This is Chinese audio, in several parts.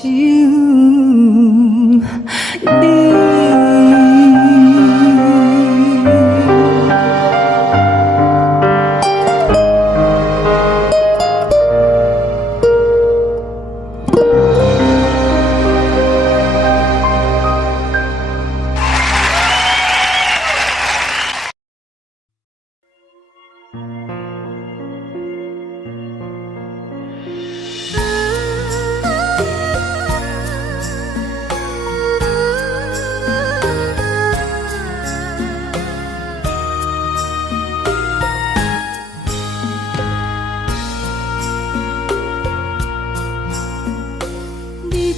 想你。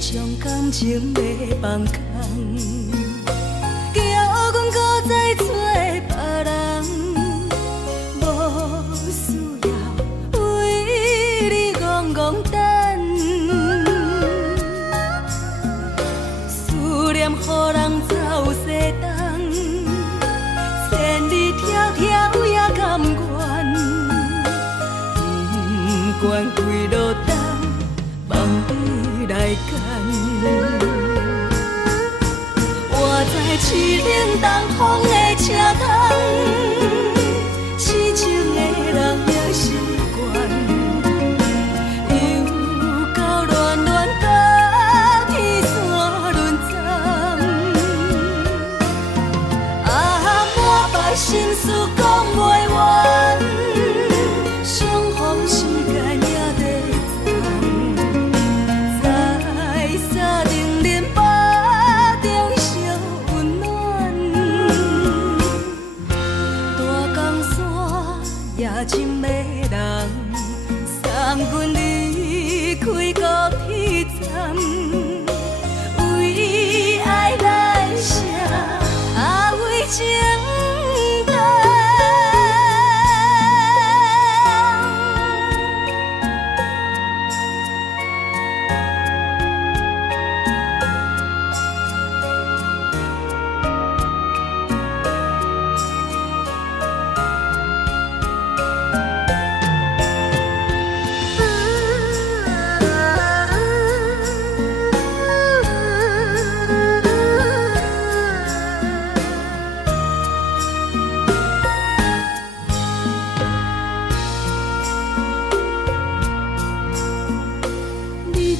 将感情要放空，叫阮搁再找别人，无需要为你戆戆等。思念予人走西东，千里迢迢也甘愿，不管几落冬，望你来干。我在市冷东风的车窗，痴情的人也习惯，又到恋恋甲天山沦陷。啊，满腹心事讲袂完，相逢时间也在长。真的人送阮离开高铁站，为爱来写啊为情动。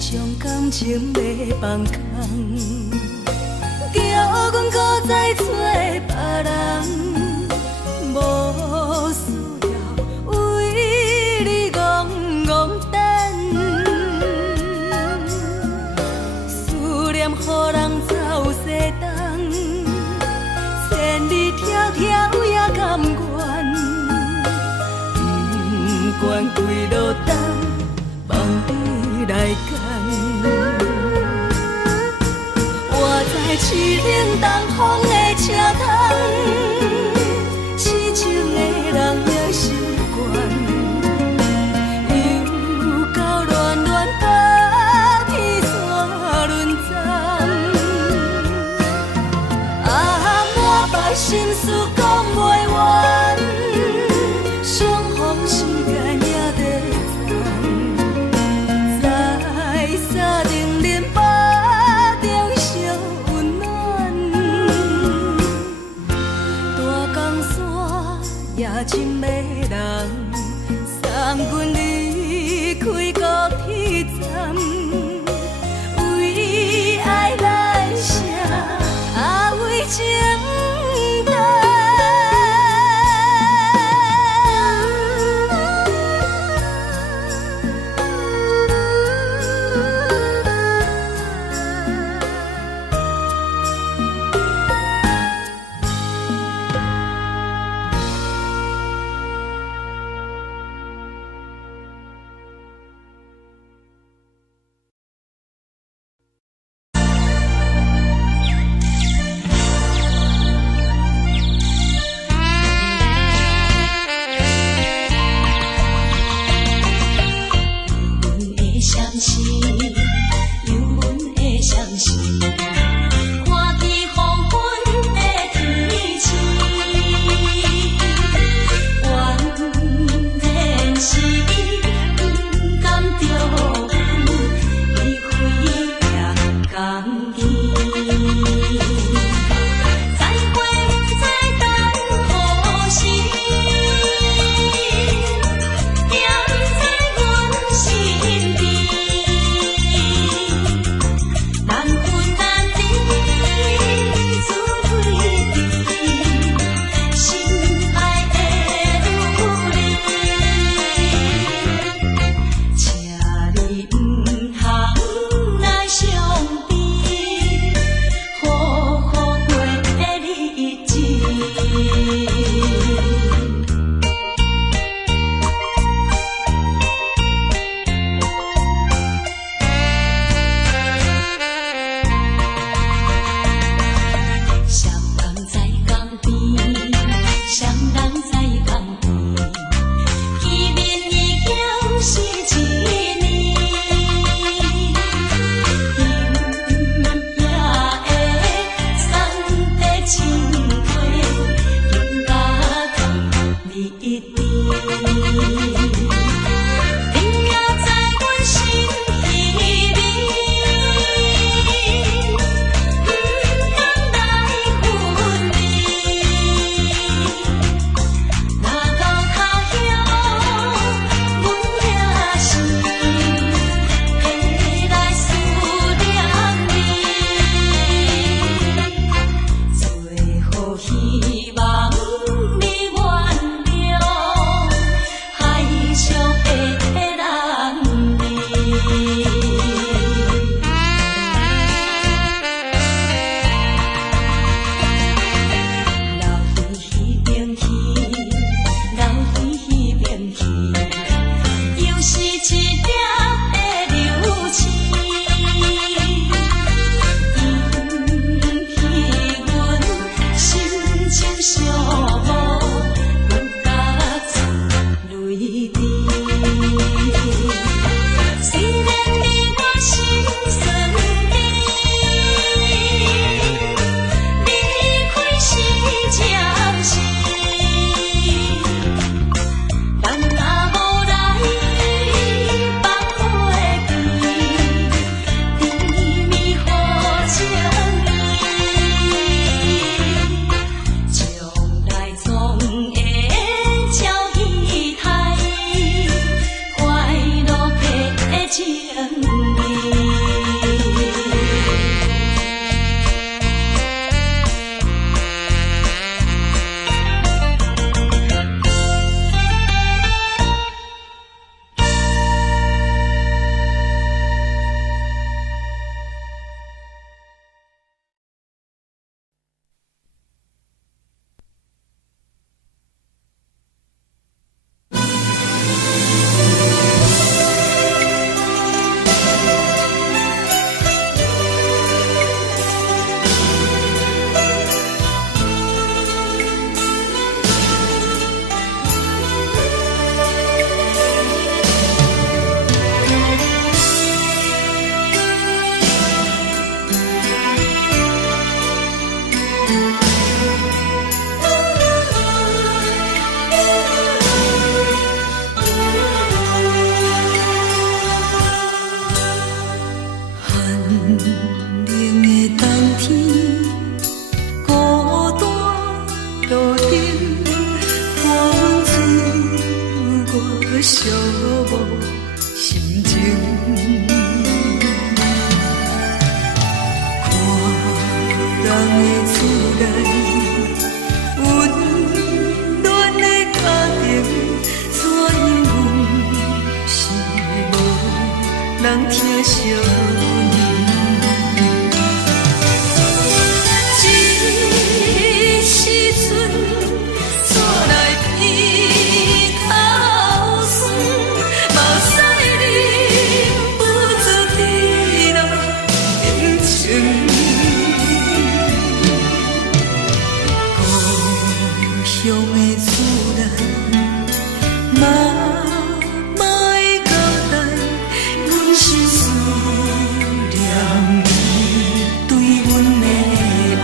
将感情要放空，叫阮搁再找别人，无需要为你戆戆等。思念予人走西东，千里迢迢也甘愿，不管几落冬，望你来干。我在市冷东风的车窗，痴情的人也习惯，又到恋恋甲天山沦陷。啊，满腹心事讲袂完，相逢时间也在长。沙定连巴中烧温暖，大江山也真迷人，送阮离开高铁站，为爱来写啊为情动。情。故乡的厝内，妈妈的交代，阮是思念你对阮的爱。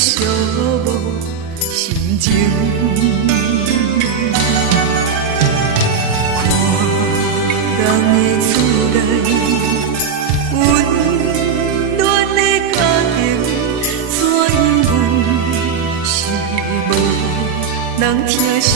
寂寞心情，看人的厝内温暖的家庭，怎因阮是无人疼惜？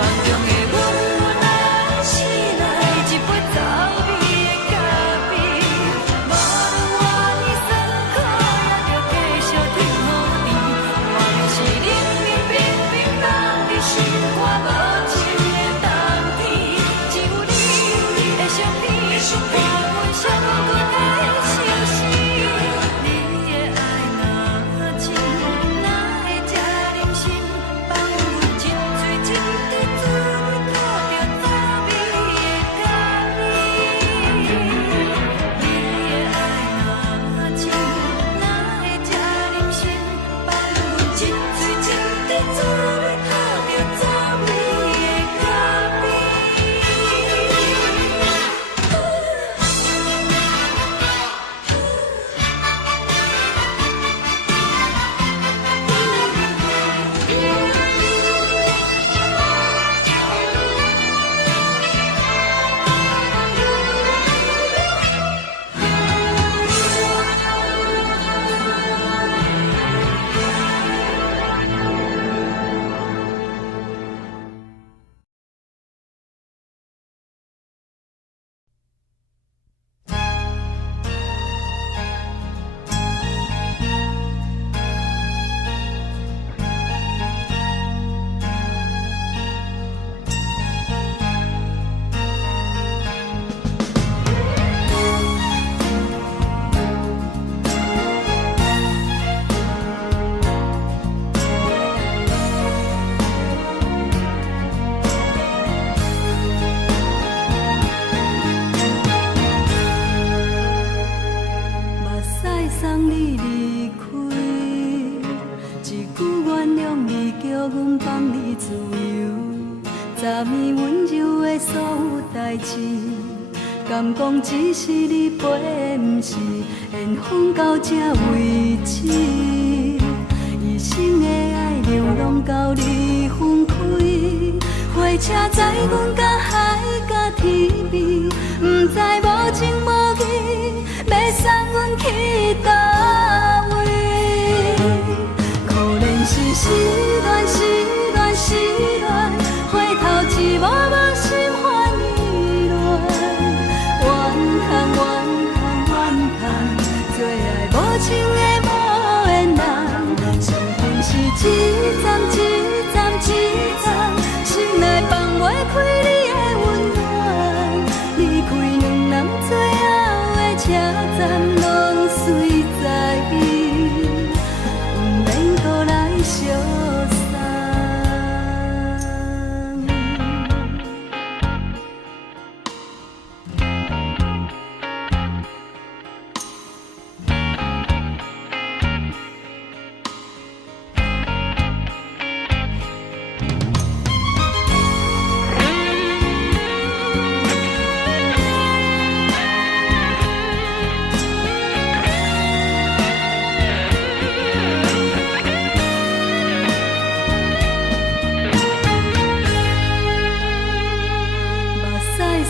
梦中的阮，若来醒来，一杯早味的所有代志，敢讲只是你陪，不是缘分到这为止。一生的爱流浪到你分开，火车载阮甲海甲天边，不知无情无义，要送阮去倒位？可怜是失恋，失恋，失恋，回头一幕幕心烦意乱，怨叹，怨叹，怨叹，最爱无情的无缘人，上恨是一站一站一站，心内放袂开你的温暖，离开两人最后的车站，拢随在伊，不免搁来相送。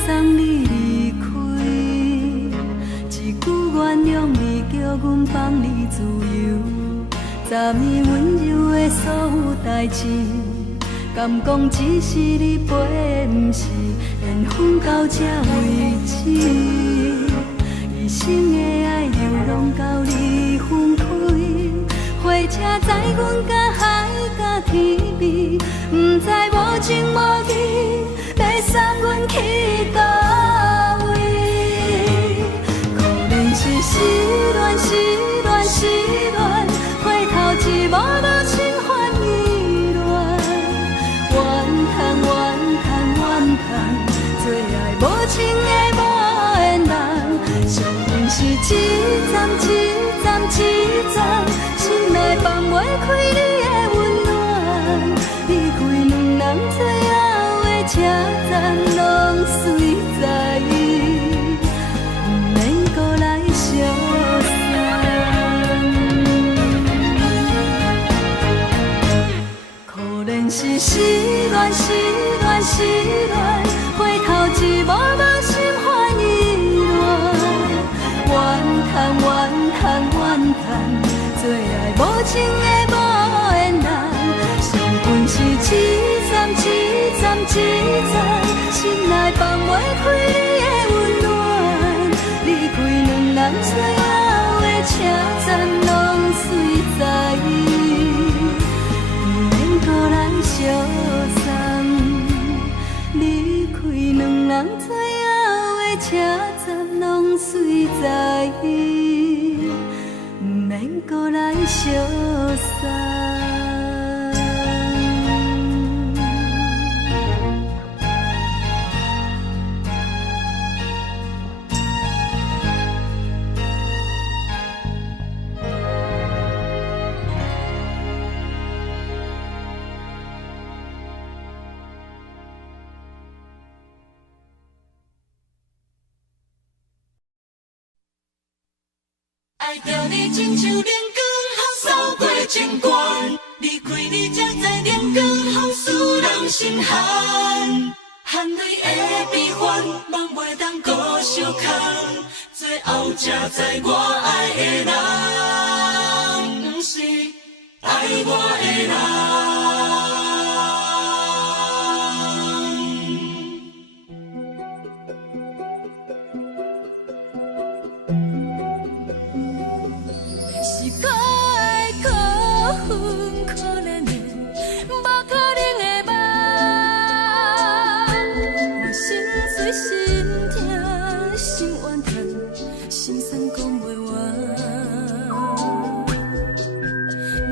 送你离开，一句原谅你，叫阮放你自由。昨暝温柔的所有代志，敢讲只是你陪，不是缘分到这为止。一生的爱流浪到你分开，火车载阮甲海甲天边，不知无情无义，要送阮去倒位？可怜是失恋，失恋，失恋，回头一幕幕心烦意乱，怨叹，怨叹，怨叹，最爱无情的无缘人，上恨是一站一站一站，心内放袂开你的温暖，离开两人最后的车站，拢随在伊，不免搁来相送。可怜是失恋，失恋，失恋，回头一幕幕心烦意乱，怨叹，怨叹，怨叹，最爱无情的无缘人，上恨是一站一站一站，心内放袂开你的温暖，离开两人最后的车站，拢随在伊，不免搁来相送。离开两人最后的车站，拢随在伊，不免搁来相送。爱着你亲像亮光，扫过情关，离开你才知亮光风使人心寒。含泪的悲欢，望袂当搁相牵，最后才知我爱的人，不是爱我的人。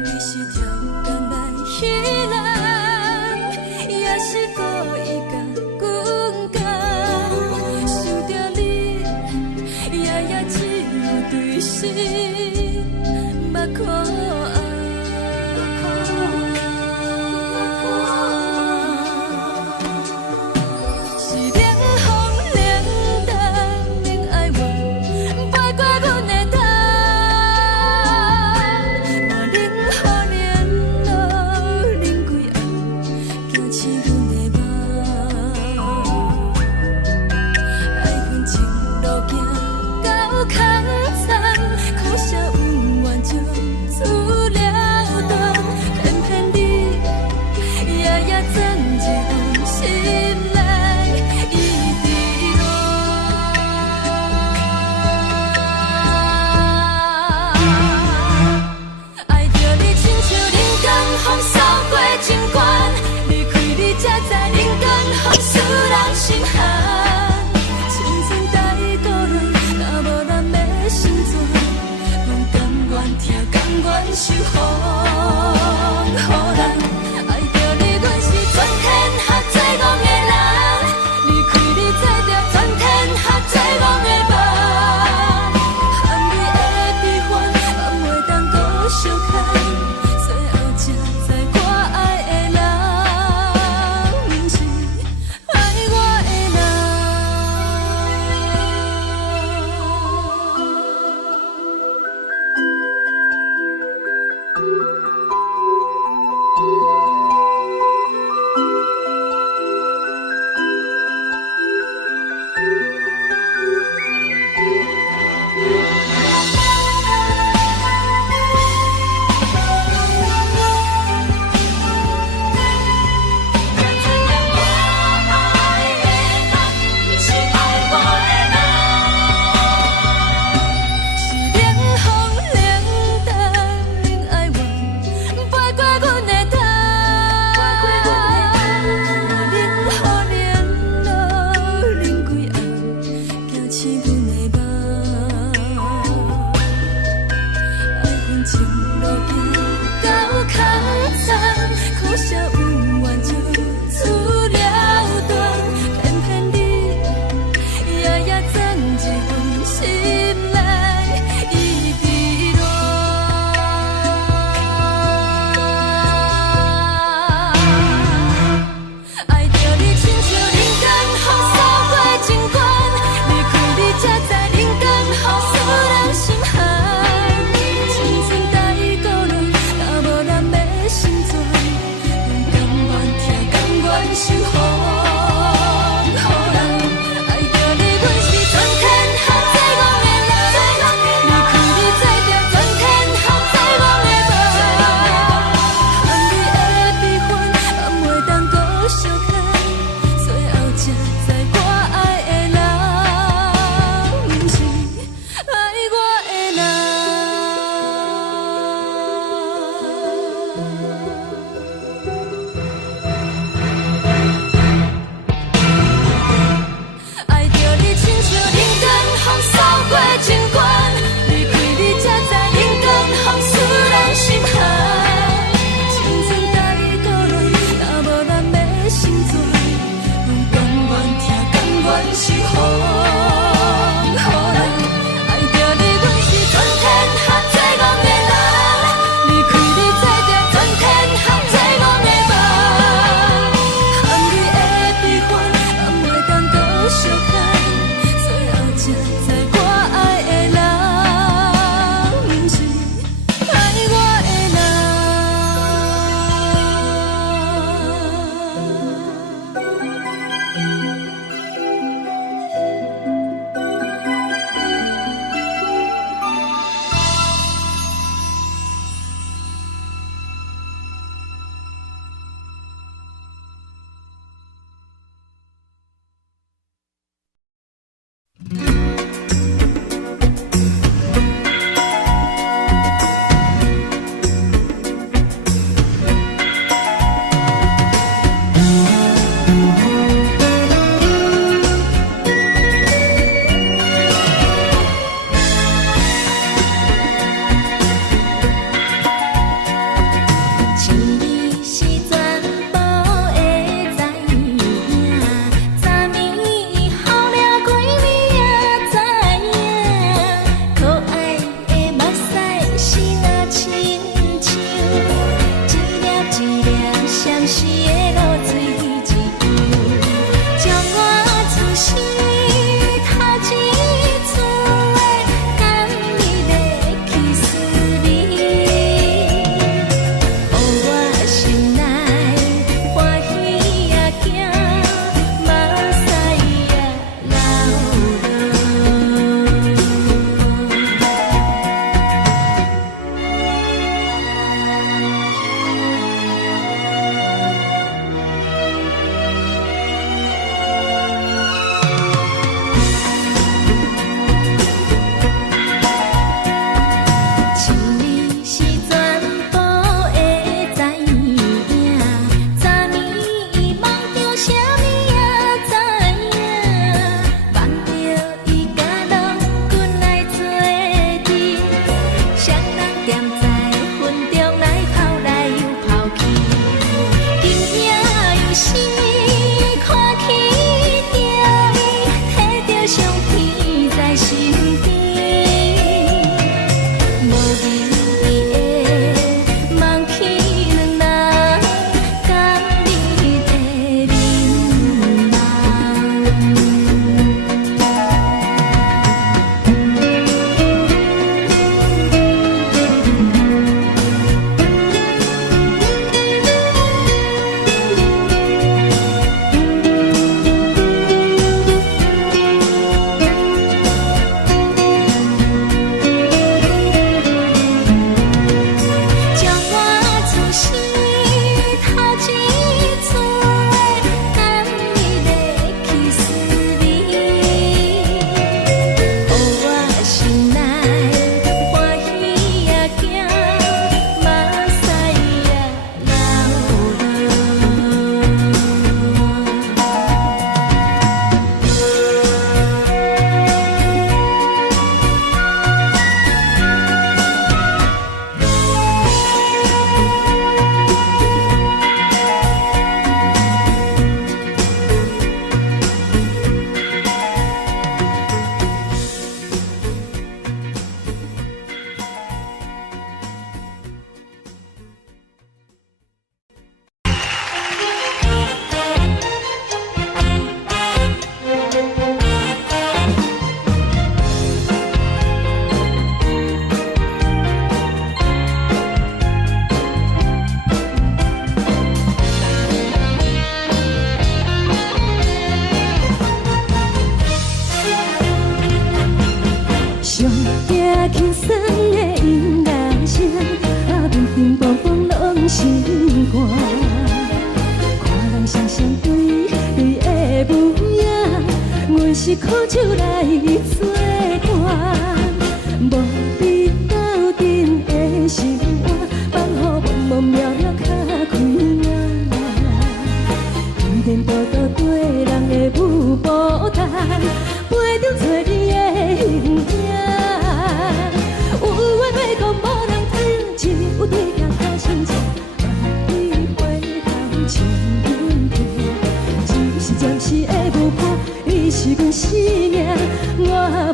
你是条工来彼是苦酒来作伴，无比斗阵的生活，放乎茫茫渺渺较开眼。颠颠倒倒对人的舞步弹，陪着做你的形影。有话要讲无人听，只有对镜头心情，万里回头将阮听。只是暂时的舞伴，你是阮生命，我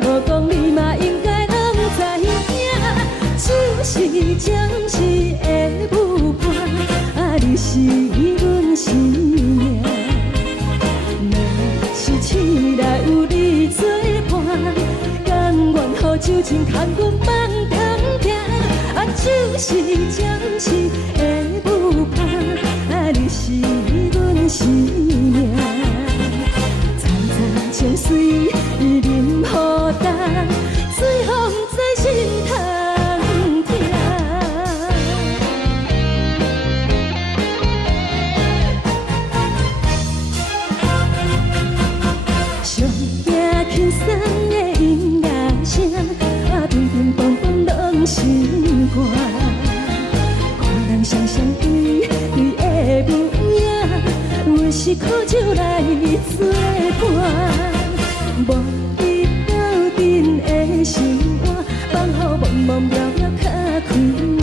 无讲你嘛应该拢知影。就是暂时的舞伴，你是阮生命。若是醒来有你作伴，甘愿予酒精牵阮放通行。就是暂时的舞伴，你是阮生命。层层情水任何等，随风在心通听。上惊轻松的音乐声，乒乒乓乓拢心肝。看人双双对对的模样，我是苦酒来作伴。无比斗阵的生活，放乎茫茫渺渺较开眼。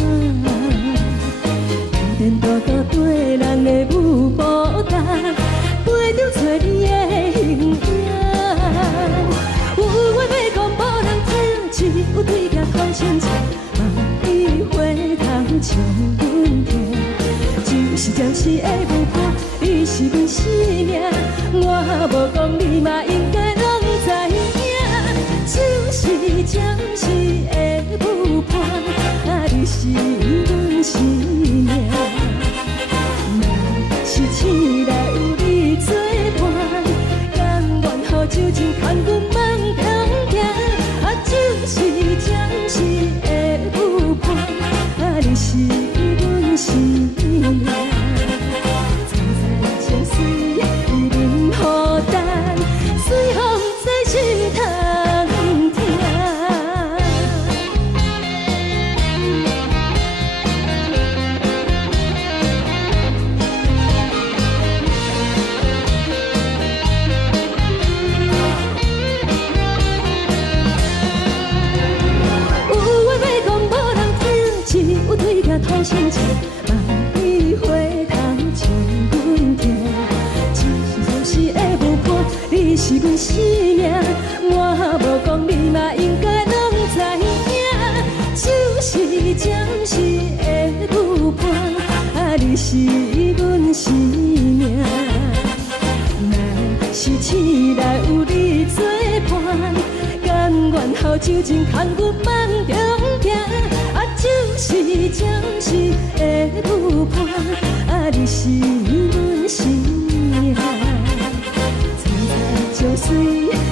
颠颠倒倒对人的舞步弹，陪着做你的形影。有话要讲无人听，只有对镜头心情，万里回头将阮听。就是暂时的舞伴，你是阮生命，我无讲你嘛应该拢知影。就是暂时的舞伴，你是阮生命。若是醒来有你作伴，甘愿予酒精牵阮放通行。就是暂时的舞伴，你是阮生命。层层情水任何等，随风在心通听。有话要讲无人听，只有对镜头心情，万里回头将阮听。就是暂时的舞伴，你是阮生命，我无讲你嘛应该拢知影。就是暂时的舞伴，你是阮生命。若是醒来有你作伴，甘愿予酒精牵阮放中行。就是暂时的舞伴，你是阮生命。层层情水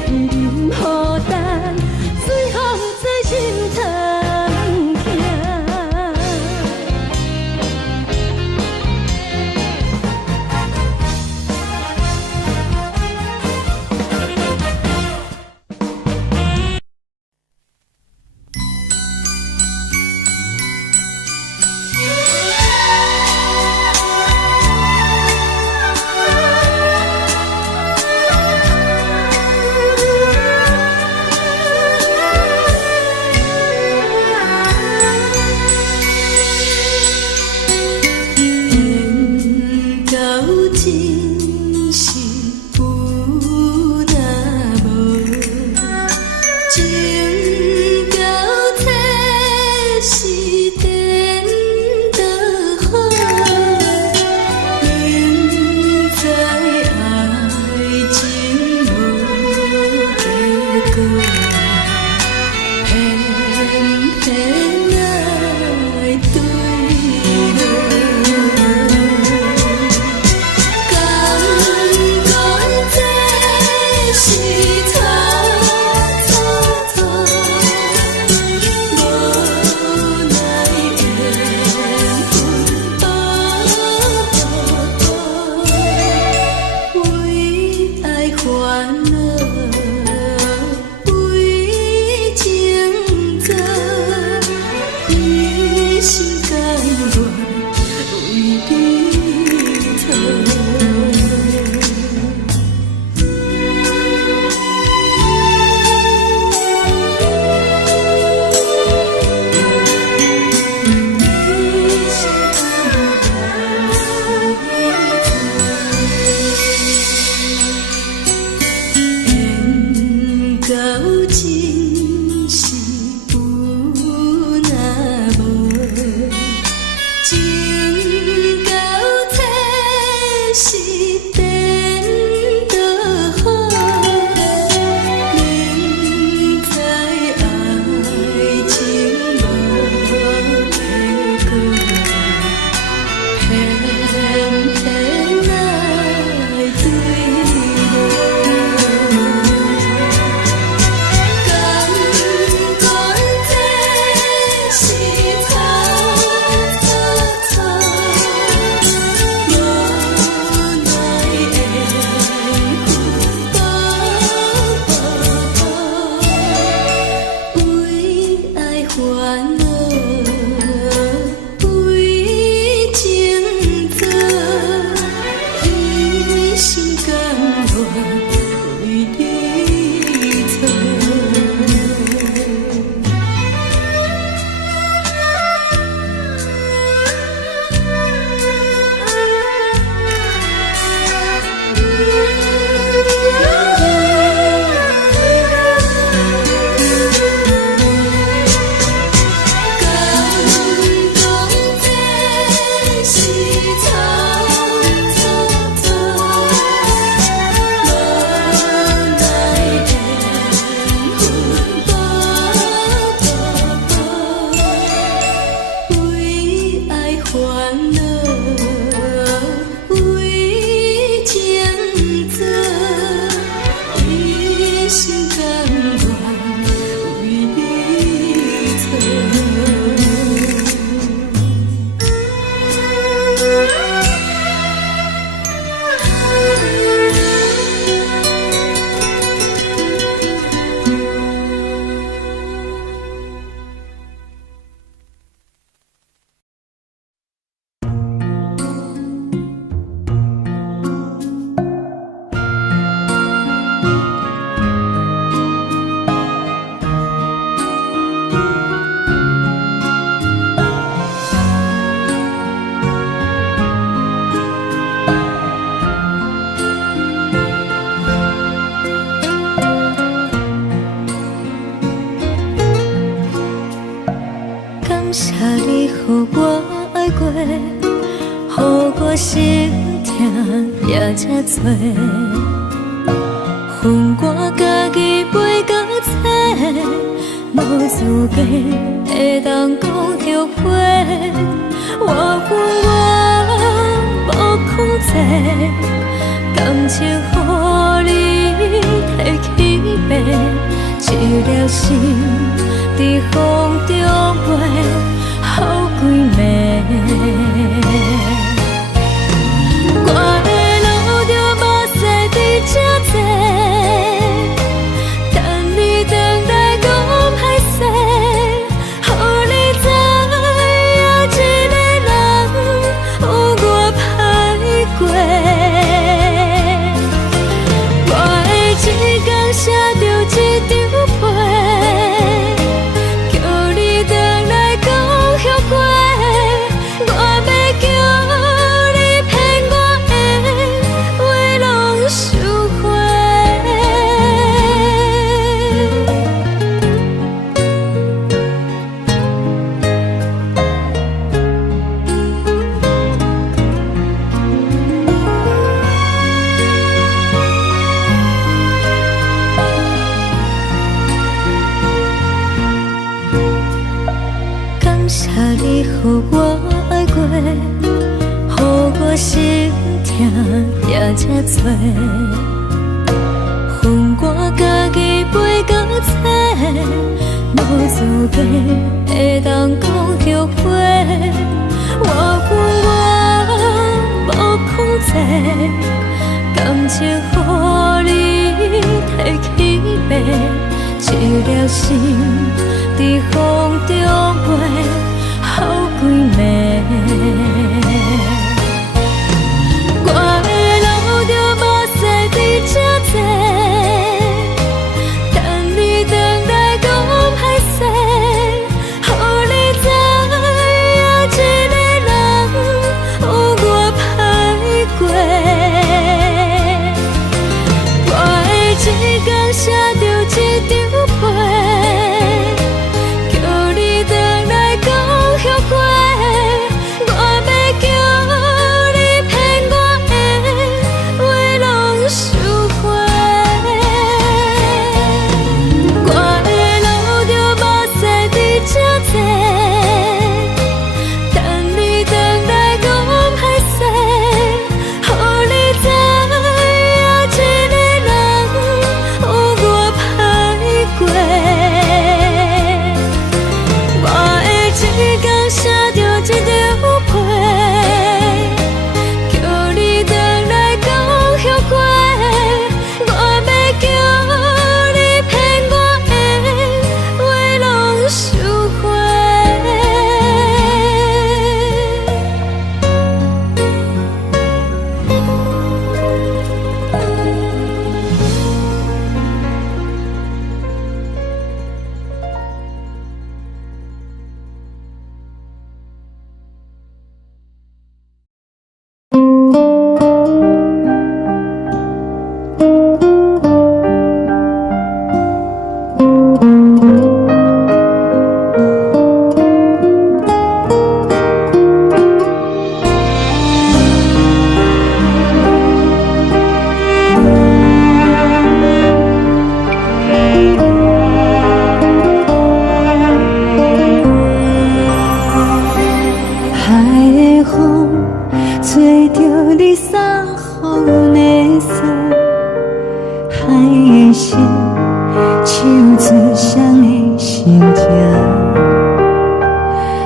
任何等，随风在心通听。心痛也这多，恨我家己袂到切，无资格会当讲后悔。我恨我无控制，感情予你提起白，一粒心伫风中飞，好几暝。我的路就无驶伫这多，等你回来讲歹势，予你知影一个人有我歹过。我的一天写着一张被，叫你回来讲后悔。我要叫你骗我的话拢收回。感谢你予我爱过，予我心痛也这多，恨我家己袂到切，无资格会当讲后悔。我恨我无控制，感情予你提起白，一粒心伫风中飞，好几暝。我的路就无驶伫这多，等你回来讲歹势，予你知影一个人有我歹过。我的一天写着一张被，叫你回来讲后悔。我要叫你骗我的话拢收回。我的路就无驶伫这多，等你回来讲歹势，予你知影一个人有我歹过。我的一天写着一张被，叫你回来讲后悔。我要叫你骗我的话拢收回。海的风吹着你送予的伞，海的心手做双的心痛，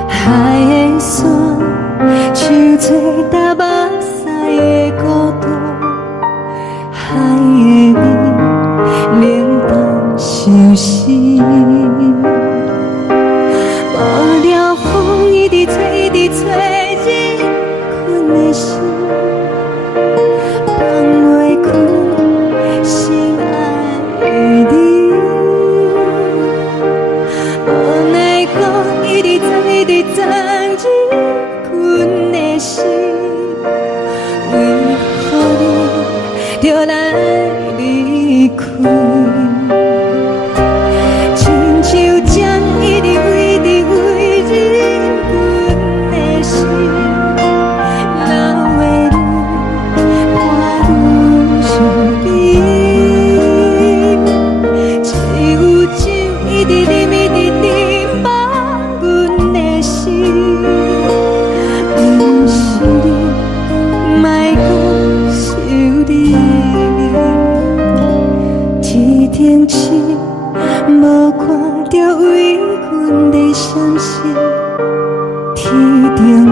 海的山手做搭目屎的孤独，海的美冷淡伤心。无聊风一直吹，一直吹，日困的心放袂开，心爱的你。无奈何，一直在，一直在。天星，无看到为阮在闪烁。天顶月，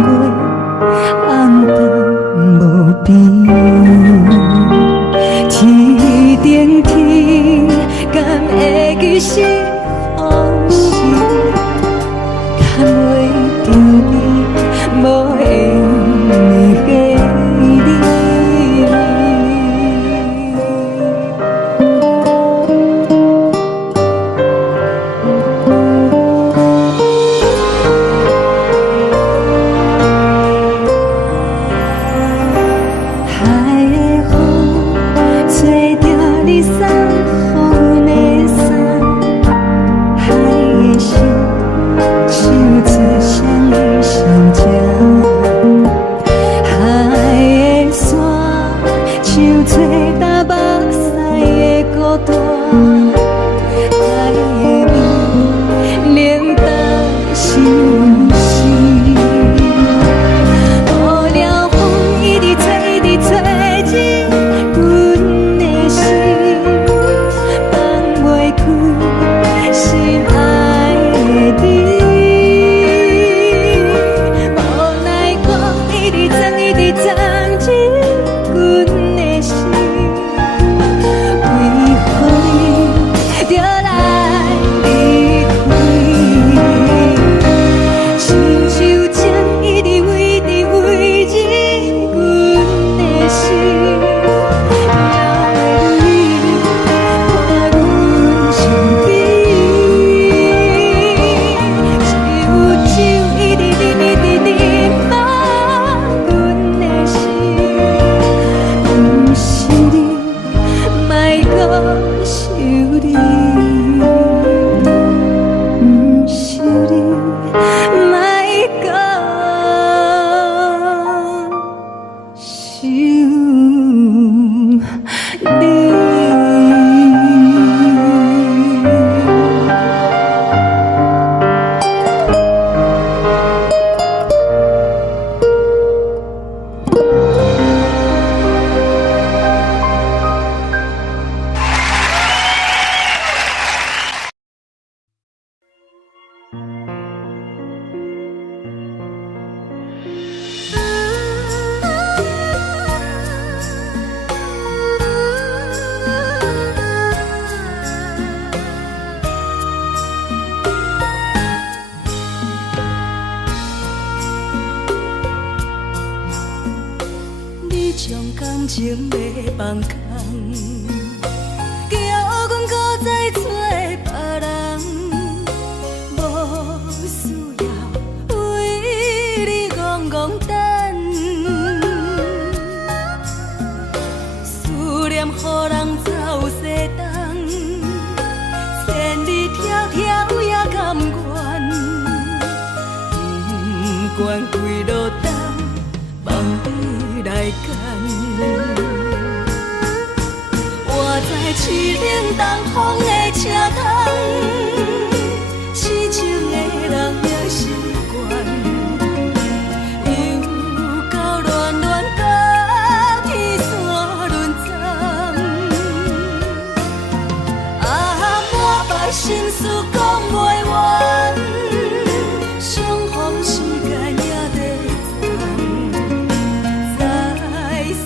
暗淡无边。天顶天，敢会记是往事？看袂着你，无缘给你。海的风吹着你送阮的伞，海的心像做双鱼相争，海的山像做打目屎的孤单，海的美冷淡是温馨。无聊风一直吹，一直吹进阮的心，放袂开心爱的你。无奈我一直藏，一直藏进阮的心，为何你就来离开？亲像针一直围着围着阮的心，还袂你看阮身边，一有酒一直啉一直啉满阮的心，不是你，莫搁想你，不是你，莫搁想你。你将感情要放空，叫阮搁再找别人，无需要为你戆戆等。思念予人走西东，千里迢迢也甘愿，不管几路东，望你来赶。我在凄冷东风的车窗，痴情的人也习惯，又到乱乱甲天线轮站。满腹心事讲袂完，相逢时间也在站，在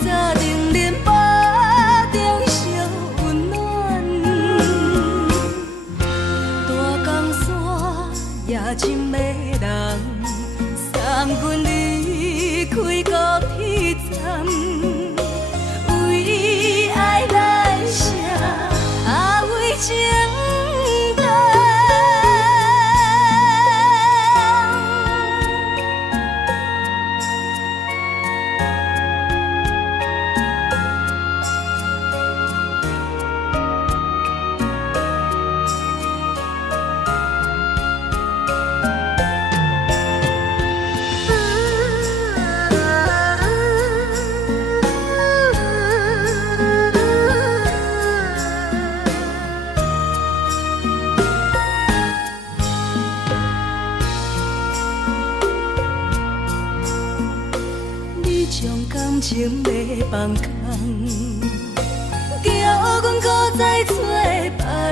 沙丁林巴中烧温暖。大江山夜深的人，送阮离开高铁站，为爱来写为情长。感情要放空，叫阮搁再找别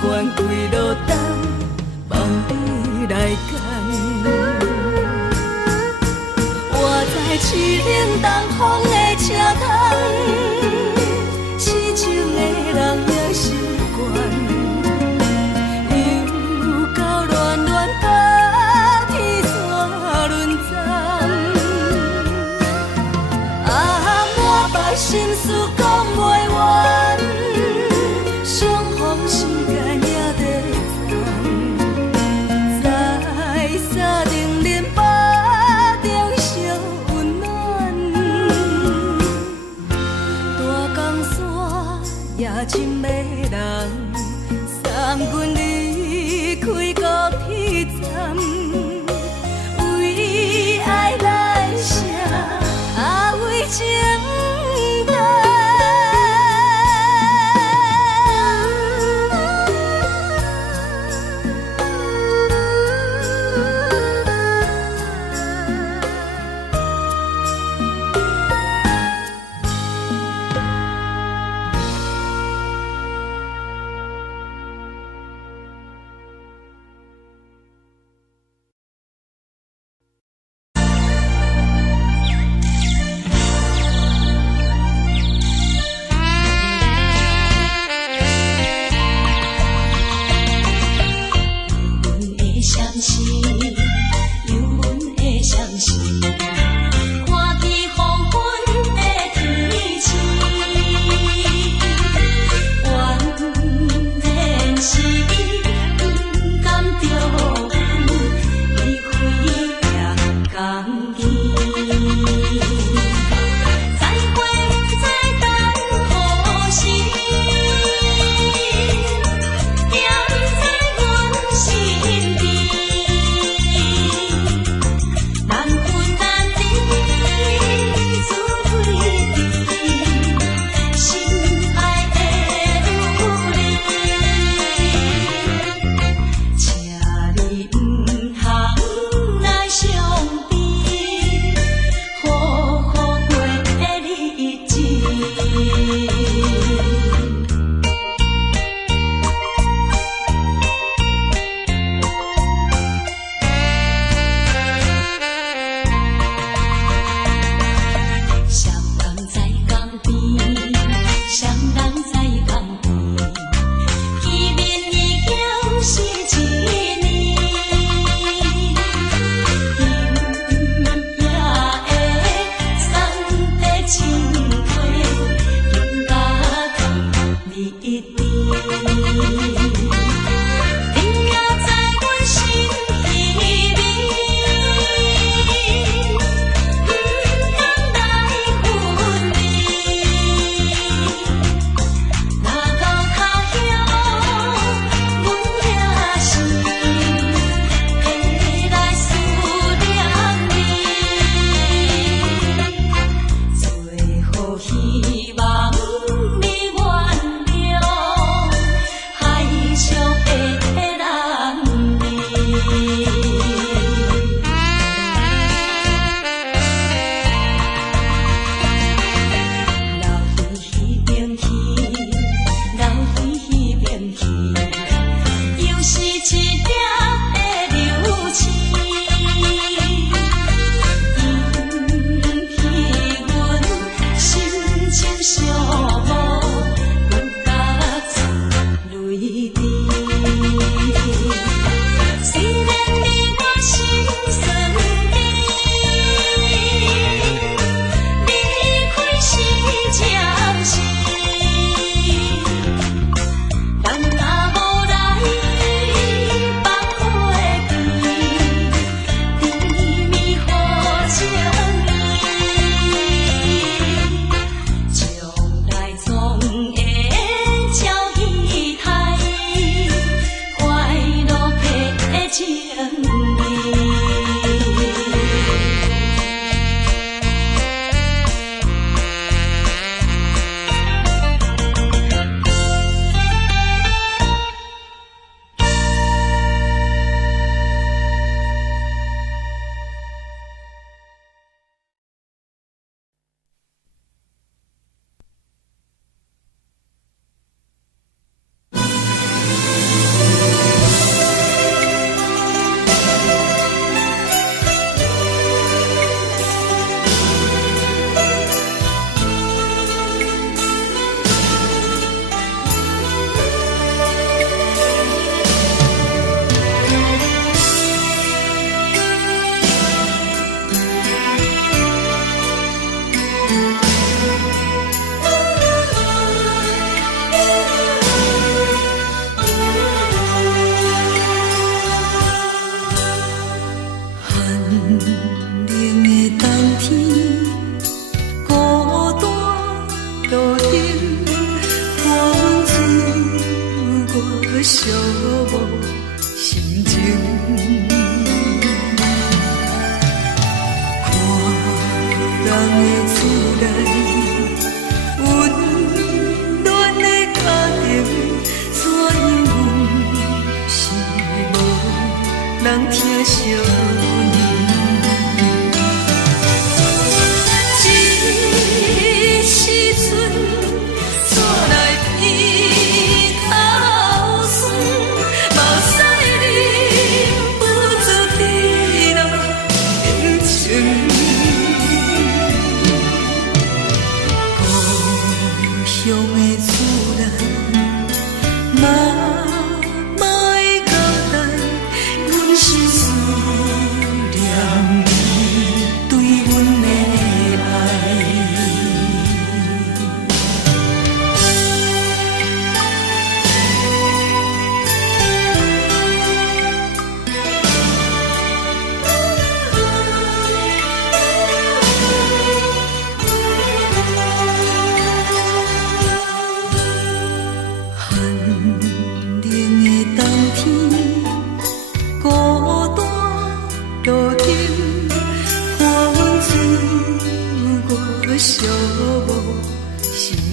关开落冬，望你来牵。我在凄冷东风的车窗，痴情的人也习惯，又到恋恋把天线轮转。啊，满腹心事讲袂完，相逢时间也在站，在沙定林巴中相温暖。大江山也深的人，送阮离开高铁站，为爱来写，为情淡。将来。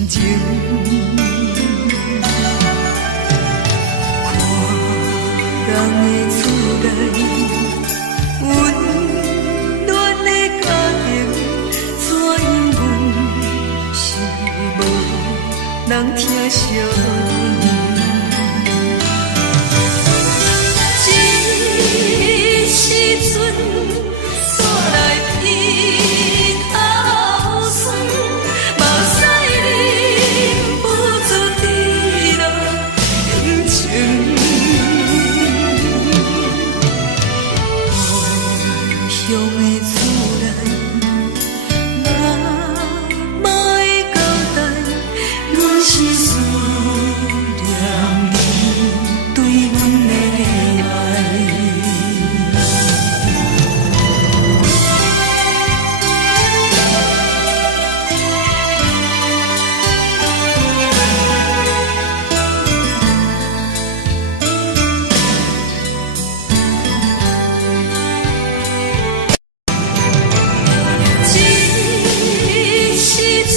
情。看人的厝内温暖的家庭，怎因阮是无人疼惜？这时阵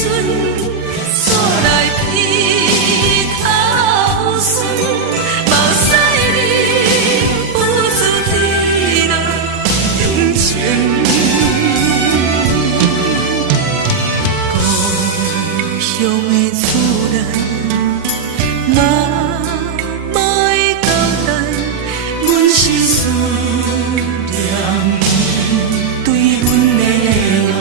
煞来鼻口酸，目屎忍不住滴落眼睛。故乡的厝内，若莫会交代，阮是思念你对阮的爱。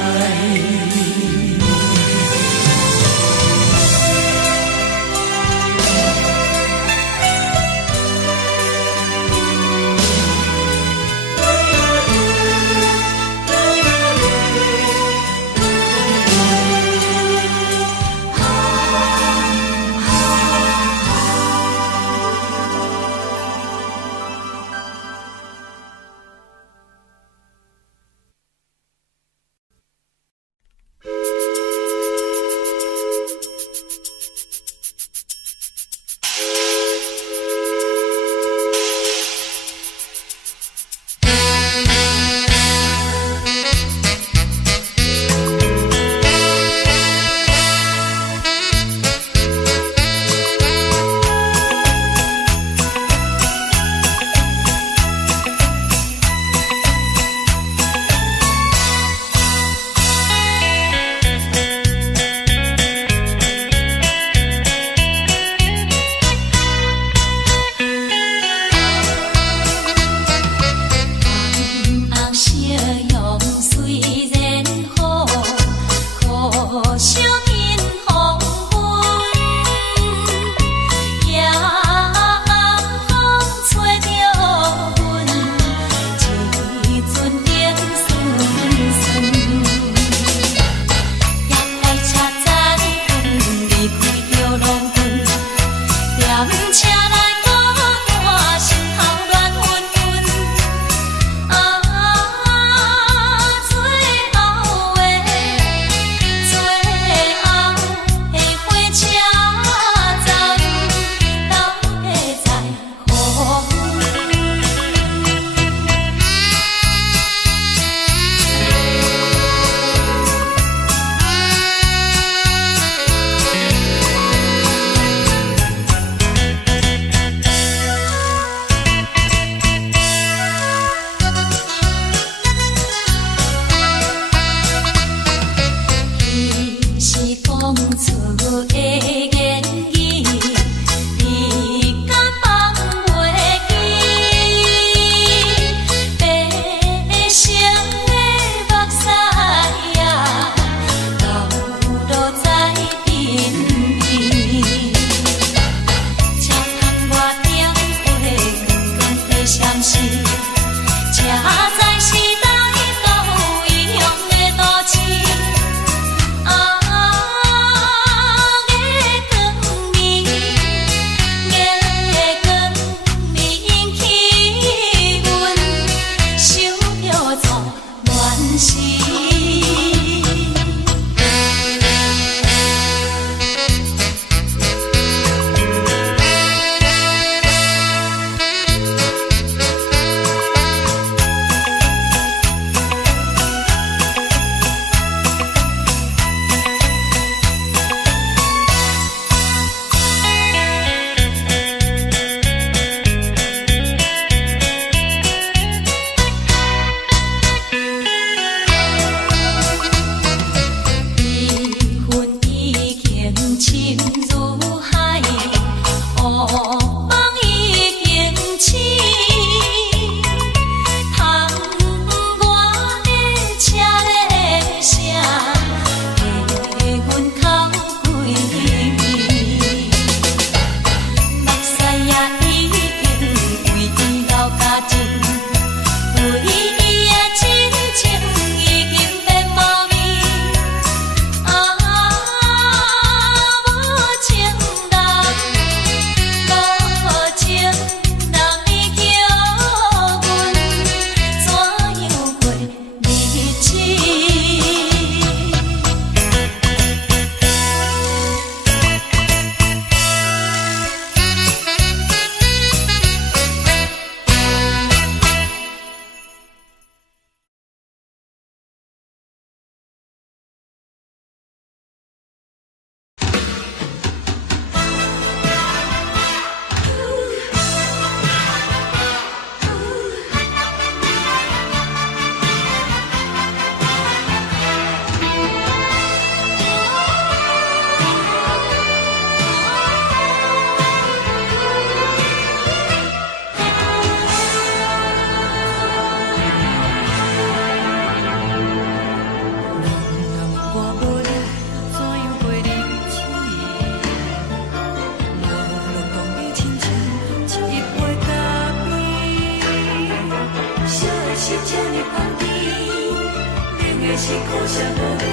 是苦涩无味，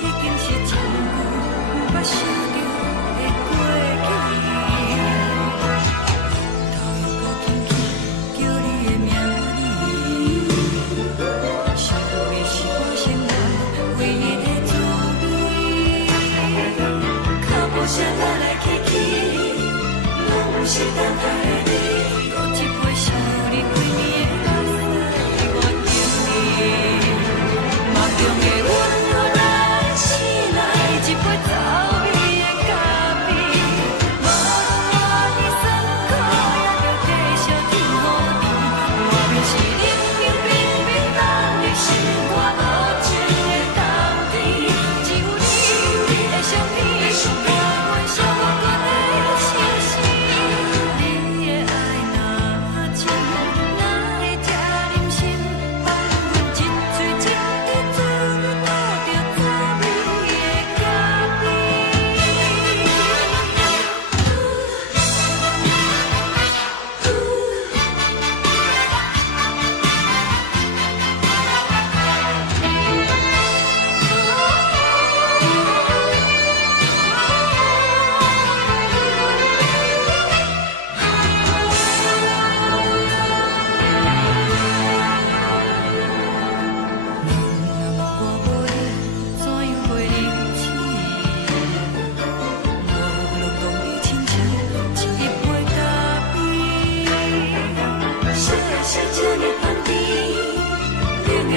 已经是真久毋捌想着的过去。头又搁轻轻叫你的名字，想的是我生来唯一的滋味。脚步声来来去去，拢是等待的你，搁一杯想你几年的目屎，我敬你。梦中的阮予咱醒来，一杯走味的咖啡，无论偌呢酸苦，也着继续甜予你。外面是冷冷冰冰冷的心肝，无情的冬天，只有你的相片，伴阮相共的相思。你的爱若真，哪会这忍心放阮一嘴一滴水，倒着滋味的咖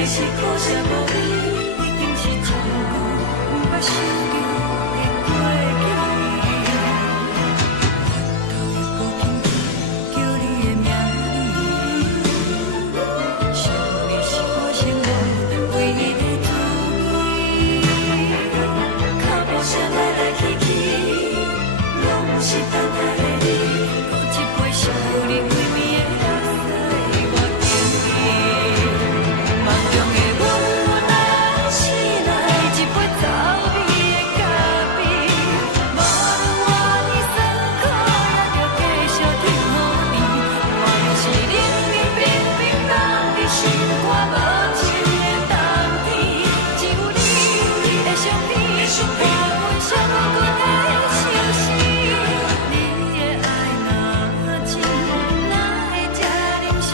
是苦涩无味，已经是真久毋捌想着的过去。头又搁轻轻叫你的名字，想的是我生来唯一的滋味。脚步声来来去去，拢是等待的你，搁一杯想你几暝的目屎，我敬你。梦中的阮予咱醒来，一杯走味的咖啡，无论偌呢酸苦，也着继续甜予你。外面是冷冷冰冰冷的心肝，无情的冬天，只有你的相片，伴阮相共的相思。你的爱若真，哪会这忍心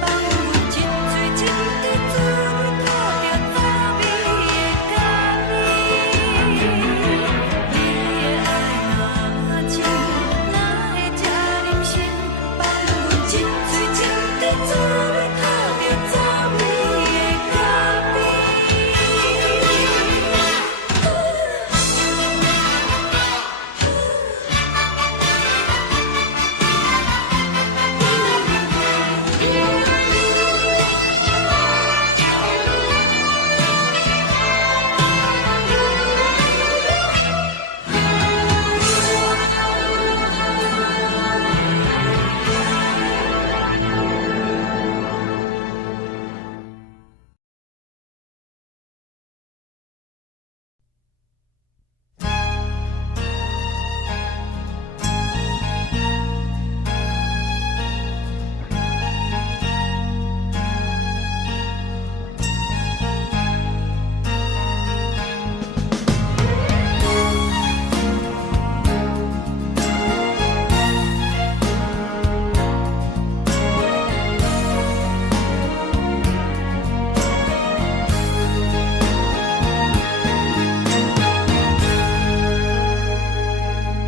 放阮一嘴一滴水，倒着滋味的咖啡。你的爱若真，哪会这忍心放阮一嘴一滴水，倒着滋味的咖啡。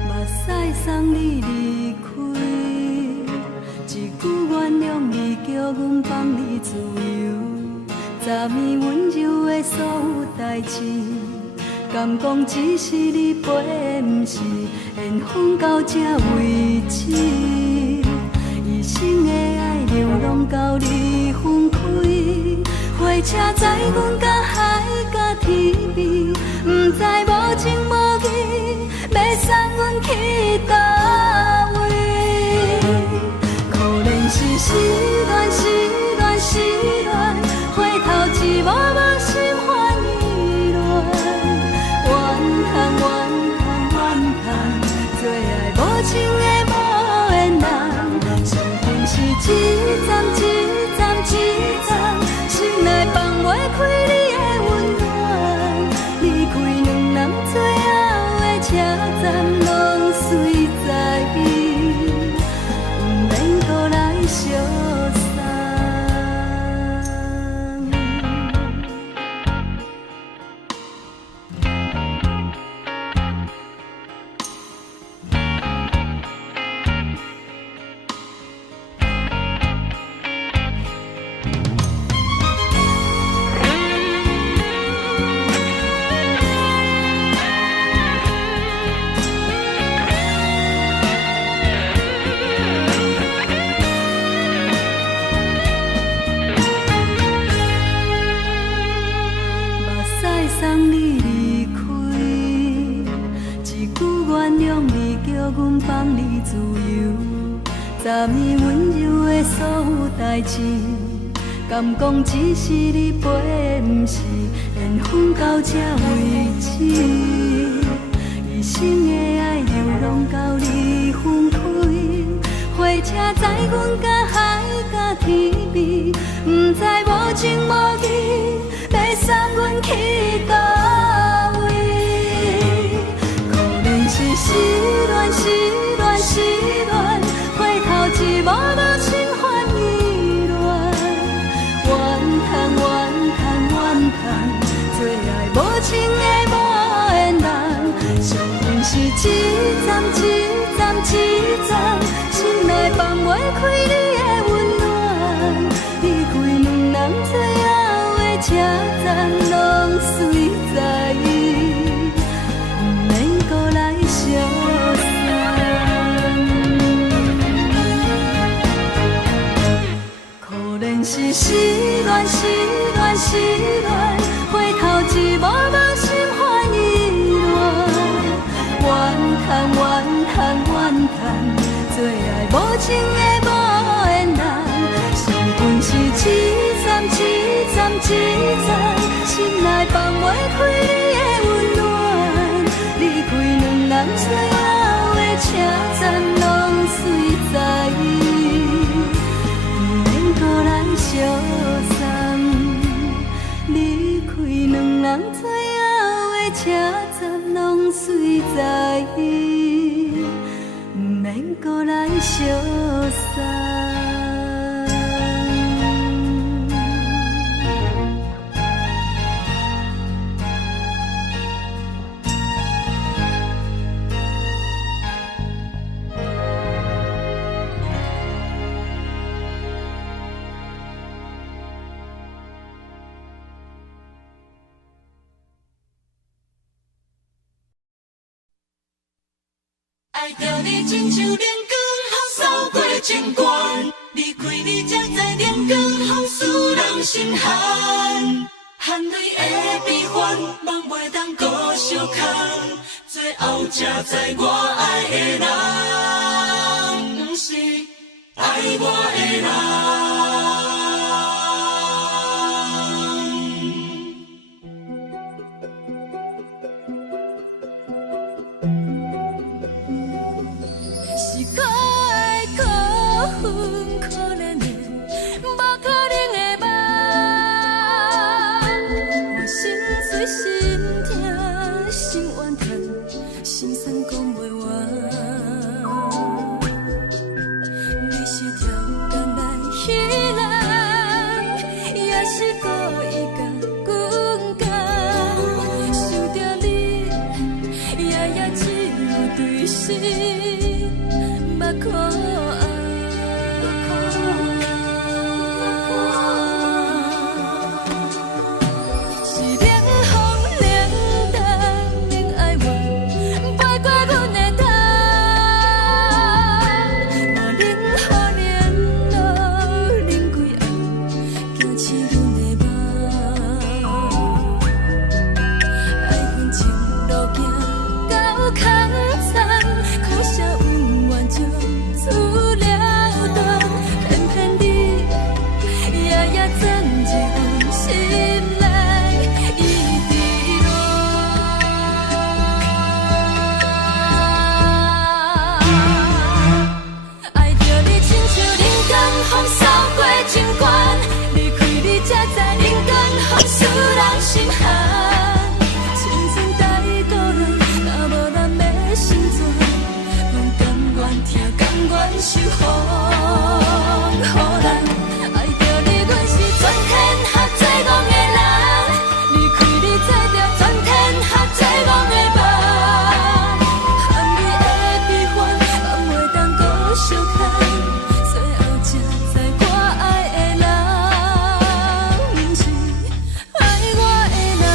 目屎送你离开，一句原谅你，叫阮放你自由。昨暝温柔的所有代志，敢讲只是你陪，毋是缘分到这为止。一生的爱流浪到你分开，火车载阮到海角天边，毋知无情无义，要送阮去倒位？可能是失恋，失恋，失恋，回头一幕幕心烦意乱，怨叹，怨叹，怨叹，最爱无情的无缘人，身份是一站，一站，一站，心内放袂开你的温暖。站拢随在伊，毋免搁来相送。送你离开，一句原谅你，叫阮放你自由。昨暝温柔的所有代志，敢讲只是你陪，毋是缘分到这为止。一生的爱流浪到你分开，火车载阮甲海甲天边，毋知无情无义。要送阮去倒位？可能是失恋，失恋，失恋，回头一幕幕心烦意乱。怨叹，怨叹，怨叹，最爱无情的无缘人。上恨是一站，一站，一站，心内放袂开你的温暖。离开两人最后的车站拢随在伊，毋免搁来相送。可能是失恋，失恋，失恋，回头一幕幕心烦意乱。怨叹，怨叹，怨叹，最爱无情的无缘人。上恨是一站，一站，一站，心内放袂开你的温暖。离开两人最后的车站拢随在伊，毋免搁来相送。离开两人最后的车站拢随在伊，毋免搁来相送。爱着你亲像连光风扫过情关，离开你才知连光风使人心寒。含泪的悲欢，望袂当搁相牵，最后才知我爱的人，不是爱我的人。可怜的，无可能的梦，我心碎心痛心怨叹，心酸讲袂完。你是条工来彼人，也是故意甲阮讲，想着你，夜只有对视，目看。苦笑。受风雨人，爱着你，阮是全天下最戆的人，离开你做着全天下最戆的梦，含你的悲欢，放袂当搁相牵，最后才知我爱的人，不是爱我的人。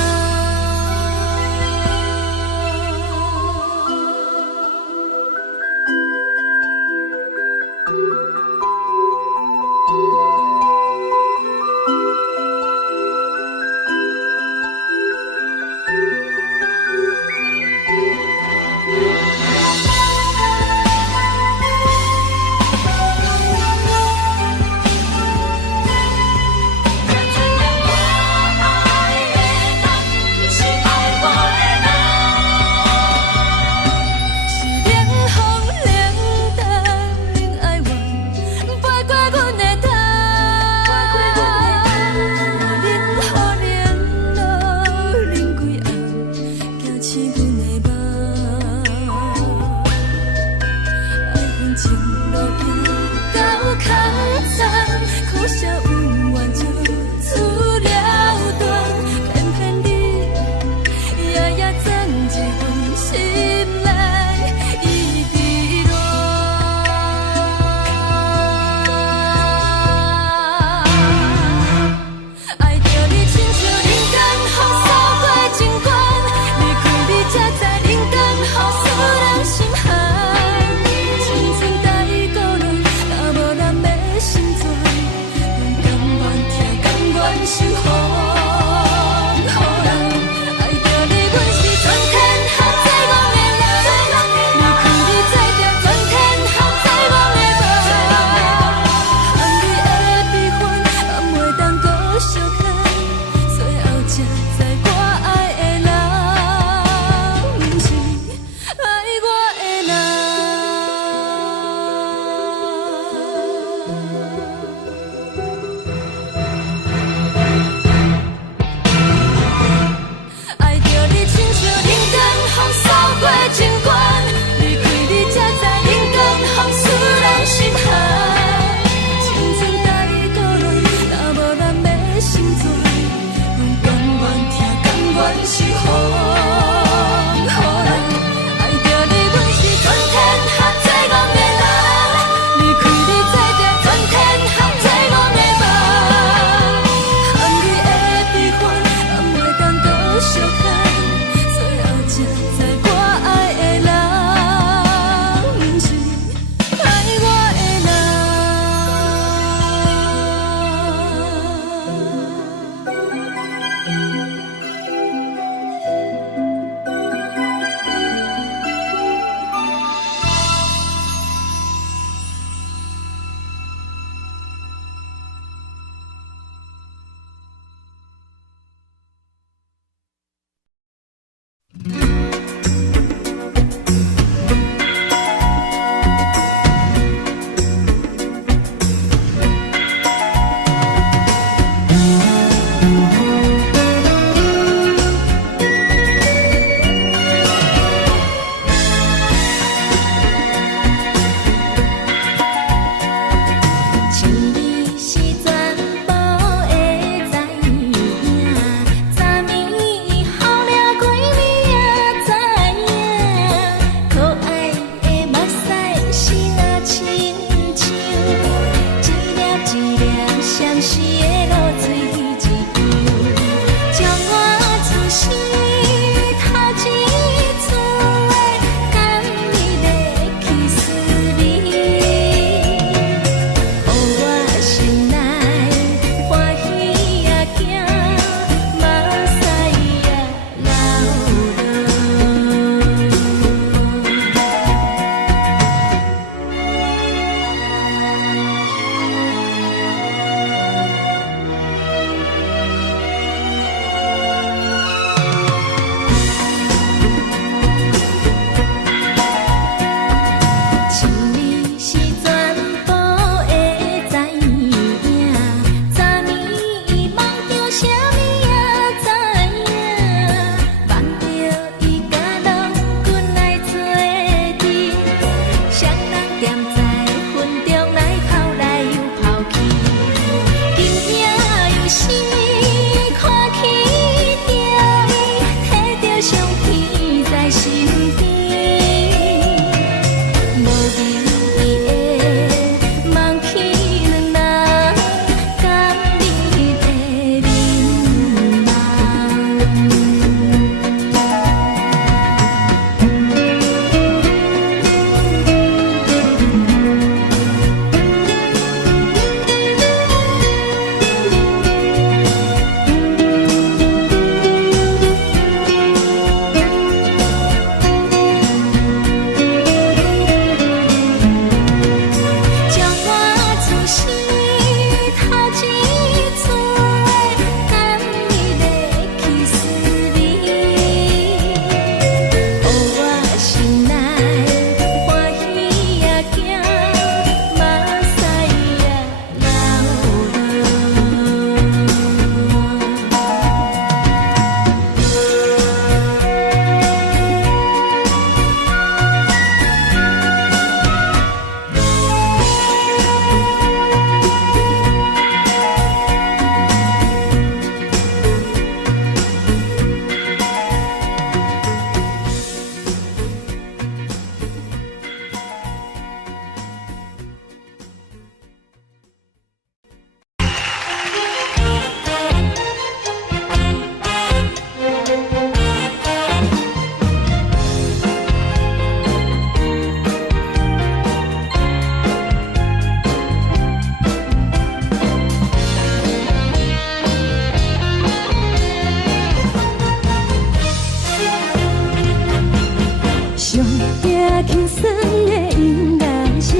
轻松的音乐声，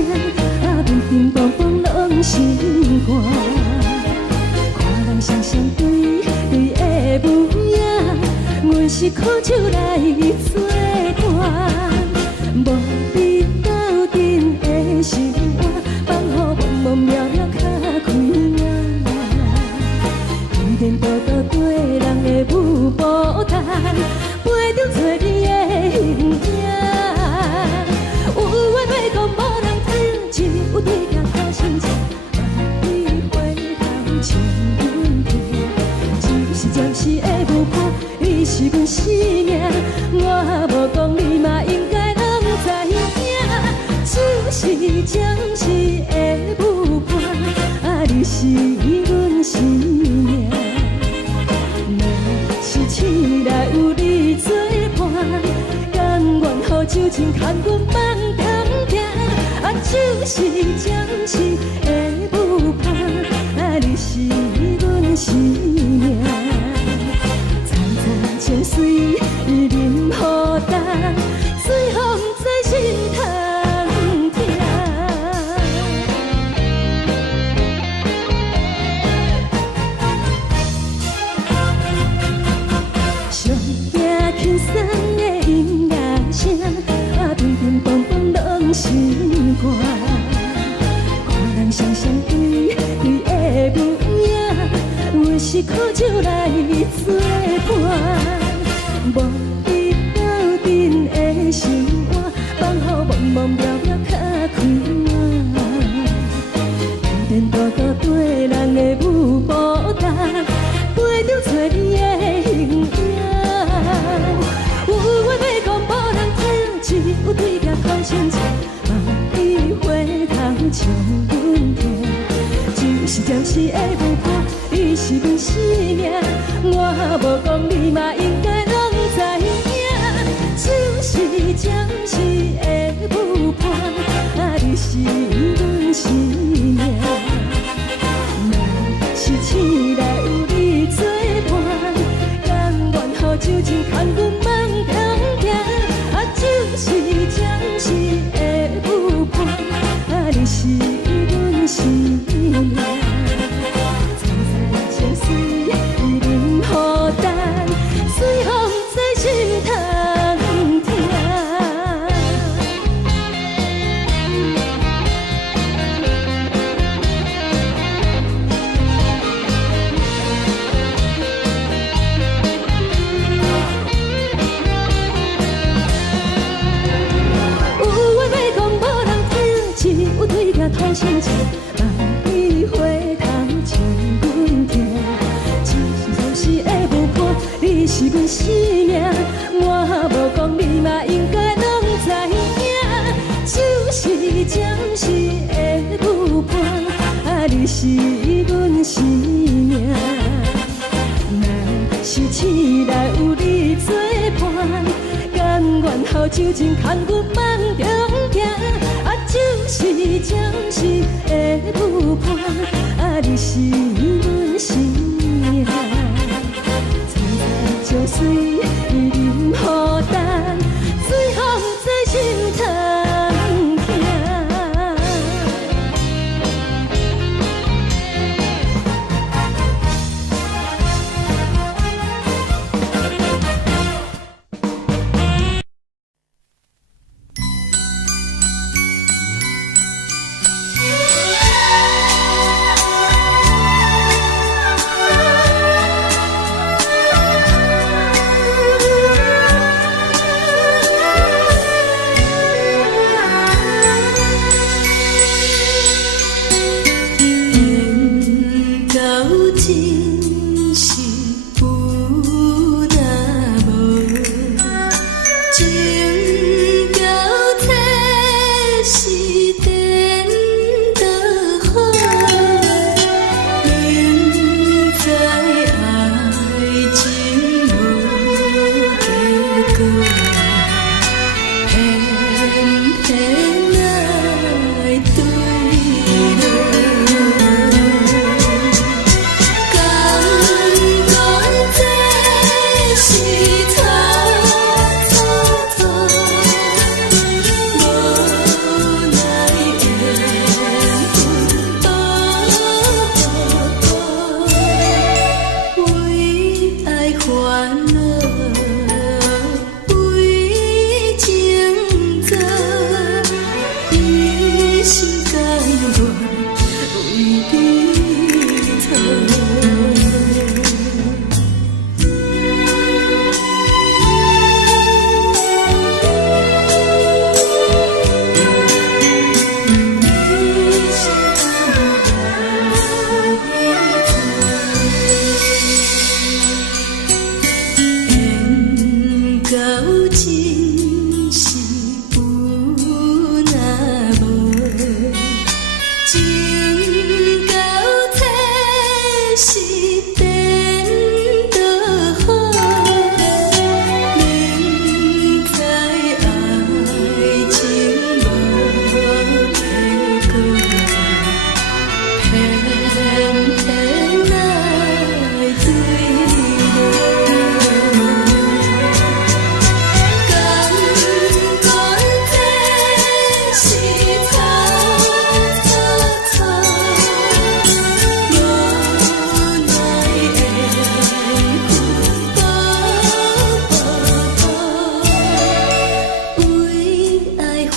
乒乒乓乓拢心肝。看人双双对对的舞影，阮是苦酒来作伴。无你斗阵的心肝，放予茫茫渺渺较开眼。颠颠倒倒对人的舞步弹，陪着做你的形影。有话要讲无人听，有对镜头心情，万里回头像阮听。就是暂时的舞伴，你是阮生命，我无讲你嘛应该拢知影。就是暂时的舞伴，你是阮生命。若是醒来有你作伴，甘愿予酒精牵阮梦中行。就是暂时的舞伴，你是阮生命。层层情水任何等，随风在心头。轻松的音乐声，乒乒乓乓拢心肝。看人双双对对的舞影，阮是苦酒来作伴。无你斗阵的心肝，放予茫茫渺渺较开眼。颠颠倒倒对人的舞步弹，陪着做你的形影。有话要讲无人听，只有对镜头心情，万里回头像阮听。就是暂时的舞伴，你是阮生命，我无讲你嘛应该拢知影。就是暂时的舞伴，你是阮生命。若是醒来有你作伴，甘愿予酒精牵阮梦中行。就是暂时的舞伴，你是阮生命。层层情水任何等，随风在心头听。有对镜头心情，万里回头像阮听。就是暂时的舞伴，你是阮生命，我无讲你嘛应该拢知影。就是暂时的舞伴，你是阮生命。若是醒来有你作伴，甘愿予酒精牵阮梦中行。就是暂时的舞伴，你是阮生命。层层情水任何等，随风在心头听。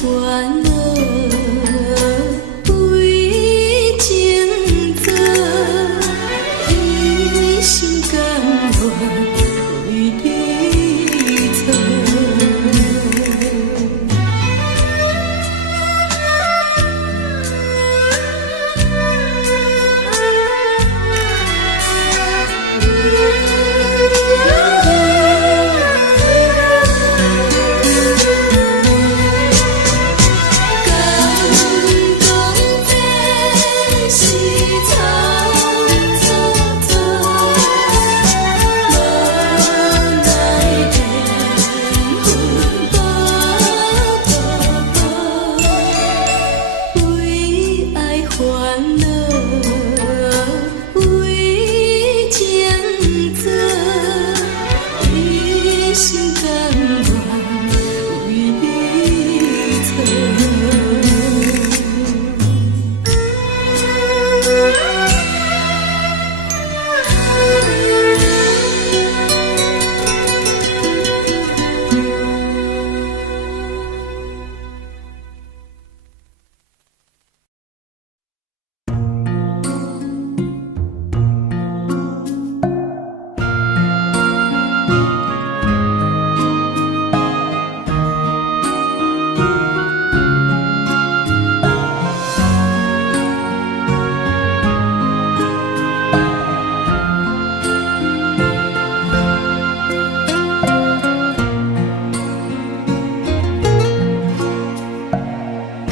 烦恼为情做，一心甘愿为你错。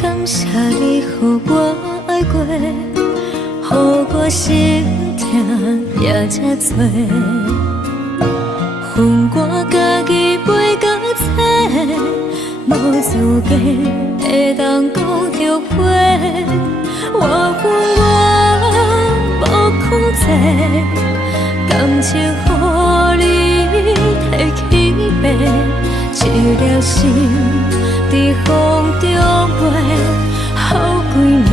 感谢你，予我爱过，予我心痛也这多。恨我家己袂到切，无资格会当讲后悔。我恨我无控制，感情予你提起白，一粒心在风中飞，好几暝。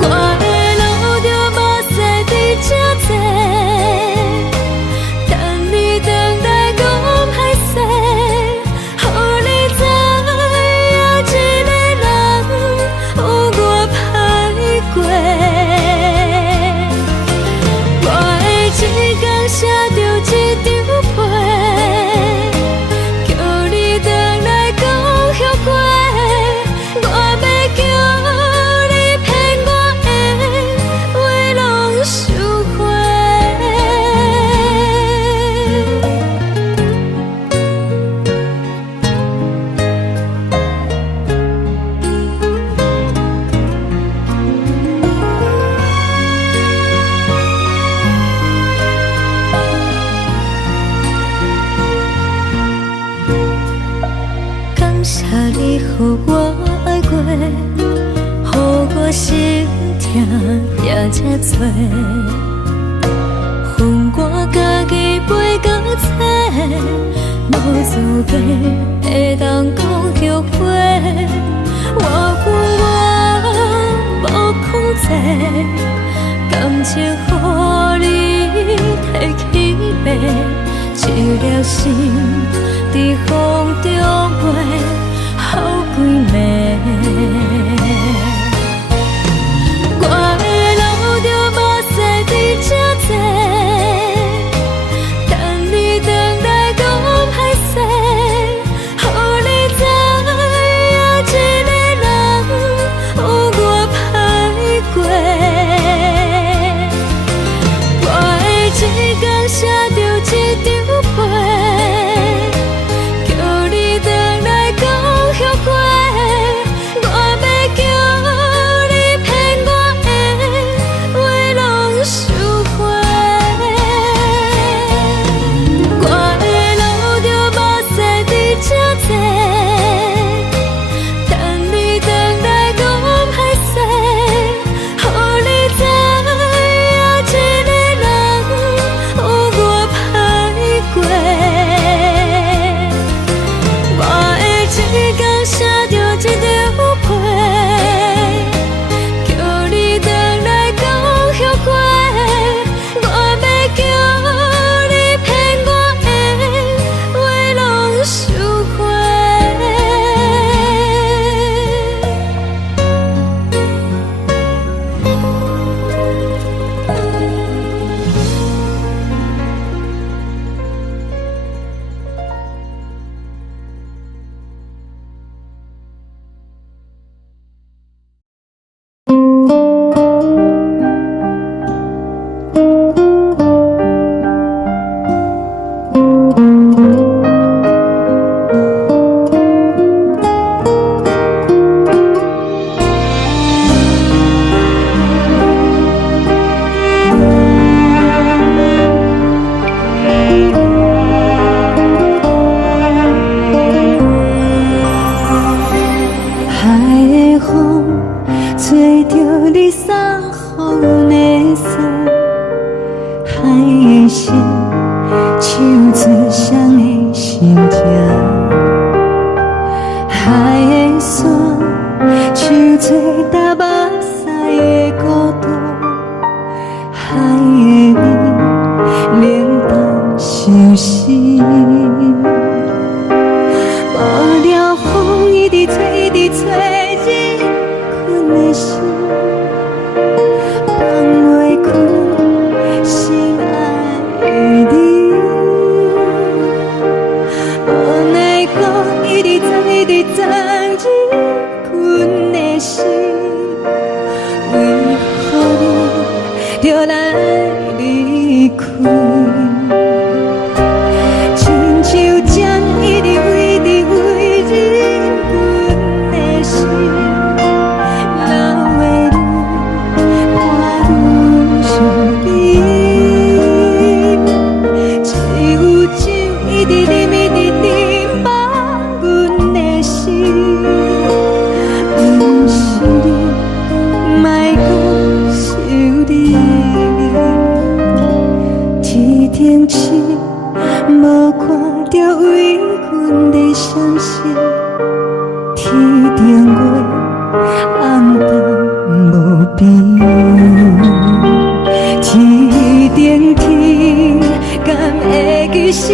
我的路着目屎伫这多，等你回来讲歹势，予你知影一个人有我歹过。我的一天写着一张被，叫你回来讲后悔。我要叫你骗我的话拢收回。感谢你，予我爱过，予我心痛也这多。恨我家己袂到切，无资格会当讲后悔。我恨我无控制，感情予你提起白，一粒心在风中飞，好几暝。我的路着目屎伫这多，等你回来讲歹势，予你知影一个人有我歹过。我的一天写着一张被，一直找日困的心，放袂开心爱的你。无奈讲一直找一直找日困的心，为何你就来离开？亲像针一直围日阮的心，流的泪看愈伤悲。只有酒一直啉一直啉饱阮的心，不是你，莫讲想你。天顶星无看到为阮的相思，天顶月暗淡无边，天顶天敢会记是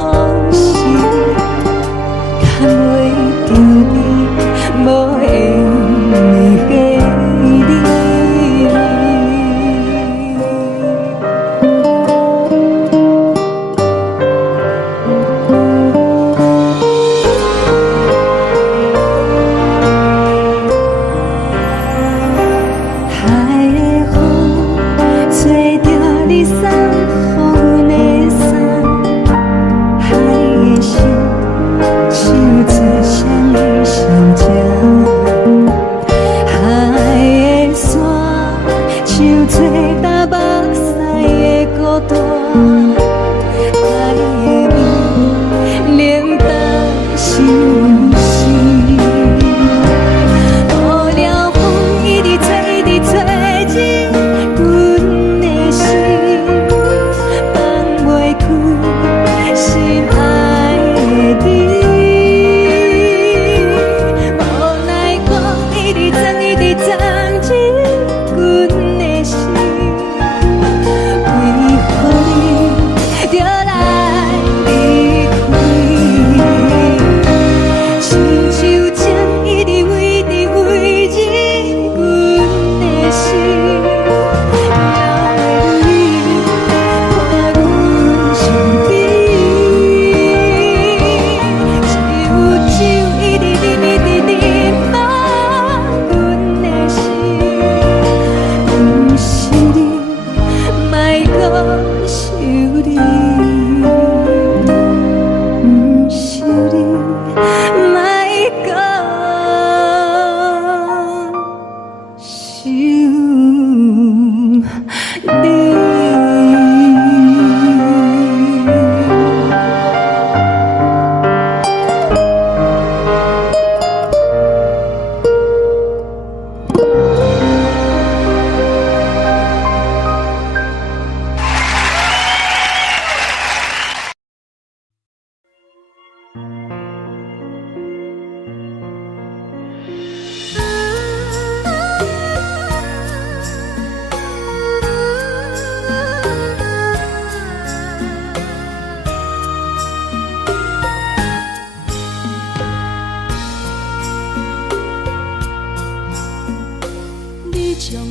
往事，敢袂着你无缘的你。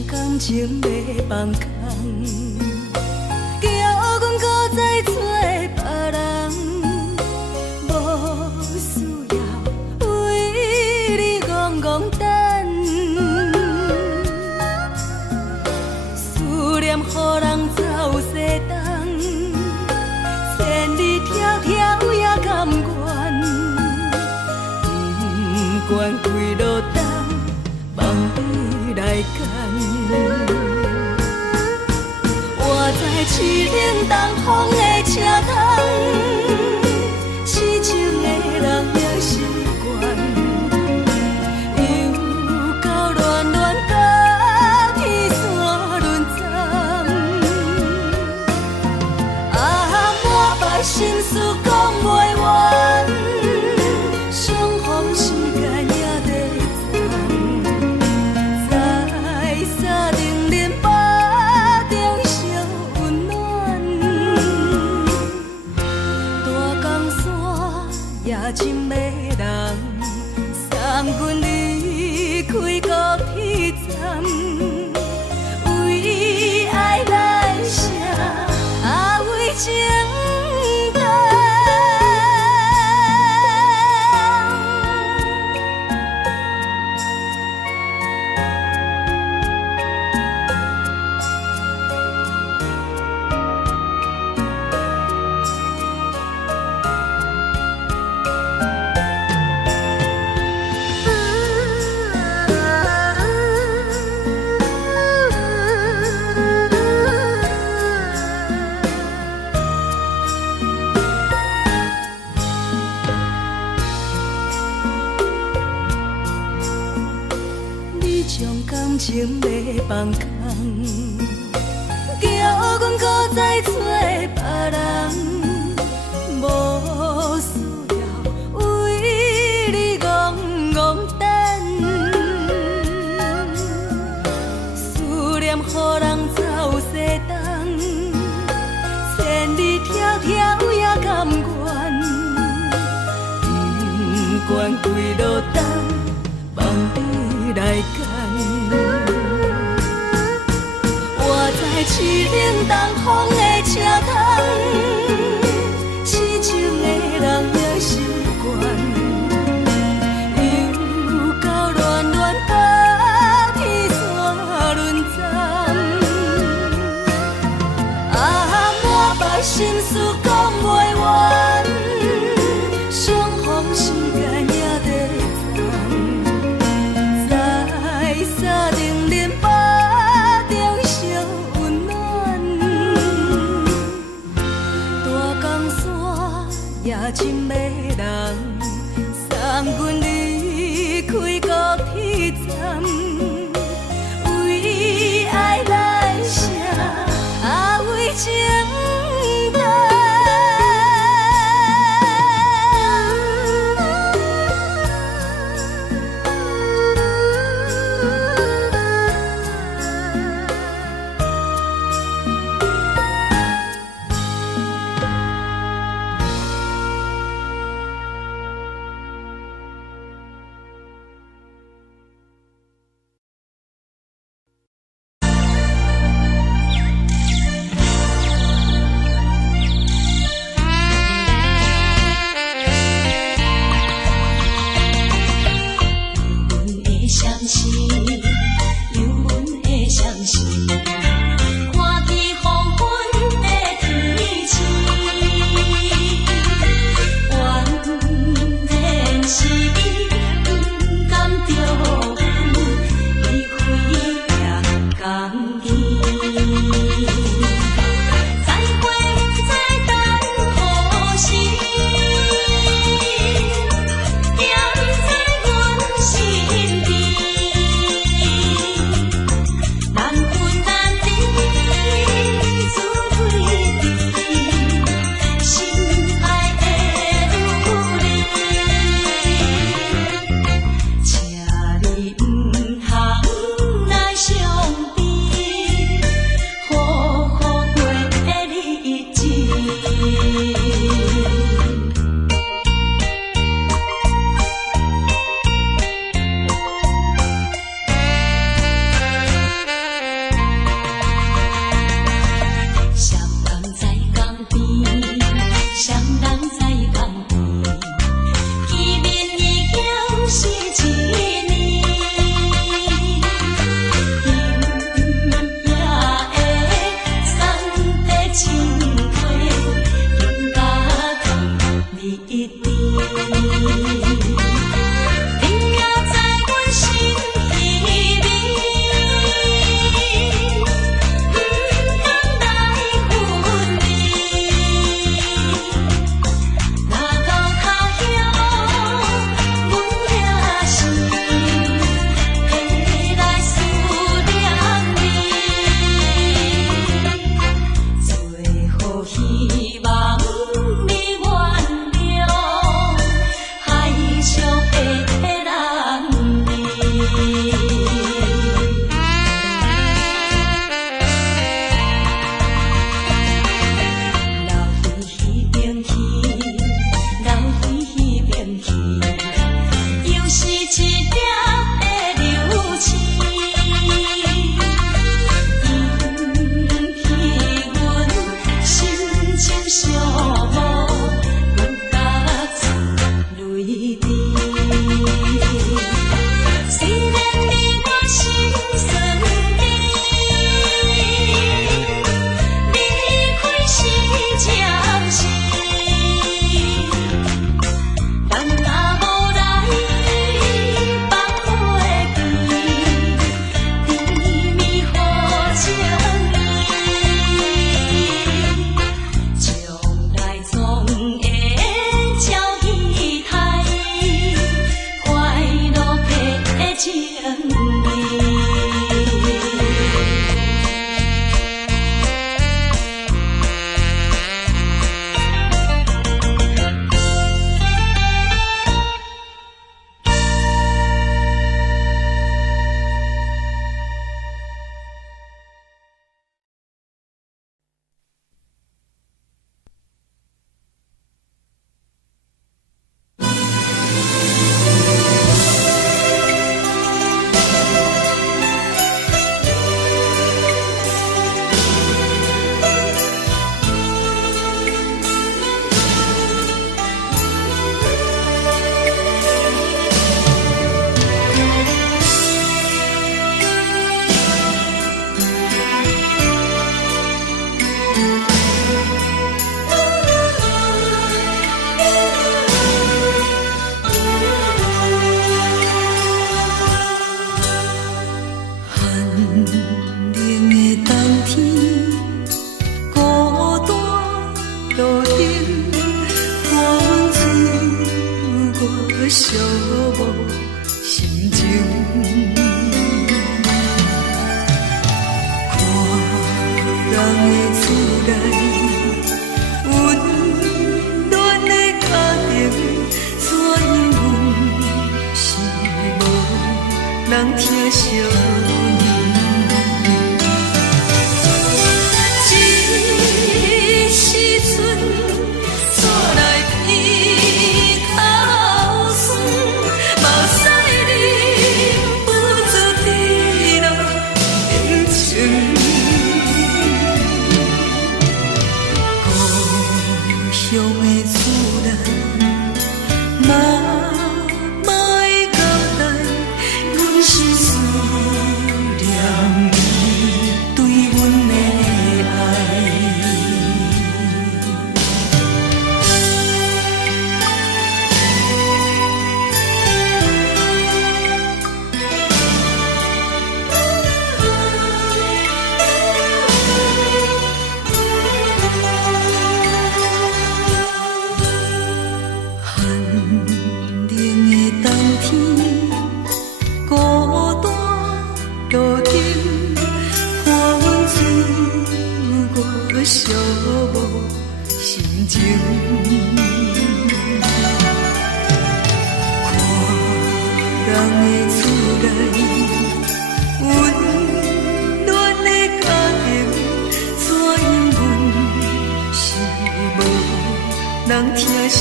感情要放空，叫阮搁再找别人，无需要为你戆戆等。思念予人走西东，千里迢迢也甘愿，不管几路灯，望你来牵。我在凄冷东风的车窗，痴情的人也习惯，又到恋恋甲天山论战。啊，满腹心事讲袂完，相逢时间也在等，在沙定林巴中相温暖。大江山也深的人，送阮离开高铁站，为爱来写为情重。你将感情要放空，叫阮搁再找别人，无需要为你戆戆等。思念予人走西东，千里迢迢也甘愿，不管几路灯，望你来干。我在凄冷东风的车窗，痴情的人也习惯，又到恋恋把天线轮转。满腹心事讲袂完，双方时间也在站，在沙定连巴中烧温暖。大江山也深的人，送阮离开高铁站，为爱来写为情重。是一粒的流星，引起阮心情寂寞，阮甲出泪滴。虽然你我心酸离，离开是暂时，但若无来放花枝，甜蜜好情意，将来总会照期待，快乐的情意。寂寞心情，看人的厝内温暖的家庭，怎因阮是无人疼惜？这时阵怎来鼻头酸？目屎忍不住滴落眼睛。故乡的厝内，妈会交代，阮是思念你对阮的爱。寒冷的冬天，孤单路顶，看阮自我寂寞心情。看人的厝内温暖的家庭，怎因阮是无人疼惜？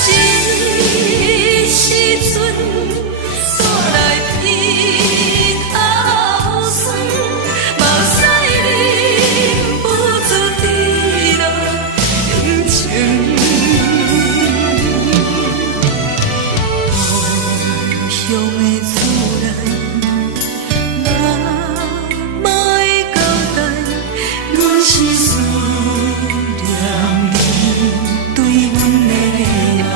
这时阵怎来鼻头酸？目屎忍不住滴落眼睛。故乡的厝内，妈会交代，阮是思念你对阮的爱。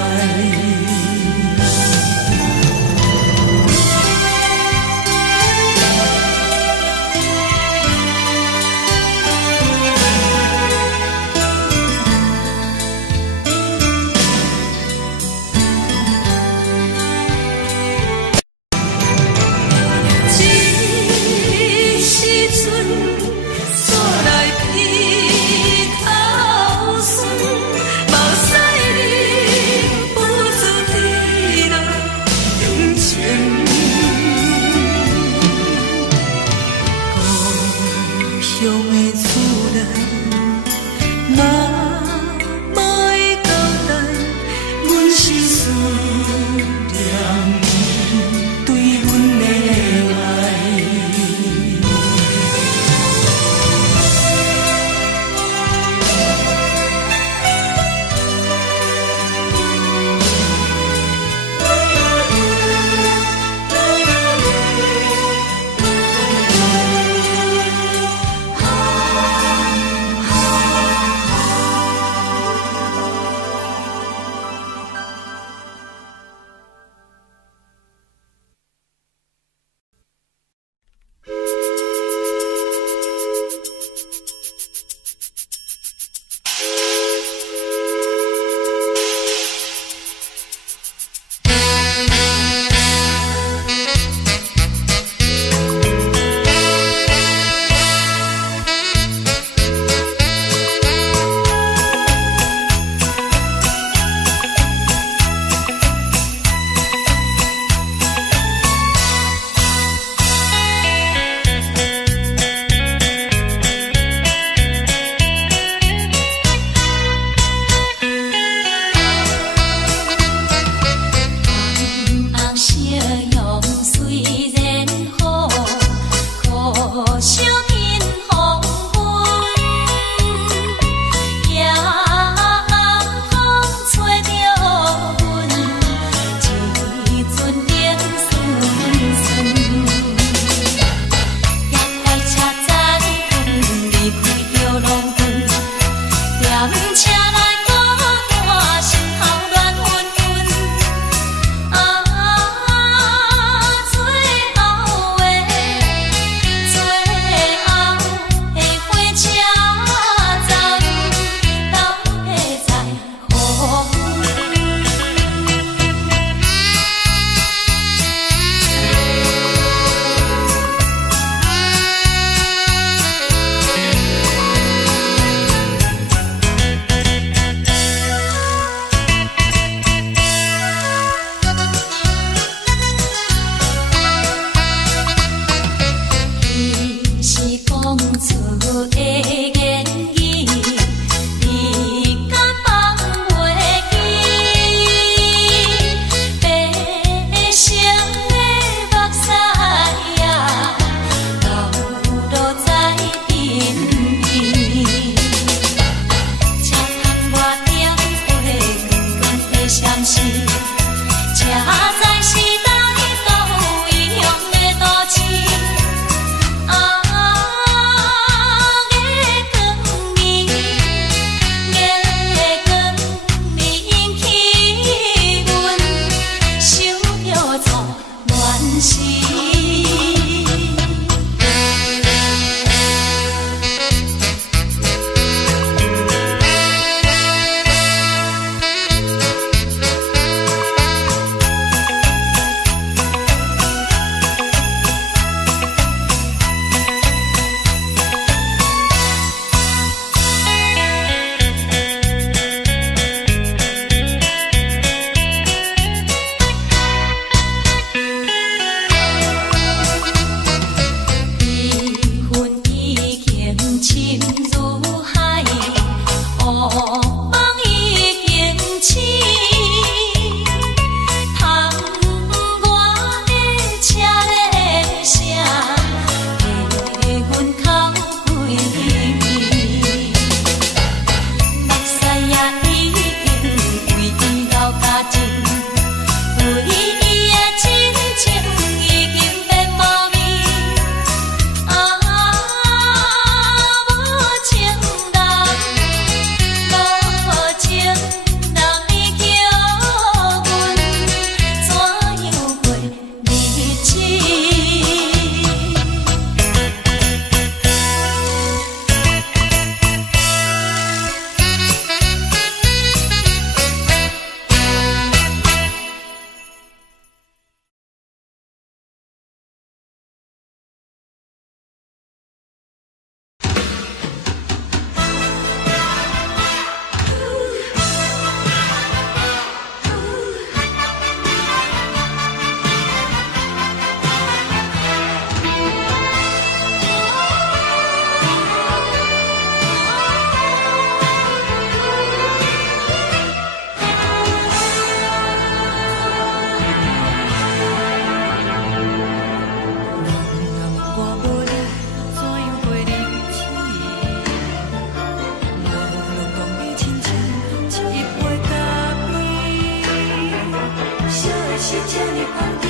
是这呢香甜，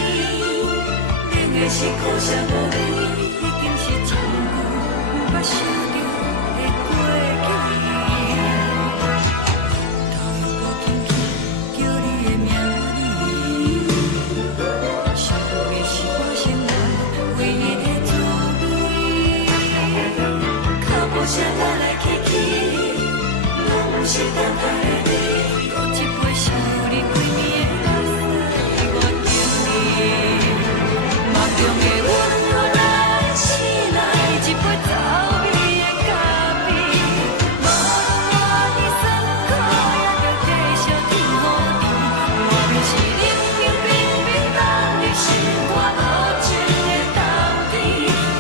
冷的是苦涩无味，已经是真久无法想着的过去。头又搁轻轻叫你的名字，想的是我生活唯一的滋味。脚步声来来去去，拢不是等待的你，搁一杯想你几暝的目屎，我着你。梦中的阮我来醒来，一杯走味的咖啡，无论我的酸苦，也着继续甜予你。外面是冷冷冰冰冷的心肝无情的冬天，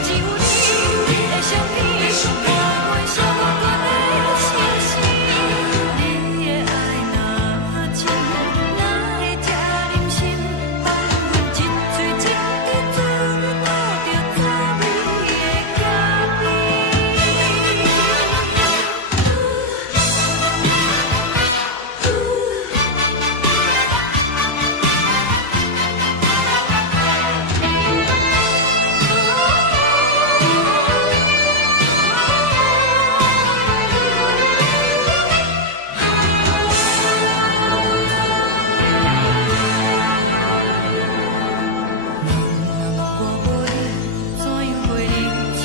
只有你的相片，伴阮寂寞过的相思。你的爱若真，哪会这忍心放阮一嘴一滴滋味，讨着滋味的咖啡。我无你，怎样袂忍心？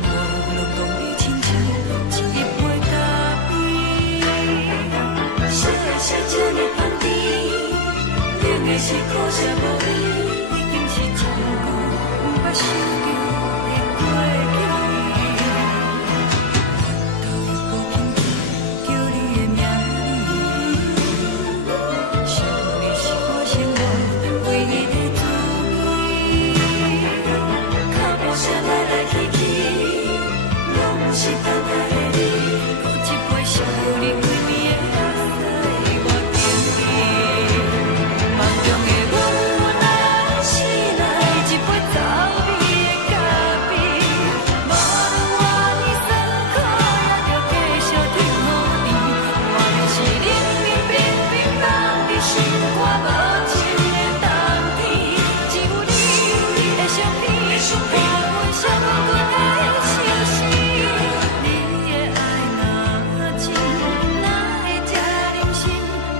无论当你亲像一杯咖啡，烧的是这呢香甜，冷的是苦涩无味，已经是真久无法想着的过去。头又搁轻轻叫你的名字，想你是我生活唯一的滋味。脚步声来来去去，拢不是等待的你，搁一杯想你几暝的目屎，我着你。梦中的阮我来醒来，一杯走味的咖啡，无论我的酸苦，也着继续甜予你。外面是冷冷冰冰冷的心肝无情的冬天，只有你的相片，伴阮寂寞过的相思。你的爱若真，哪会这忍心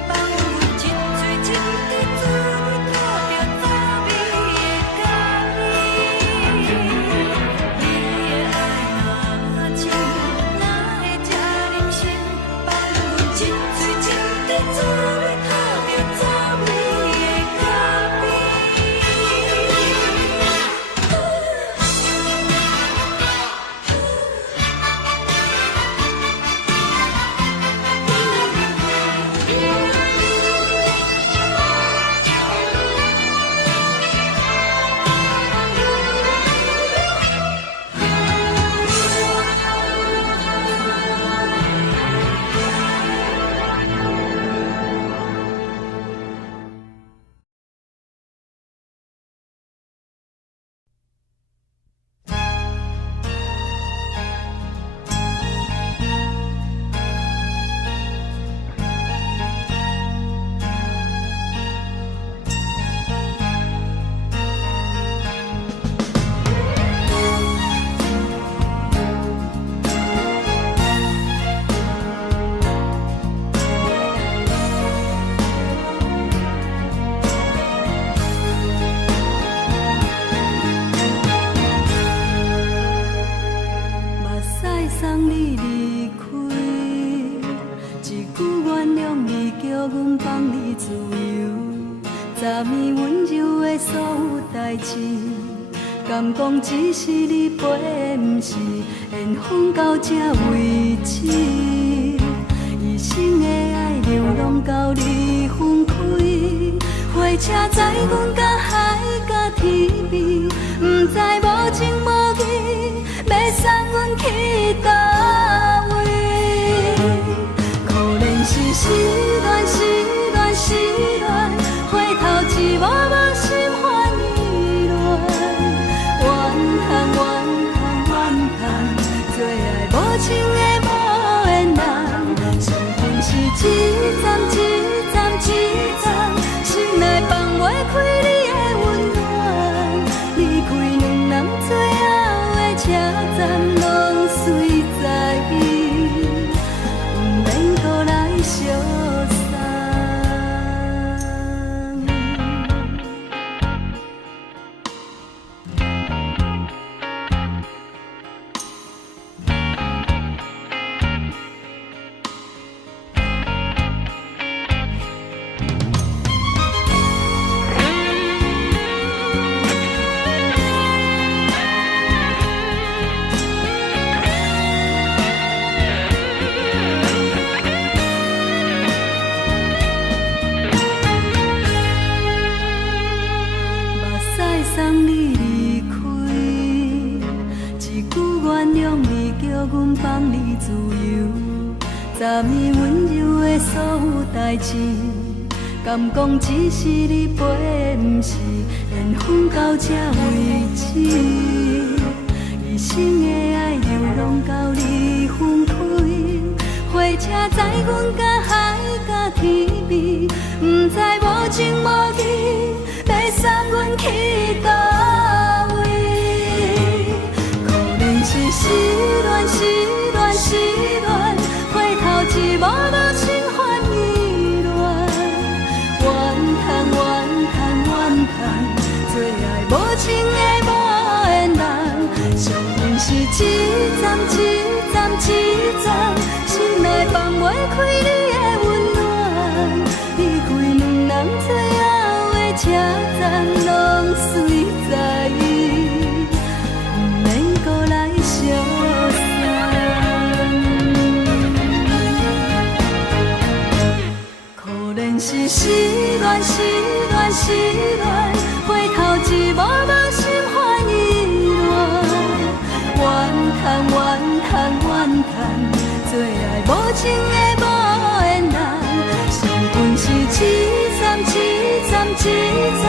放阮一嘴一滴滋味，讨着滋味的咖啡。你的爱若真，哪会这忍心放阮一嘴一滴滋味，讨着滋味的咖啡。目屎送你离开，一句原谅你，叫阮放你自由，昨暝温柔的所有代志，敢讲只是你陪，不是缘分到这为止。一生的爱流浪到你分开，火车载阮到海角天边，不知无情无义，要送阮去倒位？可能是失恋，失恋，失恋，回头一幕幕心烦意乱，怨叹，怨叹，怨叹，最爱无情的无缘人，生命是一站一站一站。柔的所有代志，敢讲只是你陪，不是缘分到这为止。一生的爱流浪到你分开，火车载阮甲海甲天边，不知无情无义，要送阮去倒位？可能是失恋，失恋，失恋，回头一幕幕心烦意乱，怨叹，怨叹，怨叹，最爱无情的无缘人，上恨是一站一站一站，心内放袂开你的温暖，离开两人最后的车站，拢随在意，不免搁来相送。可能是失恋，失恋，失恋，回头一幕幕心烦意乱，怨叹，怨叹，怨叹，最爱无情的无缘人，上恨是一站一站一站，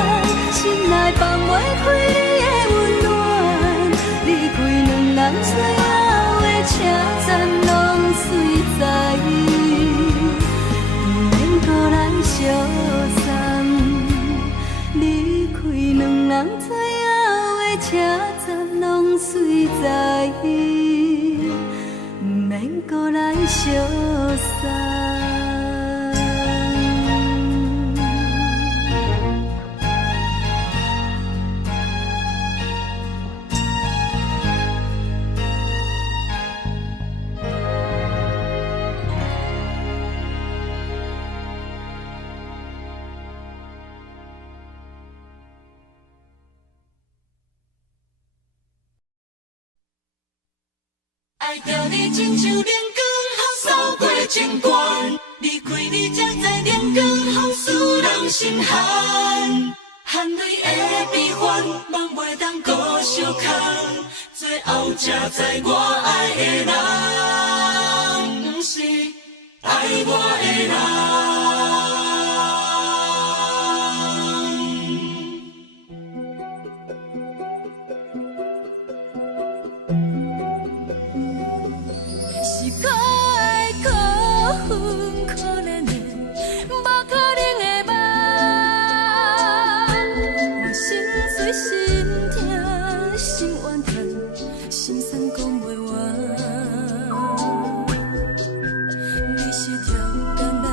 心内放袂开你的温暖，离开两人最后的车站，拢随在意，不免搁来相送，离开两人最后的车站，拢随在意，不免搁来相送。爱着你亲像阳光，透扫过情关，离开你才知阳光风使人心寒。含泪的悲欢，望袂当搁相牵，最后才知我爱的人，不是爱我的人。是可爱可恨可怜的，无可能的梦。我心碎心痛心怨叹，心酸讲袂完。你是条人来。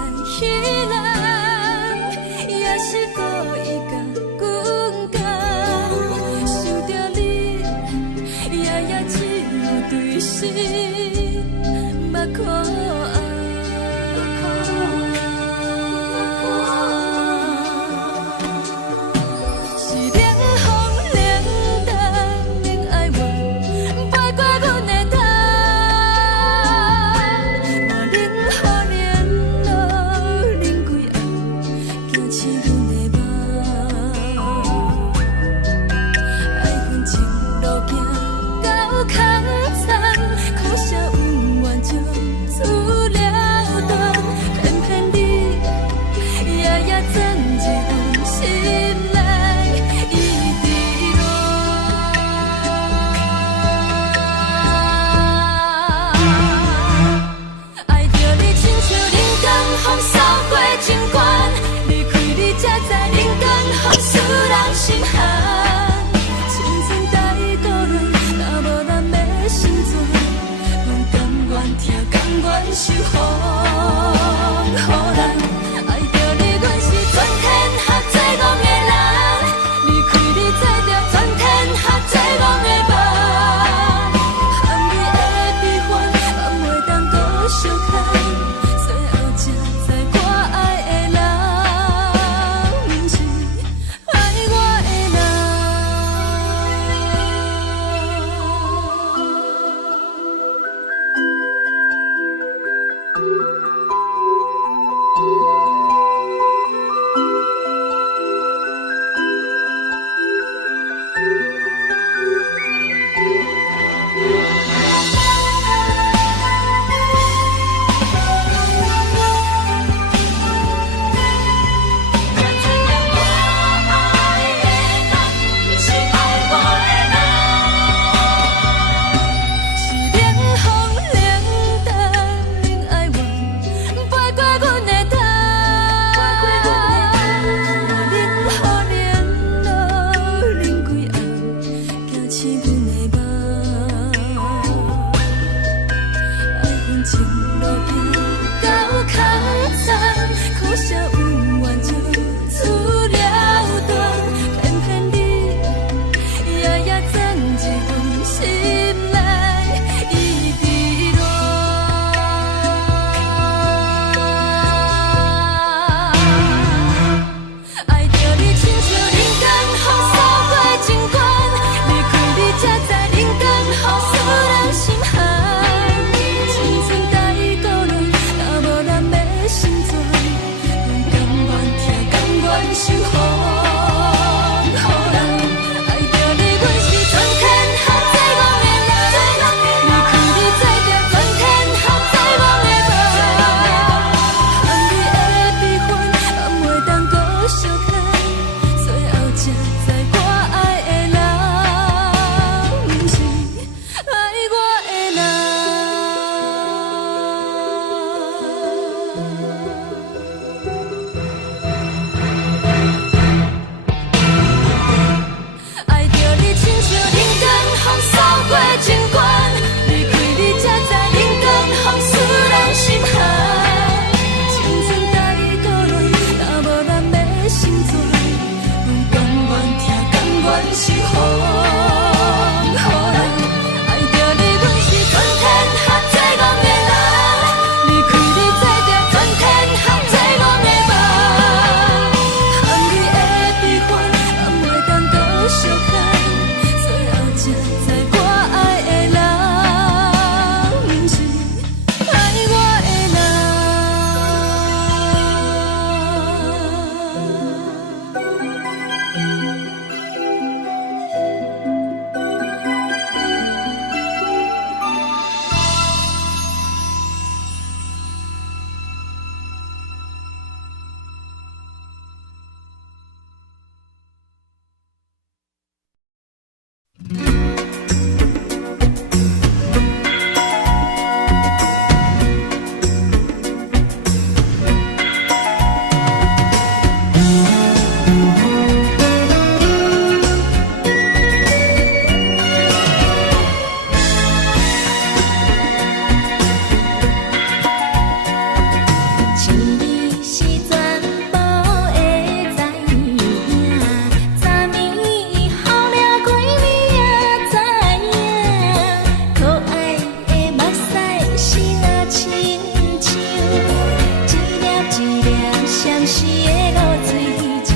时的露水一游，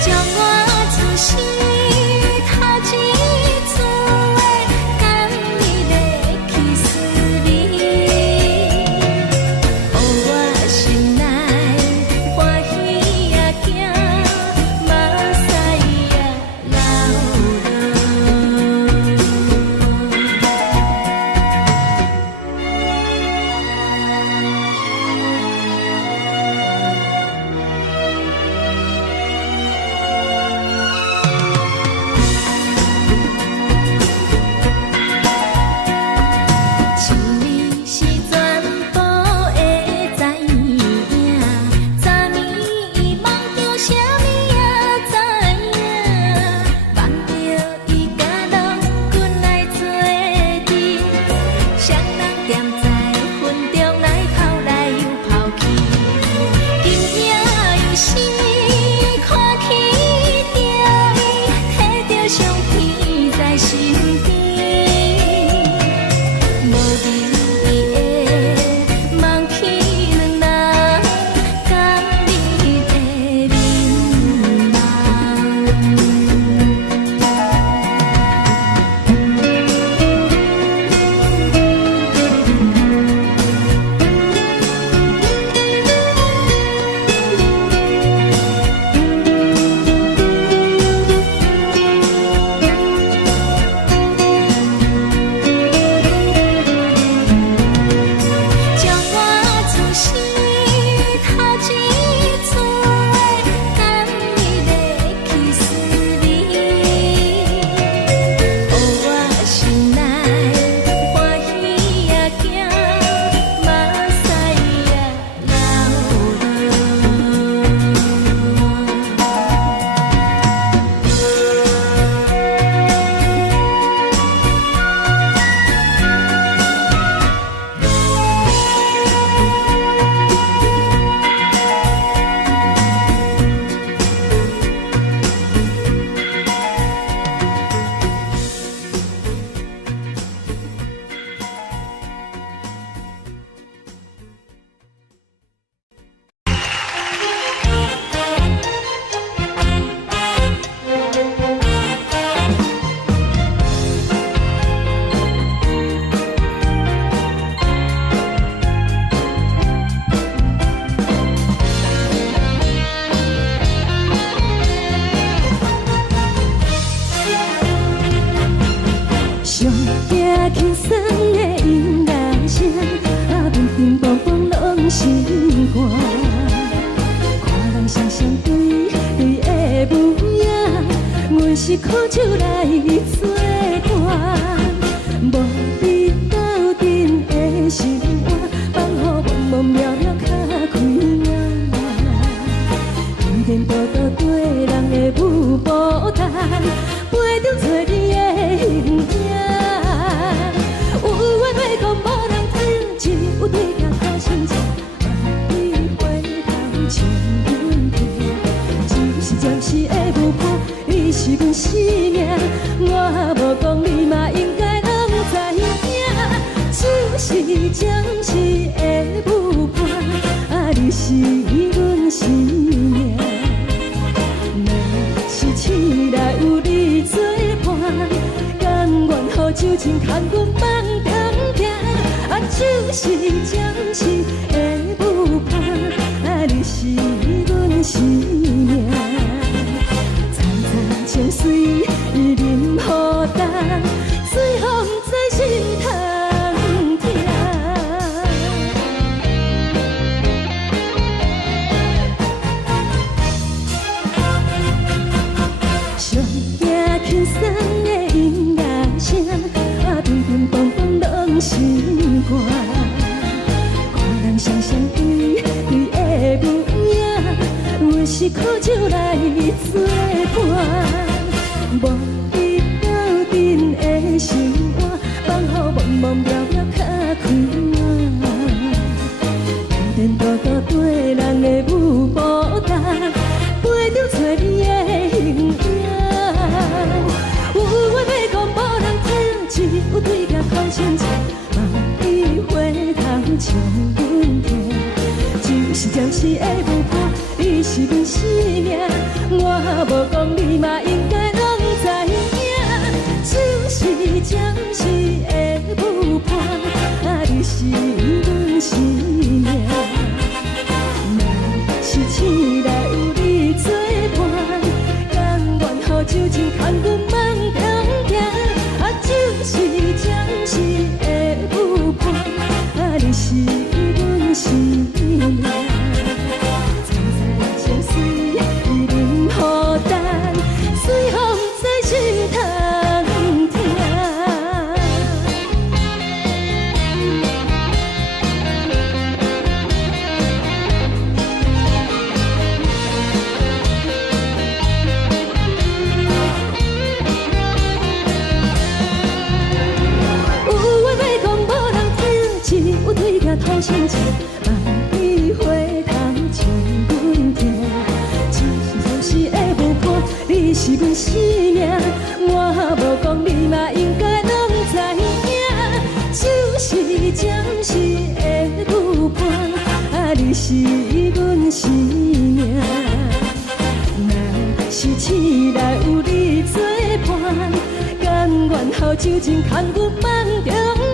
将我自身头一次的感你的起思味，予我心内欢喜也惊，目屎也是你是全部的知影，昨暝梦中啥物也知影，梦着伊甲郎君来做阵，双人踮在云中来跑来又跑去，今夜又是看起着伊，摕着相片在身边。无眠伊的梦去两人，感你的面将我自身头一次的感你的起思味，予我心内欢喜也惊，目屎也上惊轻松的音乐声，平平梆梆拢心肝。看人双双对对的模样，阮是苦酒来做伴。无你斗阵的生活，放予茫茫渺渺较开朗。颠颠倒倒对人的舞步弹，陪着做你的形影。有话要讲无人听，只有对镜靠心情。万里回头像阮听，就是暂时的舞伴，你是阮生命。我无讲你嘛应该拢知影，就是暂时的舞伴，你是阮生命。若是醒来有你作伴，甘愿予酒精牵阮放通行，就是暂时的舞伴，你是阮生命。层层情水任何重，最后不知心通听。上惊轻松的音乐声，平平梆梆拢心肝。看人双双对对的模样，阮是苦酒来做伴。无你斗阵的生活，放予茫茫渺渺较开朗。颠颠倒倒对人的舞步弹，陪着做你的形影。有话要讲无人听，只有对镜靠心情。万里回头像阮听，就是暂时的舞是阮生命，我无讲你嘛应该拢知影，就是暂时的舞伴，啊，你是阮生命。若是醒来有你作伴，甘愿予酒精牵阮慢行行，啊，就是暂时的舞伴，啊，你是阮生命。随风在心通听。有话要讲，无人听，只有对镜讨心情，万里花头唱阮听。是的舞伴，你是阮生命，我无讲你嘛应该拢知影，就是暂时的舞伴，啊，你是阮生命。若是醒来有你作伴，甘愿予酒精牵阮慢中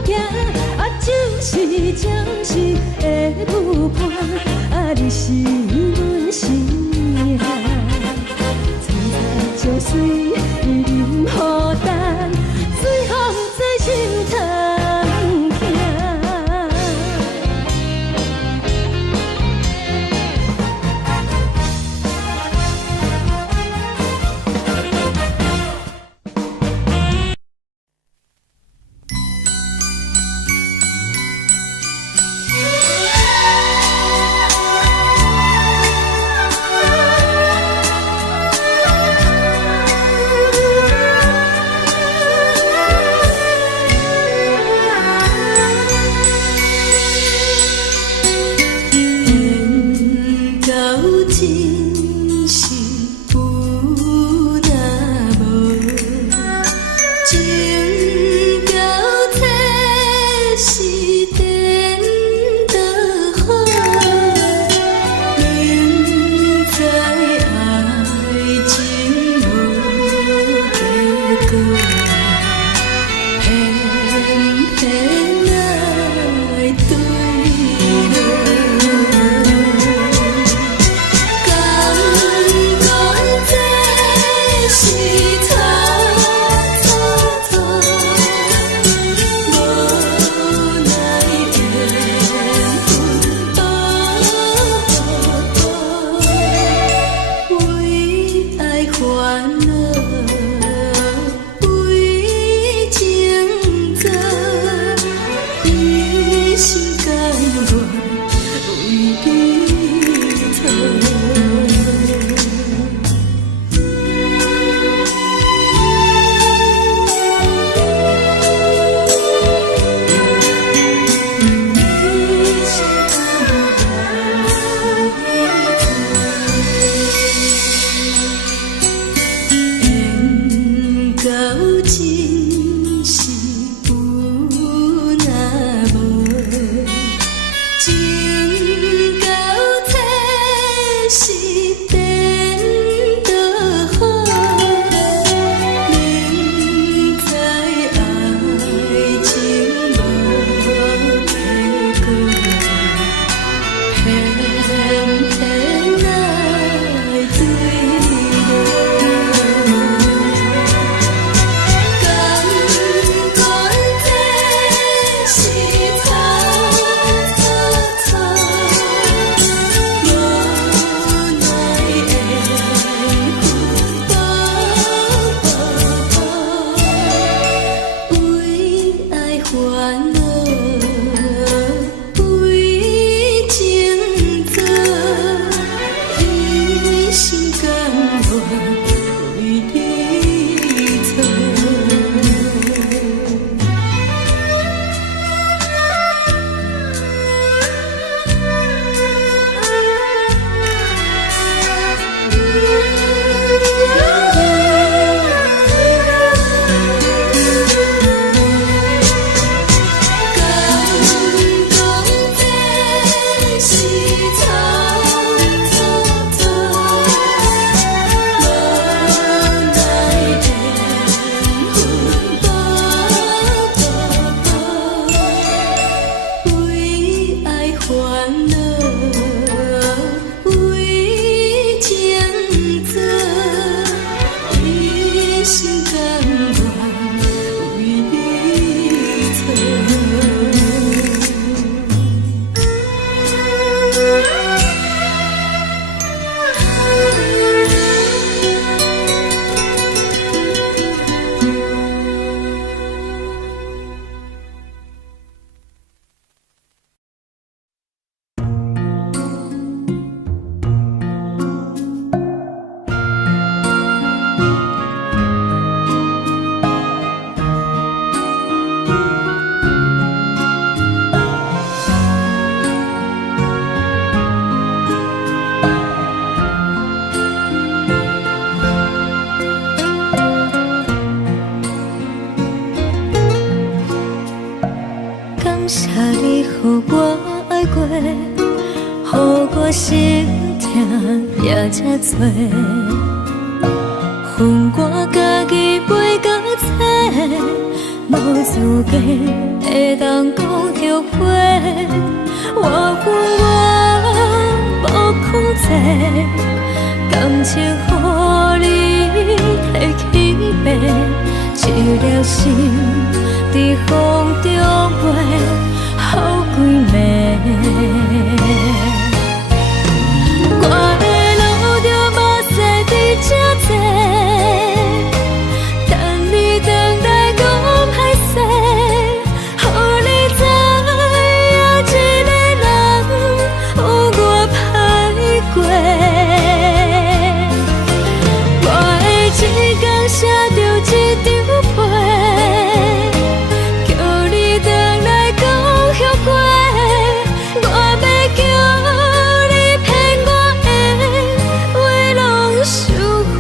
行，啊，就是暂时的舞伴，啊，你是阮生命。就随伊任何等，随风在心通听。我心痛也这多，恨我家己袂够多，无资格会当讲后悔。我恨我无控制，感情予你摕去卖，一粒心伫风中飞，好几暝。我的路着目屎伫这多，等你回来讲歹势，予你知影一个人有我歹过。我的一天写着一张被，叫你回来讲后悔。我要叫你骗我的话拢收回。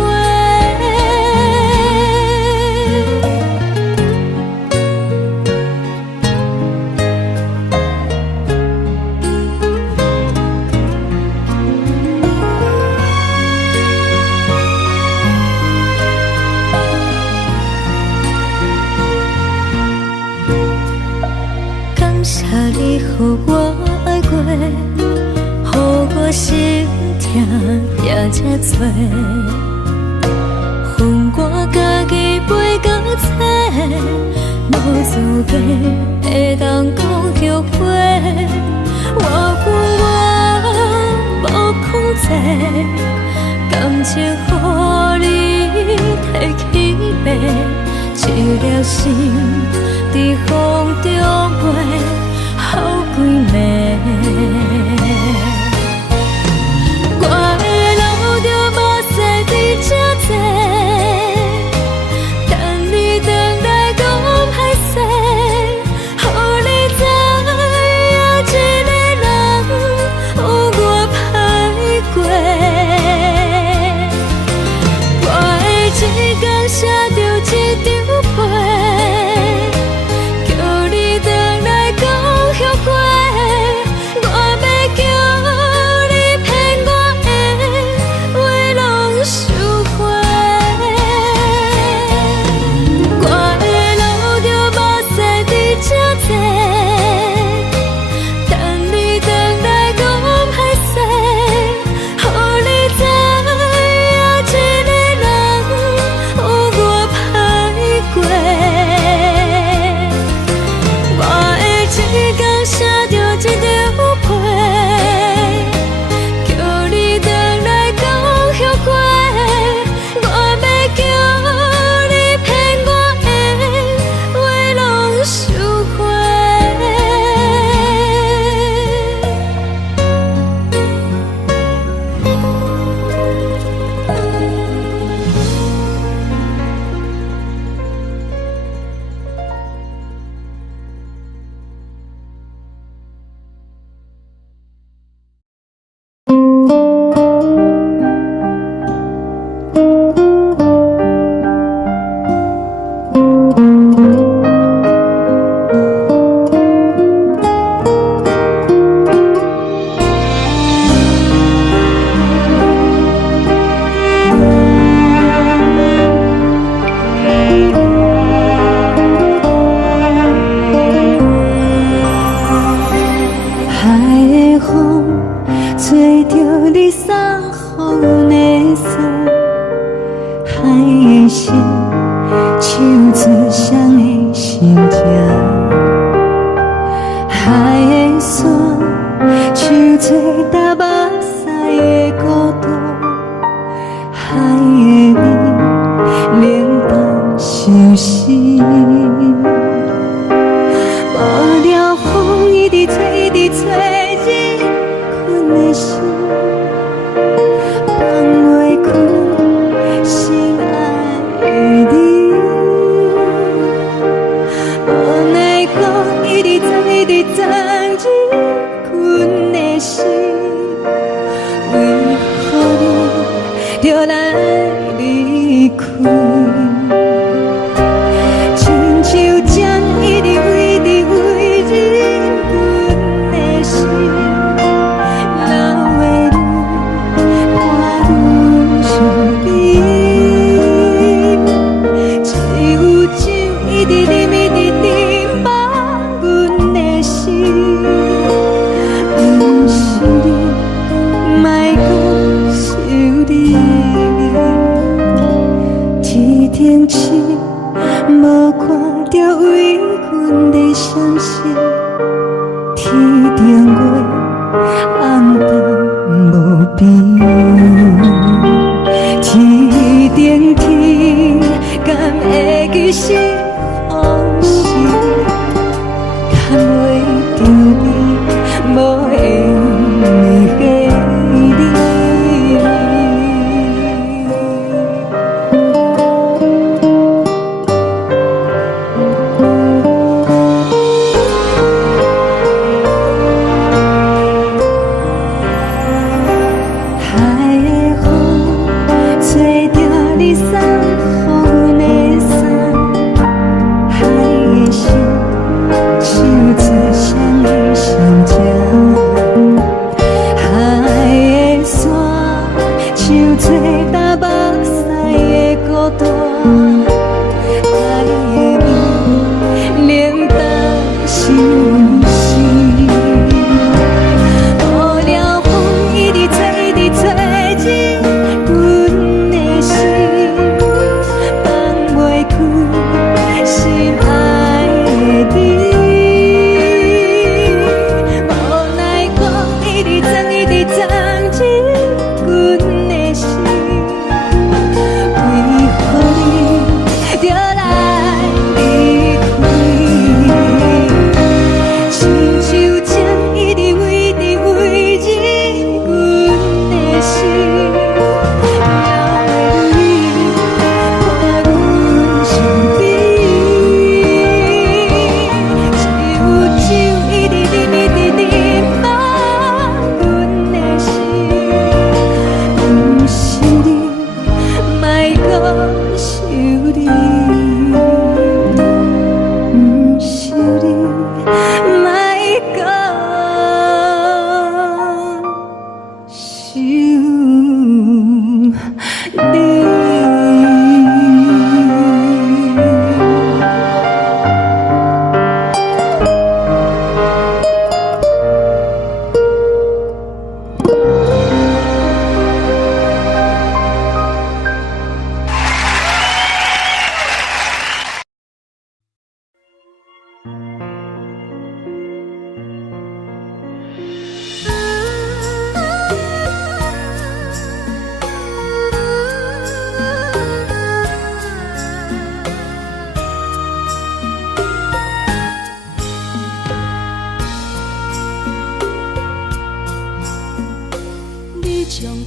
感谢你予我爱过，予我心痛也这多，恨我家己袂够多，无资格会当讲后悔。我恨我无控制，感情予你摕去卖，一粒心伫风中飞，好几暝。我的路着目屎伫这多，等你回来讲歹势，予你知影一个人有我歹过。我的一天写着一张被，叫你回来讲后悔。我要叫你骗我的话拢收回。我的路着目屎伫这多，等你回来讲歹势，予你知影一个人有我歹过。我的一天写着一张被，叫你回来讲后悔。我要叫你骗我的话拢收回。海的风吹着你送予的伞，海的心唱出双的心情，海的山唱出搭目屎的孤独，海的味冷淡伤心。无聊风一直吹，一直吹，日困的心放袂开，心爱的你。无奈何一直走，一直走，日困的心，为何你就来离开？亲像针一直挥，一直挥，日困的心，流的边，天顶天，敢会记是往事，敢袂着你无缘的你。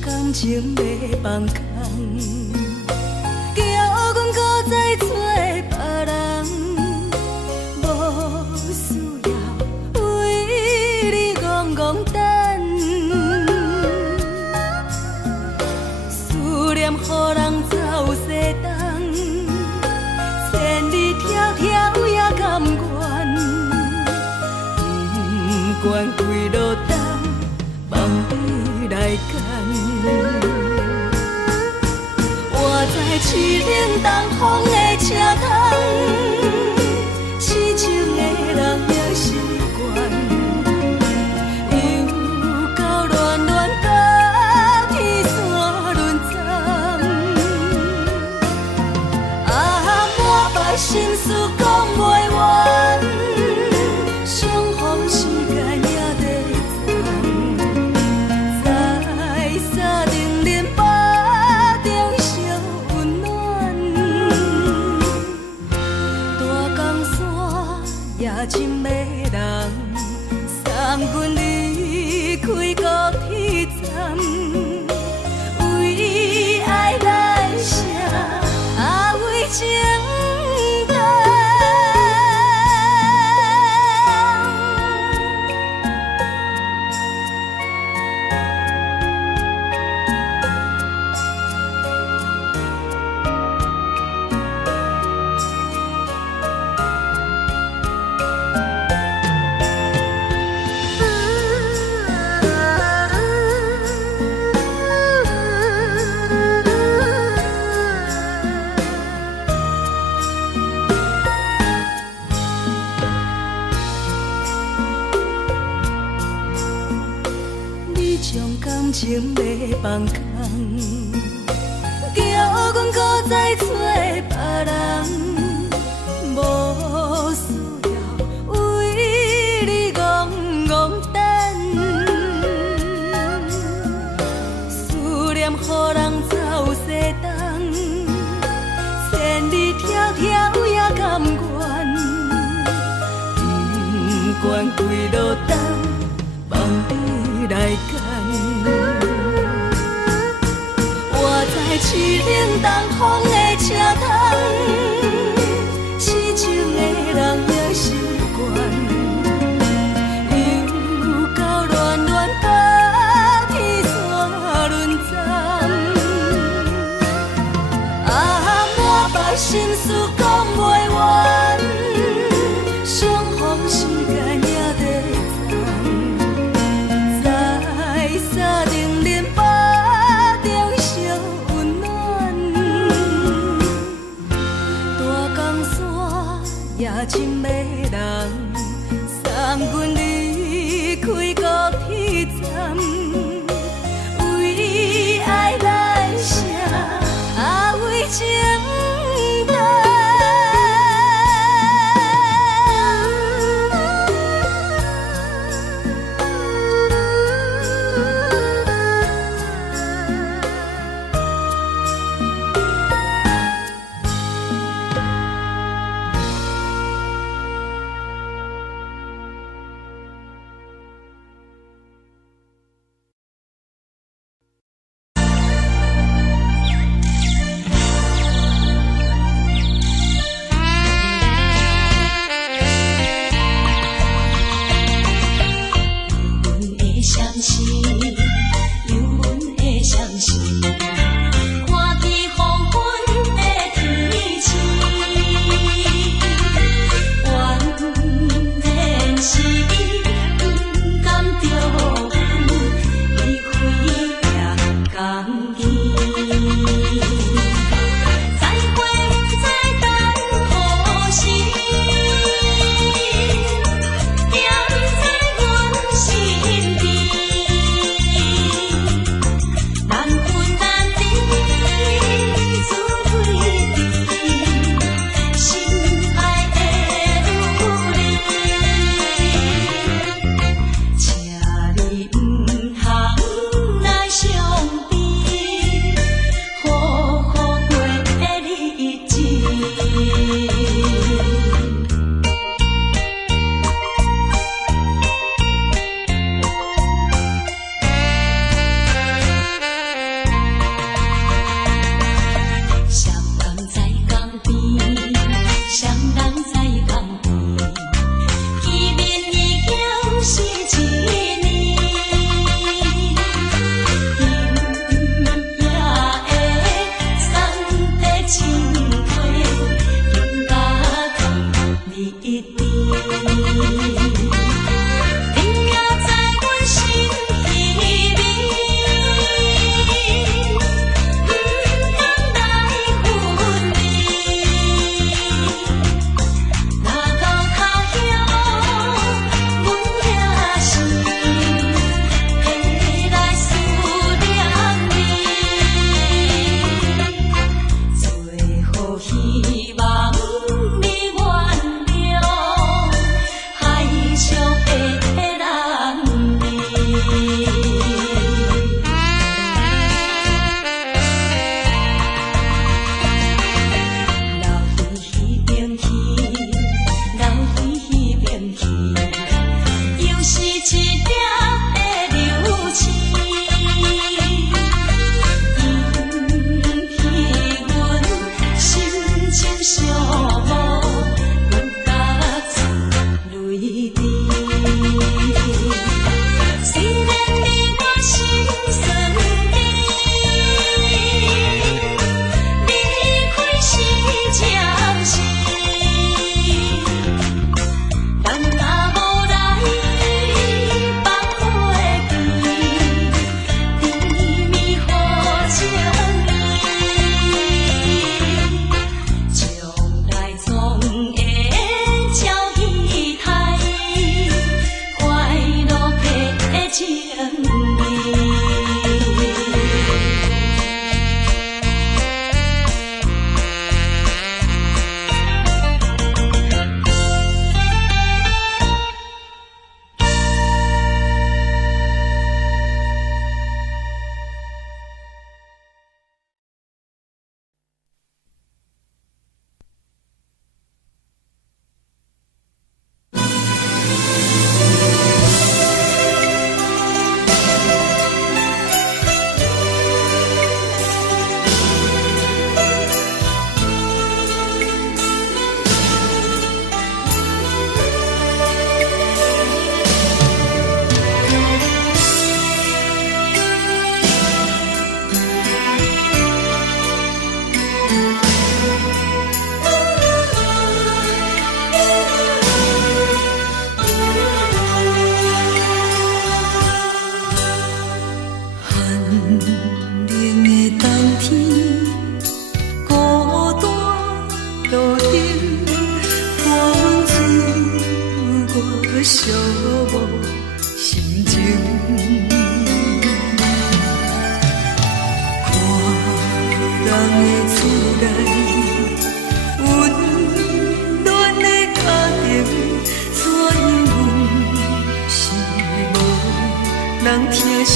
感情要放空，叫阮搁再找别人，无需要为你戆戆等。思念予人走西东，千里迢迢也甘愿，不管几落冬，望你来干。我在凄冷东风的车窗，痴情的人也习惯，又到乱乱甲天线轮转。满腹心事讲袂完，相逢时间也在站，在沙丁林巴中烧温暖。大江山夜深的人，送阮离开高铁站，为爱来写为情。感情要放空，叫阮搁再找别人，无需要为你戆戆等。予人走西东，千里迢迢也甘愿，不管几路灯，望你来牵。我在市冷东风的车窗，痴情的人也习惯，又到乱乱把天线轮转。满腹心事讲袂完，相逢时间也在站，在沙定林巴中相温暖。大江山也深的人，送阮离开高铁站，为爱来写，为情。冷的冬天，孤单路顶，寒温刺我寂寞心情。看人的厝内，温暖的家庭，怎因阮是无人疼惜？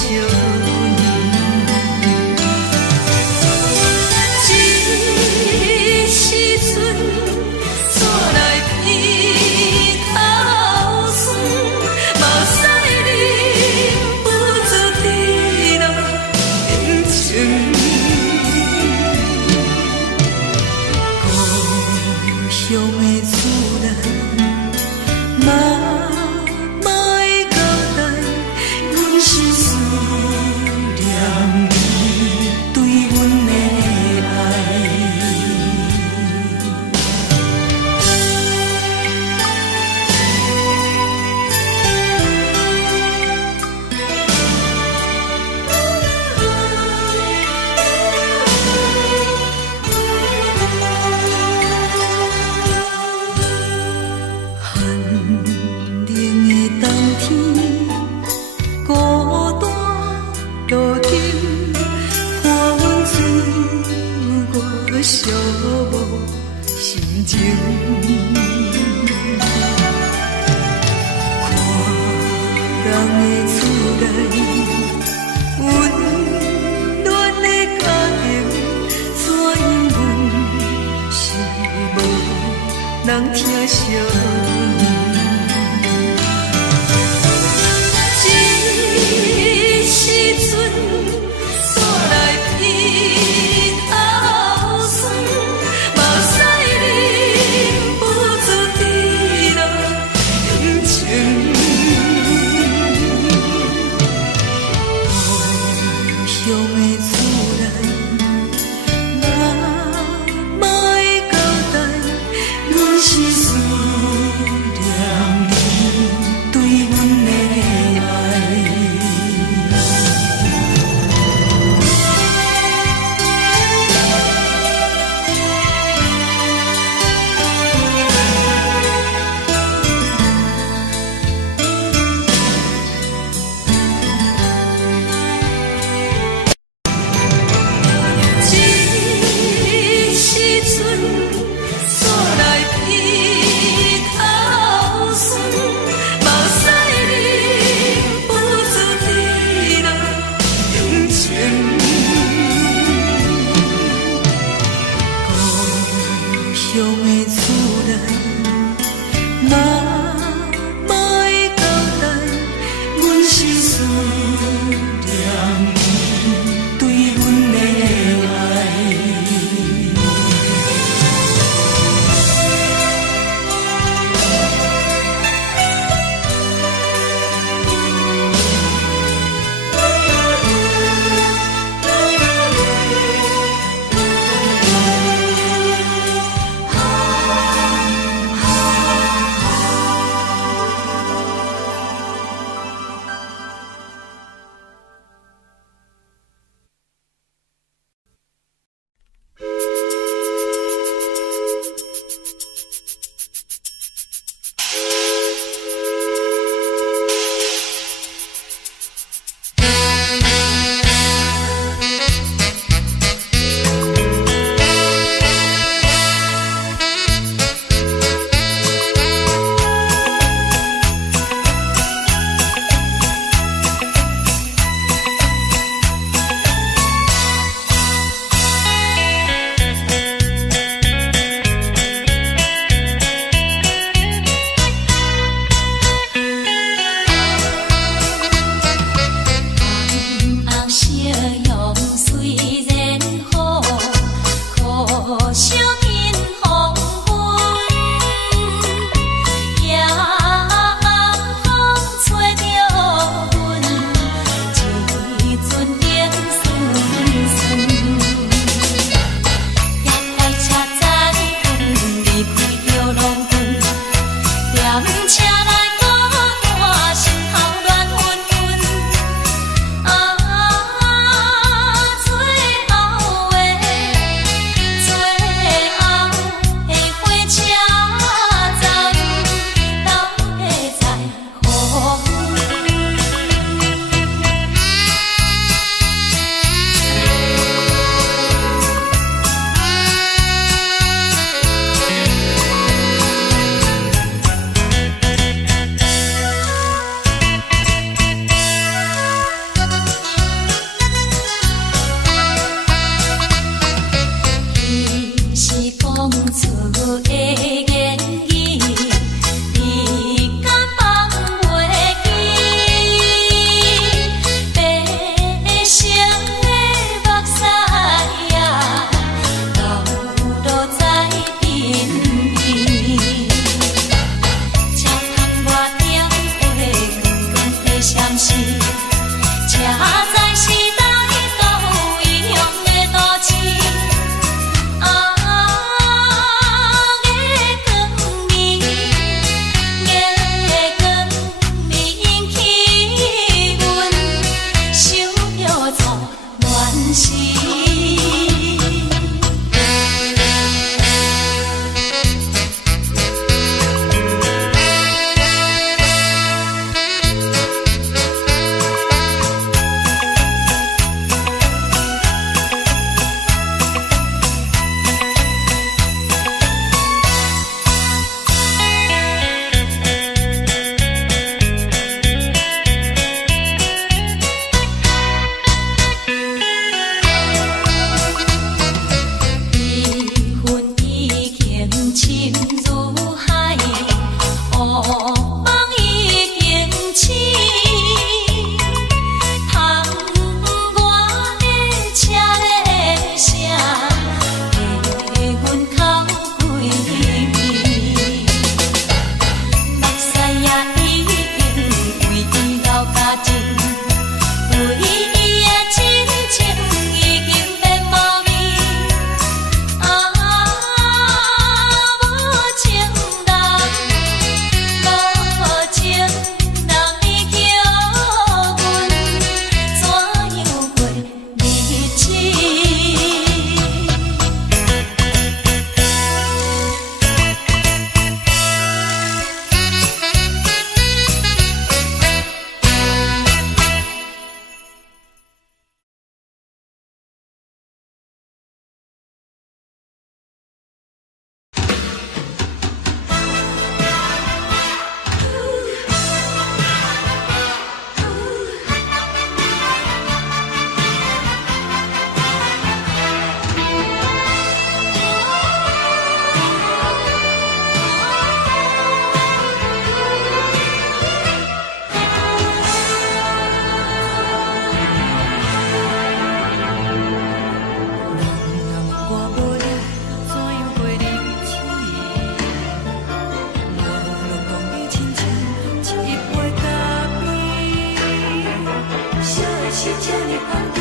呢香甜，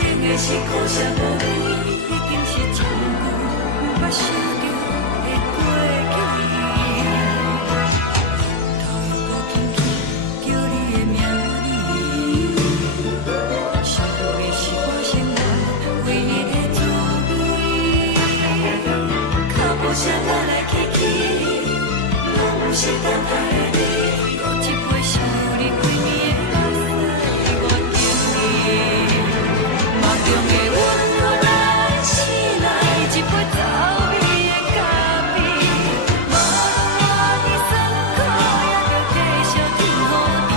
冷的是苦涩无味，已经是真久捌想着的过去。头又搁轻轻叫你的名字，想的是我生活唯一的滋味。脚步声来来去去，拢是等待的你，搁一杯想你几暝的目屎，我等你。梦中的阮我来醒来，一杯走味的咖啡，无论我的酸苦，也着继续甜予你。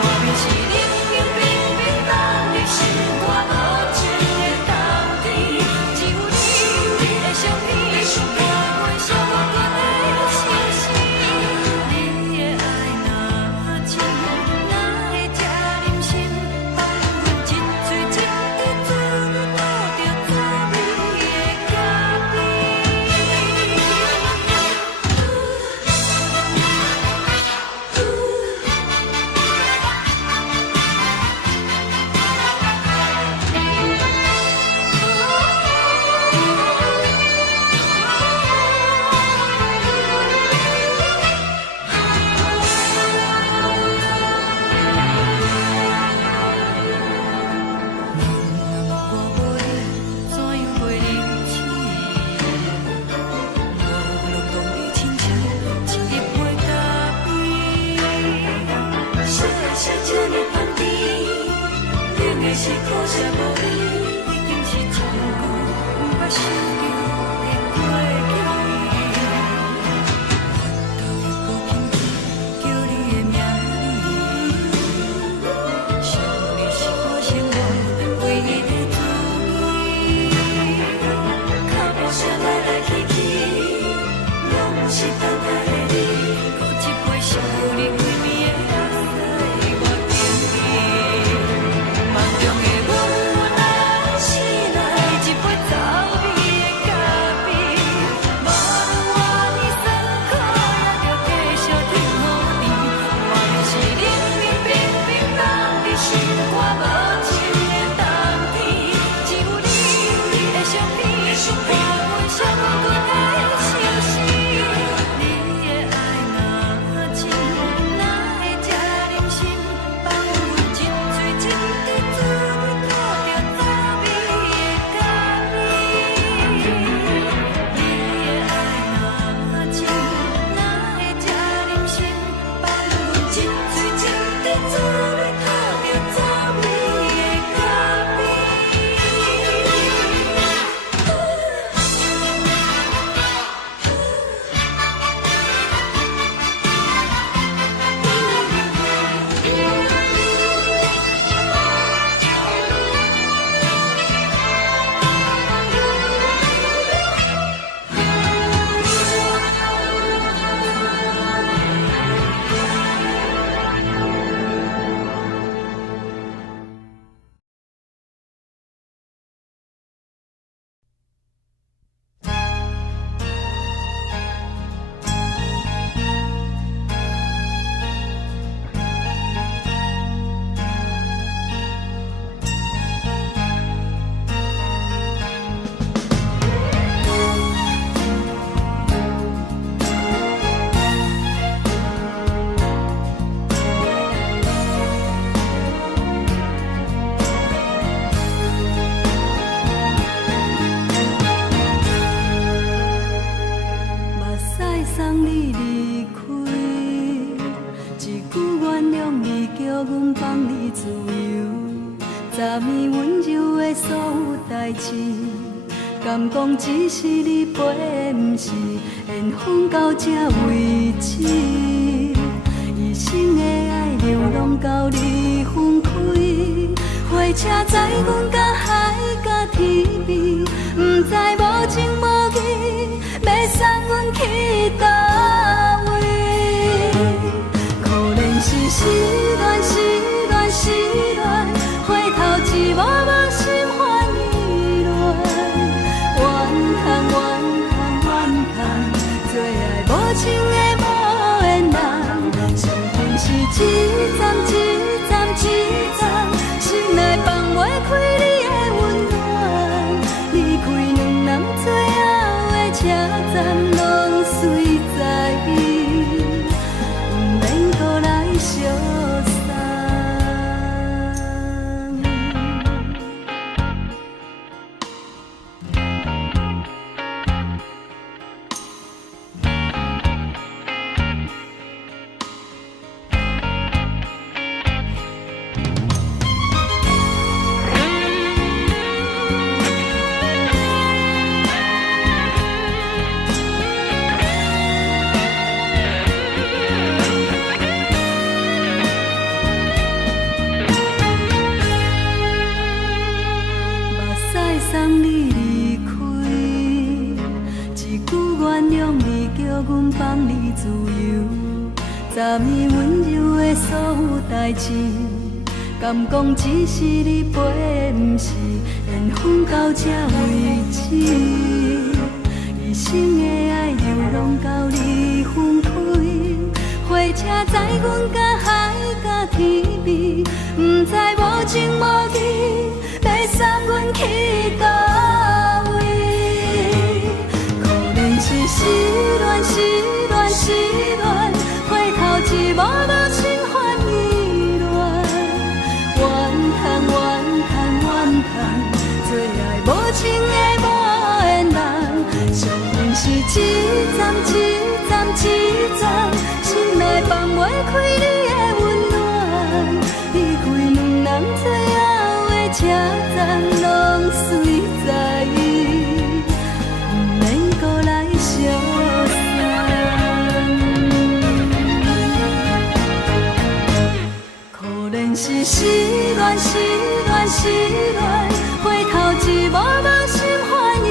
外面是冷冷冰冰冷的心肝，无情的冬天，只有你的相片，陪阮相共的相思。你的爱若真，哪会这忍心放阮一嘴一滴珠倒着滋味的咖我无你，怎样袂离去？无路当你亲像一杯咖啡，烧的是这呢香甜，冷的是苦涩无味，已经是真久捌想着的过去。头又搁轻轻叫你的名字，想的是我生活唯一的滋味。脚步声来来去去，拢是等待的你，搁一杯想你几暝的目屎，我等你。梦中的阮我来醒来，一杯走味的咖啡，无论我的酸苦，也着继续甜予你。外面是冷冷冰冰冷的心肝，无情的冬天，只有你的相片，陪阮相共的相思。你的爱若真，哪会这忍心放阮一嘴一滴珠倒着滋味的咖啡？你的爱若真，哪会这忍心放阮一嘴一滴珠倒着滋味的咖啡？目屎送你离开，一句原谅你，叫阮放你自由。昨暝温柔的所有代志，敢讲只是你陪，不是缘分到这为止。一生的爱流浪到你分开，火车载阮到海角天边，不知无情无义，要送阮去倒位？可怜是失恋，失恋，失恋，回头一幕幕心烦意乱，怨叹，怨叹，怨叹，最爱无情的无缘人，相分是一站一站一站，心送你离开，一句原谅你，叫阮放你自由。昨暝温柔的所有代志，敢讲只是你陪，不是缘分到这为止。一生的爱又拢到你分开，火车载阮甲海甲天边，不知无情无义，要送阮去倒位？可能是失恋，失恋，失恋，回头一幕无情换意乱，怨叹，怨叹，怨叹，最爱无情的无缘人，上恨是一站一站一站，心内放袂开你的温暖，离开两人最后的车站，拢随在意，不免搁来相送。可能是失恋，失恋，失恋，回头一幕无心换意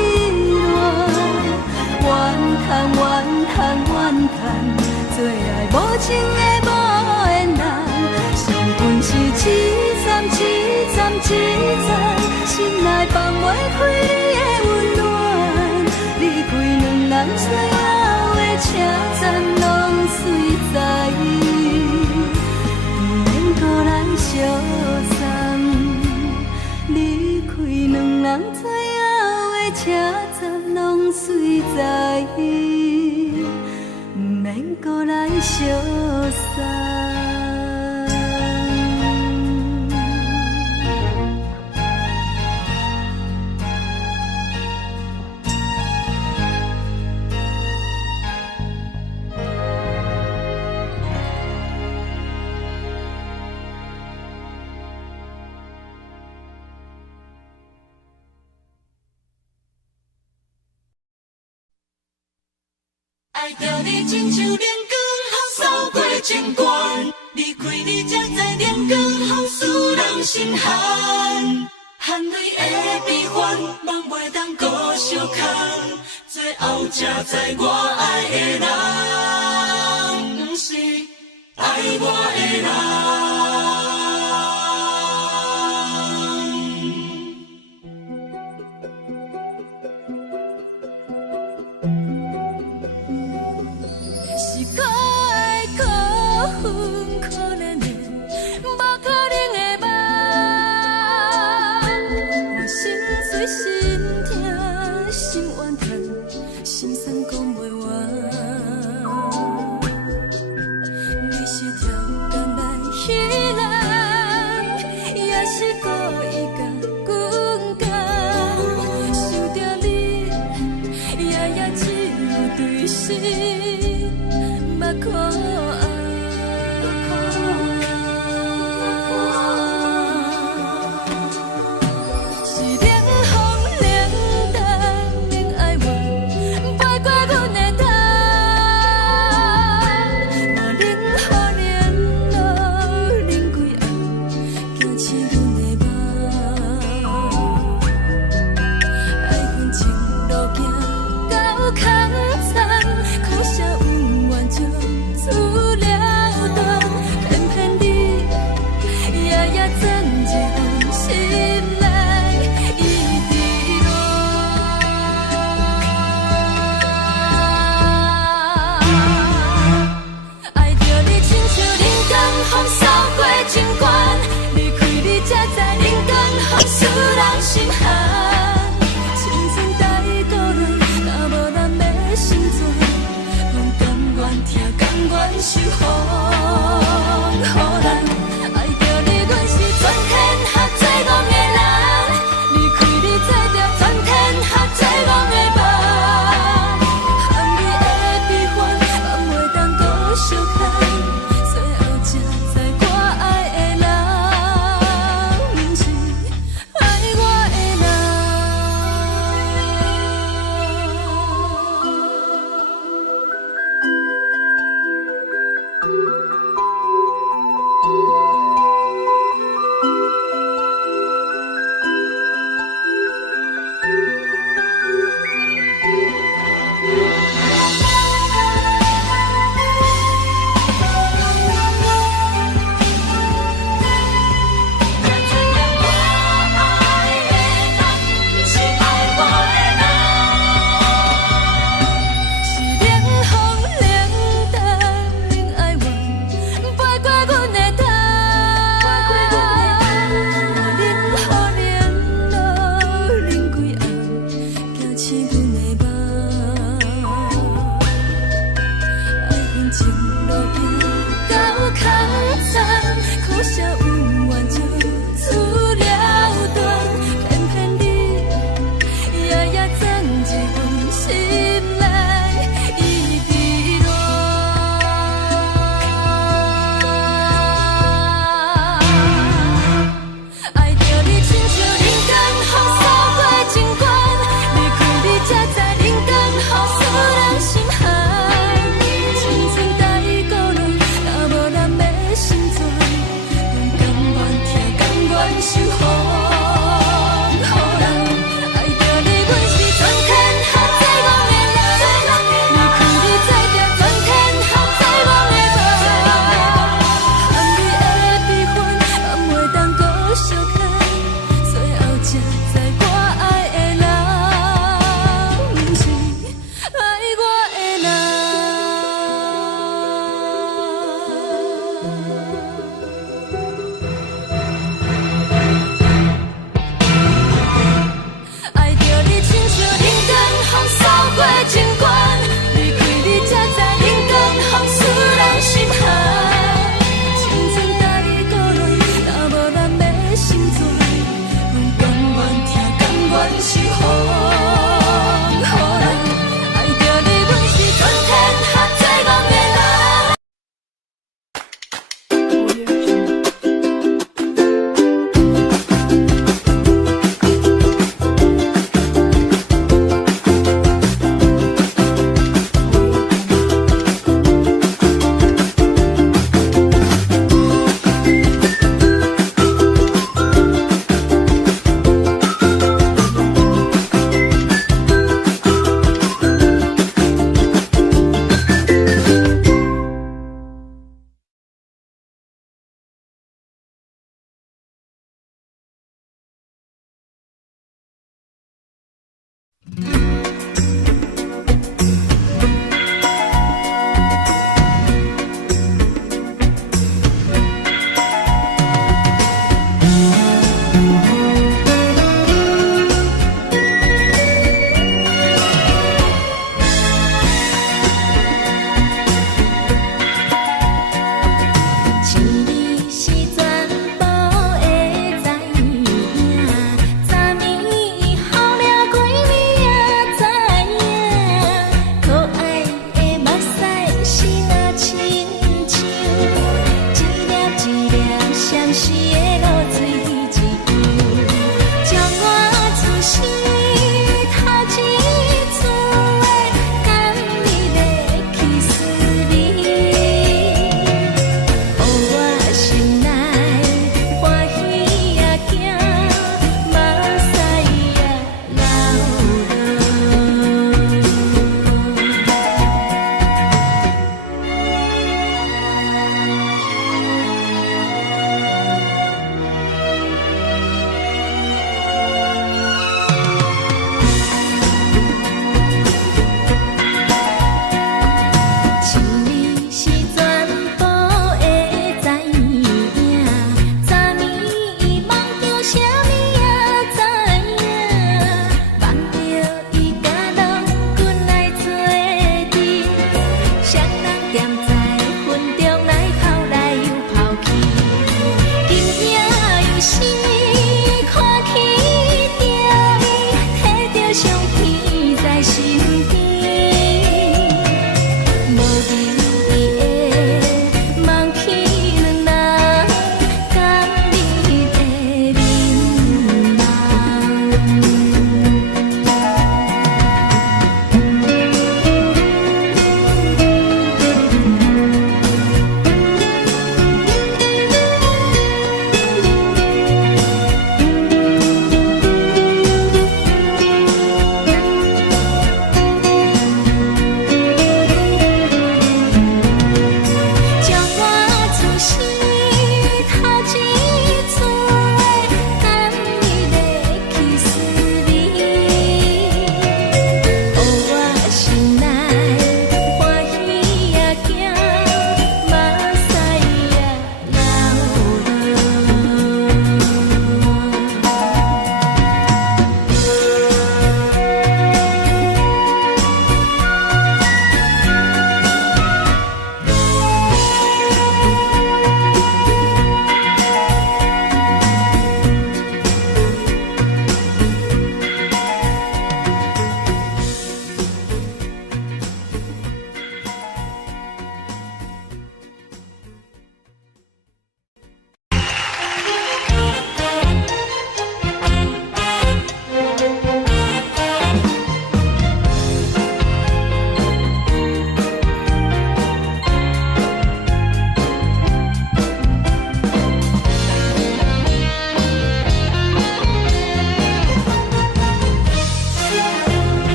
乱，怨叹，怨叹，怨叹，最爱无情的无缘人，上恨是一站一站一站，心内放袂开你的温暖，离开两人最后的车站，拢随在意，不免搁来相送。离开两人最后的车站，拢随在意，不免搁来相送。爱着你亲像阳光扫过情关，离开你才知阳光风使人心寒。含泪的悲欢，望袂当搁相牵，最后才知我爱的人，不是爱我的人。是可爱可恨可怜的，无可能的梦。我心碎心痛心怨叹，心酸讲袂完。你是条甘来彼来。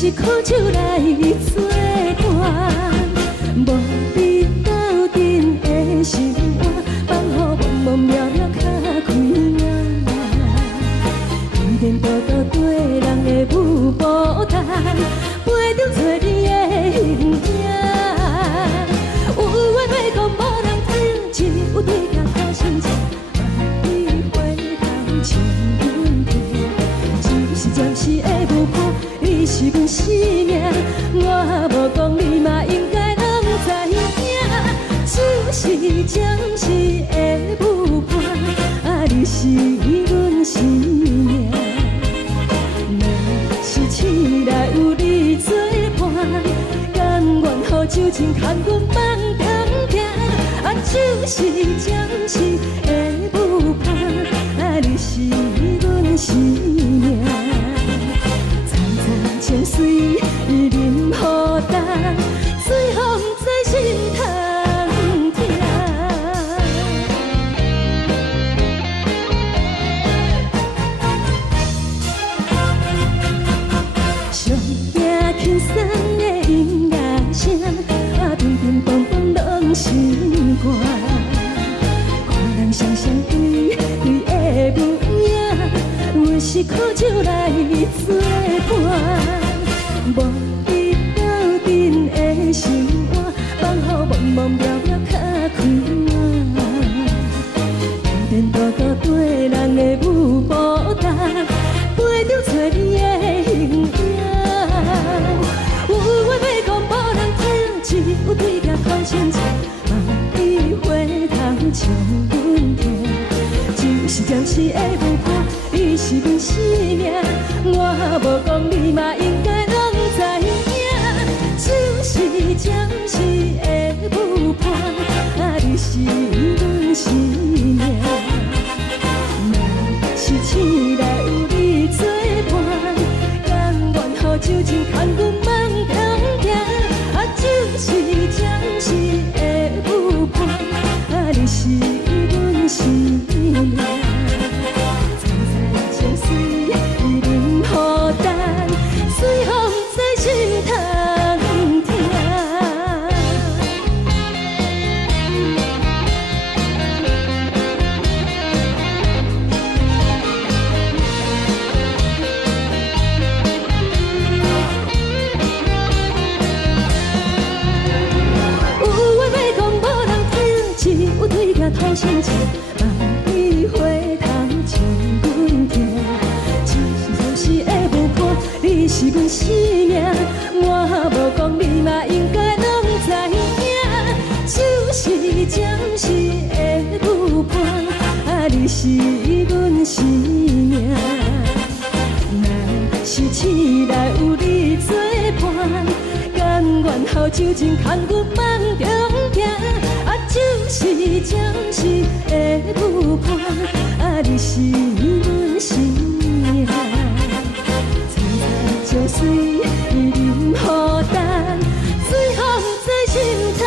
是苦酒来作伴，无你斗阵的生活，放予茫茫渺渺较开眼。一年多多对人的舞步弹，陪着做你的形影。有话要讲无人听，只有对甲讨心情，万里回头将阮听。就是暂时的舞伴，你是阮生命，我无讲你嘛应该拢知影。就是暂时的舞伴，你是阮生命。若是醒来有你作伴，甘愿予酒精牵阮梦中行。就是暂时的舞伴，你是阮生命。层层泉水任雨淡，水风在心头疼。上惊轻松的音乐声，乒乒乓乓拢心肝。看人双双对对的舞影，阮是苦酒来作伴，无你斗阵的生活，放予茫茫渺渺较开眼。一年多多对人的舞步弹，陪着做你的形影。有话要讲无人听，只有对甲讨心情，万里回头将阮听。就是暂时的舞伴，你是阮生命，我无讲你嘛应该拢知影。就是暂时的舞伴，你是阮生命。若是醒来有你作伴，甘愿予酒精牵阮梦中行。就是暂时的舞伴，你是阮生命。层层泉水任雨淡，水风在心头疼。有话要讲无人听，只有对甲讨心情，万里回头将阮听。就是暂时的舞伴，你是阮生命，我无讲你嘛应该拢知影。就是暂时的舞伴，你是阮生命。若是醒来有你作伴，甘愿予酒精牵阮梦中行。就是暂时的舞伴，你是阮生命。层层泉水任雨淡，水风在心头疼。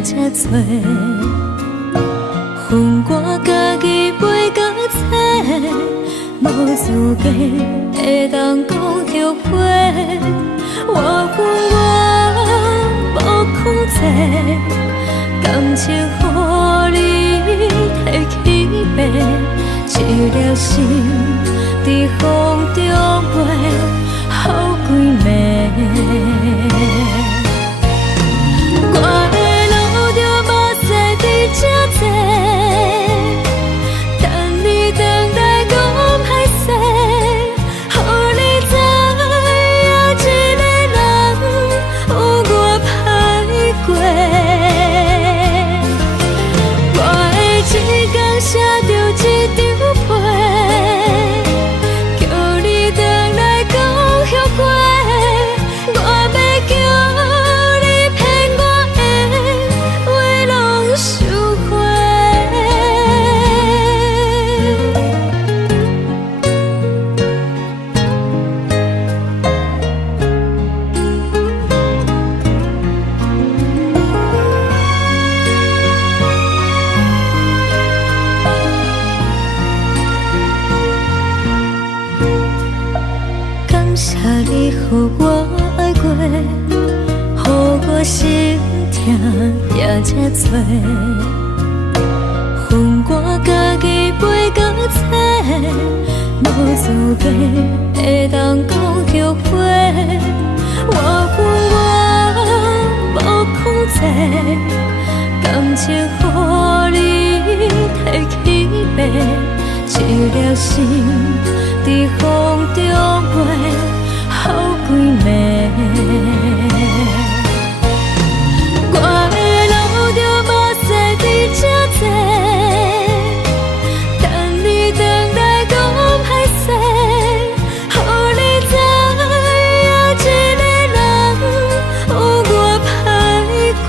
才多，恨我家己袂够切，无资格会当讲后悔。我恨我无控制，感情予你摕去卖，一粒心伫风中飞，好几暝。我的路着目屎伫这多，等你回来讲歹势，予你知影一个人有我歹过。我的一天写着一张被，叫你回来讲后悔。我要叫你骗我的话拢收回。感谢你予我爱过，予我心痛也这多，恨我家己袂够切，无资格会当讲后悔。我恨我无控制，感情予你摕去卖，一粒心伫风中飞，好几暝。我的路着目屎伫这多，等你回来讲歹势，予你知影一个人有我歹过。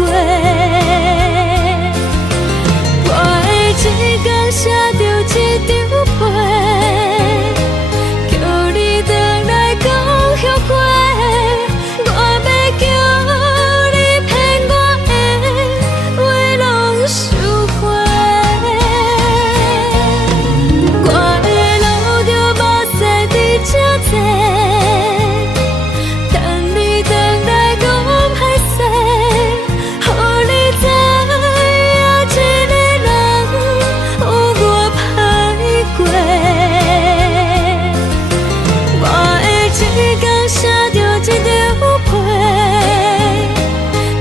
我的一天写着一张被，叫你回来讲后悔。我要叫你骗我的话拢收回。我的路着目屎伫这多，等你回来讲歹势，予你知影一个人有我歹过。我的一天写着一张被，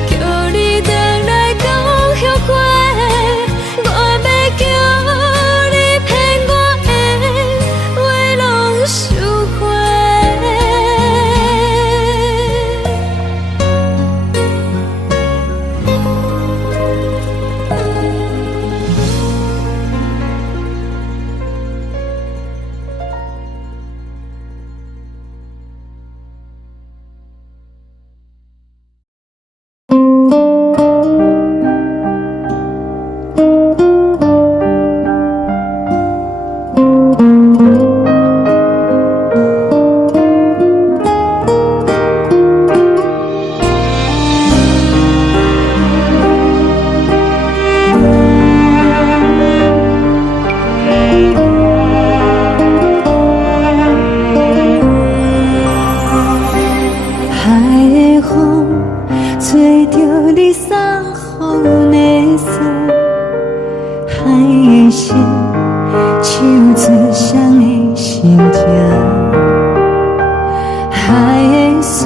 叫你回来讲后悔。我要叫你骗我的话拢收回。海的风吹着你送予的伞，海的心唱出双的心情，海的山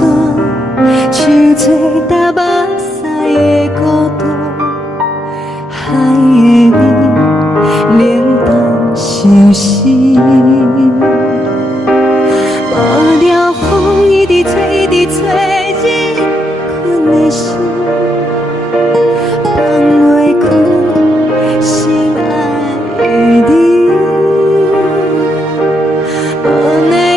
唱出搭目屎的孤独，海的味冷淡伤心。无聊风一直吹，一直吹，日困的心，放袂开心爱的你。无奈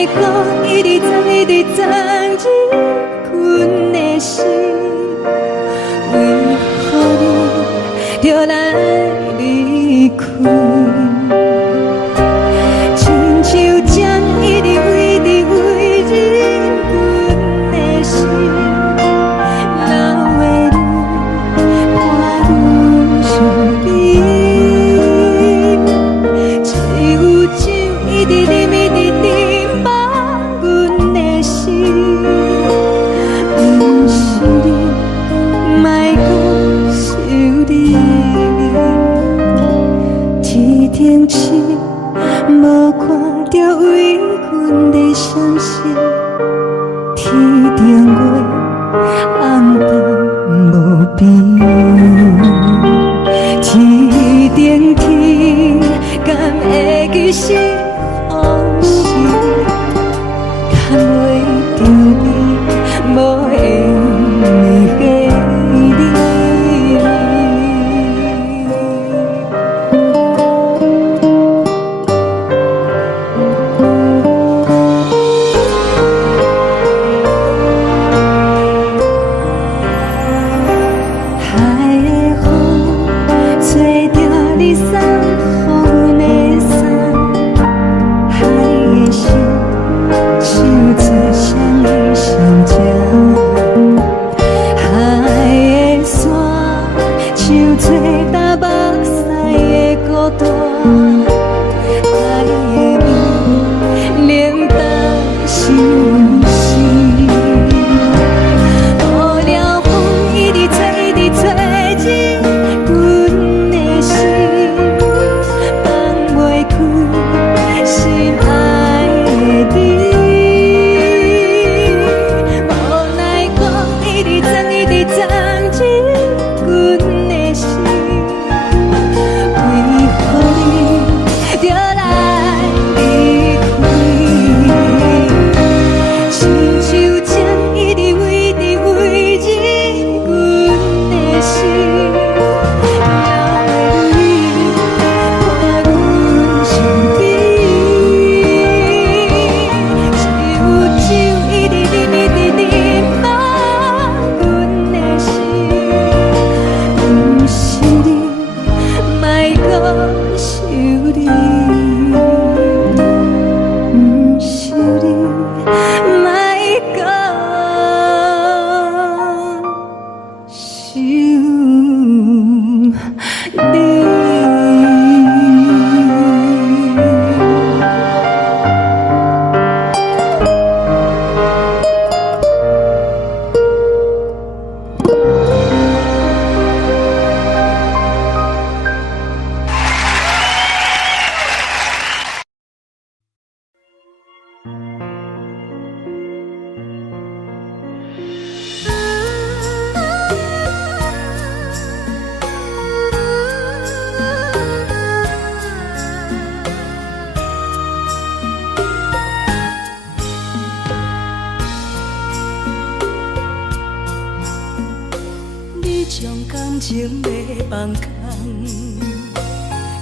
情要放空，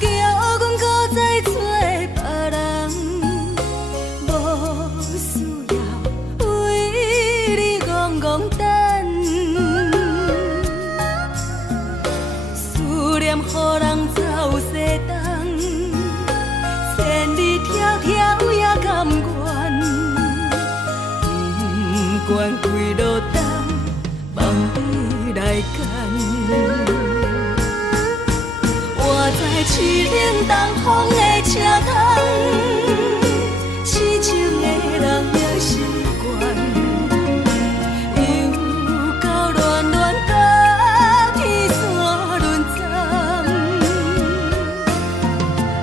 叫阮搁再找别人，无需要为你戆戆等。思念予人走西东，千里迢迢也甘愿，不管几落冬，梦你来干。我在凄冷东风的车窗，痴情的人也习惯，又到恋恋甲天山论战。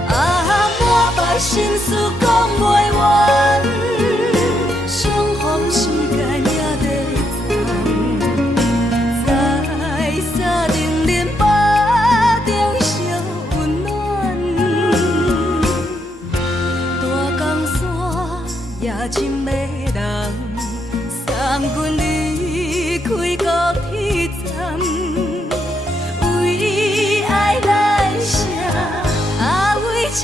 啊，满腹心事讲袂完，相逢时间也在藏，在沙定林巴中烧温暖。大江山夜深的人，送阮离开高铁站，为爱来写，啊为情。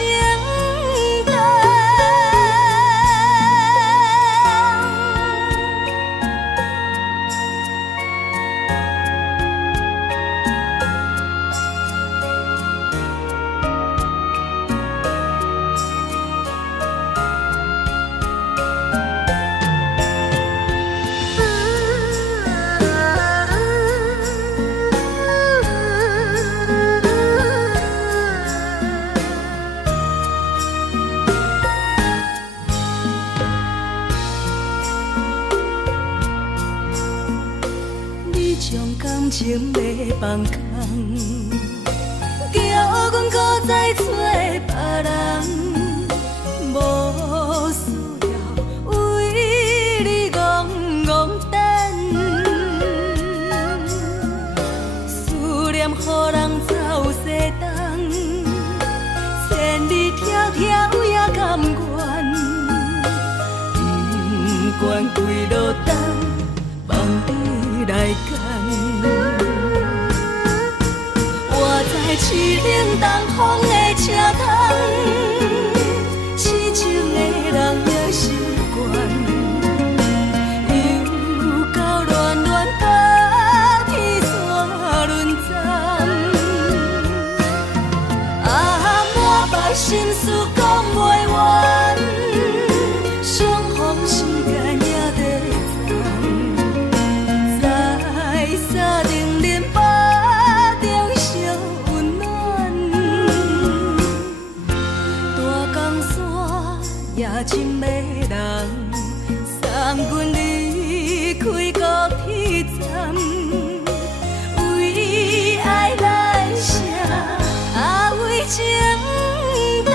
情要放空，叫阮搁再找别人，无需要为你戆戆等，思念予人走西东，千里迢迢也甘愿，不管几路灯，放你来干。我在凄冷东风的车窗，痴情的人也习惯，又到恋恋把天线轮转。啊，满腹心事讲袂完，双方时间也在站，在山顶连巴中烧温暖，大江山也深的人，送阮离开高铁站，为爱来写，为情等。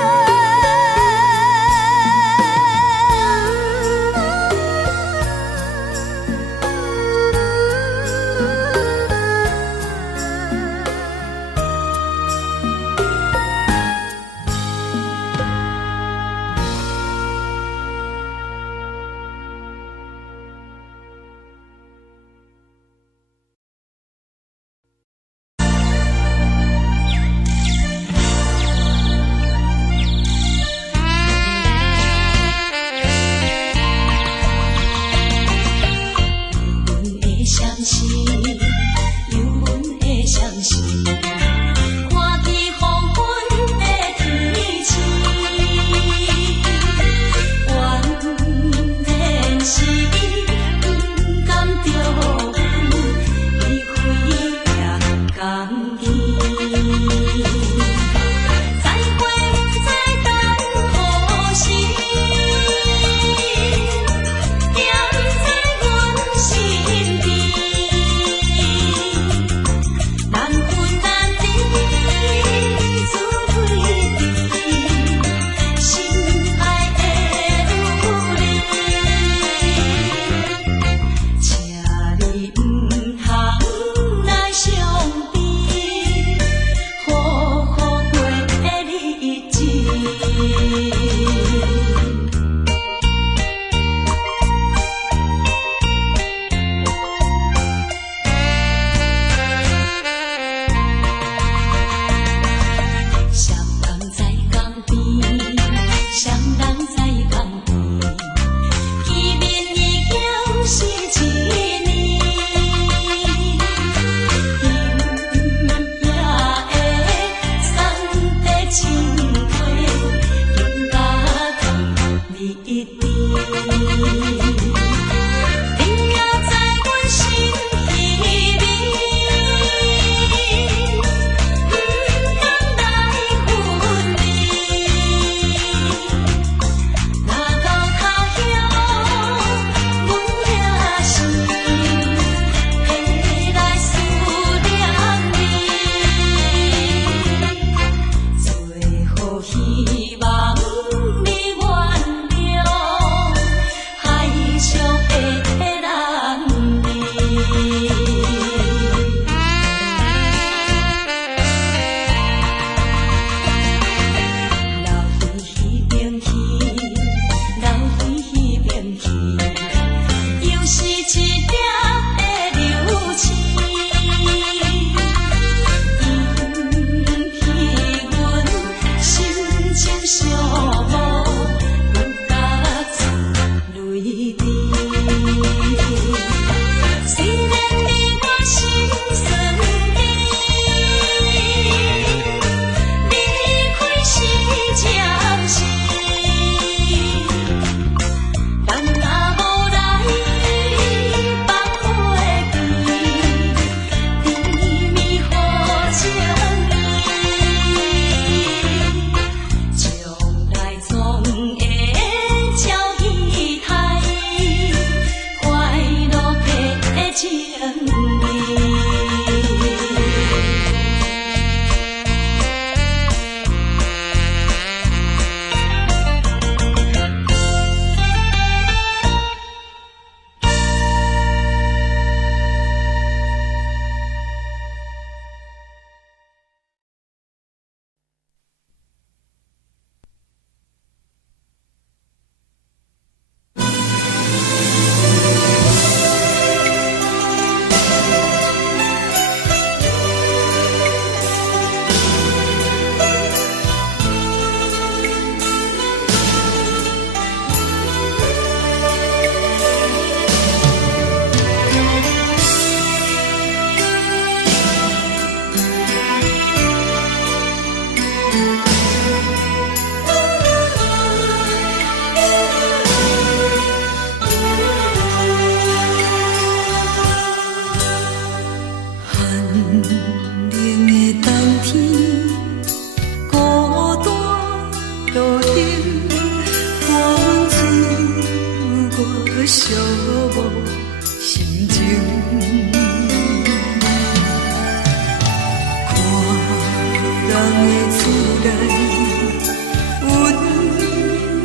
来，温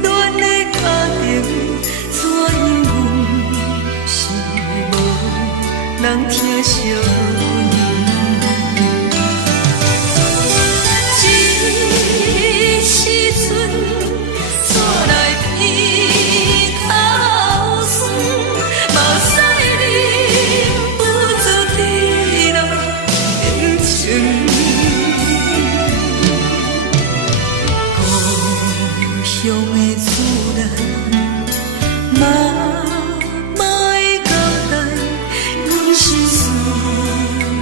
暖的家庭，怎因阮是无人疼惜？这时阵怎来鼻口酸？目屎忍不住滴落眼睛。故乡的厝内，妈妈的交代，阮心思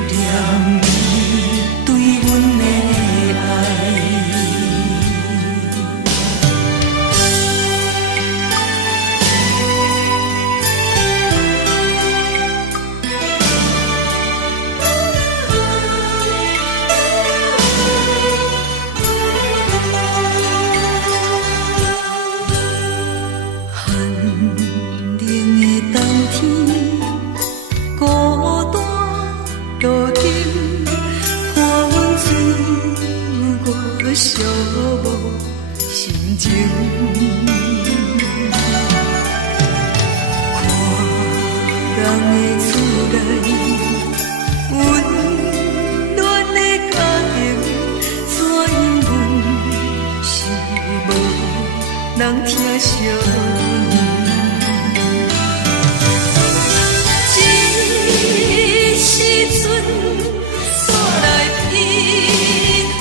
念你对阮的爱。寒冷的冬天，孤单路顶，看阮自我寂寞心情。看人的厝内，温暖的家庭，怎因阮是无人疼惜？这时阵怎来鼻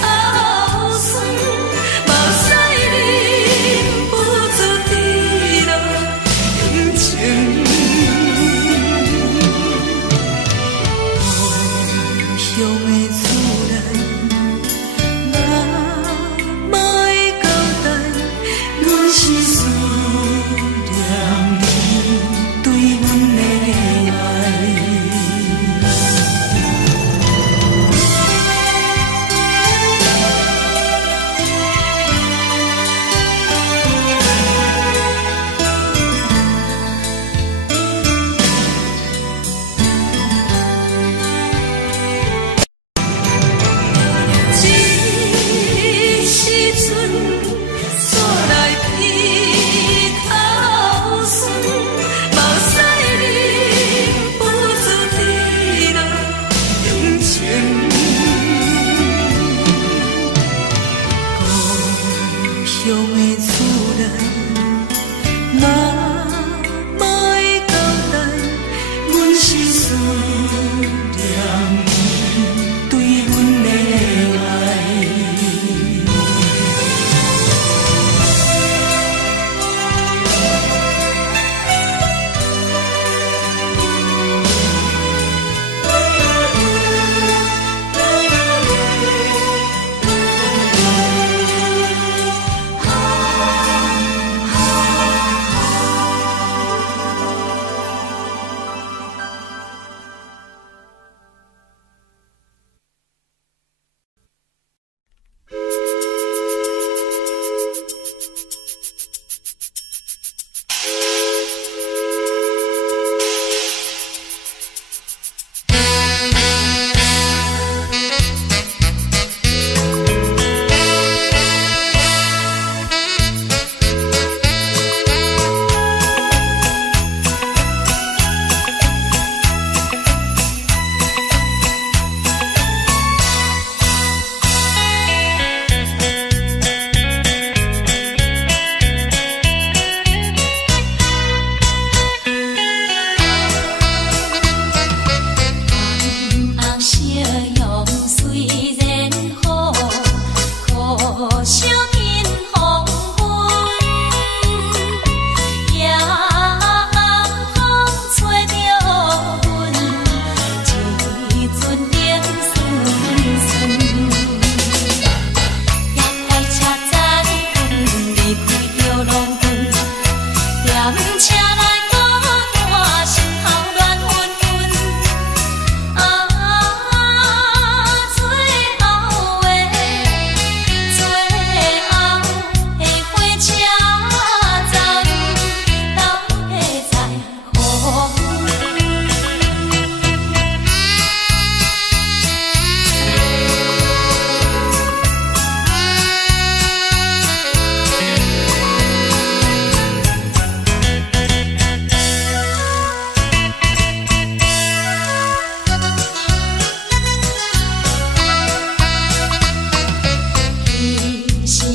口酸？目屎忍不住滴落眼睛。故乡的厝内，妈妈的交代，阮心思念你对阮的爱。这时阵怎来鼻口酸？目屎忍不住滴落眼睛。故乡的厝内，妈妈的交代，阮心思念你对阮的爱。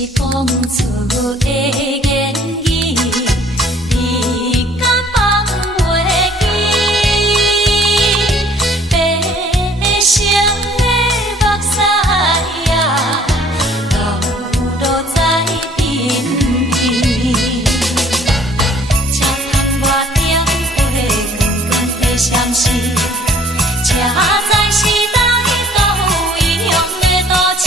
讲出的言语，你敢放袂记？白色的目屎啊，流落在身边。车窗外点火光光的闪烁，车载时代都异样的都市。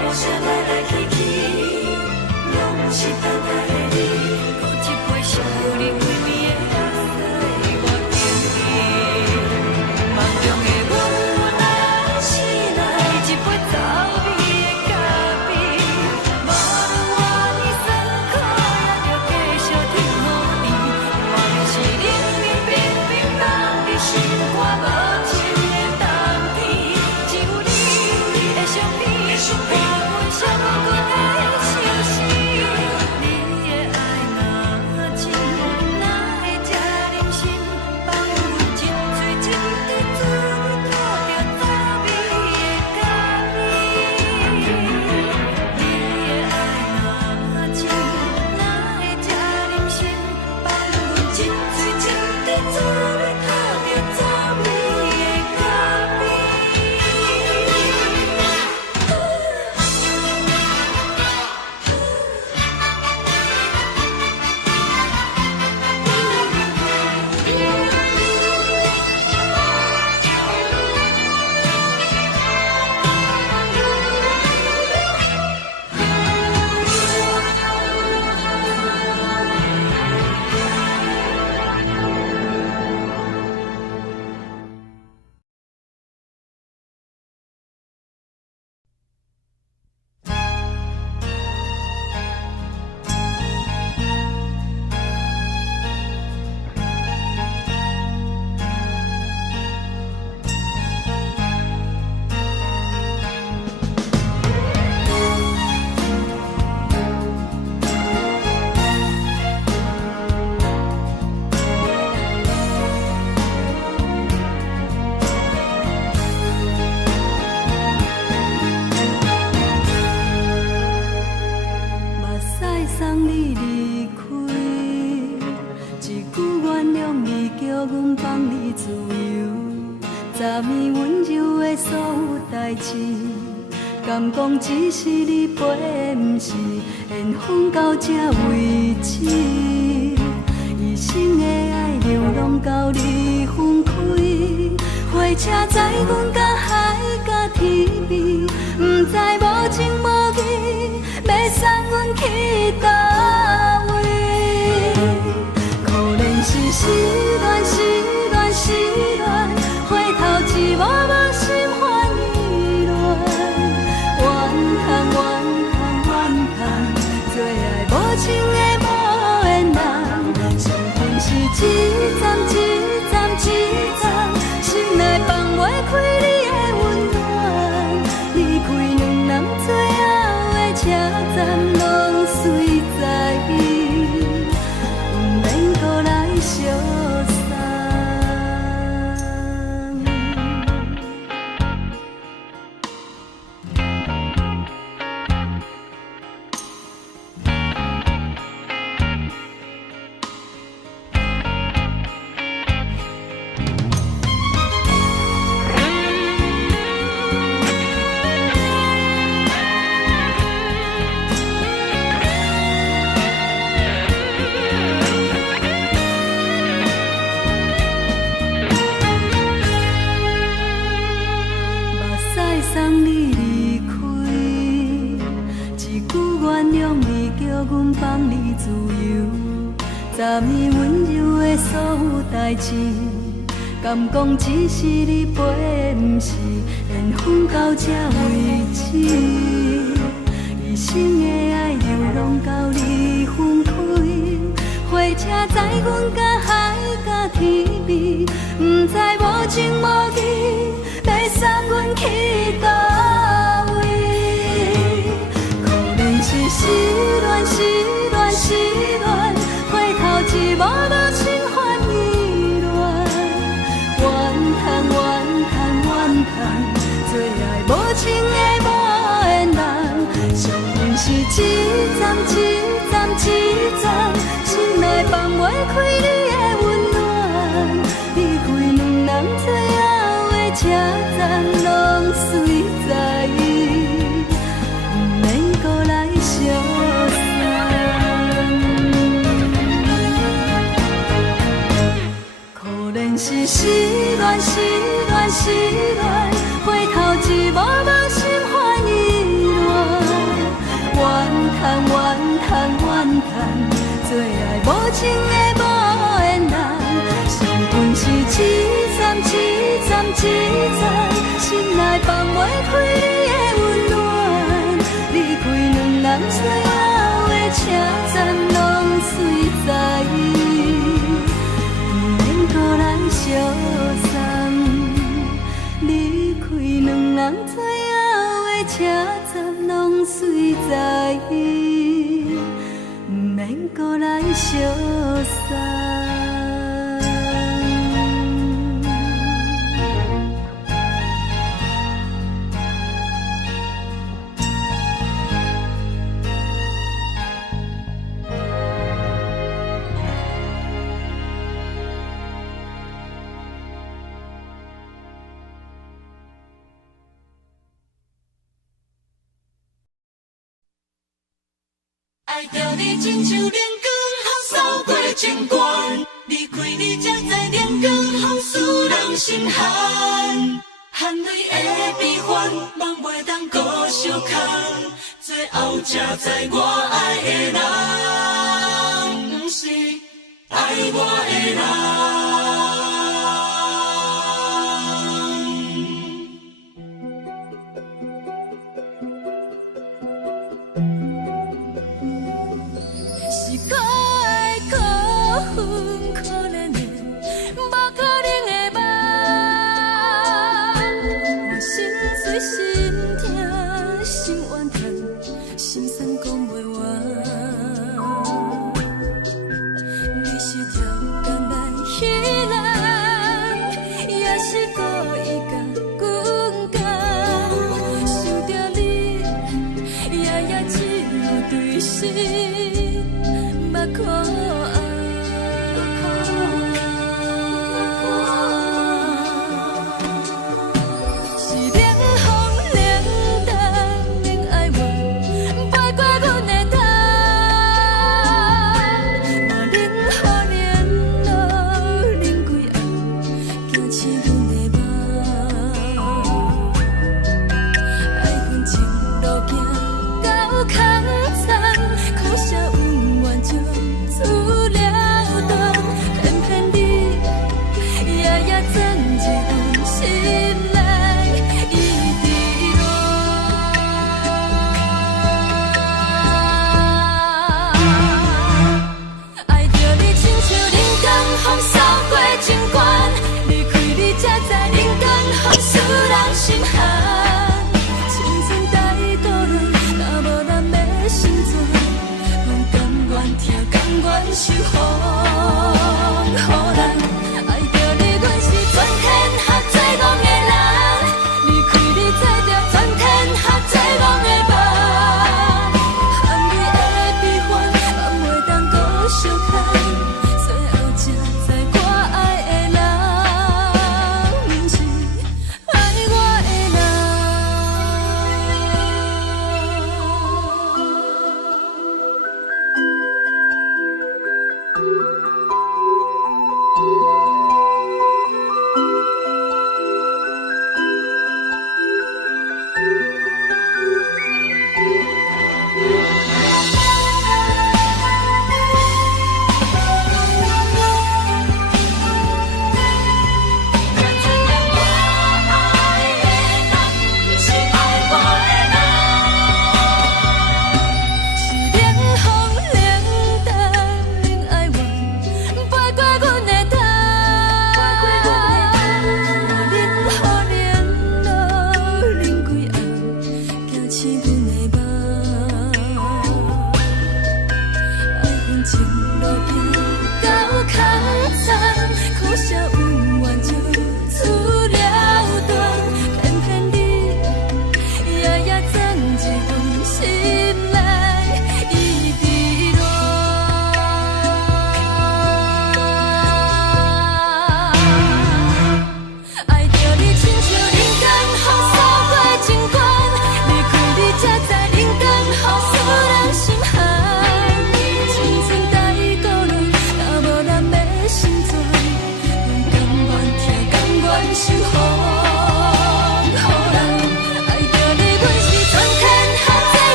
我想你离开，一句原谅你叫阮放你自由，昨暝温柔的所有代志，敢讲只是你陪，不是缘分到这为止。一生的爱流浪到你分开，火车载阮到海甲天边，不知无情无义，要送阮去倒位？可能是失恋，失恋，失恋，回头一幕幕心烦意乱，怨叹，怨叹，怨叹，最爱无情的无缘人，上恨是一站一站一站，心内放袂开你的温暖，离开两人最后的车站，拢随在意，不免搁来相送。送你离开，一句原谅你叫阮放你自由，昨暝温柔的所有代志，敢讲只是你陪，不是缘分到这为止。一生的爱流浪到你分开，火车载阮到海甲天边，不知无情无义，要送阮去倒位？可能是失恋，失恋，失恋，回头一幕幕心烦意乱，怨叹，怨叹，怨叹，最爱无情的无缘人，上恨是一站一站一站，心内放袂开你的温暖，离开两人最后的车站，拢随在意，不免搁来相送。可能是失恋，失恋，失恋，回头一幕幕心烦意乱，怨叹，怨叹，怨叹，最爱无情的无缘人，上恨是一站一站一站，心内放袂开你的温暖，离开两人最后的车站，拢随在意，不免搁来相送。离开两人最后的车站，拢随在意，不免搁来相送。爱着你亲像阳光扫过情关，离开你才知阳光风使人心寒。含泪的悲欢，望袂当搁相牵，最后才知我爱的人，不是爱我的人。是可爱可恨可怜的，无可能的梦。我心碎心痛心怨叹，心酸讲袂完。你是条工来彼人，也是故意甲阮讲，想着你夜夜一路对视。可爱。是冷风冷淡冷爱我，飞过阮的头，嘛冷雨连落冷几暗，惊醒阮的梦。爱阮情路行到空残，苦涩温婉就出了洞，偏偏你夜夜钻入阮心内，一直落。爱着你亲像冷光风扫过情关，离开你才知冷光风使人心寒。青春在倒落，若无咱要心怎？阮甘愿听，甘愿受风雨人。爱着你，阮是全天下最戆的人，离开你才着全天下最戆的梦。含泪的悲欢，放袂当搁相牵，最后才知我爱的人，不是爱我的人。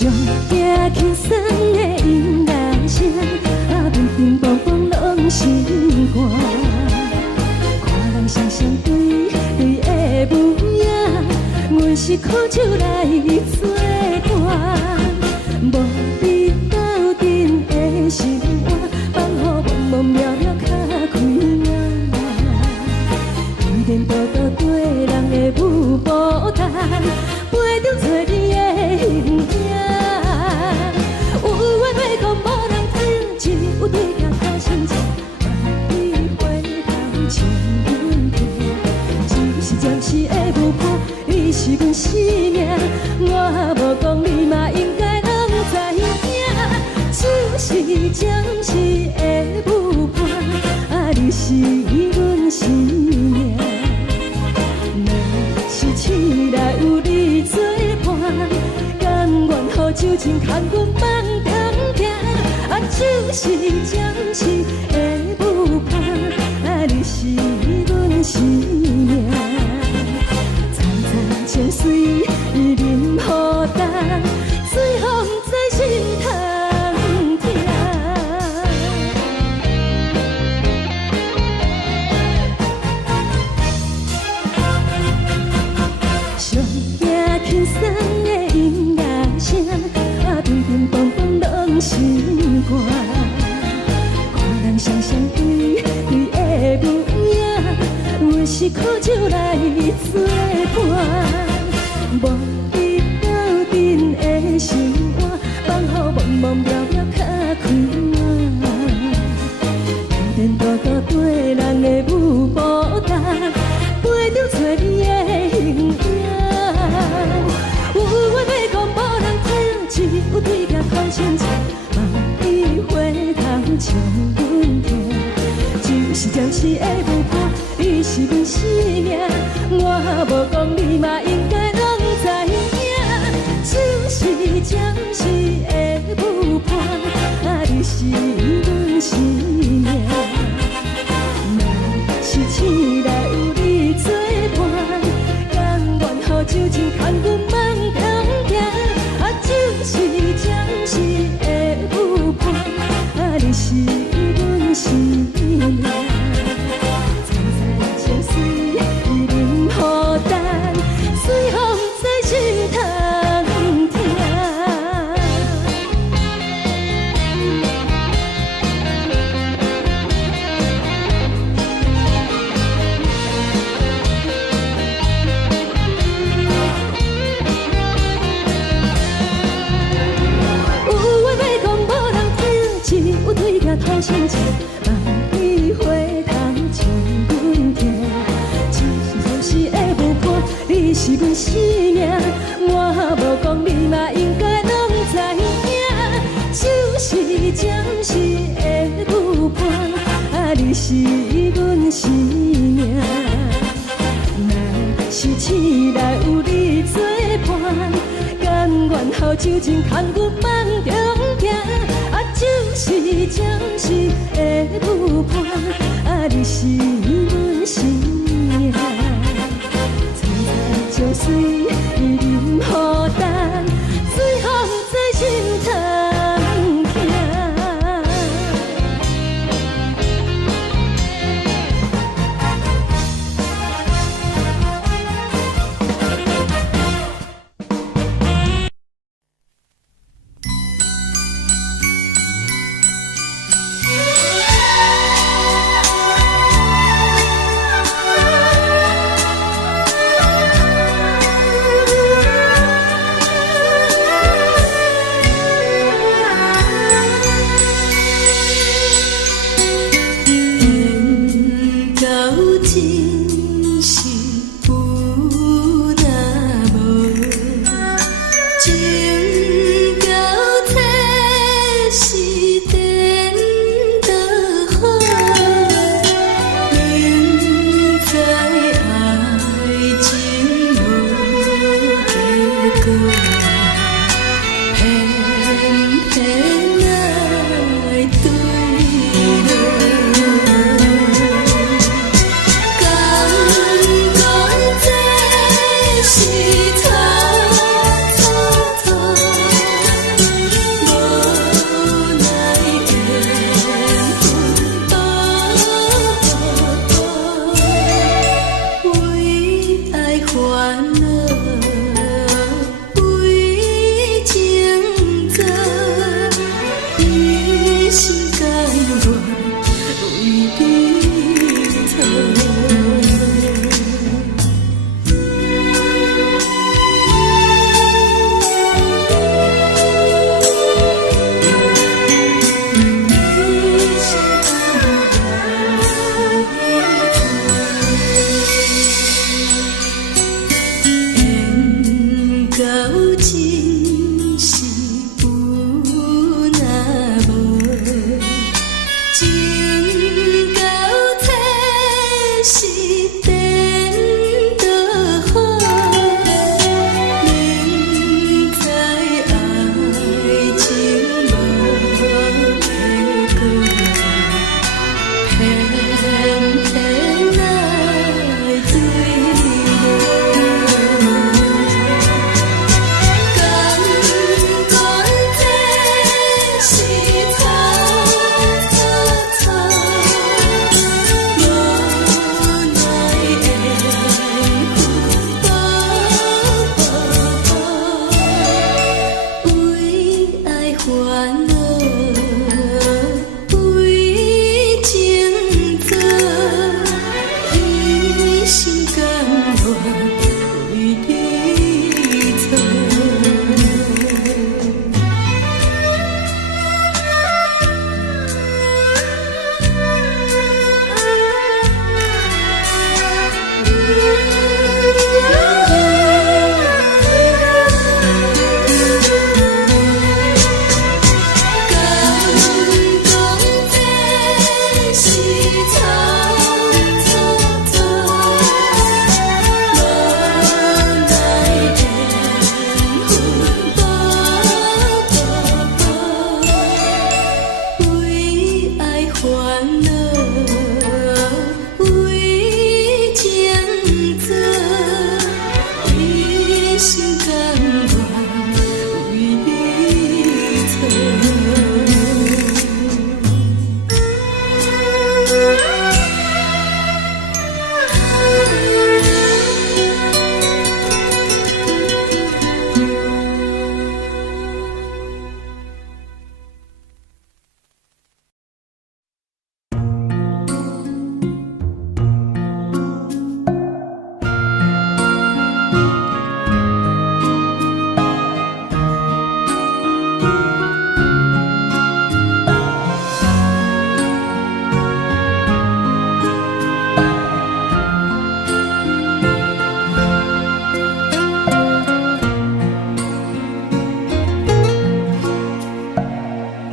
上惊轻松的音乐声，乒乒乓乓拢心肝。看人双双对对的舞影，阮是苦酒来作伴。无你斗阵的生活，放予茫茫渺渺较开眼。一点多多对人的舞步弹，陪着做你的形影。有话要讲无人听，只有对镜头心情。万里回头将阮听，只是暂时的舞伴，你是阮生命。我无讲你嘛应该拢知影，就是暂时的舞伴，你是阮生命。是醒来有你作伴，甘愿予酒精牵阮放长行，就是暂时的舞伴，你是阮生命。层层情水任何等，随风在心通听。上惊轻松的音乐声，乒乒乓乓拢心肝。看人双双对对的舞影，阮是苦酒来作伴。无你斗阵的生活，放予茫茫渺渺较开眼。一点多多对人的舞步弹，陪着做你的形影。有话要讲无人听，只有对镜头心情。望你回头将阮听，就是暂时的舞伴，你是阮生命。我无讲你嘛应该拢知影，就是暂时的舞伴，你是阮生命。若是醒来有你作伴，甘愿予酒精牵阮放长行，就是暂时的舞伴，你是阮生命。层层情水任何等，随风在心通听。有话要讲无人听，只有对镜头心情。望你回头将阮听，就是暂时的舞伴，你是阮生命。我无讲你嘛应该拢知影，就是暂时的舞伴，你是阮生命。若是醒来有你作伴，甘愿予酒精牵阮放长行，就是暂时的舞伴，你是阮生命。层层情水任何等，随风在心通听。烦恼为情做，一心甘愿为你做。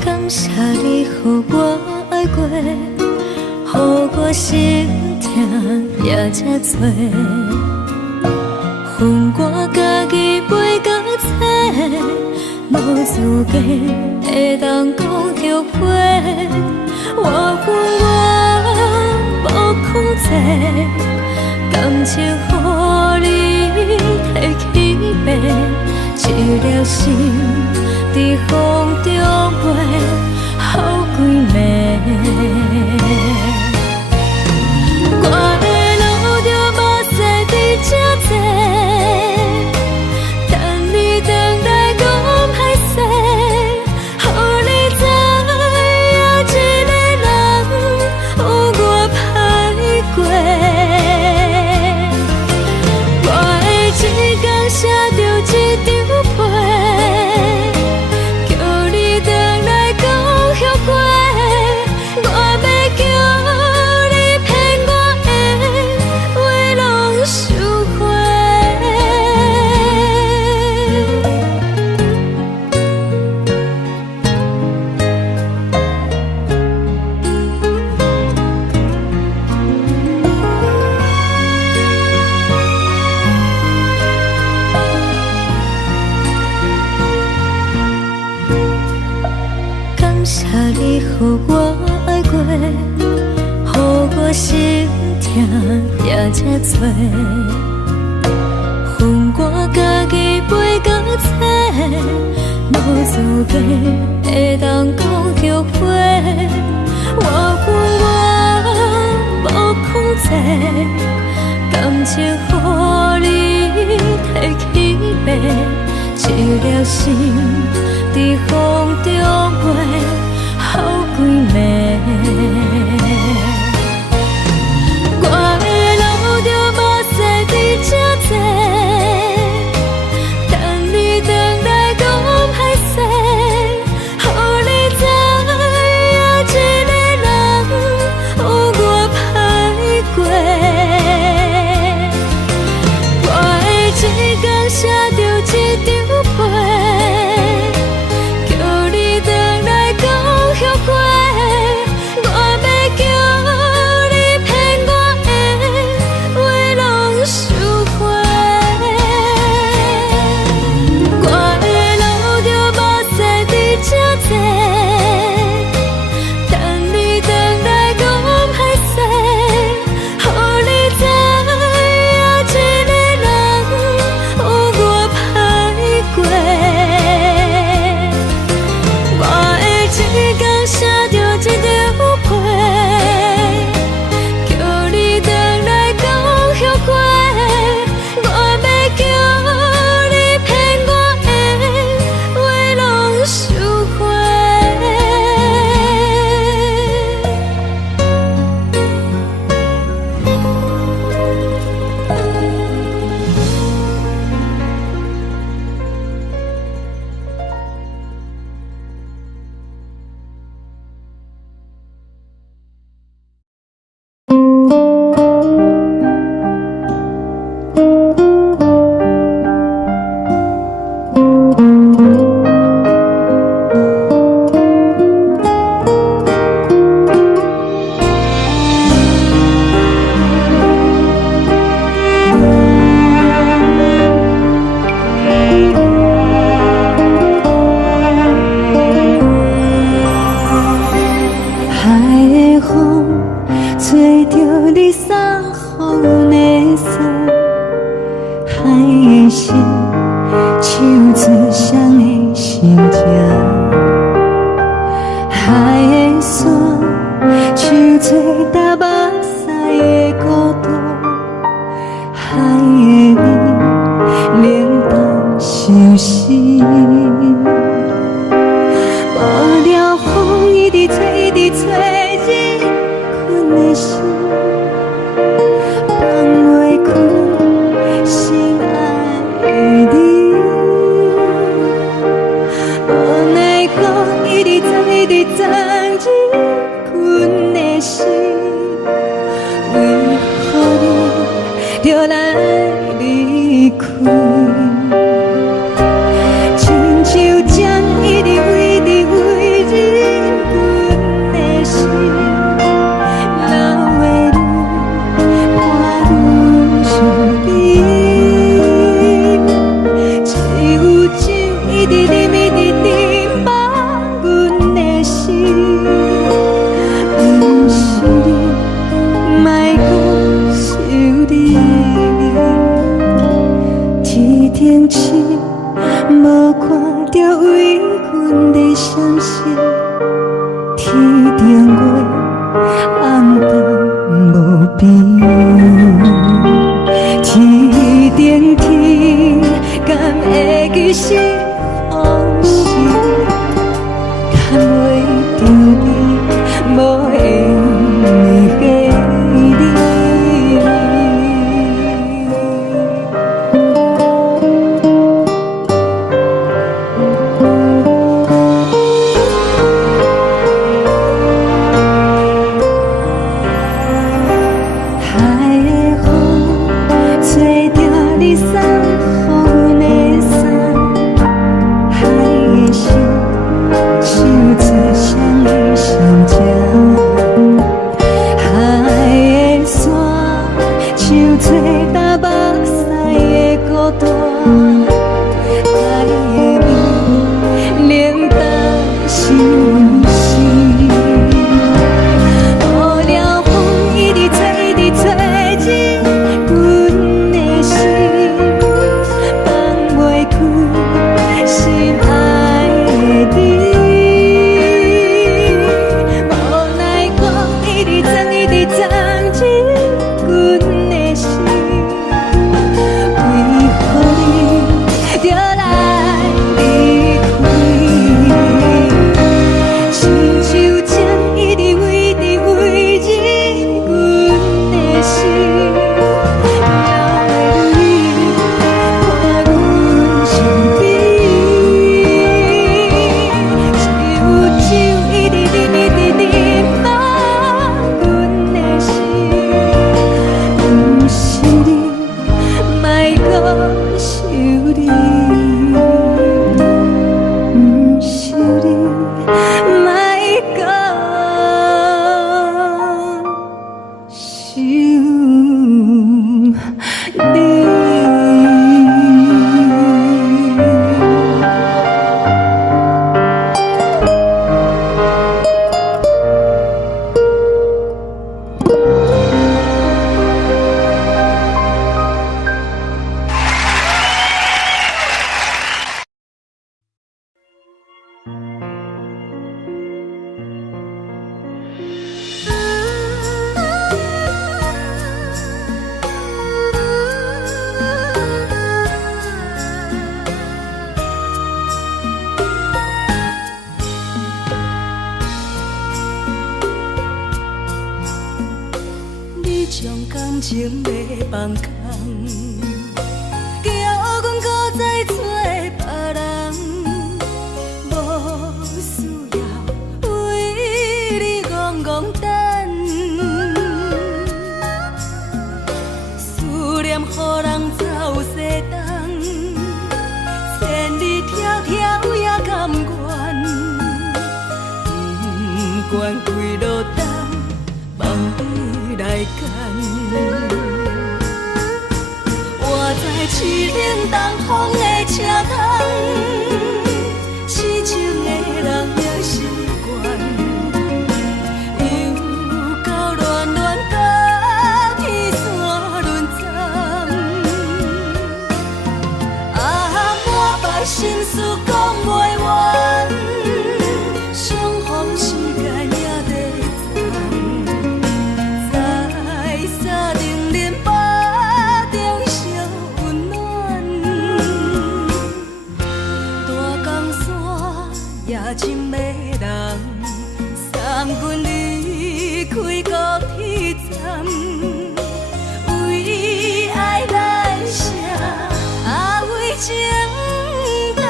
感谢你，予我爱过，予我心痛也这多。恨我家己袂到切，无资格会当讲后悔。我恨我无控制，感情予你提起白，一粒心伫风中飞，好几暝。我的路着无西伫这多，等你回来讲歹势，予你知影一个人有我歹过。我的一天写着一张被，叫你回来讲后悔。我要叫你骗我的话拢收回。感谢你，予我爱过，予我心痛也这多。恨我家己袂到切，无资格会当讲后悔。我恨我无控制，感情予你提起白，一粒心伫风中飞，好几暝。我的路着无西伫这多，等你回来讲歹势，予你知影一个人有我歹过。我的一天写着一张被，海的山，像做搭目屎的孤独，海的味冷淡相思。无聊风一直吹，一直吹，日困的心，放袂开心爱的你。无奈我一直藏，一直藏，日困的心，为何你就来离开？亲像针一直围，一直围日阮的心，流的泪伴阮伤悲，只有酒一直啉，一直啉饱阮的心，不是你，莫搁想你。天顶星，无看到为阮的闪烁；天顶月，暗淡无边。天顶天，敢会记是往事？敢袂着你，无缘的你。感情要放空，叫阮搁再找别人，无需要为你戆戆等。思念予人走西东，千里迢迢也甘愿，不管几路灯，望你来干。我在凄冷东风的车窗，痴情的人也习惯，又到乱乱甲天线轮站。满腹心事讲袂完，相逢时。真迷人，送阮离开高铁站，为爱来写，为情重。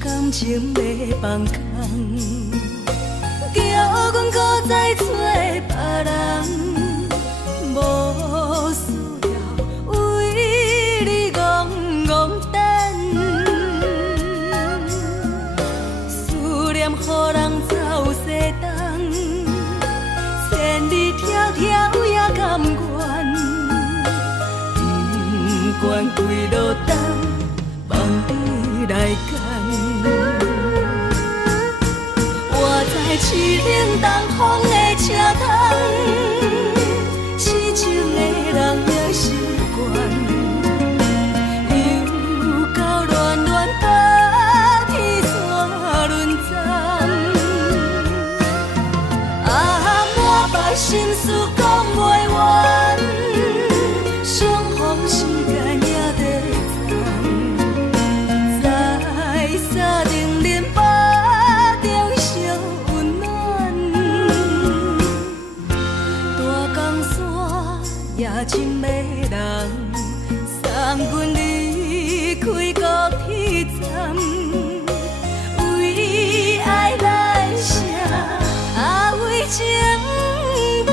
感情要放空，叫阮搁再找别人，无需要为你戆戆等。思念予人走西东，千里迢迢也甘愿，不管几路灯，望你来赶。我在凄冷东风的车窗，痴情的人也习惯，又到恋恋把天线轮站，满腹心事讲袂完，双方时间也在站，在沙定连巴中相温暖，大江山也真迷人，送阮离开高铁站，为爱来写，为情重。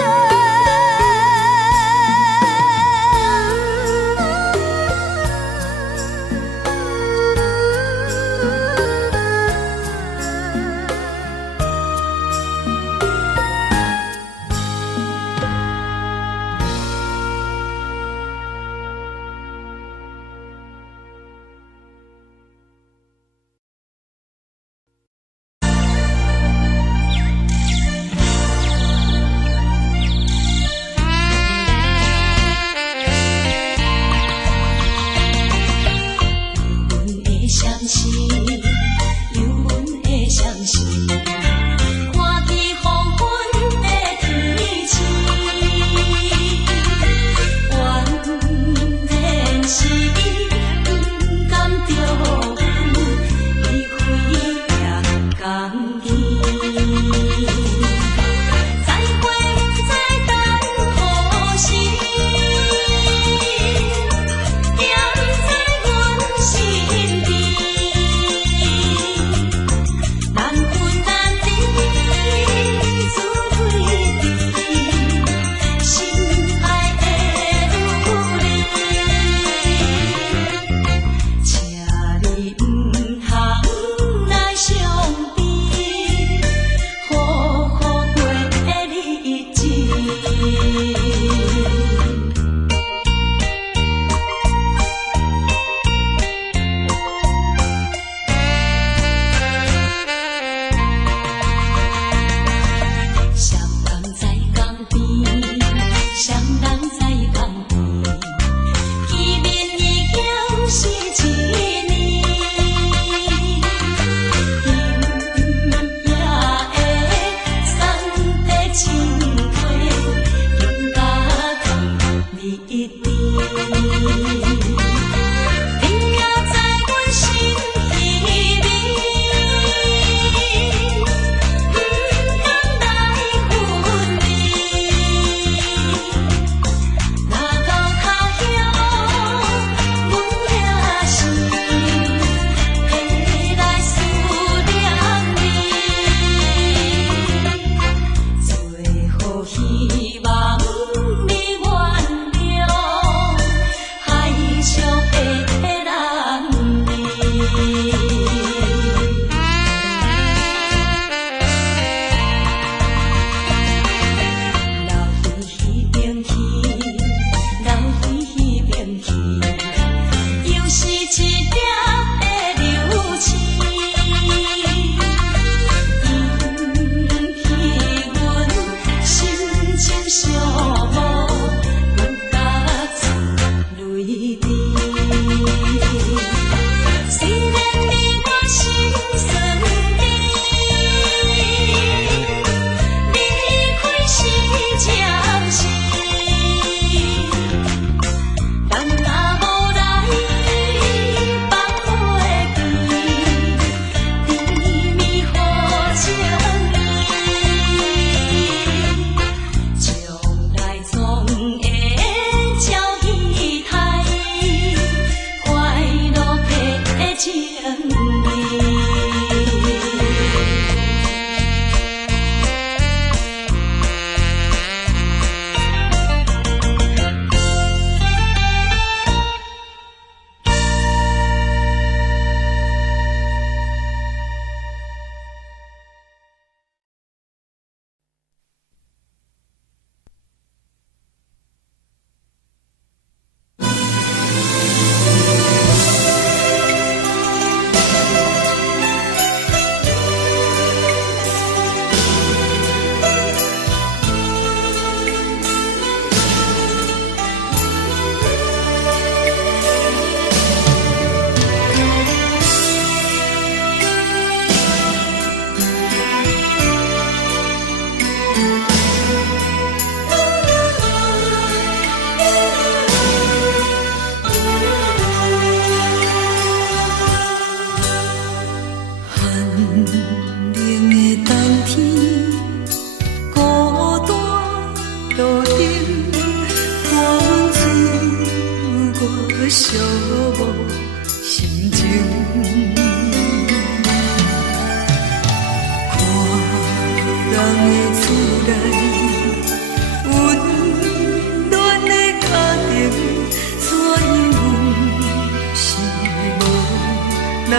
希望你原谅。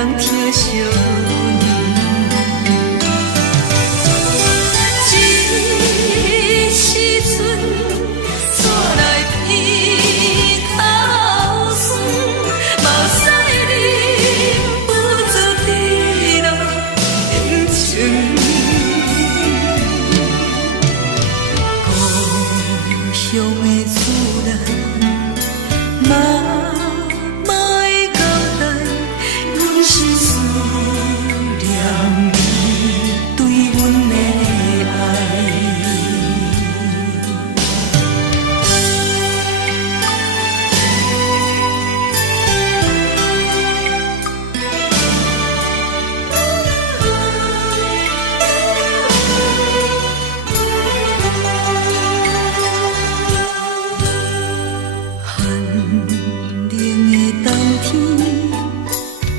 人疼惜你。这时阵怎来鼻头酸，目屎忍不住滴落眼睛。故乡的厝内，妈会交代，阮是思念你对阮的爱。寒冷的冬天，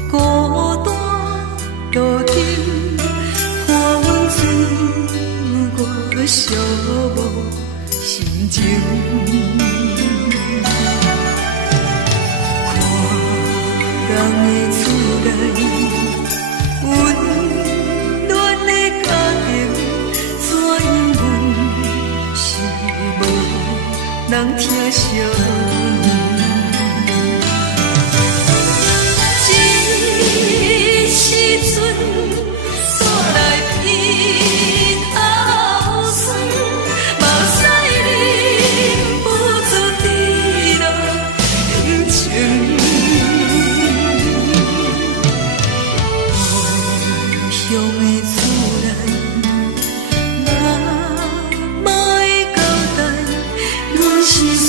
孤单路灯，看阮自我寂寞心情。看人的厝内，温暖的家庭，怎因阮是无人疼惜你？这时阵怎来鼻头酸，目屎忍不住滴落眼睛。故乡的厝内，妈会交代，阮是思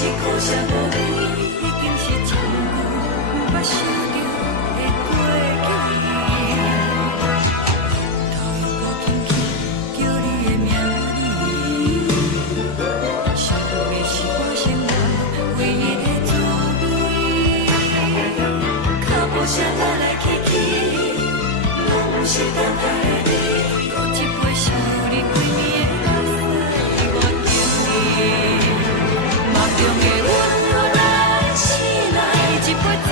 是苦涩无味，已经是一句毋捌想着的过去。头又搁轻轻叫你的名字，想的是我生活唯一的滋味。脚步声来来去去，拢是等待的你。搁一杯想你几暝的目屎，我敬你。梦中的阮何来醒来，一杯走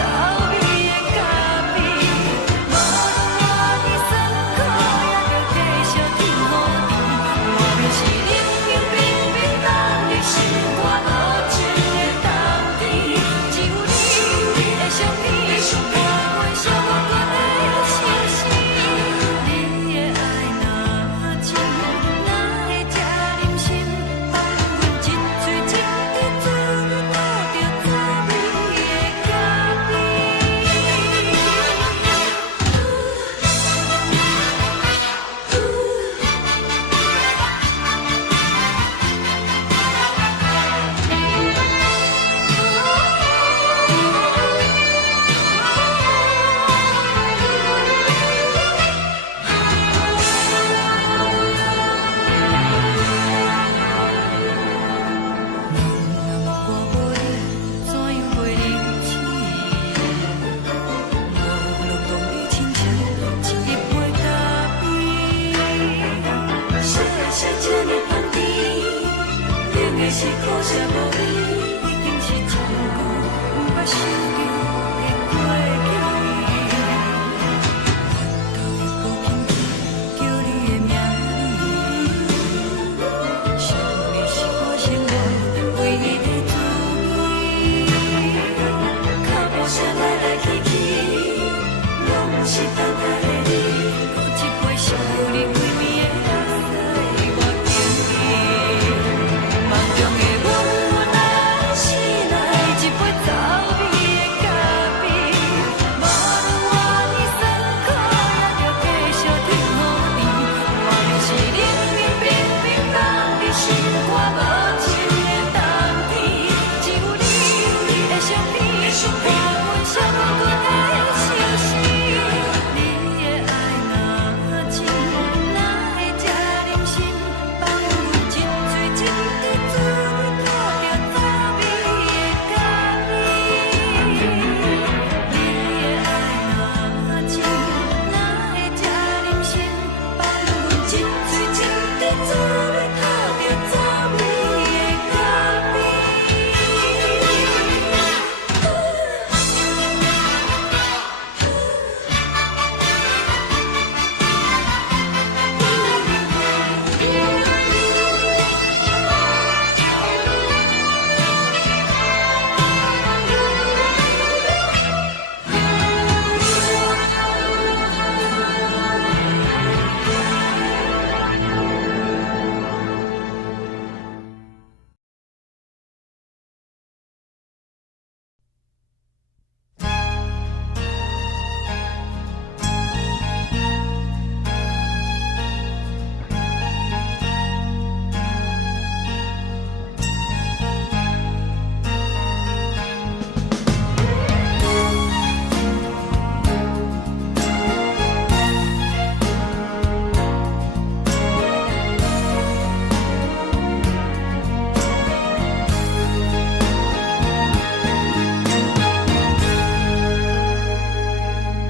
味的咖啡。无论我的酸苦，也着继续甜予你。我们是冷冷冰冰冻入心肝无情的冬天，只有你的相片，我阮寂寞阮的心事。你的爱若真，哪会这忍心放阮一嘴一滴珠，倒着滋味的咖是苦涩无味，已经是一句毋捌想着的过去。头又搁轻轻叫你的名字，想的是我生活唯一的滋味。脚步声来来去去，拢是等待的你。搁一杯想你几暝的目屎，我敬你。梦中的阮何来醒来，一杯走味的咖啡。无论我的酸苦，也着继续甜予你。我们是冷冷冰冰冻入心肝无情的冬天，只有你的相片，我阮寂寞阮的心事。你的爱若真，哪会这忍心放阮一嘴一滴珠，倒着滋味的咖啡。你的爱若真，哪会这忍心放阮一嘴一滴珠，倒着滋味的咖啡。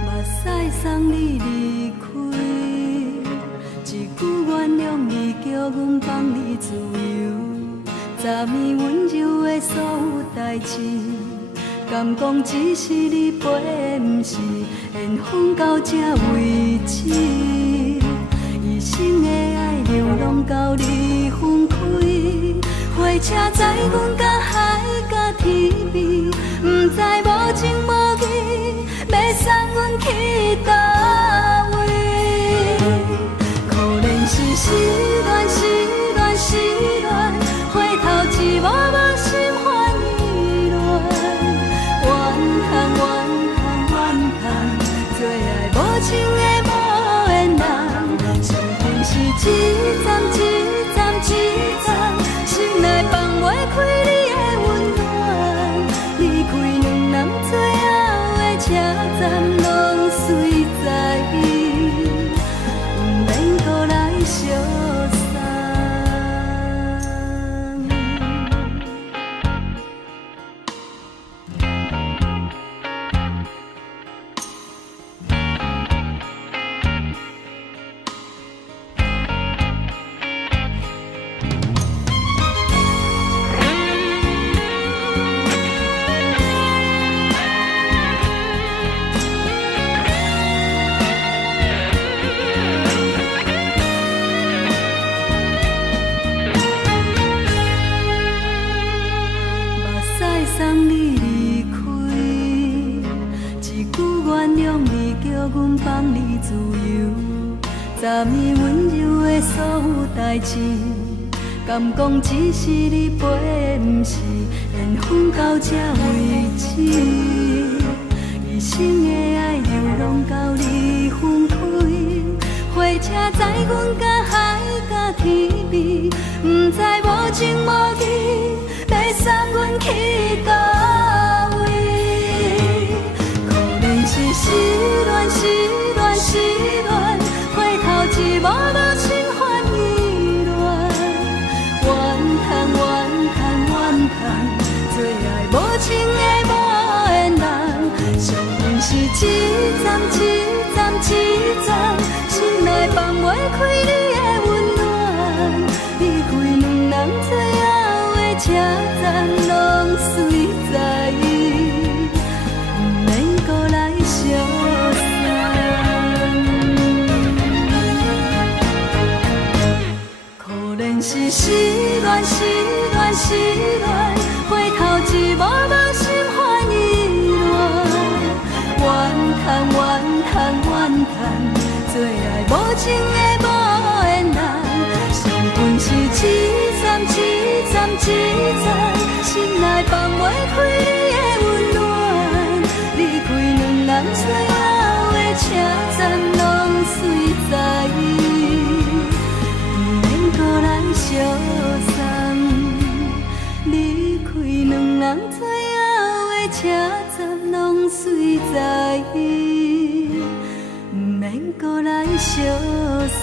目屎送你离开，一句原谅你，叫阮放你自由。昨暝温柔的所有代志，敢讲只是你陪，毋是缘分到这为止。一生的爱流浪到你分开，火车载阮甲海甲天边，毋知无情无义，要送阮去倒位？可能是失恋，失恋，失恋，回头一幕幕心烦意乱，怨叹，怨叹，怨叹，最爱无情的无缘人，生命是一站一站一站，心内放袂开你的温暖。昨暝温柔的所有代志，敢讲只是你陪，不是缘分到这为止。一生的爱流浪到你分开，火车载阮甲海甲天边，不知无情无义，要送阮去倒位？可能是失恋，失恋，失恋，回头一幕幕心烦意乱，怨叹，怨叹，怨叹，最爱无情的无缘人，上恨是一站一站一站，心内放袂开你的温暖，离开两人最后的车站，拢随在意，不免搁来相送。可能是失恋，失恋，失恋，回头一幕幕心烦意乱，怨叹，怨叹，怨叹，最爱无情的无缘人，上恨是一站一站一站，心内放袂开你的温暖，离开两人最后的车站，拢随在意，不免搁来相送。离开两人最后的车站，拢随在意，不免搁来相送。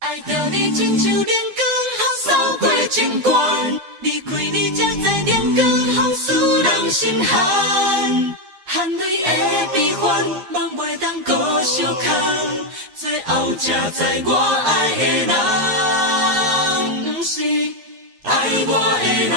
爱着你亲像阳光扫过情关，离开你才知阳光风使人心寒。含泪的悲欢，望袂当搁相牵，最后才知我爱的人，不是爱我的人。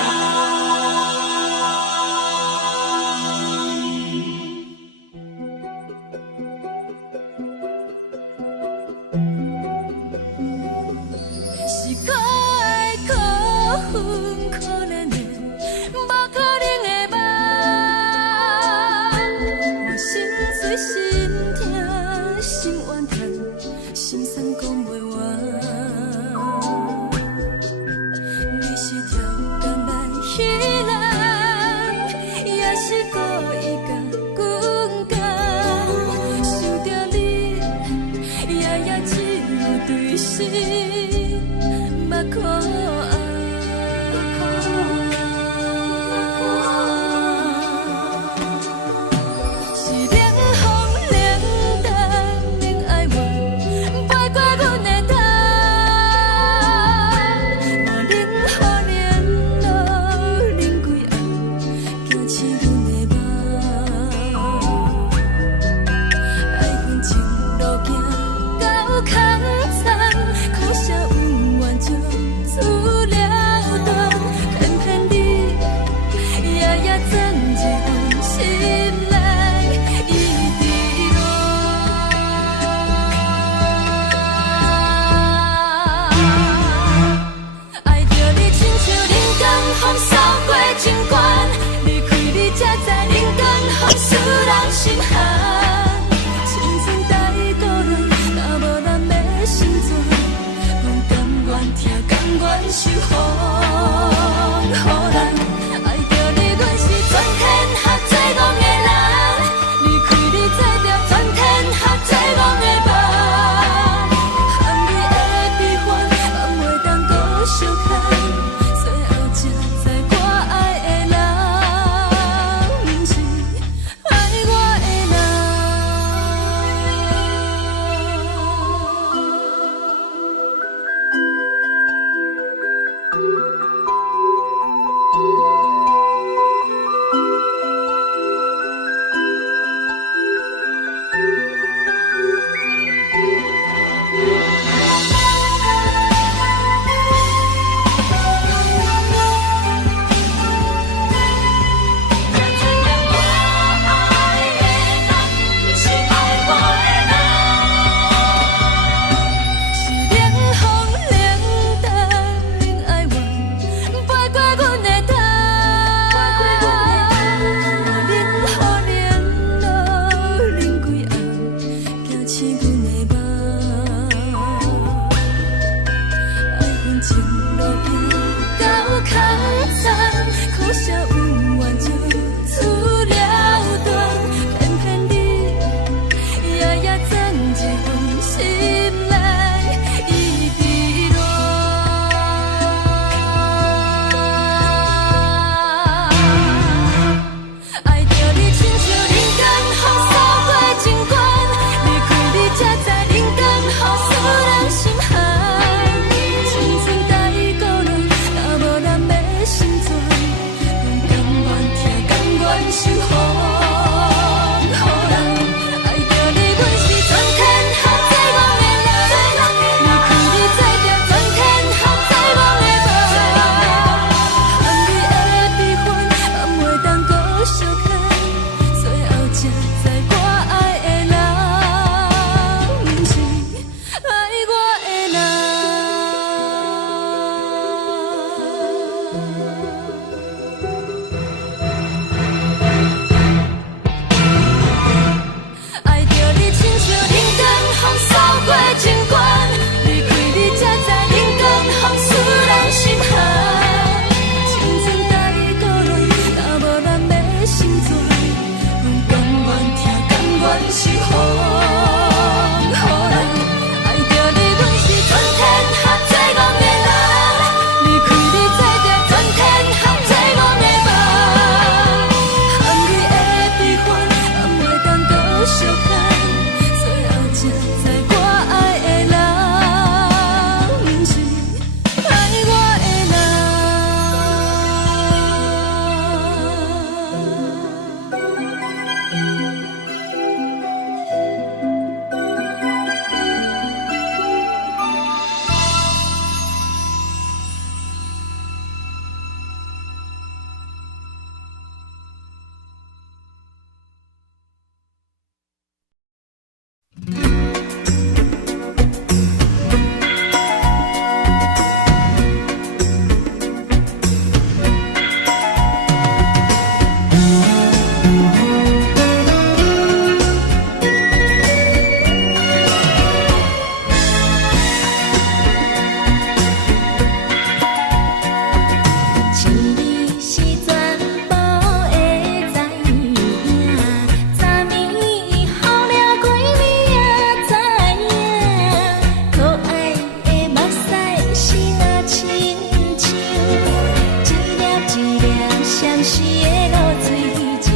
时的露水一滴，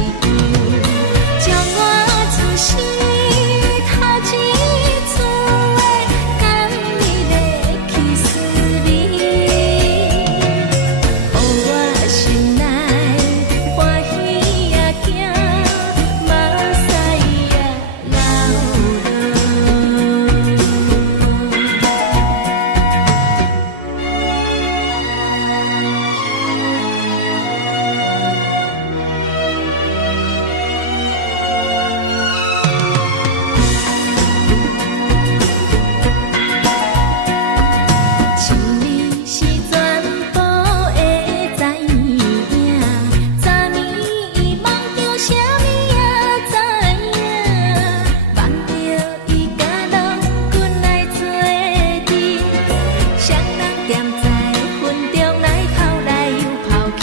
将我自私读一次的甘美的起思味，予我心内欢喜也惊，目屎也流落。心里是全部会知影，昨暝伊梦着啥物也知影，梦着伊甲郎君来做阵，双人踮在云中来跑来又跑去，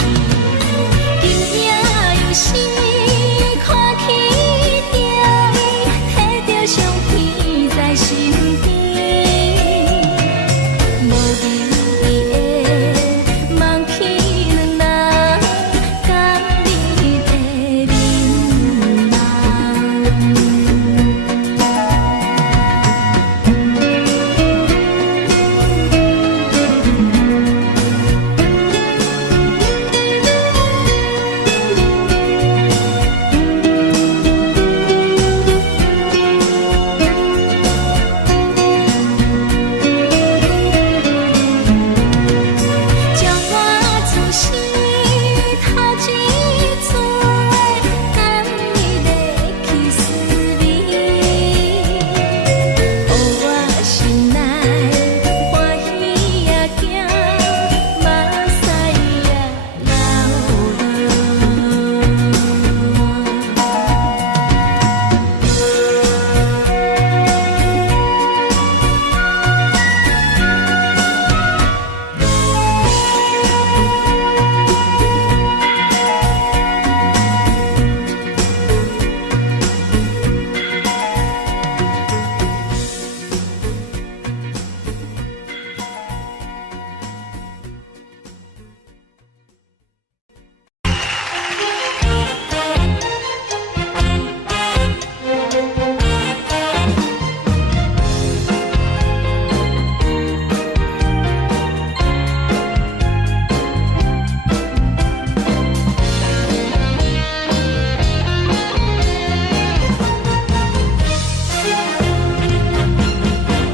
今夜又是看起着伊，摕着相片在身边。无留意的梦起两人，甘美的眠将我自私读一次的甘美的起思味，予我心内欢喜也惊，目屎也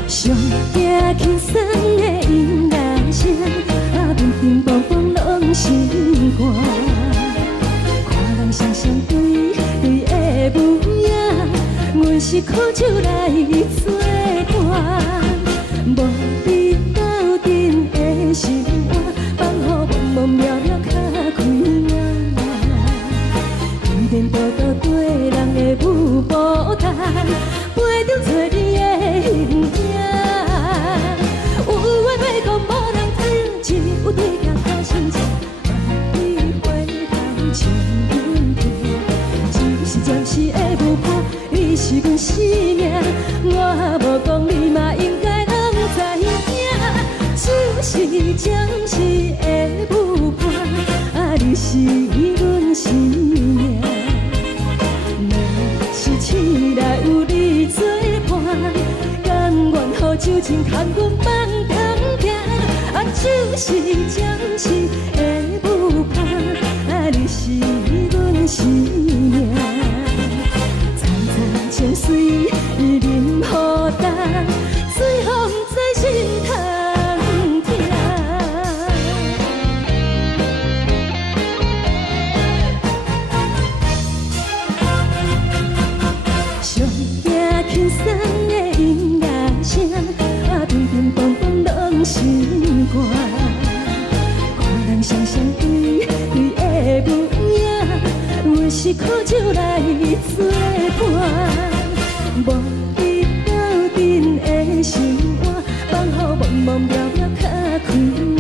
上惊轻松的音乐声，乒乒乓乓拢心肝。看人双双对对的模样，阮是苦酒来作伴。无你斗阵的心肝，放予茫茫渺渺较开眼。颠颠倒倒对人的舞步弹，陪着找你的形影。有话要讲无人知，有对镜头心情，你回头唱阮听。一时暂时的舞伴，你是阮生命，我无讲你嘛应该拢知影。就是暂时的舞伴，你是阮生命。是醒来有你作伴，甘愿予酒精牵阮放通行，就是暂时的舞伴，你是阮生命。层层情水任何担，最后不知心通听。上惊轻松的音乐声，乒乒乓乓拢心肝。看人双双对对的模样，阮是苦酒来作伴。无你斗阵的心肝，放予茫茫渺渺较开眼。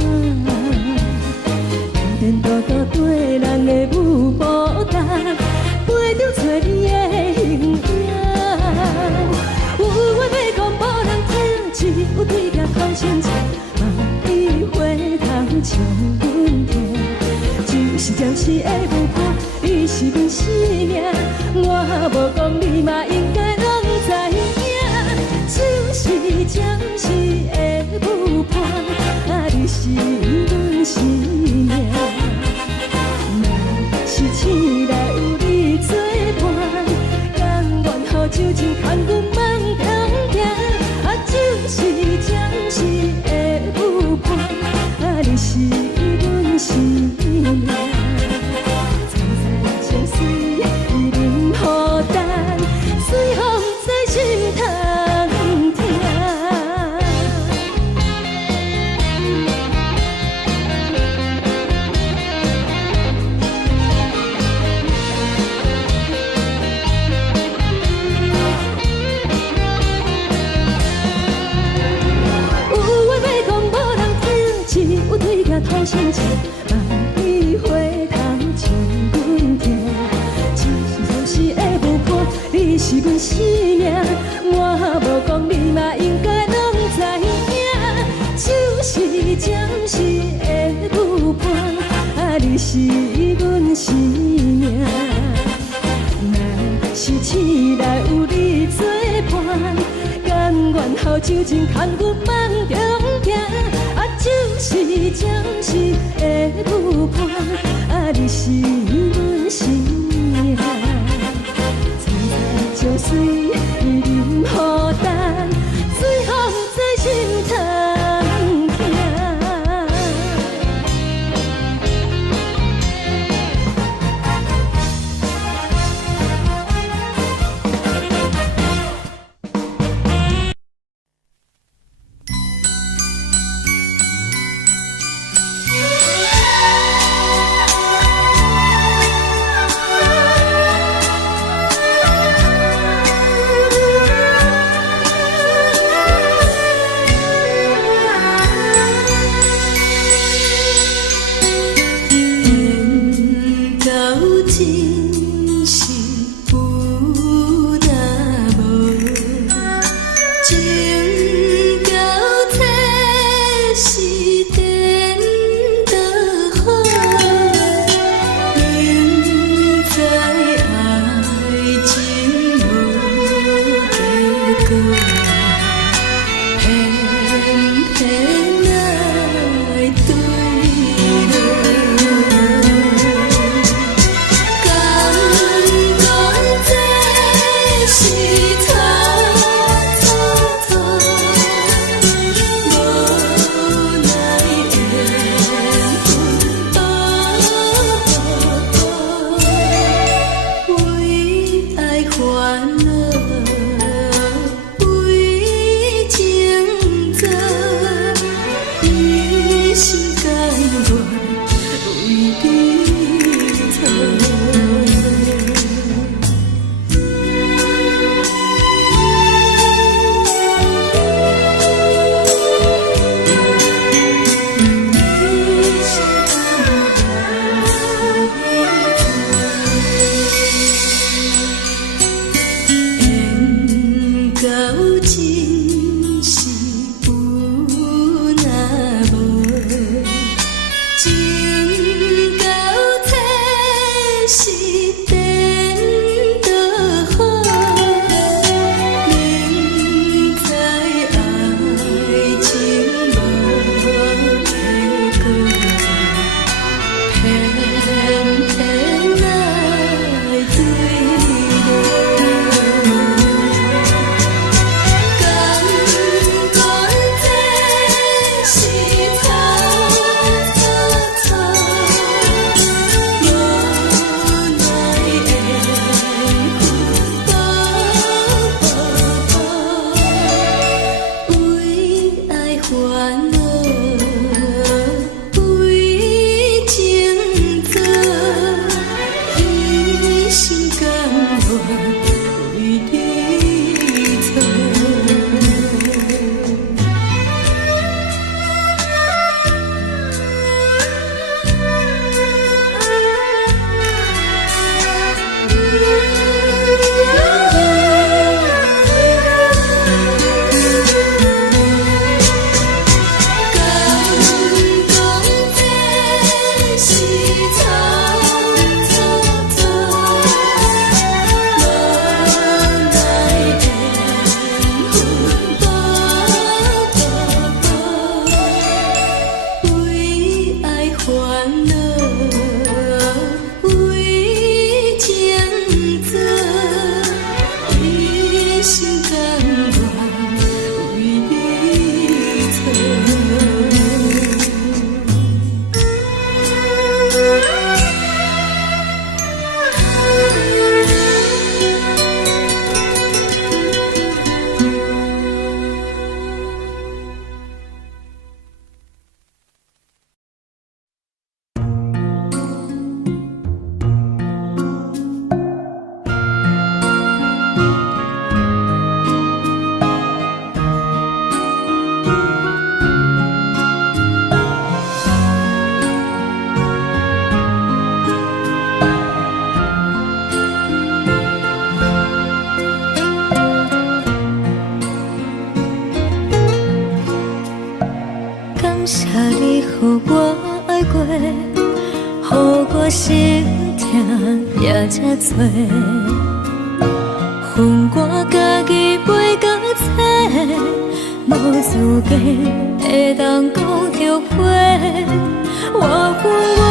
颠颠倒倒对人的舞步弹，陪着找你的形影。有话要讲无人听，只有对镜头心情，望你回头唱阮听。是暂时的无伴，你是阮生命，我无讲你嘛应该拢知影，就是暂时的无伴，你是阮生命。若是醒来有你作伴，甘愿予酒精牵阮梦中行，就是暂时的无伴，你是阮生命。藏在情水，伊忍孤单，随风在心头疼。有对镜土生情，万里花香将阮听。只是暂时的无伴，你是阮生命，我无讲你嘛应该拢知影，就是暂时的无伴，你是阮生命。若是醒来有你作伴，甘愿予酒精牵阮梦中行。就是暂时的无伴，你是阮生命。藏在情水，伊忍孤单，随风在心头疼。为情做，一心甘愿为你错。感谢你，予我爱过，予我心痛也这多。恨我家己袂到切，无资格会当讲后悔。我恨我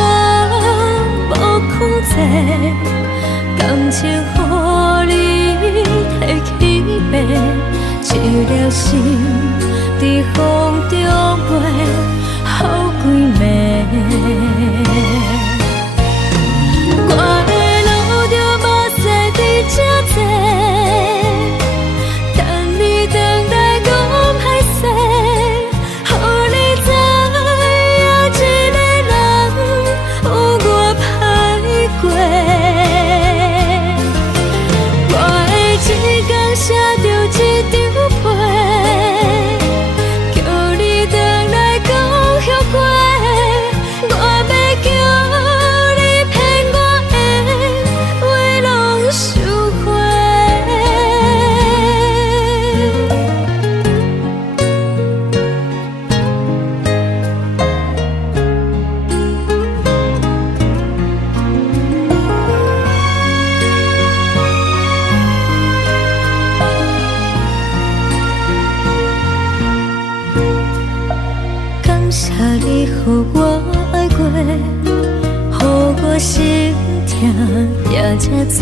无控制，感情予你提起白，一粒心。在风中飞，好几暝。我的路着目屎伫这多，等你回来讲歹势，予你知影一个人有我歹过。我的一天写着一张被。感谢你，予我爱过，予我心痛也这多。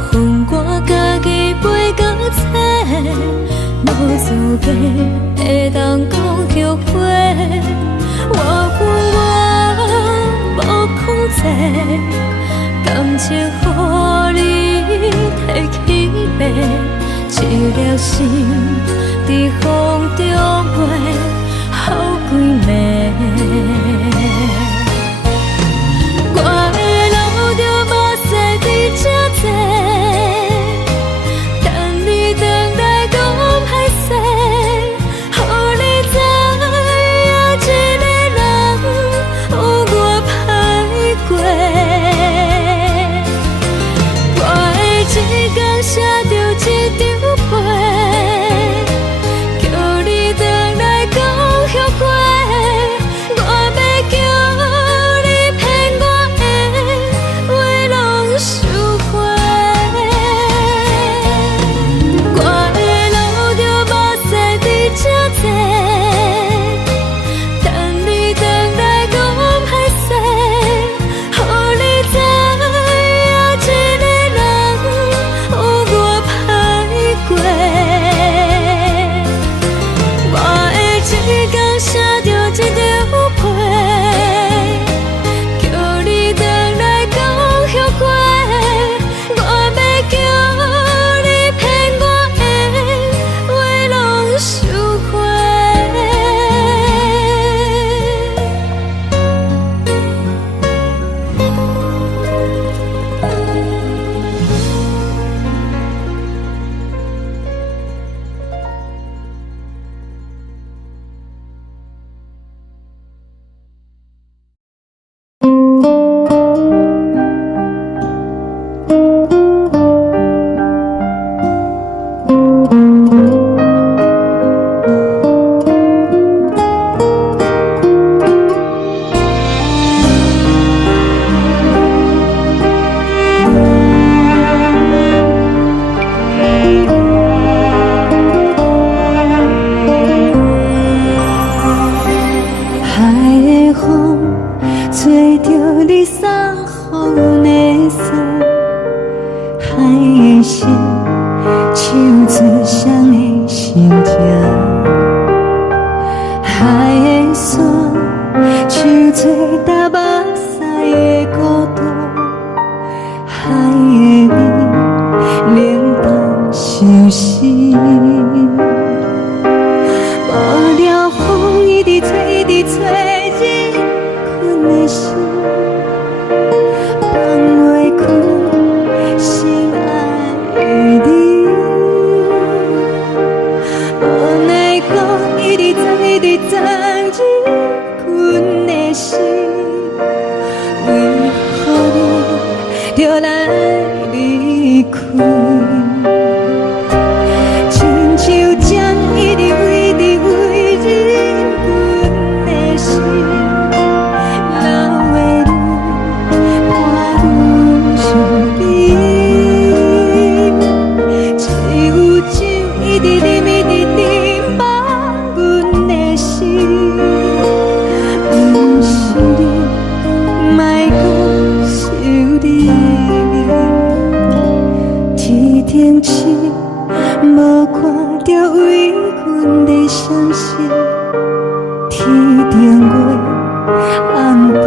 恨我家己袂到切，无资格会当讲后悔。我恨我无控制，感情予你提起白，一粒心。在风中飞，好几暝。我的路着目屎伫这多，等你回来讲歹势，予你知影一个人有我歹过。我的一天写着一张被。来离开。亲像针一直围着围着阮的心，流的泪伴阮伤悲。只有酒一直啉一直啉，绑阮的心。不是你，莫讲是你。天顶星，无看到为阮在伤心。天顶月，暗淡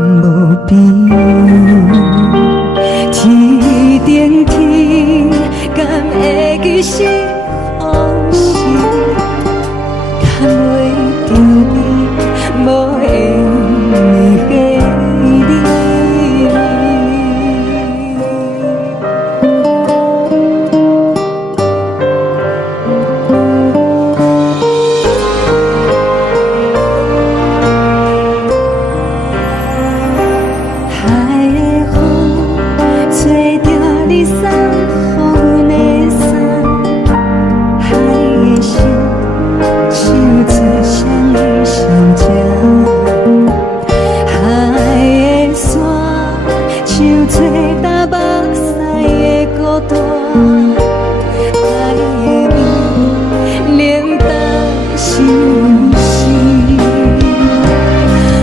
无边。天顶天，敢会记是往事？敢袂着你，无缘的你。海的风吹着你送予阮的衫，海的心像做双鱼相争，海的山像做大目屎的孤单，海的面冷淡心事。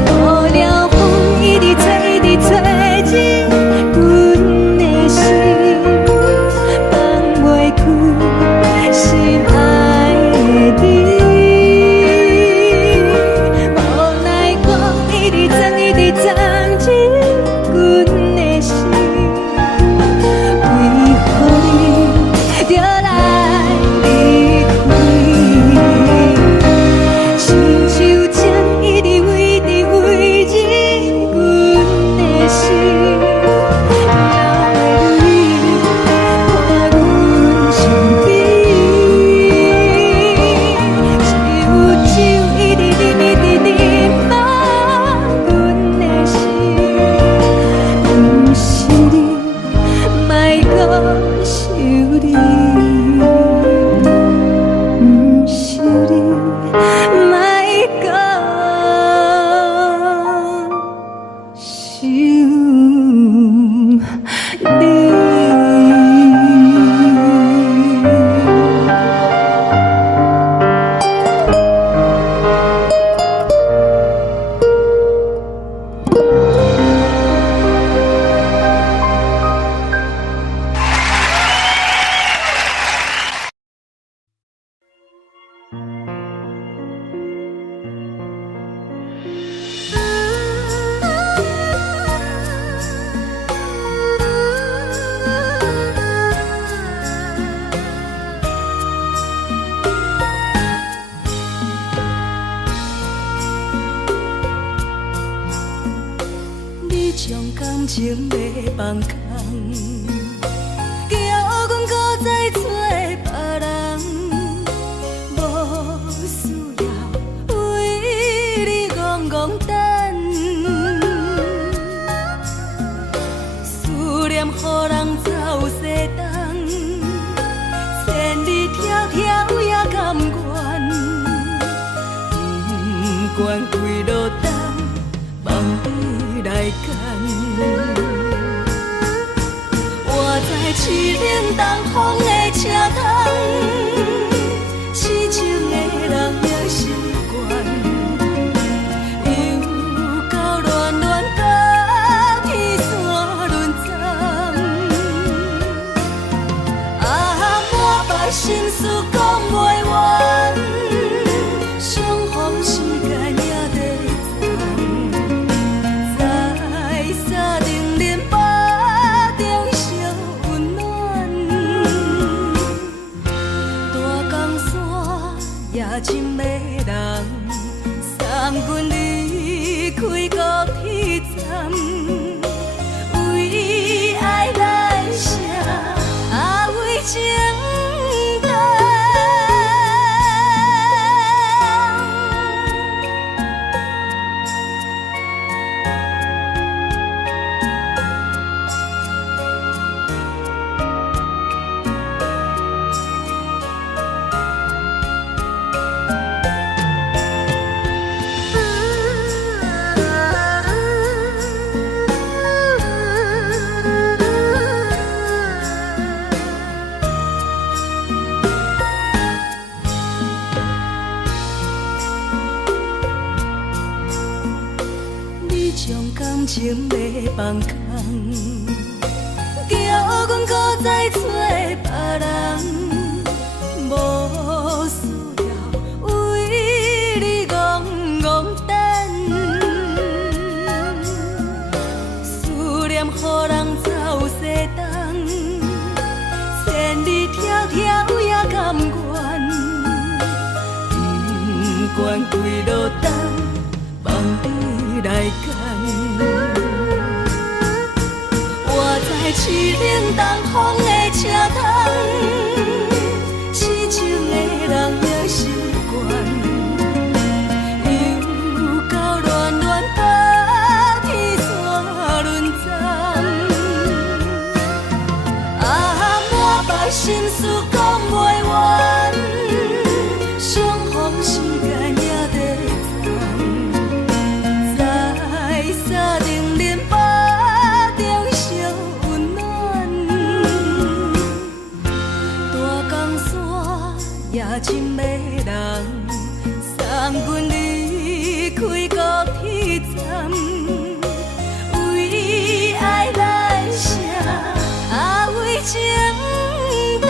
无聊风一直吹，一直吹进阮的心，放袂开心爱的你。无奈我一直装，一直装进阮的心，为何你就来离开？亲像针一直围着围着阮的心，流的泪伴阮伤悲。只有酒一直啉一直啉，绑阮的心。不是你，莫讲是你。不是你，莫讲是你。你将感情卖放空，叫阮搁再找别人，无需要为你戆戆等。思念予人走西东，千里迢迢也甘愿，不管几落冬。梦伊来干，我在市冷东风的车窗，痴情的人也习惯，又到恋恋甲天山沦陷。啊，满腹心事讲袂完，相逢时间也在藏。在沙丁林巴中烧温暖，你将感情要放空，叫阮搁再找别人，无需要为你戆戆等。思念予人走西东，千里迢迢也甘愿，不管几落冬。放你来干，我在凄冷东风的车窗，痴情的人也习惯，又到恋恋把天线轮转，满腹心事讲袂完，相逢时间也在。沙定连巴中烧温暖，大江山也真迷人，送阮离开高铁站，为爱来写为情重。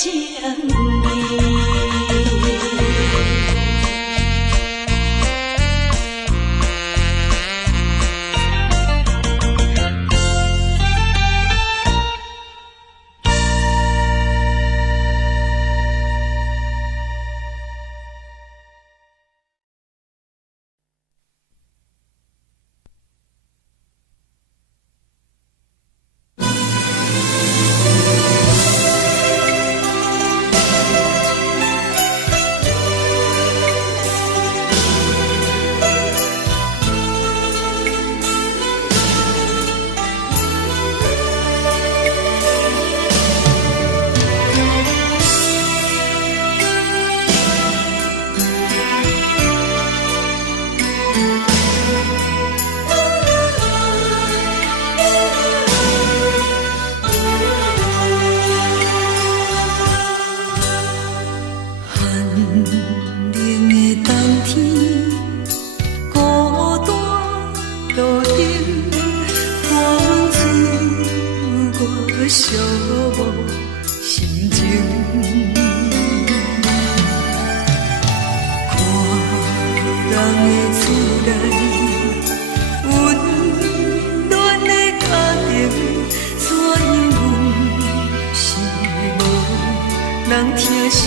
情意。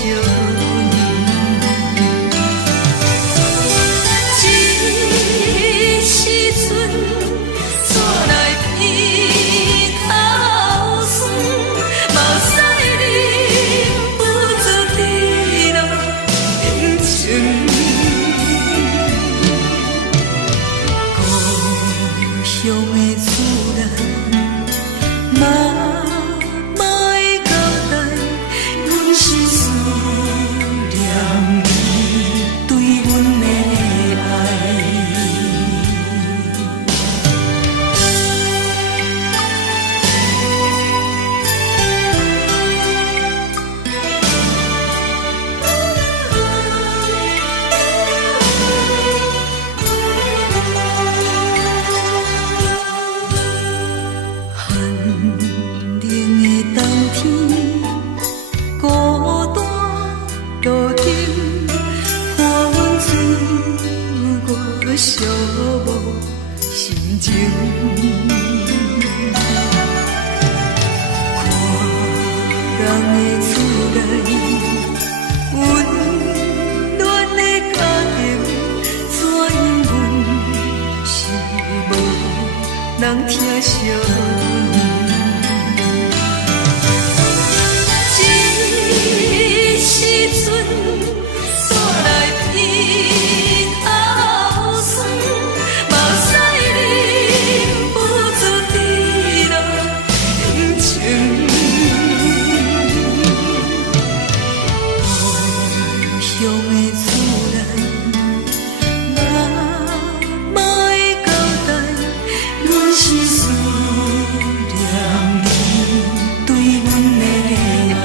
这时阵怎来鼻口酸，嘛使忍不住滴落眼睛。故乡的厝内，嘛会交代，阮是思念你对阮的爱。寒冷的冬天，孤单路顶，看阮自我寂寞心情。看人的厝内，温暖的家庭，怎因阮是无人疼惜？这时阵怎来鼻口酸，嘛使忍不住滴落眼睛。故乡的厝内，嘛会交代，阮是思念你对阮的爱。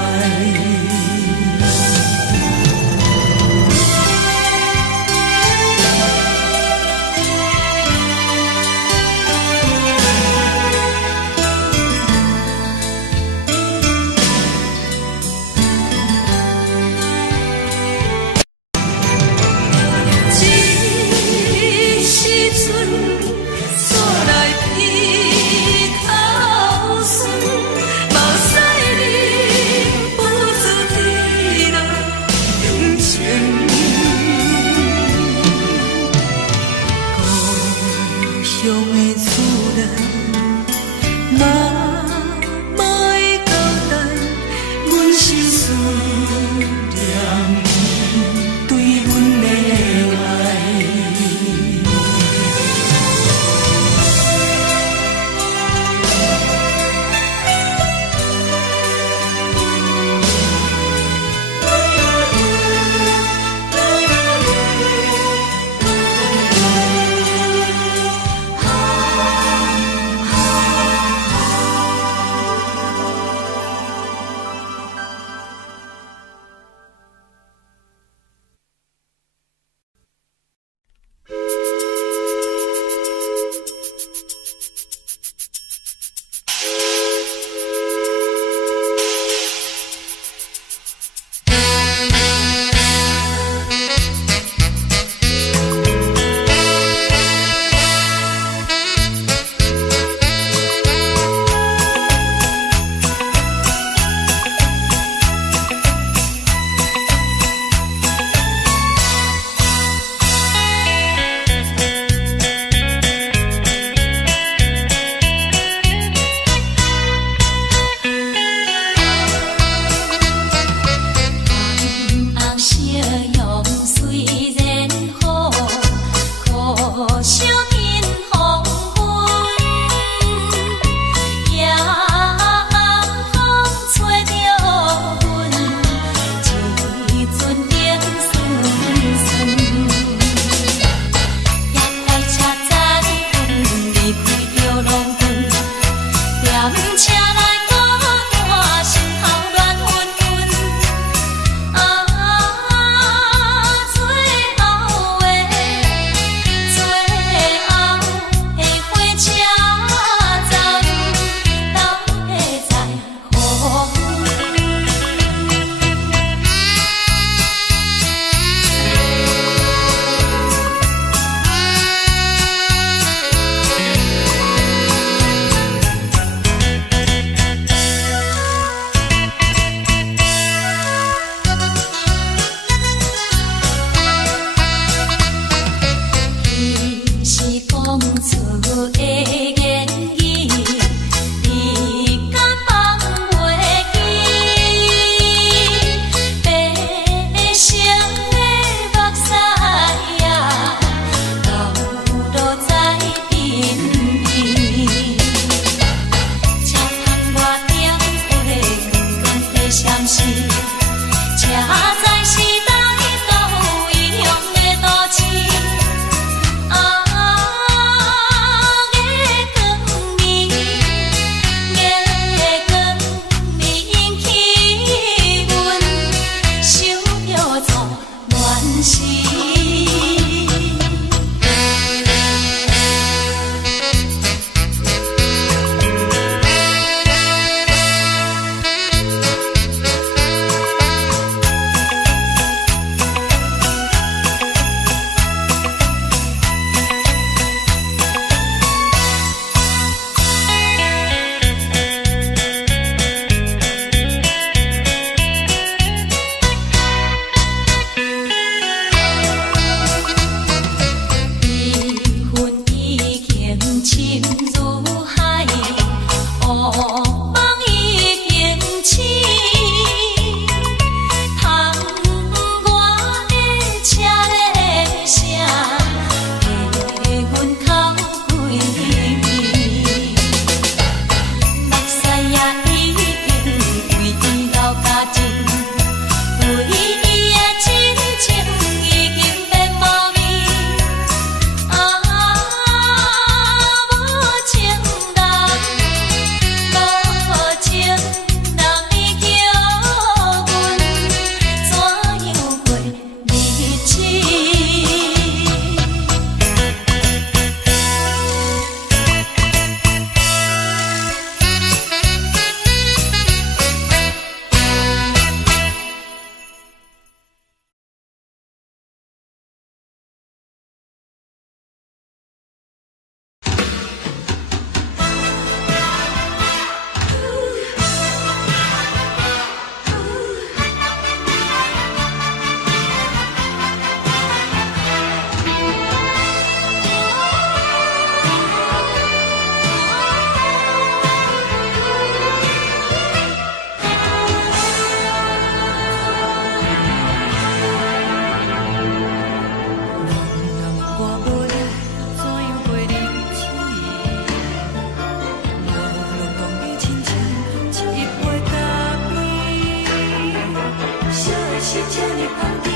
这呢香甜，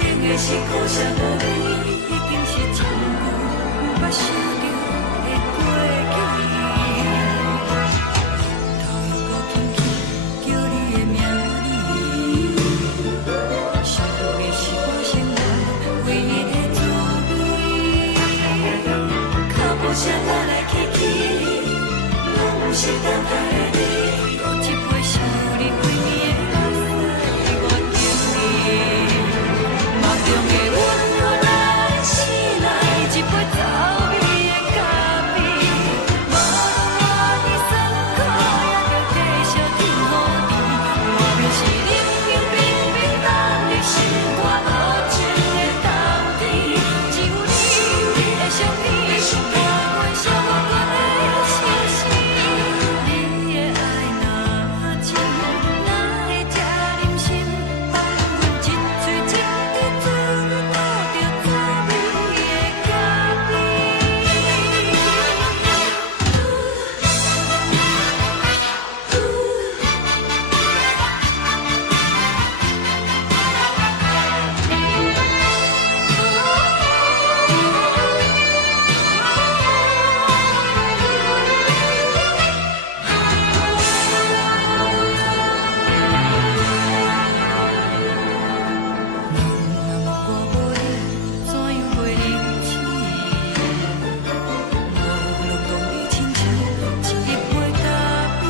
冷的是苦涩无味，已经是真久捌想着的过去。头又搁轻轻叫你的名字，想的是我生活唯一的滋味。脚步声来来去去，拢不是等待的你，搁一杯想你几暝的目屎，我敬你。梦中的阮我来醒来，一杯走味的咖啡，无论我的酸苦，也着继续甜予你。我就是冷冰冰冰冷的心肝，无情的冬天，只有你的相片，伴阮寂寞阮的心事。你的爱若真，哪会这忍心放阮一嘴一滴滋味，吐着滋味的咖啡。我无你，怎样袂忍起？无路讲你亲像一杯咖啡，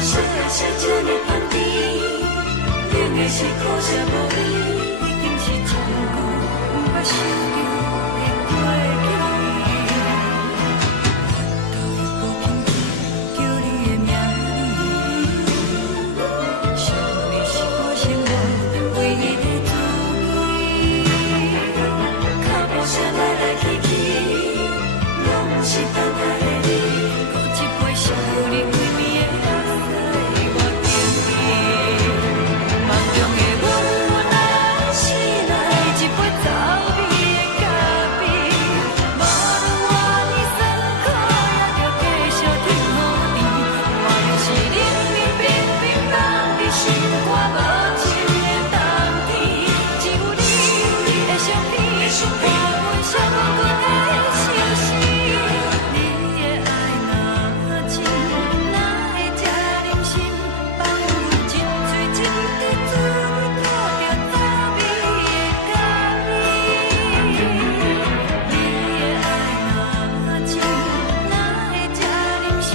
小的是这呢香甜，冷的是苦涩无味，已经是真久捌想着的过去。头又搁轻轻叫你的名字，想的是我生活唯一的滋味。脚步声来来去去，拢不是等待的你，搁一杯想你几暝的目屎，我敬你。梦中的阮我来醒来，一杯走味的咖啡，无论我的酸苦，也着继续甜予你。我就是冷冰冰冰冷的心肝，无情的冬天，只有你的相片，伴阮寂寞阮的心事。你的爱若真，哪会这忍心放阮一嘴一滴滋味，吐着滋味的咖啡。你的爱若真，哪会这忍心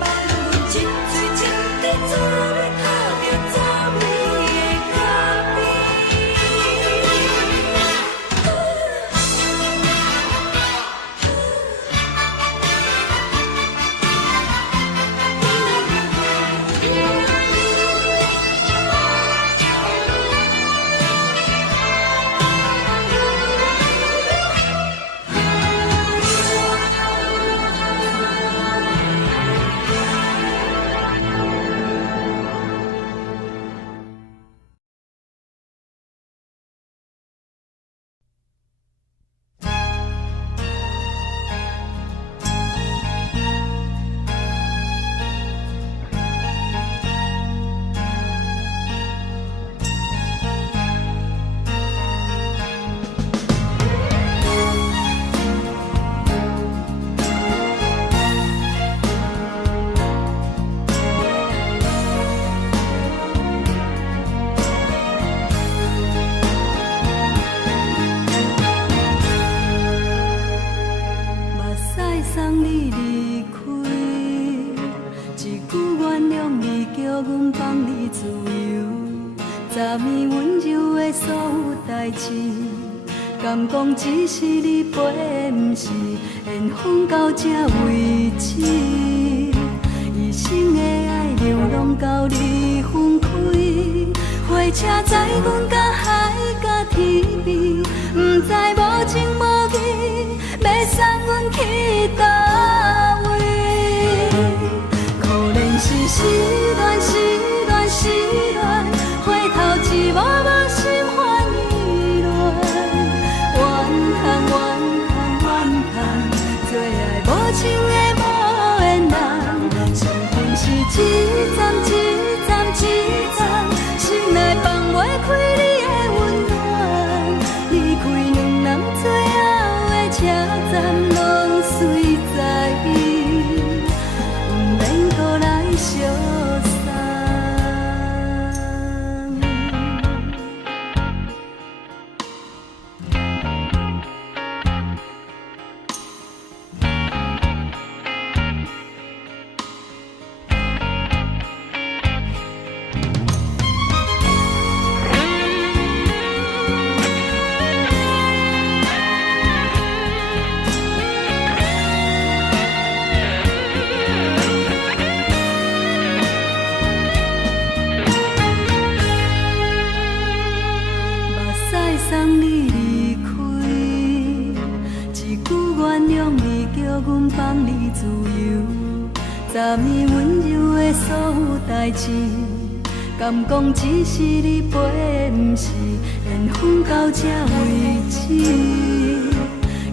放阮一嘴一滴滋味，吐着滋味的咖啡。目屎送你离开，一句原谅你，叫阮放你自由。昨暝温柔的所有代志，敢讲只是你陪，不是缘分到这为止。一生的爱流浪到你分开，火车载阮甲海甲天边，不知无情无义，要送阮去倒位？可能是失恋，失恋，失恋，回头一幕幕心烦意乱，怨恨，怨恨，怨恨，最爱无情的无缘人，缘分是一站一站一站，是放你自由，昨暝温柔的所有代志，敢讲只是你陪，不是缘分到这为止。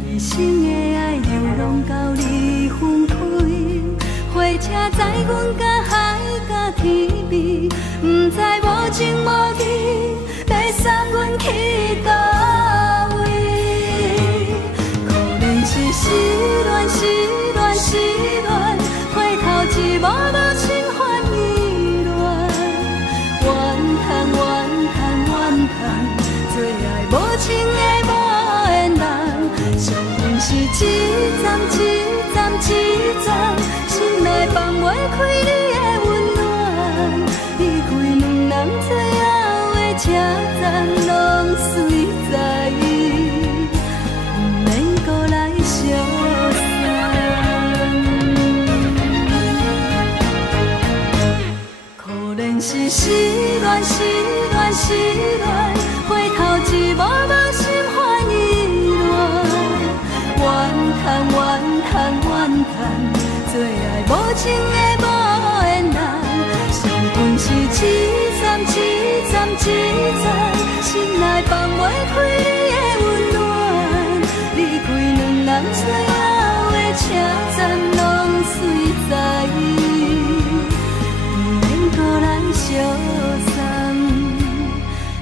一生的爱流浪到你分开，火车载阮甲海甲天边，不知无情无义，要送阮去倒位？可能是失恋，失恋，失恋，回头一幕幕心烦意乱，怨叹，怨叹，怨叹，最爱无情的无缘人，上恨是一站一站一站，心内放袂开你的温暖，离开两人最后的车站，拢随在意，不免搁来相送。可能是失恋，失恋，失恋，回头一幕幕心烦意乱，怨叹，怨叹，怨叹，最爱无情的无缘人，上恨是一站一站一站，心内放袂开你的温暖，离开两人最后的车站，拢随在意，不免搁来相送。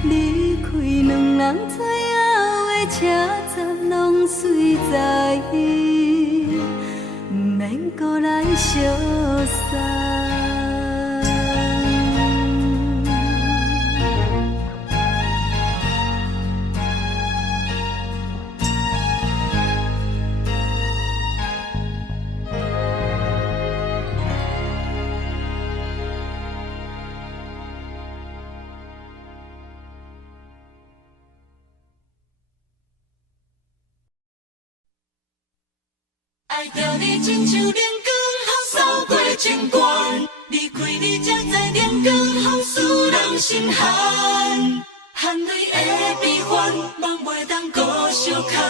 离开两人最后的车站，拢随在意，不免搁来相送。爱着你亲像阳光扫过情关，离开你才知阳光风使人心寒。含泪的悲欢，望袂当搁相牵，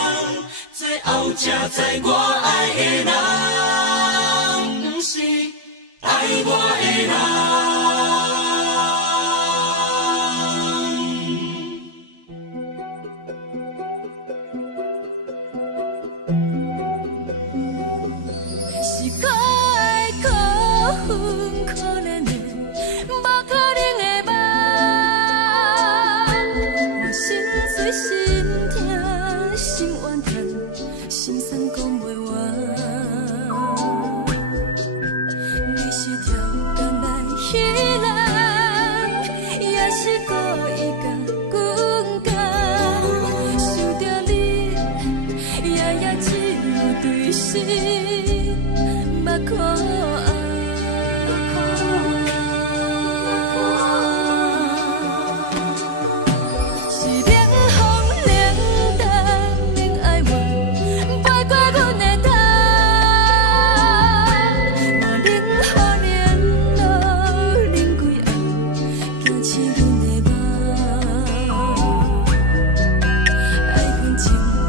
最后才知我爱的人，不是爱我的人。是可爱可恨可怜的，无可能的梦。我心碎心痛心怨叹，心酸讲袂完。你是挑工来彼人，也是故意甲阮讲，想着你夜夜只有对视。目眶红，是冷风冷淡冷爱我，飞过阮的头，嘛冷雨连落冷几暗，惊醒阮的梦。爱恨情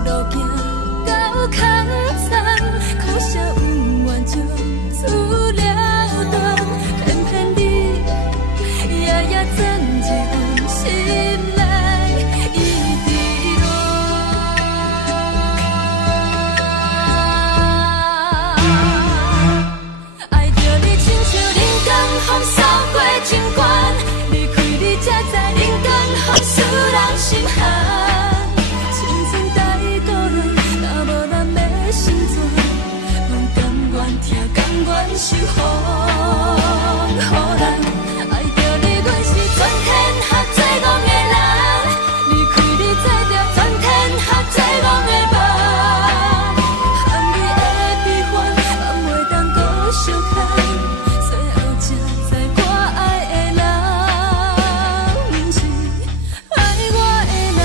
路行到空残，苦涩有怨就出了断，偏偏你夜夜钻入阮心内，一直乱。爱着你亲像冷光风扫过情关，离开你才知冷光风使人心寒。青春带倒来，若无咱要心怎？阮甘愿听，甘愿受风雨人。爱着你，阮是全天下最戆的人，离开你才着全天下最戆的梦。含泪的悲欢，望袂当搁相牵，最后才知我爱的人，不是爱我的人。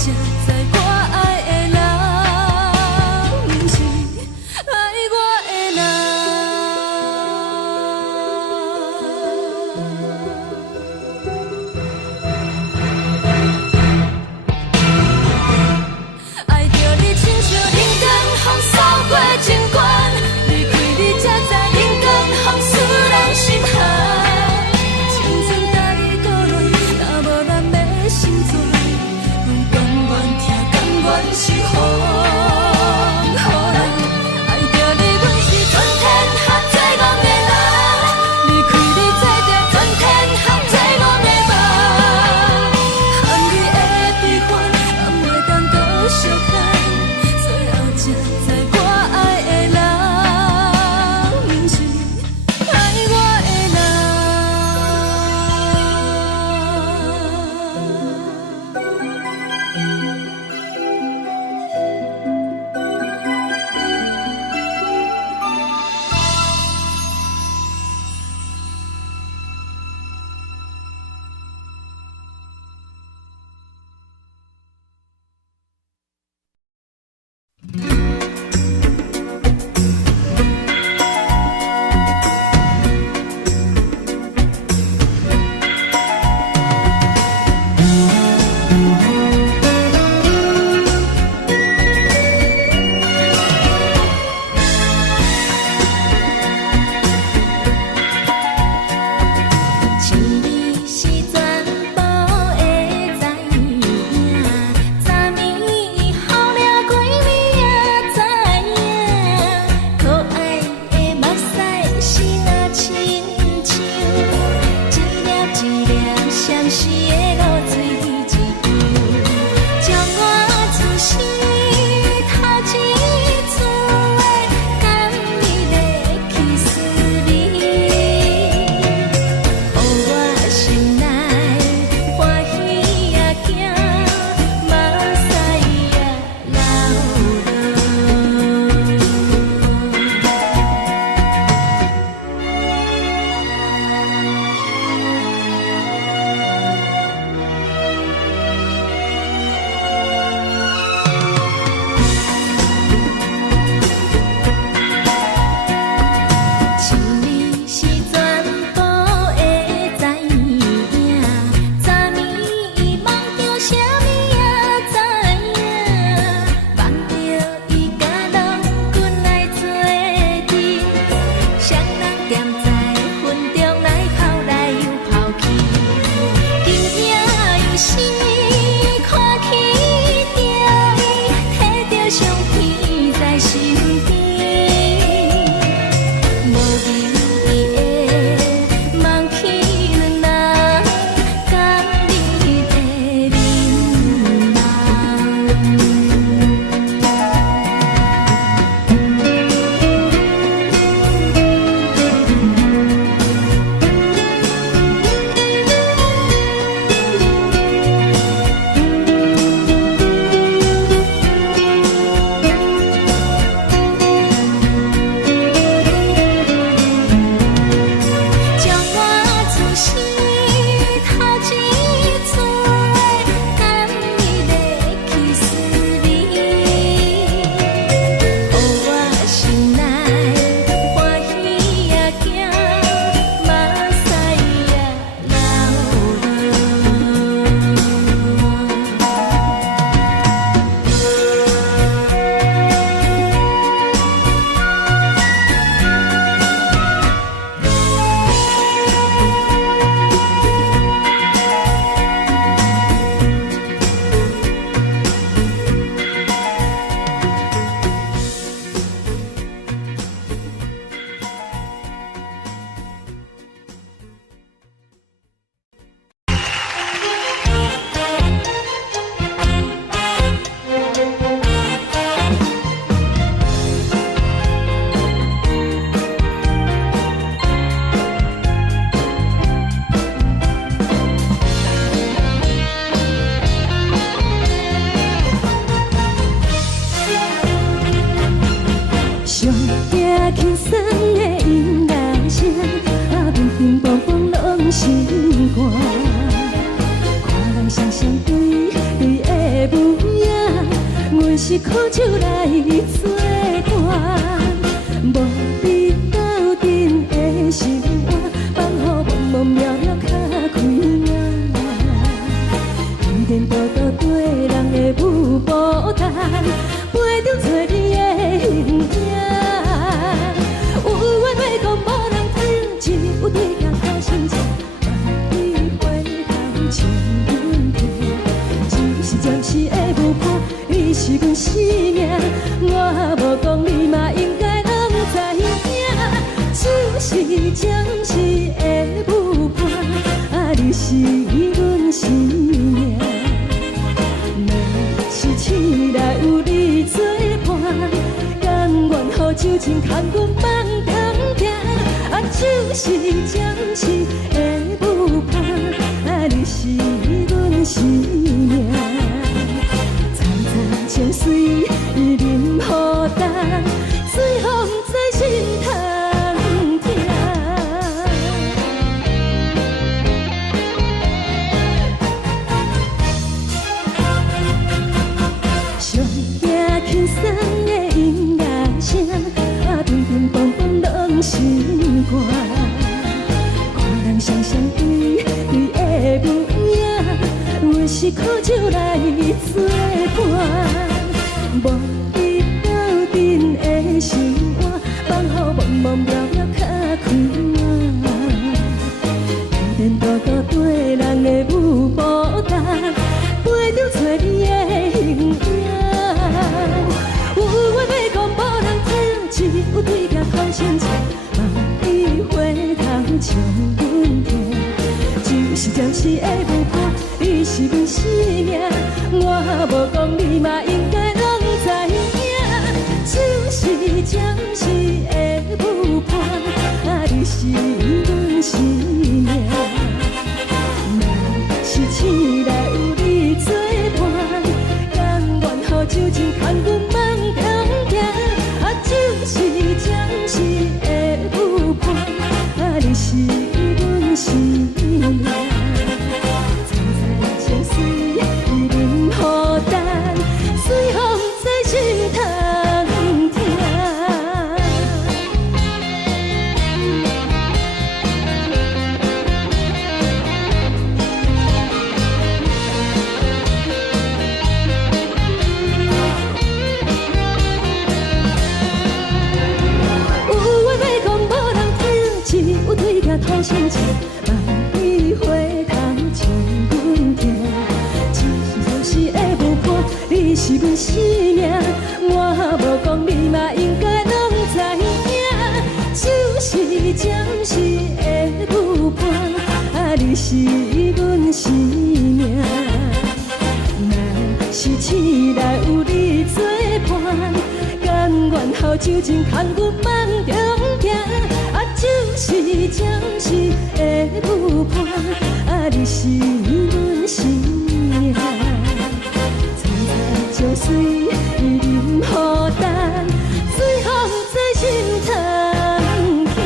才知我爱的人，不是爱我的人。爱着你亲像冷光风扫过情关，离开你才知冷光风使人心寒。青春带伊过落，若无咱要成全，甘愿听，甘愿是风予人。爱着你，阮是春天合作戆的人，离开你才知春天合作戆的梦。含你的悲欢，咱袂当搁相牵，最后才知我爱的人，不是爱我的人。是苦酒来作伴，无你斗阵的心肝，放乎茫茫渺渺较开眼。一点多多对人的舞步弹，陪着做你的形影。有话要讲无人听，只有对镜头心情，万里回头将阮听。只是暂时的舞伴，你是阮生命，我无讲你嘛应该拢知影。就是暂时的舞伴，你是阮生命。若是醒来有你作伴，甘愿予酒精牵阮放通行。就是暂时的舞伴，你是阮生命。层层情水任何等，水风在心通听。上惊轻松的音乐声，乒乒乓乓拢心肝。看人双双对对的模样，阮是苦酒来作伴。无你斗阵的心肝，放乎茫茫渺渺较开眼。一点多多对人的舞步弹，陪着做你的形影。有话要讲无人听，只有对镜头心情，万里回头将阮听。就是暂时的舞伴，你是阮生命，我无讲你嘛应该拢知影。就是暂时的舞伴，你是阮生命。若是醒来有你作伴，甘愿予酒精牵阮放通行。就是暂时的舞伴，你是阮生命。层层情水任何等，水风在心通听。有话要讲无人听，只有对镜头心情，万里回头将阮听。就是暂时的舞伴，你是阮生命，我无讲你嘛应该拢知影。就是暂时的舞伴，你是阮生命。若是醒来有你作伴，甘愿予酒精牵阮放中行。就是暂时的舞伴，你是阮生命。层层情水任何等，水风在心通听。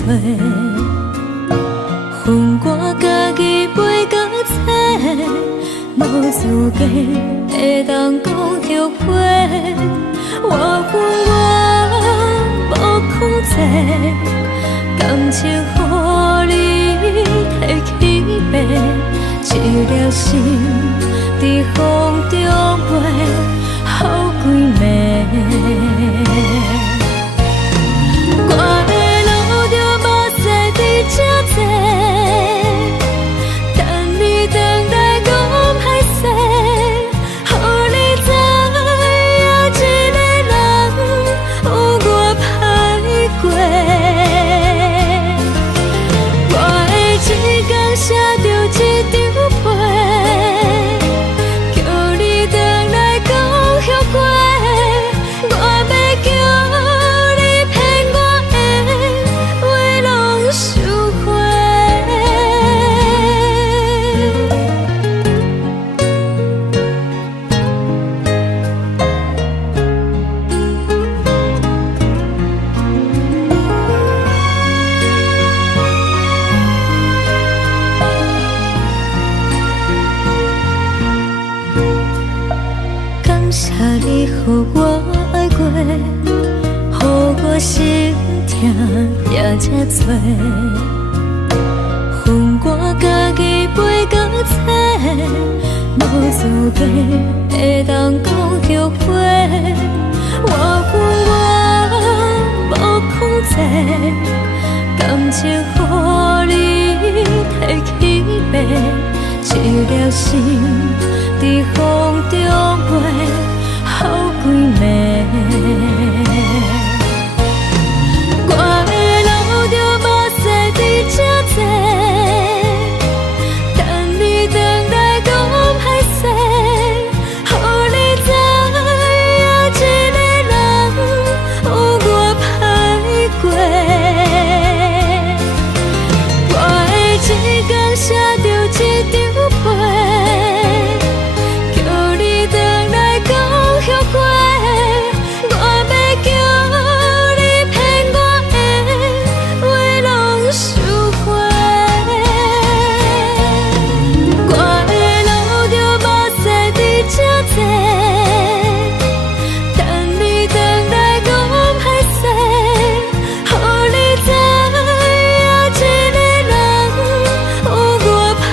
多，恨我家己袂够切，无资格会当讲后悔。我恨我无控制，感情予你摕去卖，一粒心伫风中飞，好几暝。我的路就无西伫这多，等你回来讲歹势，予你知影一个人有我歹过。我的一天写着一张被，叫你回来讲后悔。我要叫你骗我的话拢收回。感谢你予我爱过，予我心痛也这多，恨我家己袂够切，无资格会当讲后悔。我恨我无控制，感情予你摕去卖，一粒心伫风中飞，好几暝。我的路就无西伫这多，等你回来讲歹势，予你知影一个人有我歹过。我的一天写着一张被，叫你回来讲后悔。我要叫你骗我的话拢收回。我的路就无西伫这多，等你回来讲歹势，予你知影一个人有我歹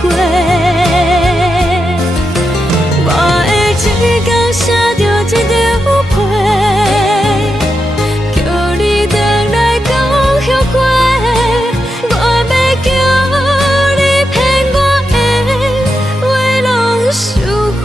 过。我的一天写着一张被，叫你回来讲后悔。我要叫你骗我的话拢收回。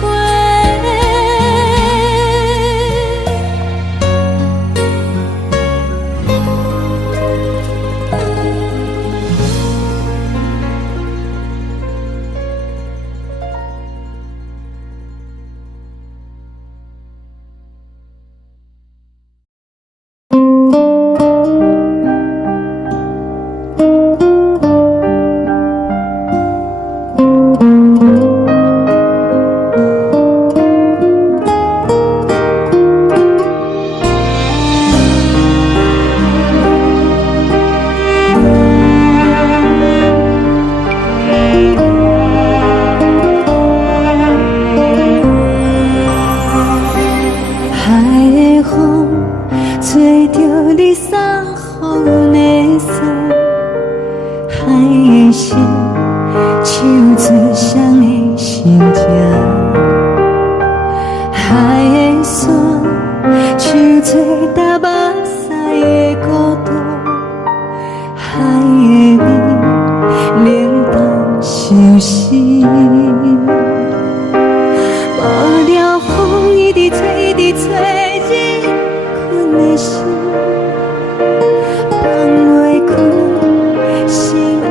海的风吹着你送予的伞，海的心手做双的心情，海的山手做搭目屎的孤独，海的味冷淡伤心。无聊风一直吹，一直吹，日困的心放袂开，心爱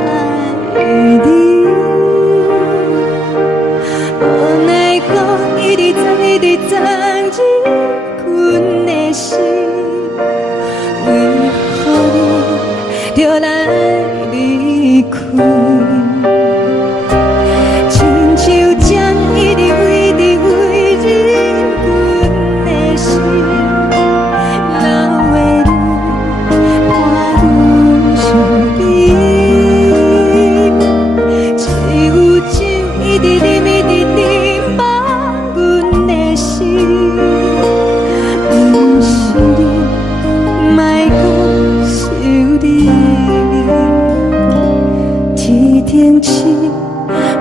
的你。无奈何一直走，一直走，日困的心，为何你就来离开？亲像将一直为你为日困的心，流的泪，汗愈空气，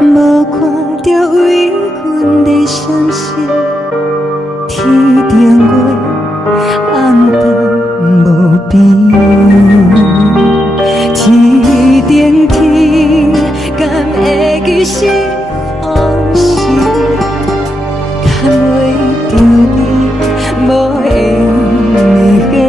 无看到为阮的闪烁。天顶月，暗淡无边。天顶天，敢会记是往事？敢袂着你，无会记你。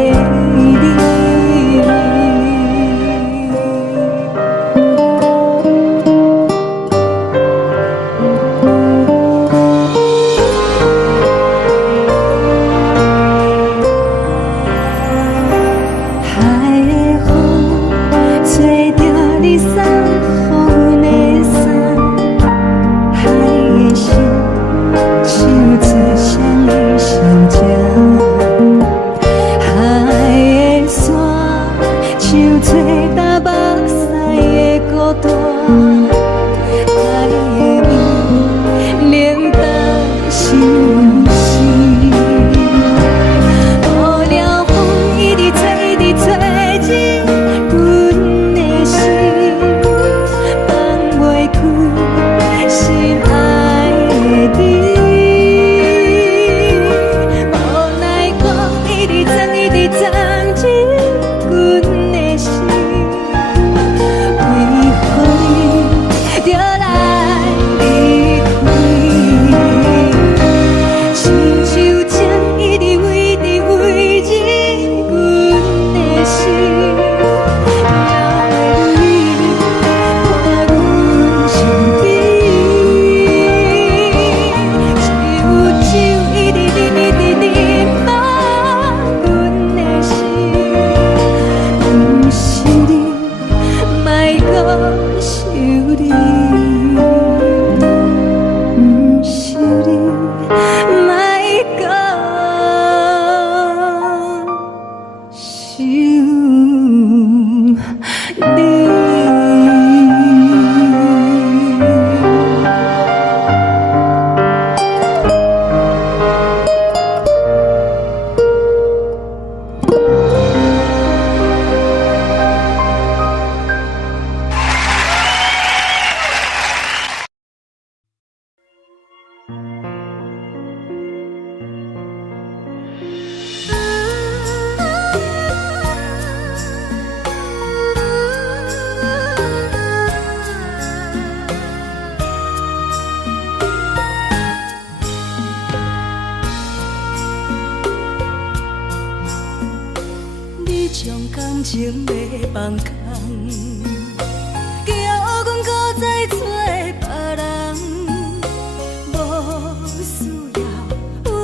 感情要放空，叫阮搁再找别人，无需要为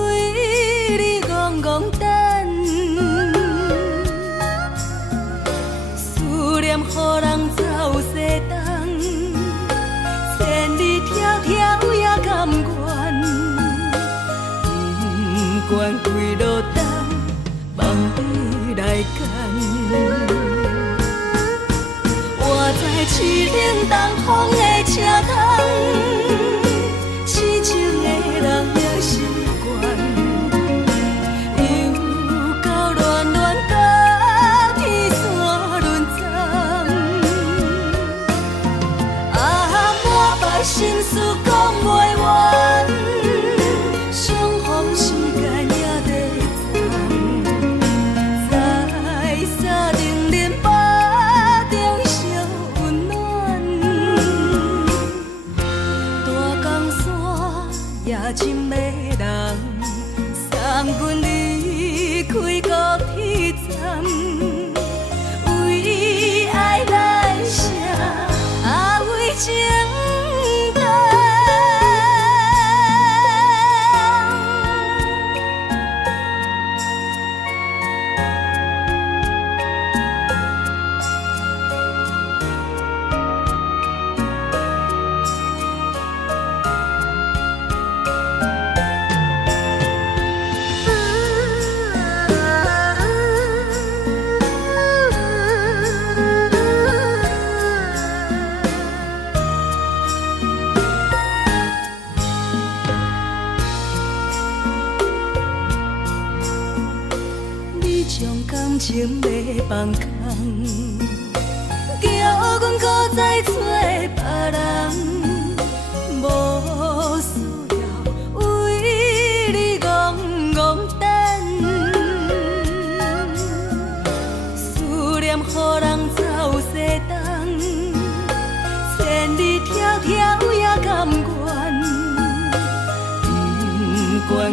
你戆戆等。思念予人走西东，千里迢迢也甘愿，不管几路灯，望你来干。我在市顶东风的车窗，痴情的人了习惯，又到乱乱甲天线轮转。满腹心事讲袂完，相逢时间也在深的人送阮离开高铁站，为爱来写为情长。感情要放空，叫阮搁再找别人。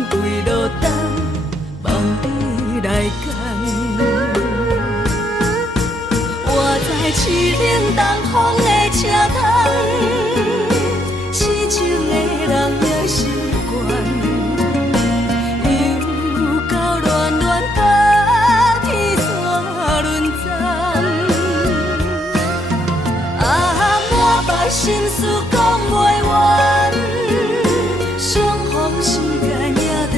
归落冬，望你来牵。我在凄冷东风的车窗，痴情的人也习惯，又到恋恋把天线轮转。满腹心事讲袂完，相逢时间也在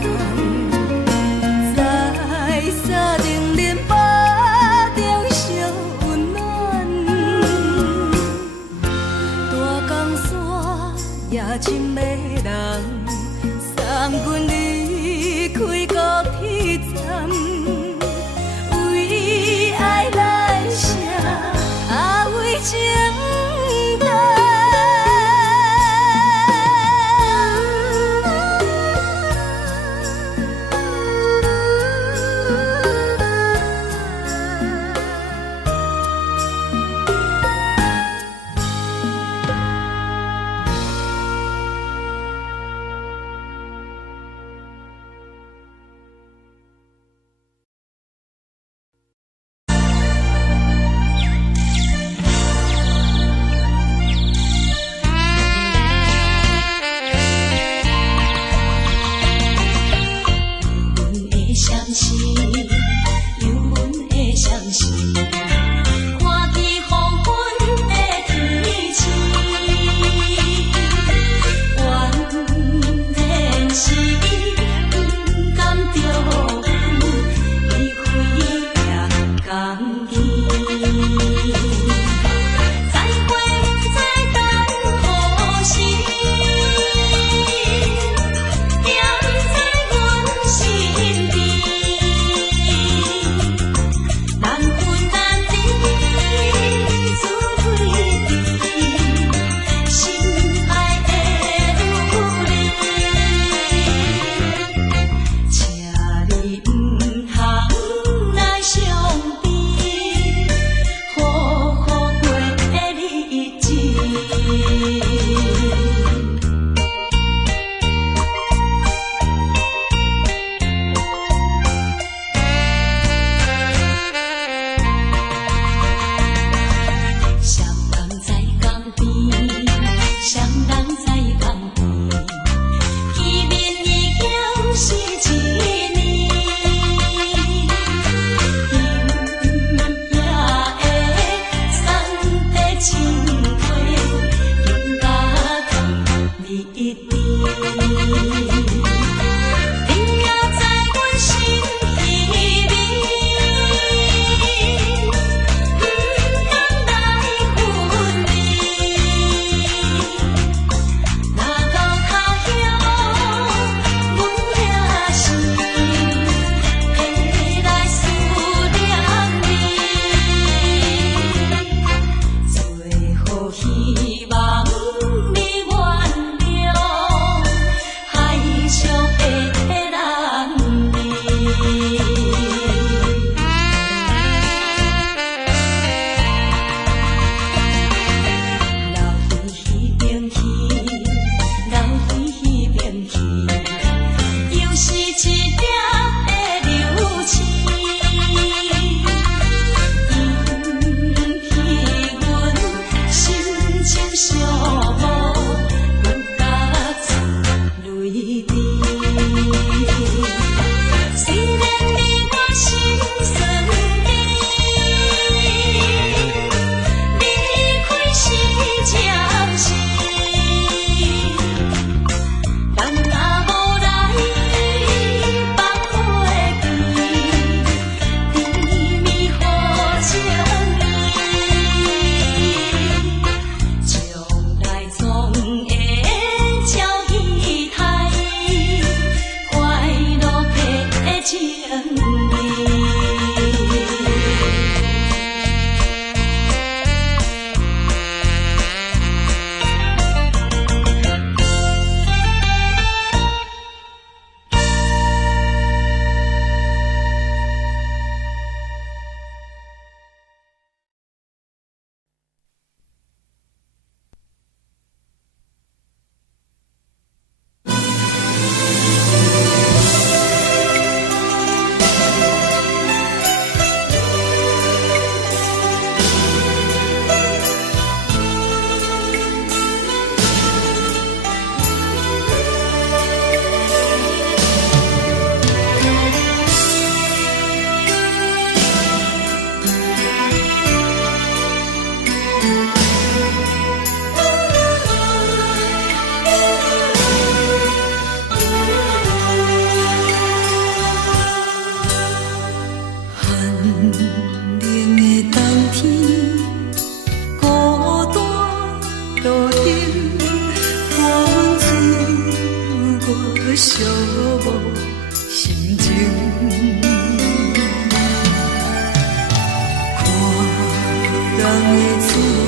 站，在沙冷冷巴中烧温暖。大江山夜深的人，送阮离开高铁站，为爱来写，为情。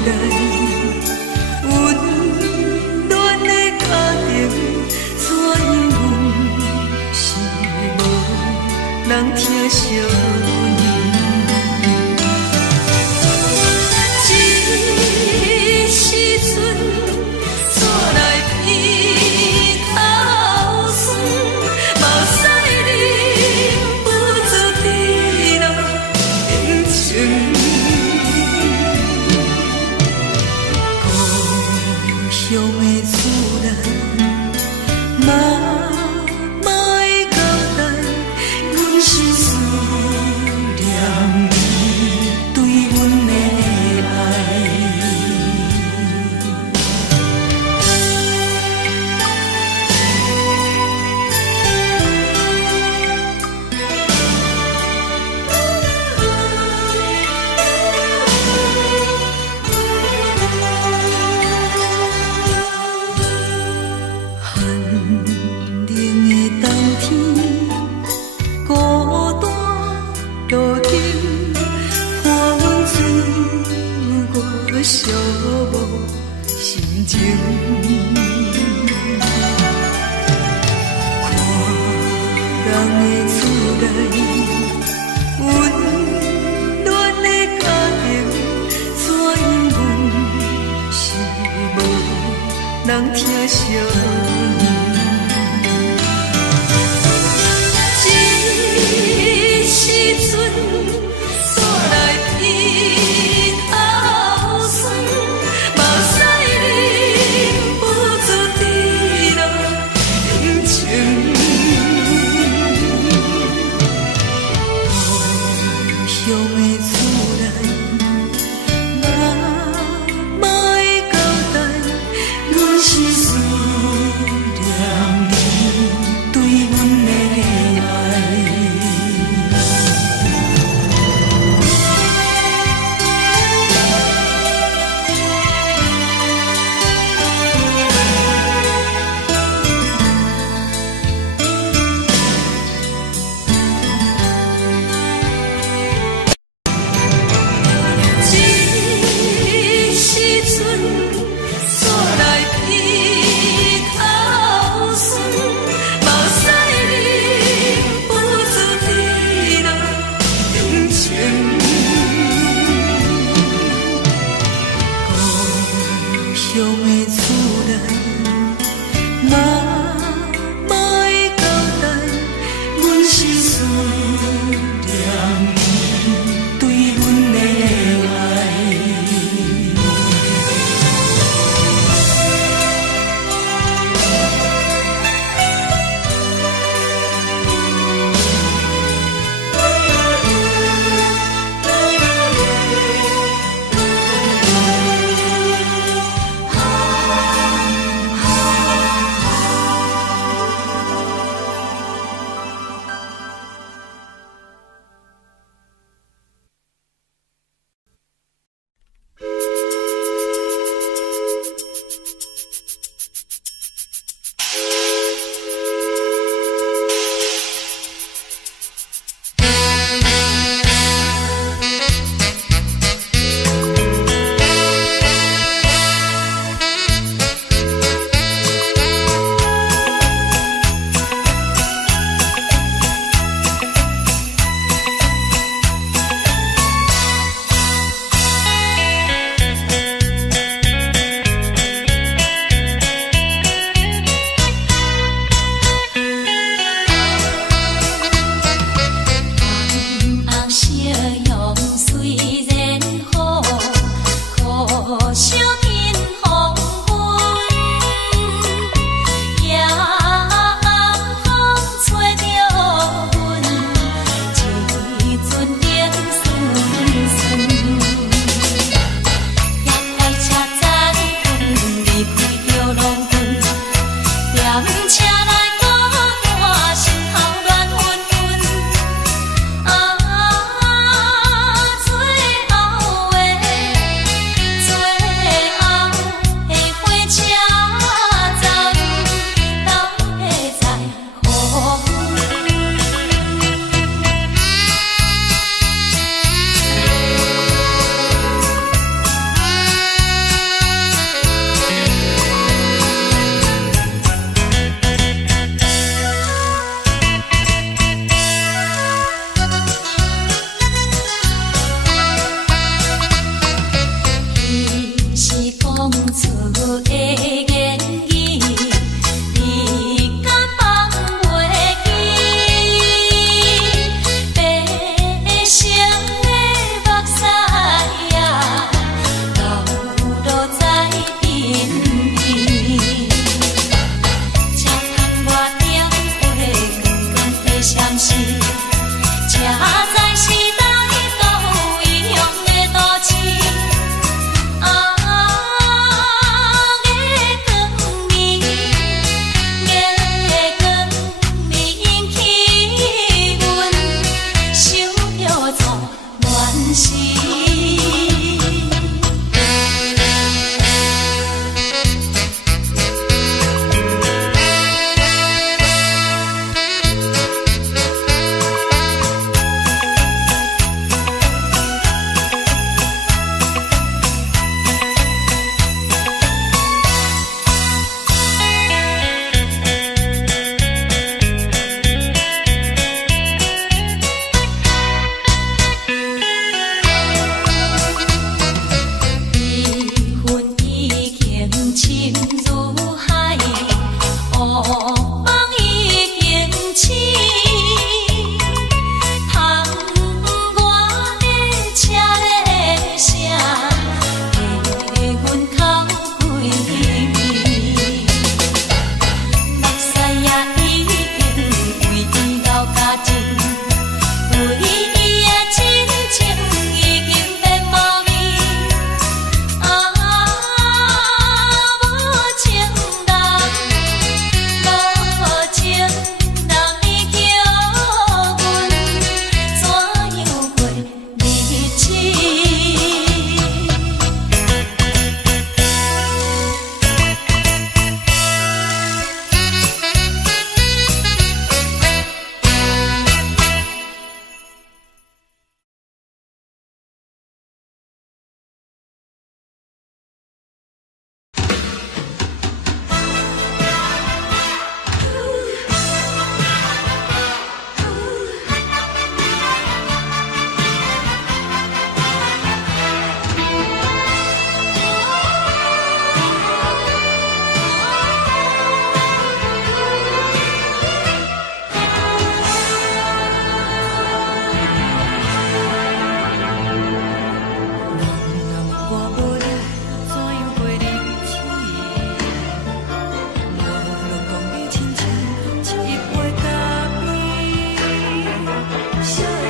来，温暖的家庭，怎因阮是无人疼惜？这时阵怎来鼻口酸，目屎忍不住滴落眼睛。故乡的厝内，妈会交代，阮是思念你对阮的爱。寒冷的冬天，孤单路灯，看阮自我寂寞心情。看人的厝内，温暖的家庭，怎因阮是无人疼惜？这时阵怎来鼻口酸，目屎忍不住滴落眼睛。故乡的厝内，妈会交代，阮是思念你对阮的爱。这时阵怎来鼻口酸，目屎忍不住滴落眼睛。故乡的厝内，妈会交代，阮是思念你对阮的爱。错的言语，你敢放袂记？白成的目屎啊，流落在身边。车窗外点火，光光的闪烁，车载时代都异乡的都市。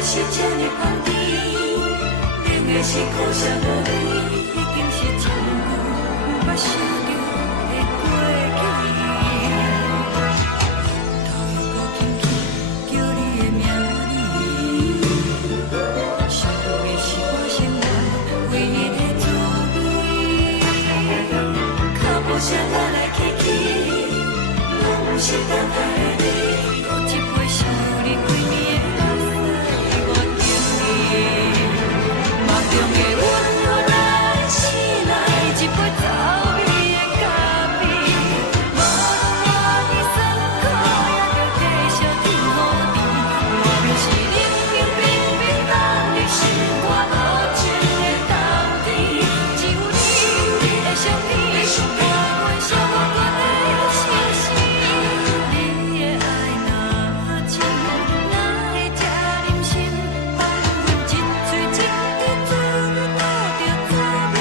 是这呢放甜，冷的是苦涩无味，已经是真久毋捌想着的过去。头又搁轻轻叫你的名字，想你是我生活唯一的滋味。脚步声来来去去，拢是等待的你，搁一杯想你几年的目屎。梦中的阮，我来醒来，一杯走味的咖啡。无论我的酸苦，也着继续甜予甜。莫名是冷冷冰冰，冷的是我无情的冬天。只有你的相片，陪阮相阮的心事。你的爱若深，哪会这忍心放阮一嘴一滴水，倒着滋味的咖啡。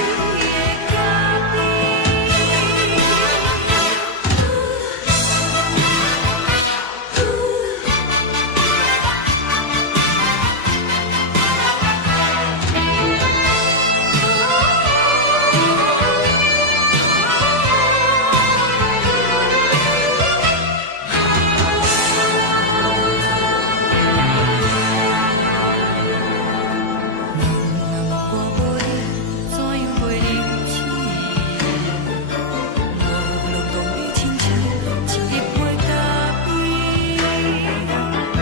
我无你，怎样袂忍气？无路讲你亲像一杯咖啡。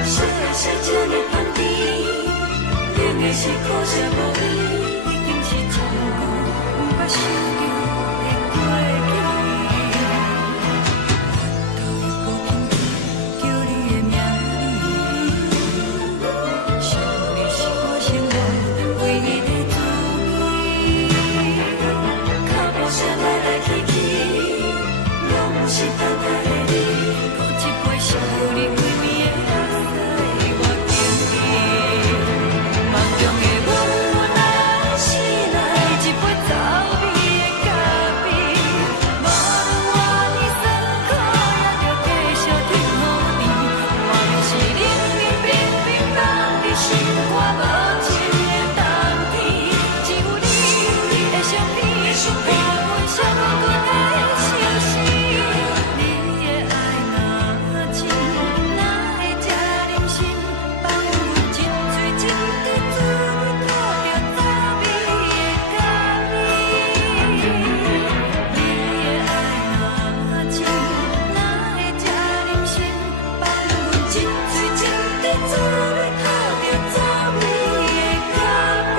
烧的是这呢放甜，冷的是苦涩无味，已经是真久毋捌想着的过去。头又搁轻轻叫你的名字，想你是我生活唯一的滋味。脚步声来来去想你。阮伤骨的心事，你的爱若真，哪会这忍心放阮一嘴一滴滋味，吐着早味的咖啡？你的爱若真，哪会这忍心放阮一嘴一滴滋味，吐着早味的咖啡？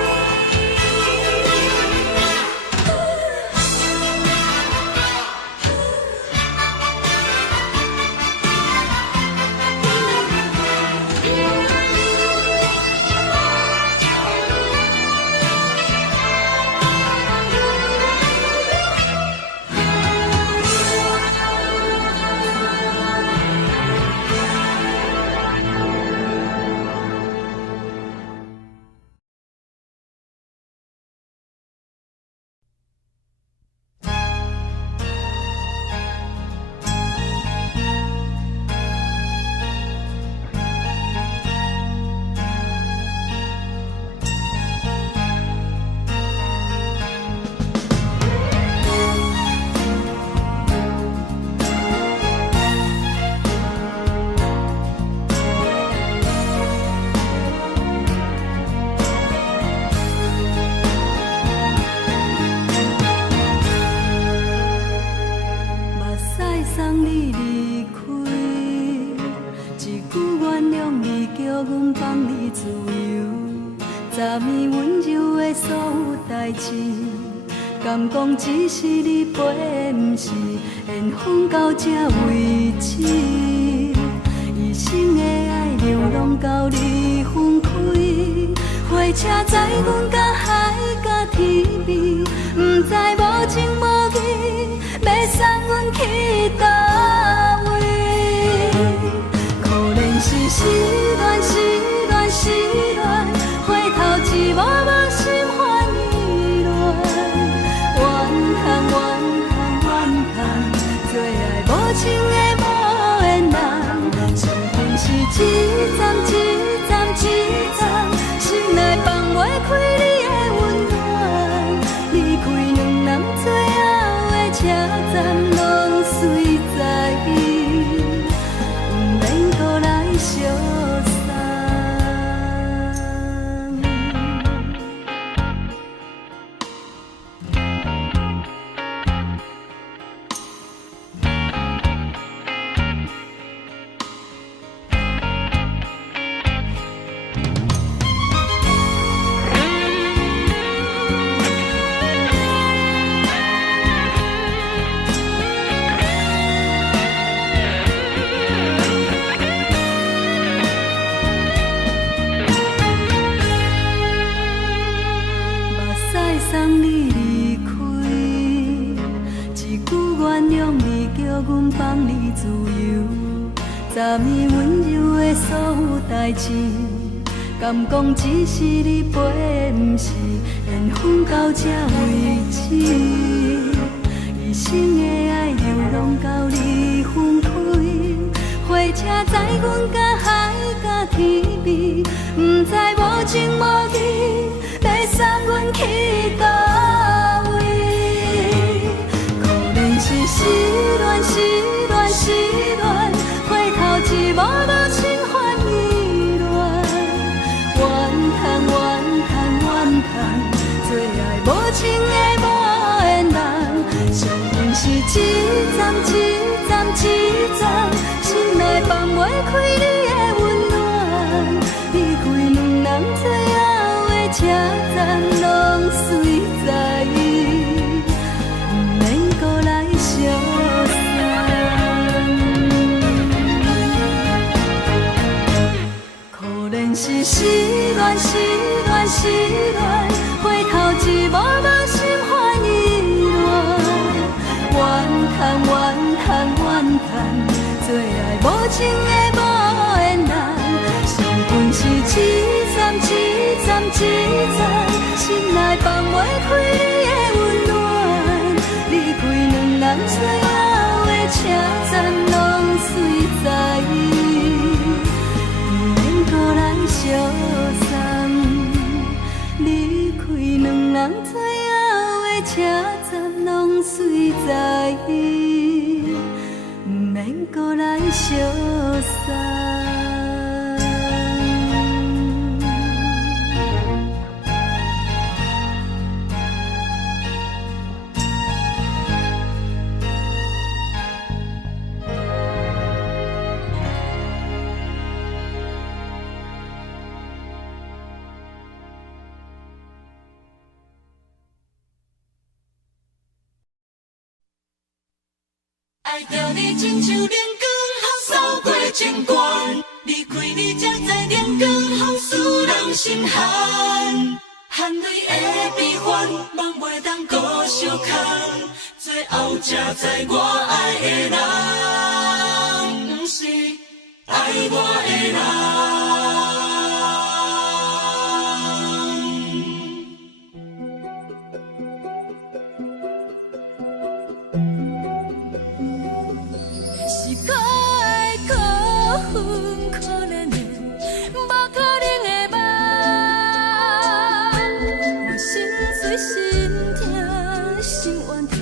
目屎送你离开，一句原谅你，叫阮放你自由。昨暝温柔的所有代志，敢讲只是你陪，不是缘分到这为止。一生的爱流浪到你分开，火车载阮甲海甲天边，不知无情无义，要送阮去倒位？可怜是失恋，失恋，失恋，回头一幕幕心烦意乱，怨叹，怨叹，怨叹，最爱无情的无缘人，伤痕是一站一站一站，心内放袂开你的温暖，离开两人最后的车站，拢随在意，不免搁来相送。目屎送你离开，一句原谅你，叫阮放你自由。昨暝温柔的所有代志，敢讲只是你陪，不是缘分到这为止。一生的爱流浪到你分开，火车载阮甲海甲天边，不知无情无义，要送阮去倒位？可怜是失恋，失恋，失恋，回头一幕幕心烦意乱，怨叹，怨叹，怨叹，最爱无情的无缘人，伤痕是一站一站一站，心内放袂开你的温暖，离开两人最后的车站，拢随在意，不免搁来相送。可怜是失恋，失恋，失恋，回头一幕幕心烦意乱，怨叹，怨叹，怨叹，最爱无情的无缘人，伤痕是一站一站一站，心内放袂开你的温暖，离开两人最后的车站，拢随在意，不免搁来相送，离开两人最后的车站。风水在，不免搁来相送。爱着你亲像阳光扫过情关，离开你才知阳光风使人心寒。含泪的悲欢，望袂当搁相牵，最后才知我爱的人，不是爱我的人。是我的辜负可怜的，无可能的梦。我心碎心痛心怨叹，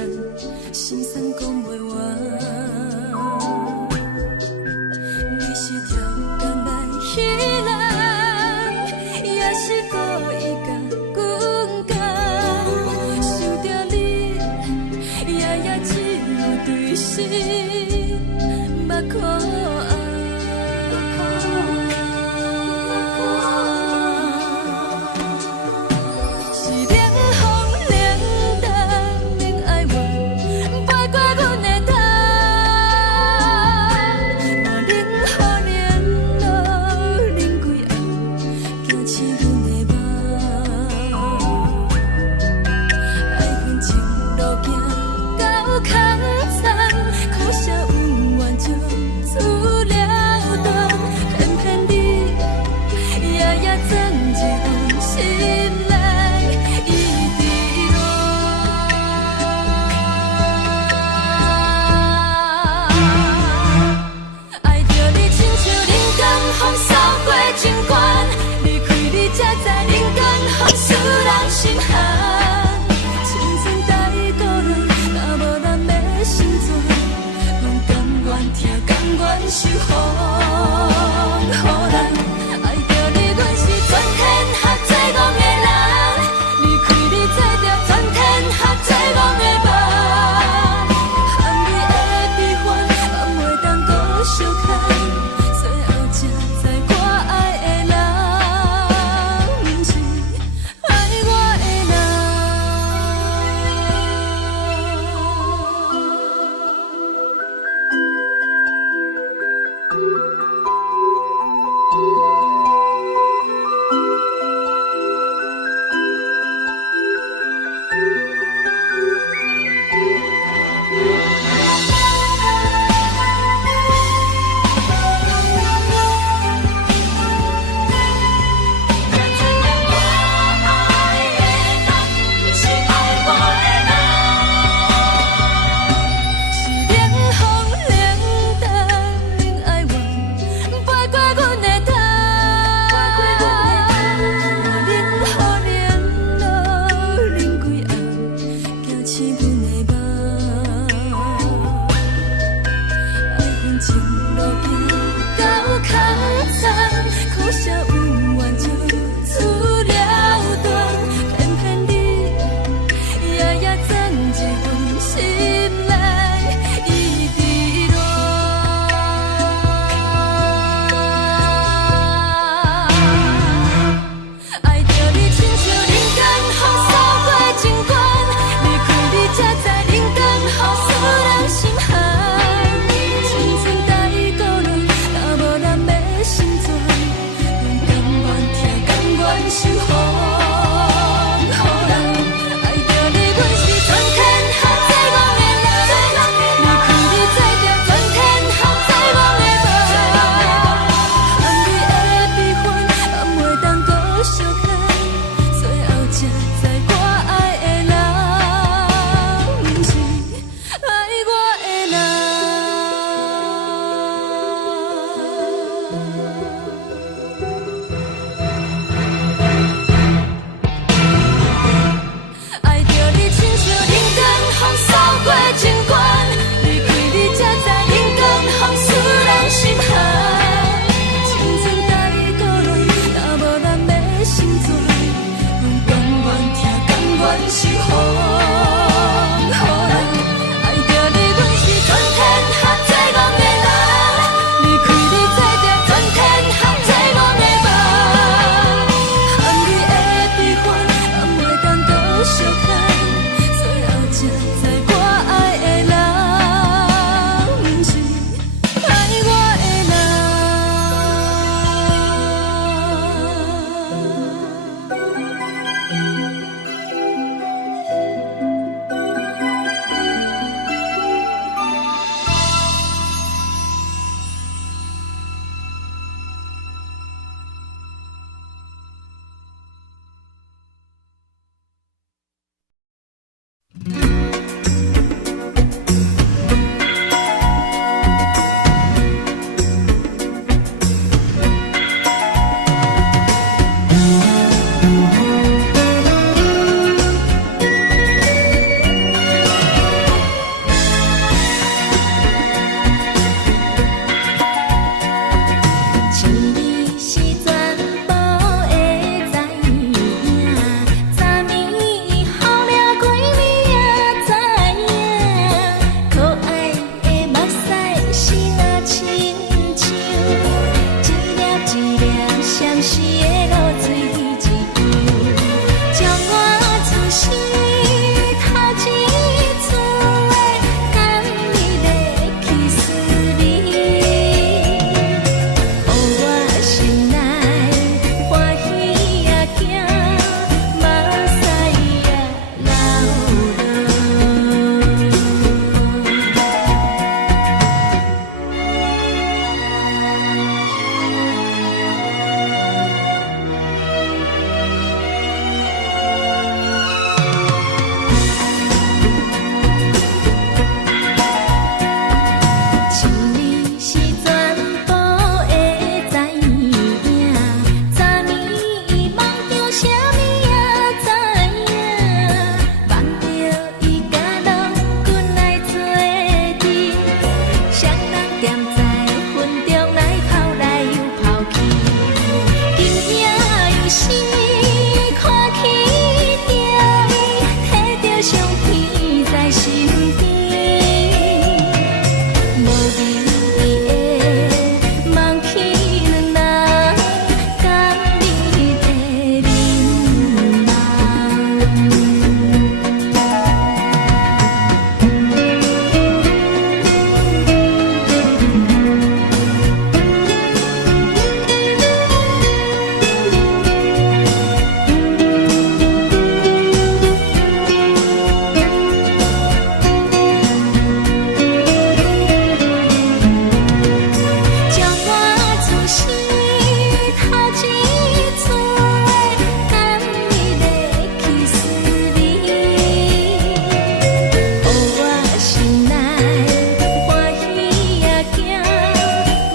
心酸讲袂完。你是条工来彼人，也是故意甲阮讲，想着你，夜夜只有对视。目眶红，是冷风冷淡免爱我，飞过阮的头，我忍好连路忍几暗，惊醒阮的梦，爱恨情路行到空残，苦涩温婉就出了断，偏偏你夜夜藏一份心内一滴落。爱着你亲像人间风扫过情关，离开你才知人间风使人心寒。青春待故人，若无咱要心怎？阮甘愿听，甘愿受风雨人。爱着你，阮是全天下最戆的人，离开你才着全天下最戆的梦。含泪的悲欢，望袂当搁相牵，最后才知我爱的人，不是爱我的情路行到空残，苦涩温婉就出了断，偏偏你夜夜藏一份心内一滴落。爱着你亲像人间风扫过情关，离开你才身边。无味的梦起两人，甲你的眠叫我自是头一次敢你的去思念，予我心内欢喜也惊，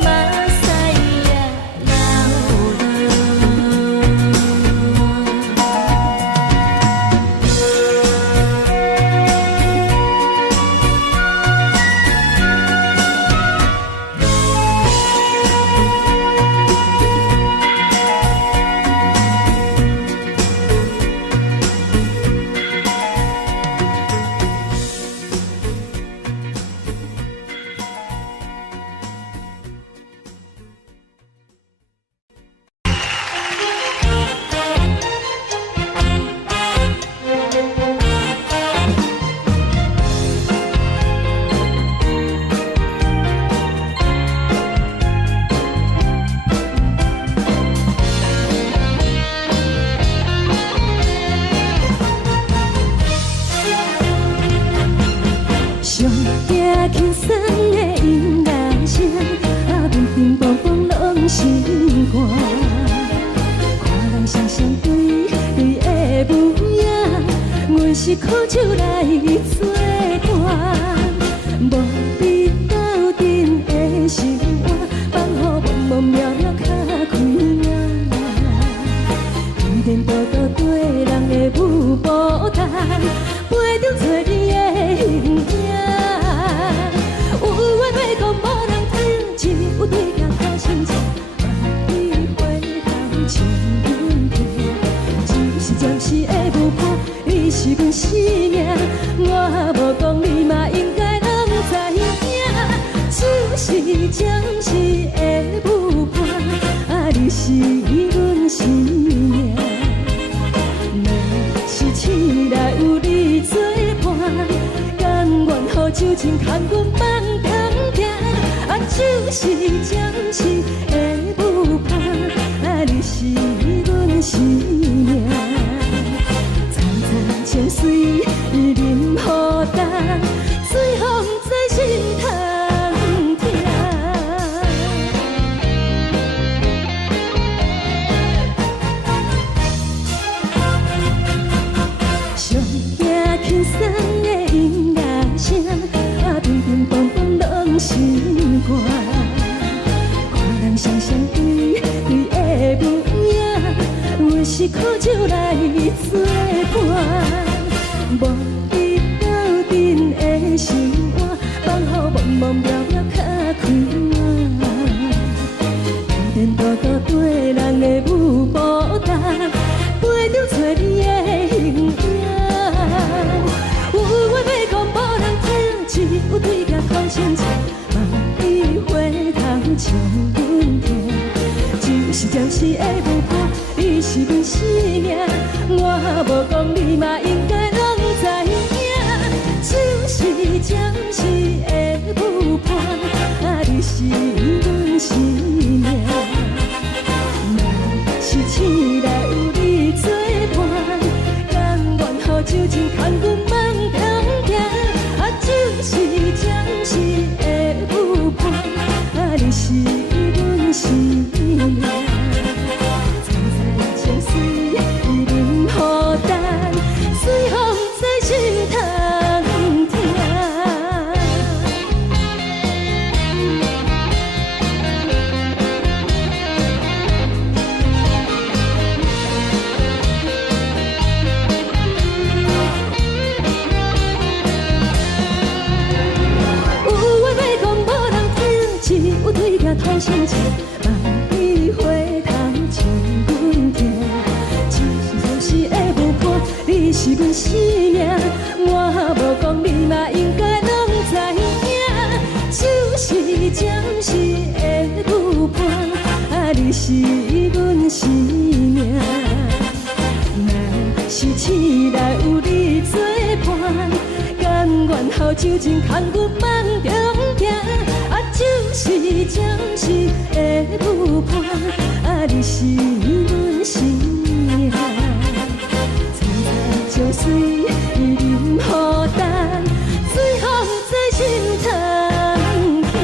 目屎也上惊轻松的音乐声，乒乒乓乓拢心肝。看人双双对对的模样，阮是苦酒来作伴。无你斗阵的生活，放予茫茫渺渺较开眼。颠颠倒倒对人的舞步弹，陪着找你的形影。有话要讲无人听，只有对镜头心情，你回头将阮听。就是暂时的舞伴，你是阮生命，我无讲你嘛应该拢知影。就是暂时的舞伴，你是阮生命。若是醒来有你作伴，甘愿予酒精牵阮放通行。就是暂时的舞伴，你是阮生命。层层泉水任雨淡，水风在心通听。上惊轻松的音乐声，乒乒乓乓拢心肝。看人双双对对的模样，阮是苦酒来作伴。无你斗阵的生活，放予茫茫渺渺较开眼。颠颠倒倒对人的舞步弹，陪着找你的形影。有话要讲无人听，只有对镜头心情，望你回头将阮听。就是暂时的舞伴，你是阮生命，我无讲你嘛应该拢知影。就是暂时的舞伴，你是阮生命。若是醒来有你作伴，甘愿予酒精牵阮放通行。就是暂时的舞伴，你是阮生命。层层泉水任雨淡，水风在心通听。头心情，望你回头将阮听。就是暂时的舞伴，你是阮生命，我无讲你。然后就真牵阮梦中行，啊，就是暂时的舞伴，啊，你是阮生命，青菜椒水伊任何等，随风在心头行。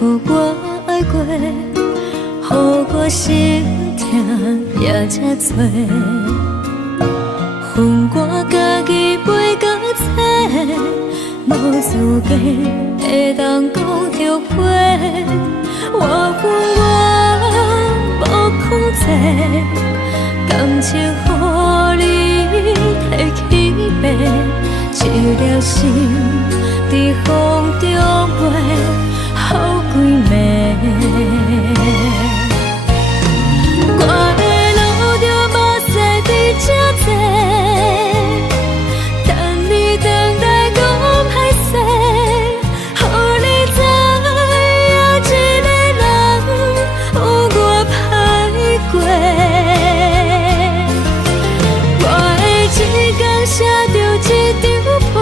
予我爱过，予我心痛也这多，恨我家己袂到切。无资格会当讲后悔。我恨我无控制，感情予你提起白，一粒心在风中飞，好几暝。我的路就无西伫这多，等你回来讲歹势，予你知影一个人有我歹过。我的一天写着一张被，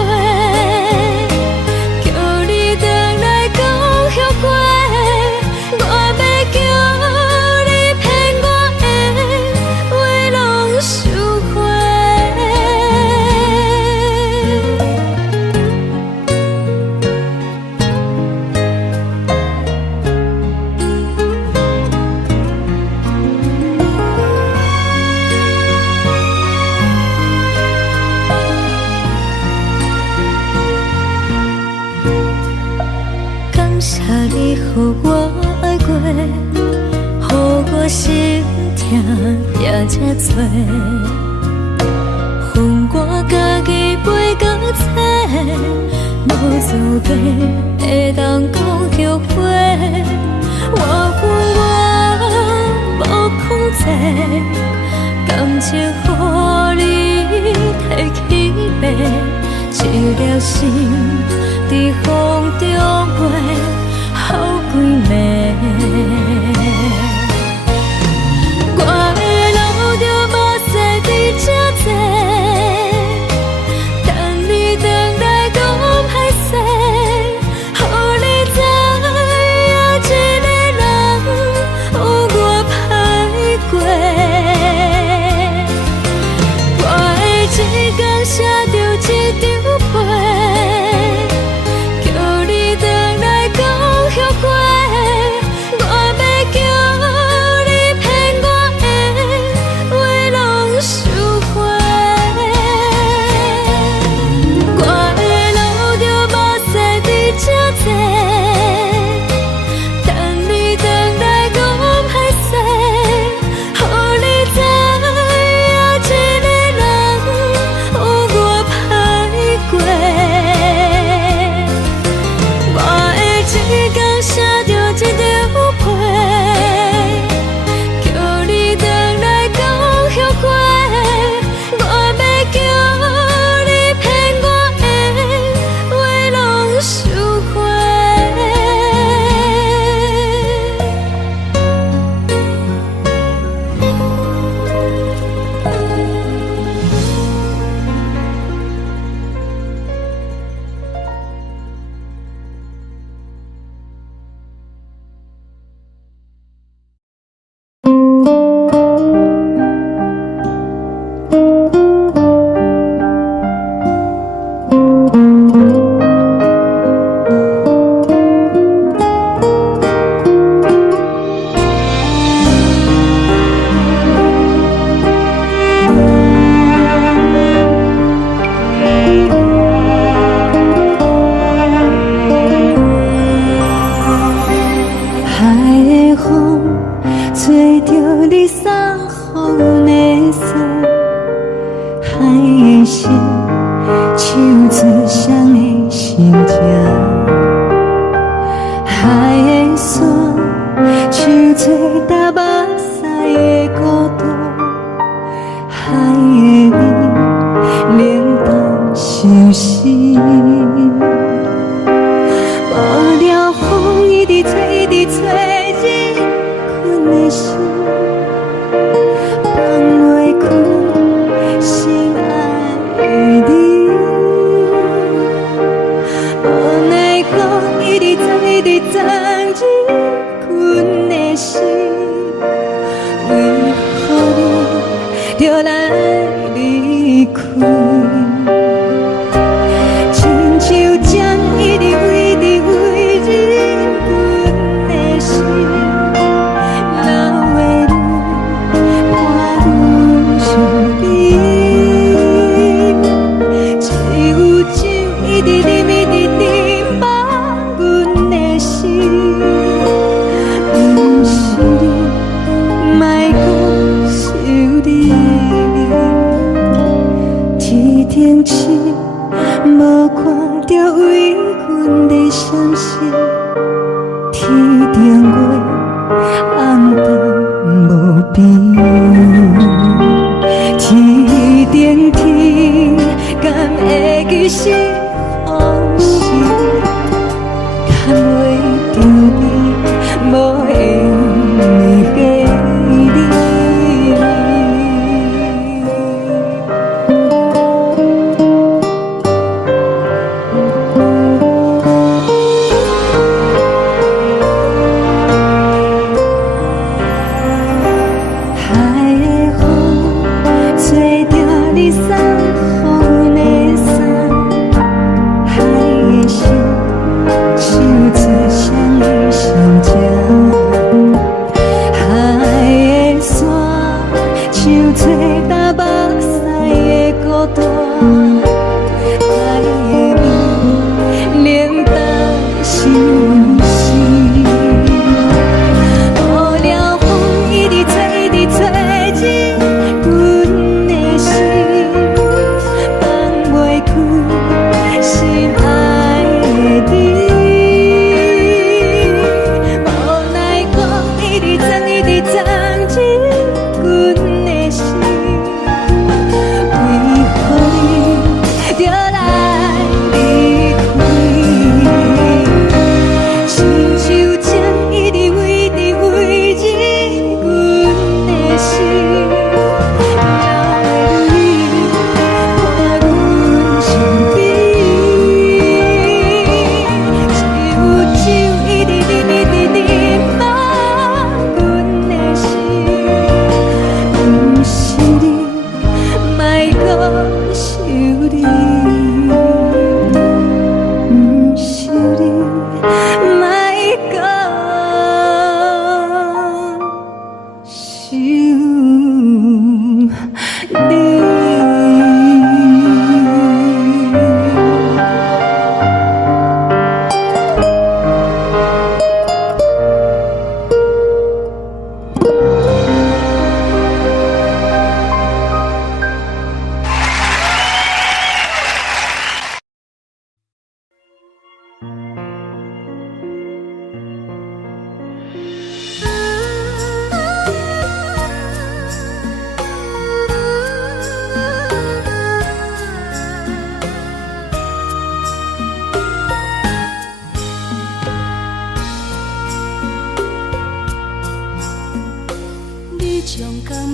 叫你回来讲后悔。我要叫你骗我的话拢收回。感谢你予我爱过，予我心痛也这多，恨我家己背到这，无资格会当讲后悔。我恨我无控制，感情予你提起白，一粒心在风中飞，好几暝。我的路就无西伫这多，等你回来讲歹势，予你知影一个人有我歹过。我的一天写着一张被，叫你回来讲后悔。我要叫你骗我的话拢收回。我的路就无西伫这多，等你回来讲歹势，予你知影一个人有我歹过。我的一天写着一张被，叫你回来讲后悔。我要叫你骗我的话拢收回。海的风吹着你送风的伞，海的心唱出双的心情，海的山唱出搭目屎的孤独，海的你冷淡伤心。无聊风一直吹，一直吹，日困的心放袂开，心爱的你。无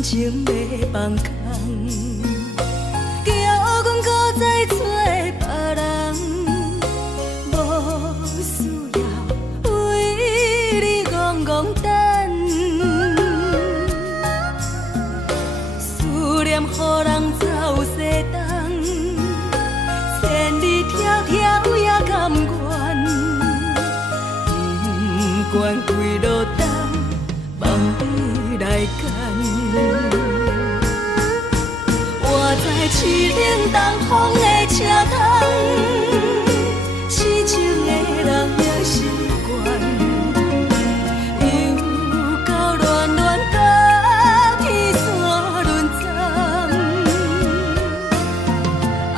情要放空，叫阮搁再找别人，无需要为你戆戆等，思念予人走西东，千里迢迢也甘愿，不管几路东，梦你来干。我在凄冷东风的车窗，痴情的人也习惯，又到暖暖甲天山轮站，满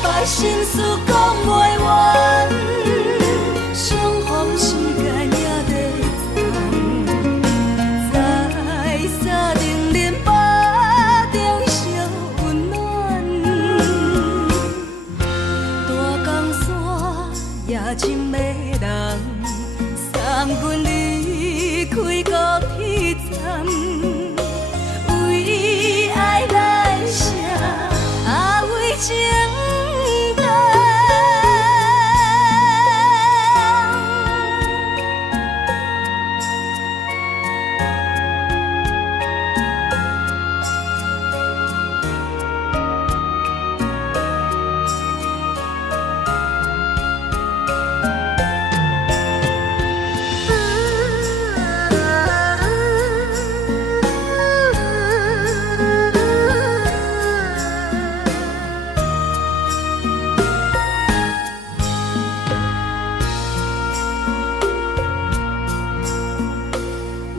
腹心事讲袂完，相逢时间也在站，在沙丁林巴中烧温暖，大江山夜深的人，送阮离开高铁站，为爱来写为情重。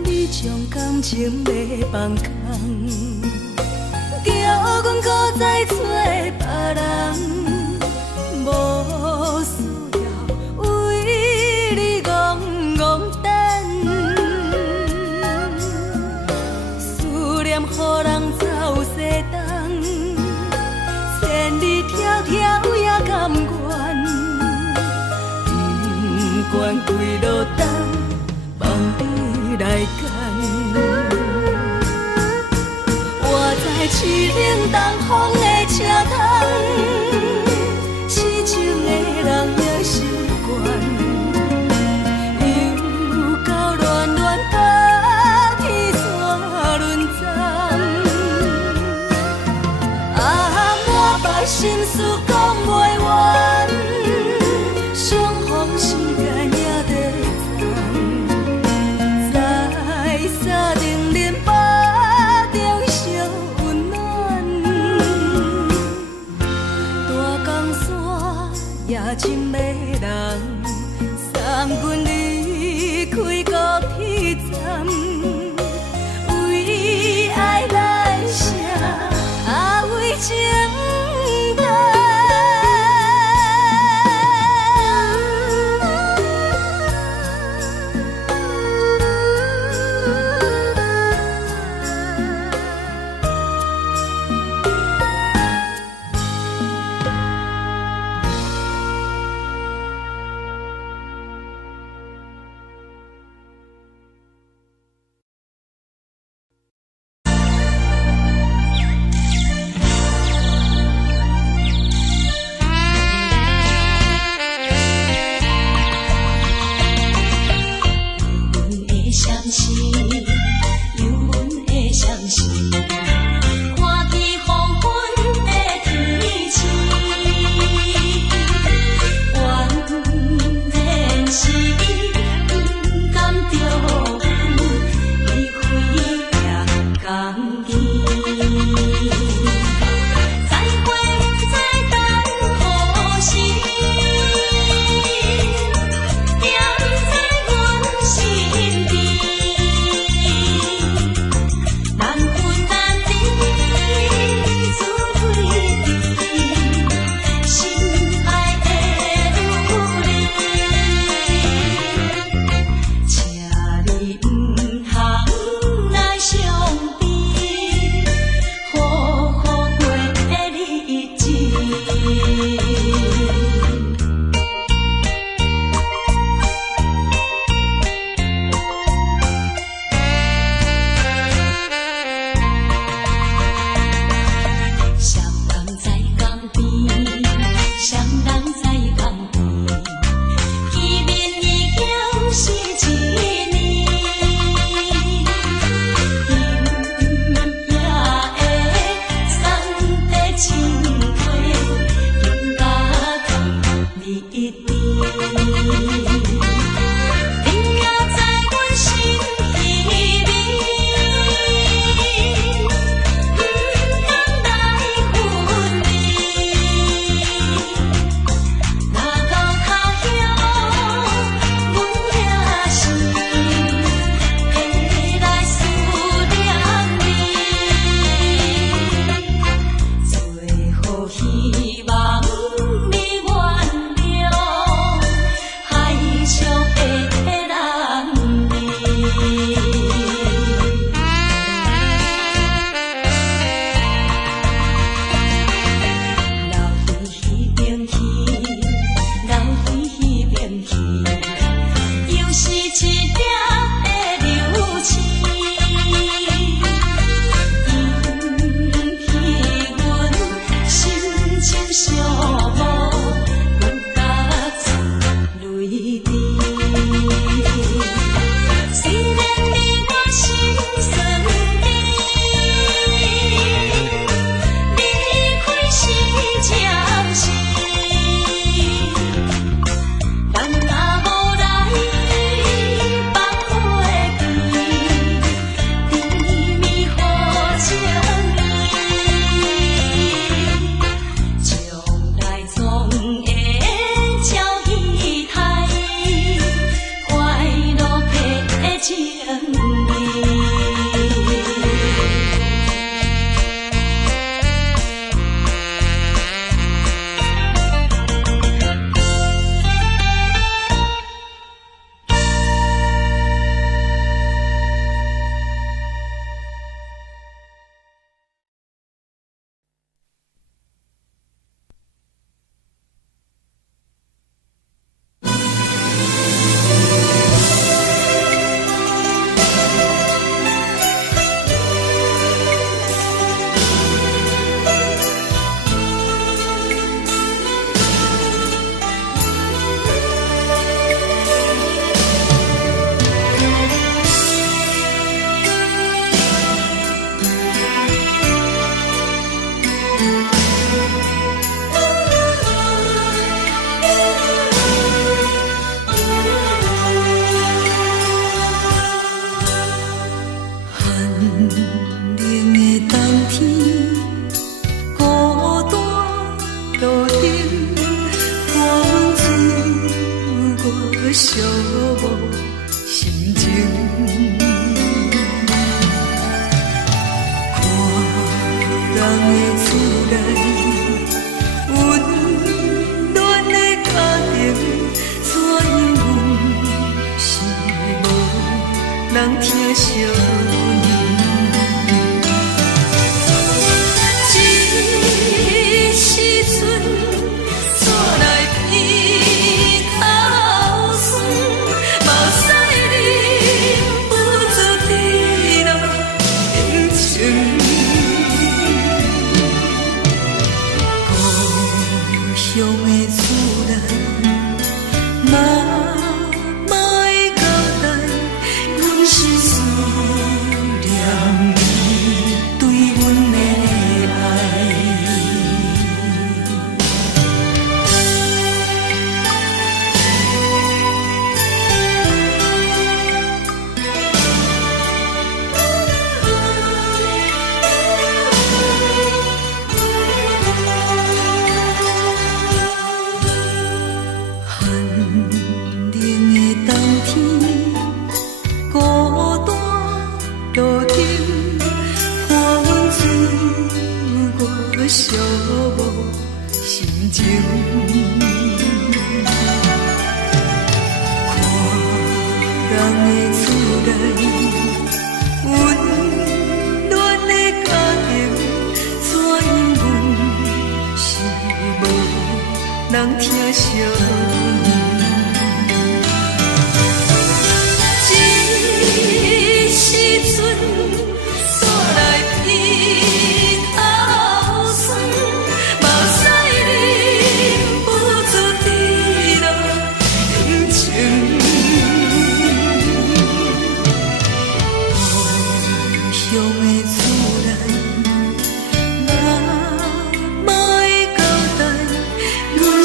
你将感情要放空，叫阮搁再找别人，无需要为你戆戆等，思念予人走西东，千里迢迢也甘愿，不管几路东，梦你来干。我在凄冷东风的车窗，痴情的人也习惯，又到暖暖甲天山轮站，满腹心事讲袂完，相逢时间也在站，在沙丁林巴中烧温暖，大江山夜深的人，送阮离开高铁站，为爱来写为情重。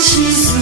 是思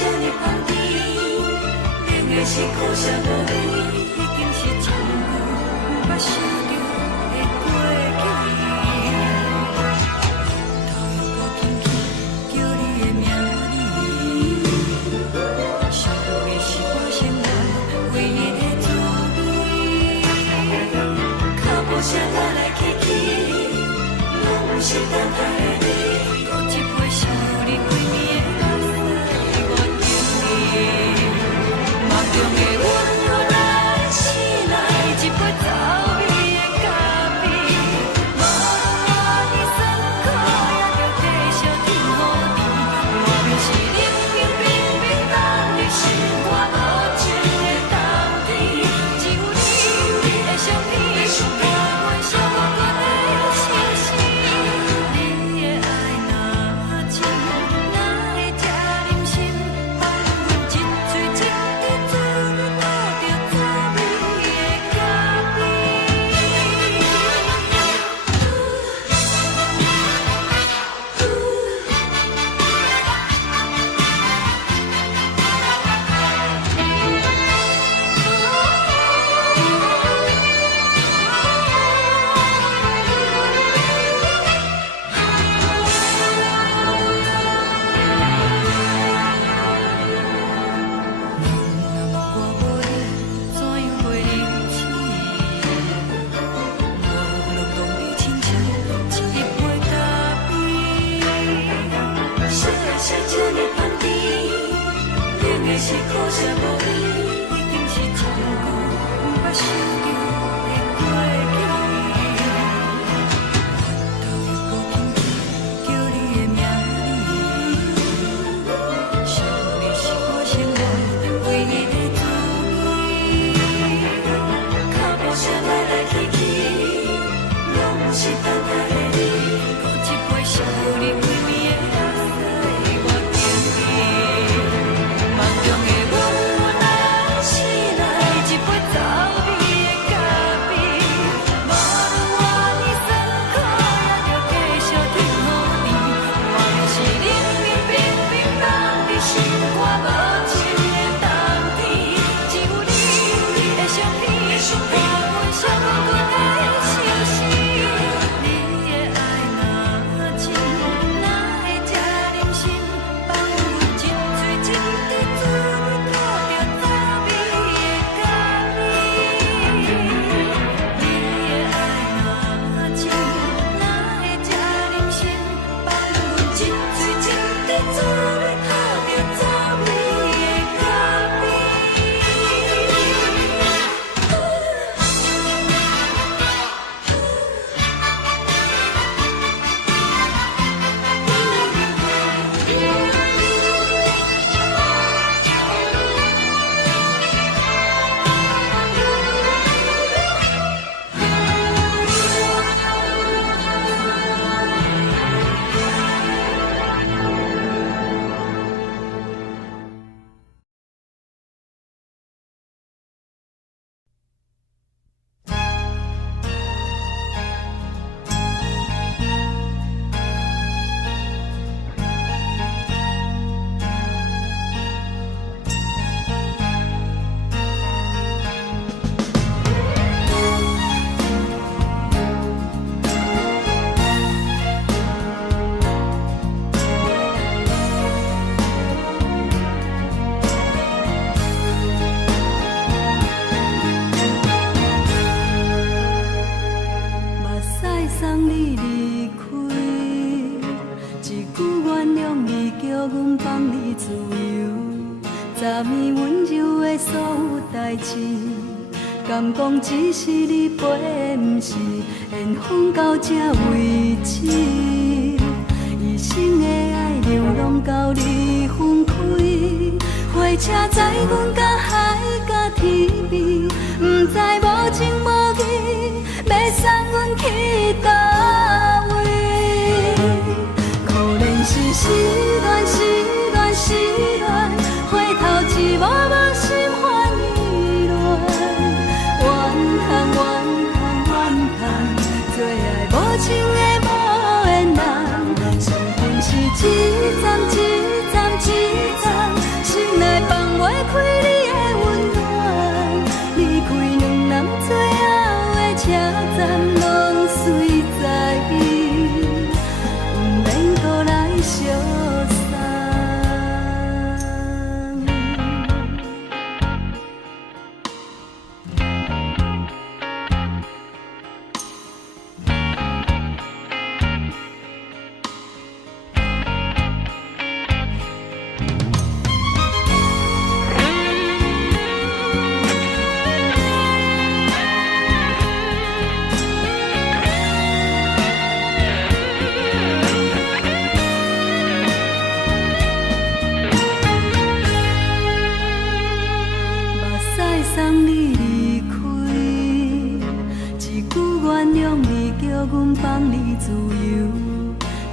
这呢香甜，冷的是苦涩无味，已经是从久捌想着的过去。头又搁轻轻叫你的名字，想的是我生活唯一的滋味。脚步声来来去去，拢不是等待的你，搁一杯想你几暝的目屎我敬你。梦中的阮落来醒来，一杯走味的咖啡，无论我的酸苦，也着继续甜予你。莫名是冷冷冰冰冷的心，我无情的冬天，只有你的相片，陪阮寂寞过的星星。你的爱若真，哪会这忍心？放阮一嘴一滴珠，倒着滋味的咖是苦涩无味，已经是从久捌想着的过去。头又搁轻轻叫你的名字，想的是我生活唯一的滋味。脚步声来来去去，拢不是等待的你，搁一杯想你几暝的目屎我敬你。梦中的阮落来醒来，一杯走味的咖啡，无论我的酸苦，也着继续甜予你。莫名是冷冷冰冰冷的心，我无情的冬天，只有你的相片，陪阮寂寞过的星星。你的爱若真，哪会这忍心？放阮一嘴一滴珠，倒着滋味的咖啡。你的爱若真，哪会这忍心？放阮一嘴一滴珠，倒着滋味的咖啡。目屎送你离开，一句原谅你，叫阮放你自由。昨暝温柔的所有代志，敢讲只是你陪，不是缘分到这为止。一生的爱流浪到你分开，火车载阮甲海甲天边，不知无情无义，要送阮去倒位？可能是失恋，失恋，失恋，回头一幕幕心烦意乱，怨叹，怨叹，怨叹，最爱无情的无缘人，缘分是一站一站一站，是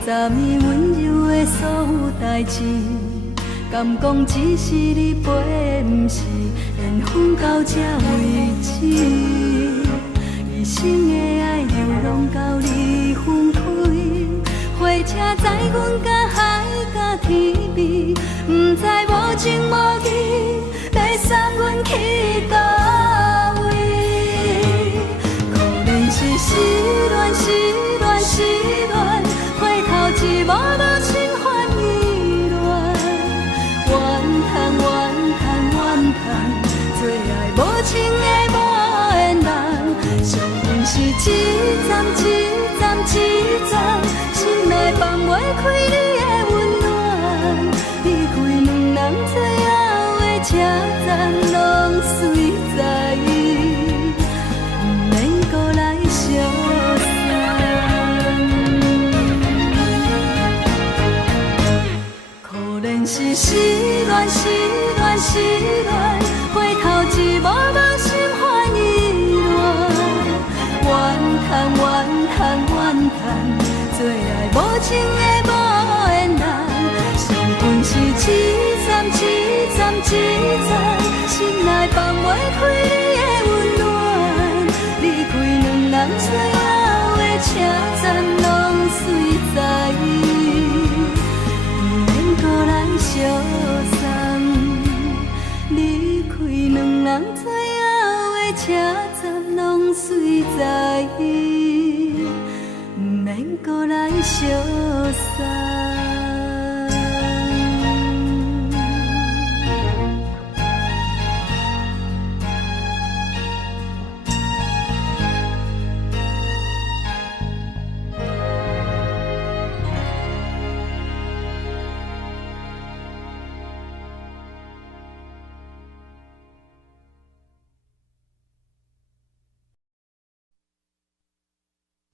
昨暝温柔的所有代志，敢讲只是你陪，不是缘分到这为止。一生的爱流浪到你分开，火车载阮甲海甲天边，不知无情无义，要送阮去倒位？可能是失恋，失恋，失恋，回头一幕幕心烦意乱，怨叹，怨叹，怨叹，最爱无情的无缘人，伤痕是一站一站一站，心内放袂开你的温暖，离开两人最后的车站，拢随在意，不免搁来相送。可能是失恋，失恋，失恋，回头一幕幕心烦意乱，怨叹，怨叹，怨叹，最爱无情的无缘人，伤痕是一站一站一站，心内放袂开你的温暖，离开两人最后的车站，拢随在意，不免搁来相送。离开两人最后的车站，拢随在意，不免搁来相送。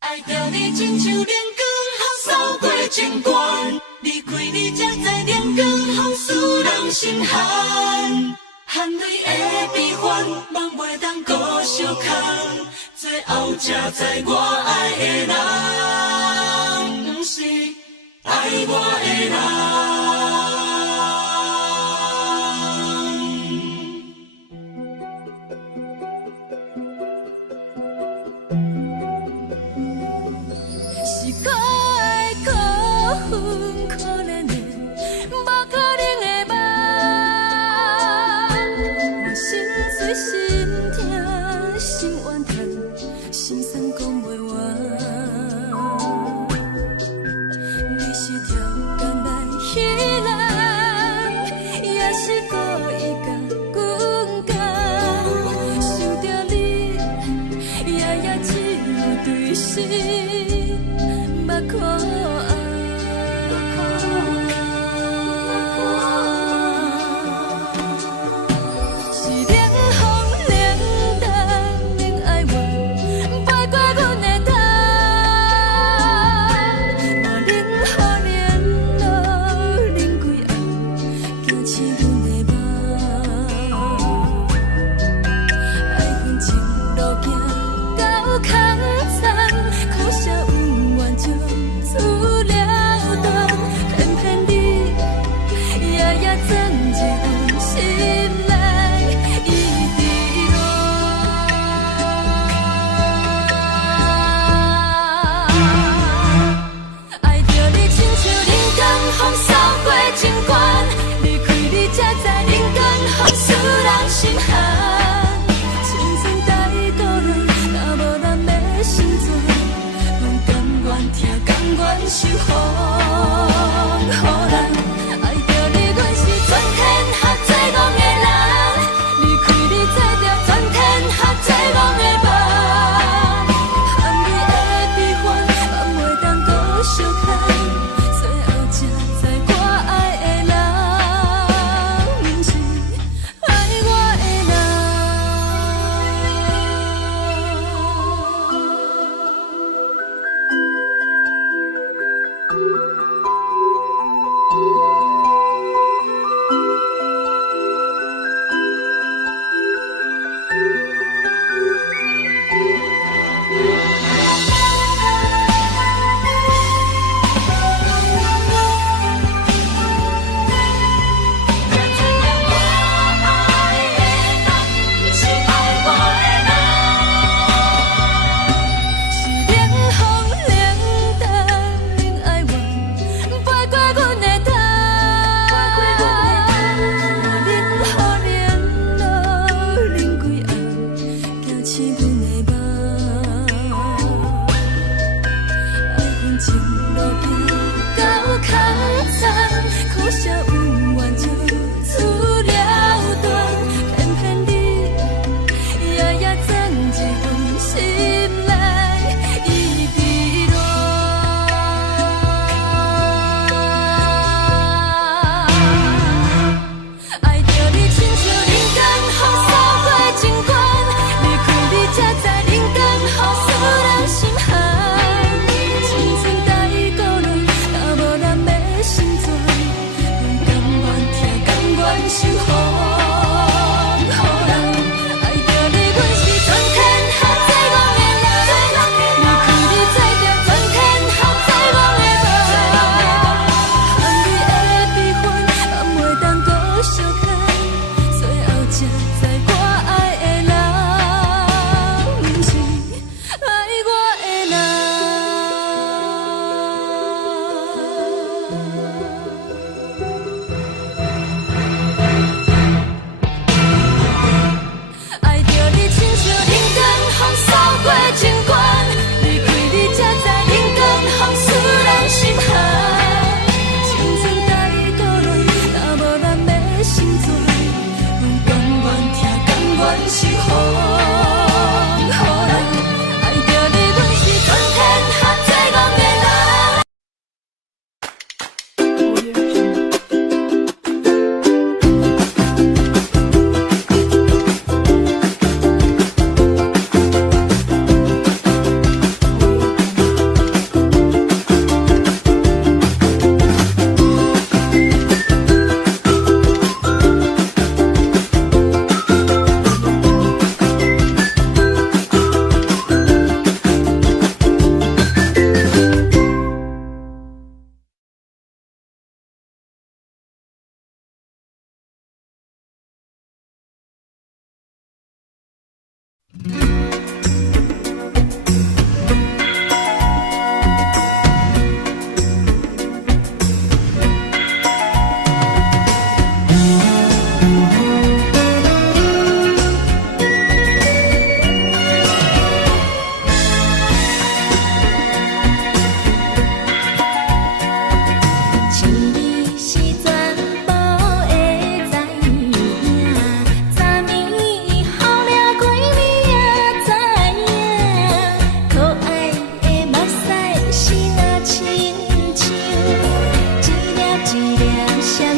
爱着你亲像阳光扫过情关，离开你才知阳光风使人心寒。含泪的悲欢，望袂当搁相牵，最后才知我爱的人，不是爱我的人。是可爱可恨可怜的，无可能的梦。我心碎心痛心怨叹，心酸讲袂完。你是条工来彼人，也是故意甲阮讲，想着你夜夜只有对视。目眶是冷风冷淡冷爱我，飞过阮的头，嘛冷雨冷落冷几暗，惊醒阮的梦。爱恨情路行到空残，苦涩有缘就出了断，偏偏你夜夜钻入阮心内，一直乱。爱着你亲像人间风扫过情关，离开你才知人间风使人心寒。青春带过来，若无咱要心酸。甘愿听，甘愿受风雨人，爱着你，阮是全天下最戆的人，离开你才着全天下最戆的梦。含泪的悲欢，望袂当搁相牵，最后才知我爱的人，不是爱我的人。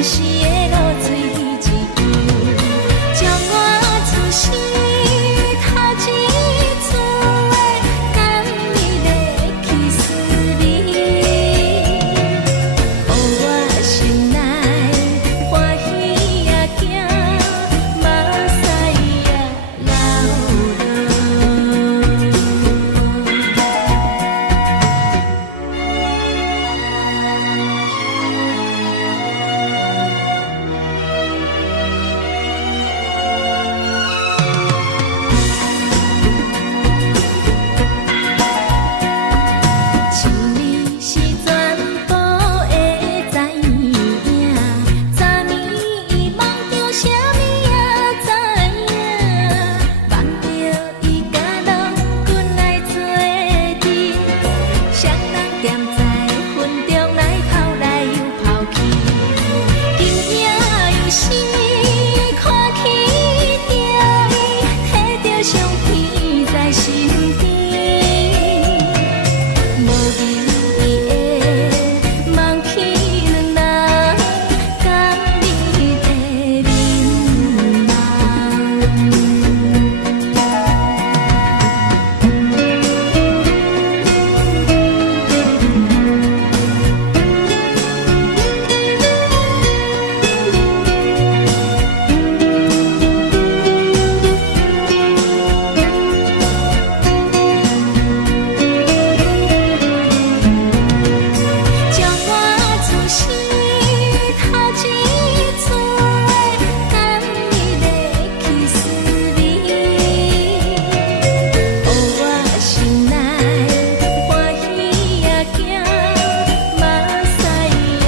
时的露水一样，将我出世头一次的甘美的起思味，予我心内欢喜也惊，目屎也流落。像你是全部的知影，昨暝梦中啥物也知影，梦着伊甲郎君来做阵，双人踮在云中来跑来又跑去，惊惊又死，看起着伊，摕着相片在身边。无言语的梦起两人，甘美的面将我出世头一次的甘美的起思味，予我心内欢喜也惊，目屎也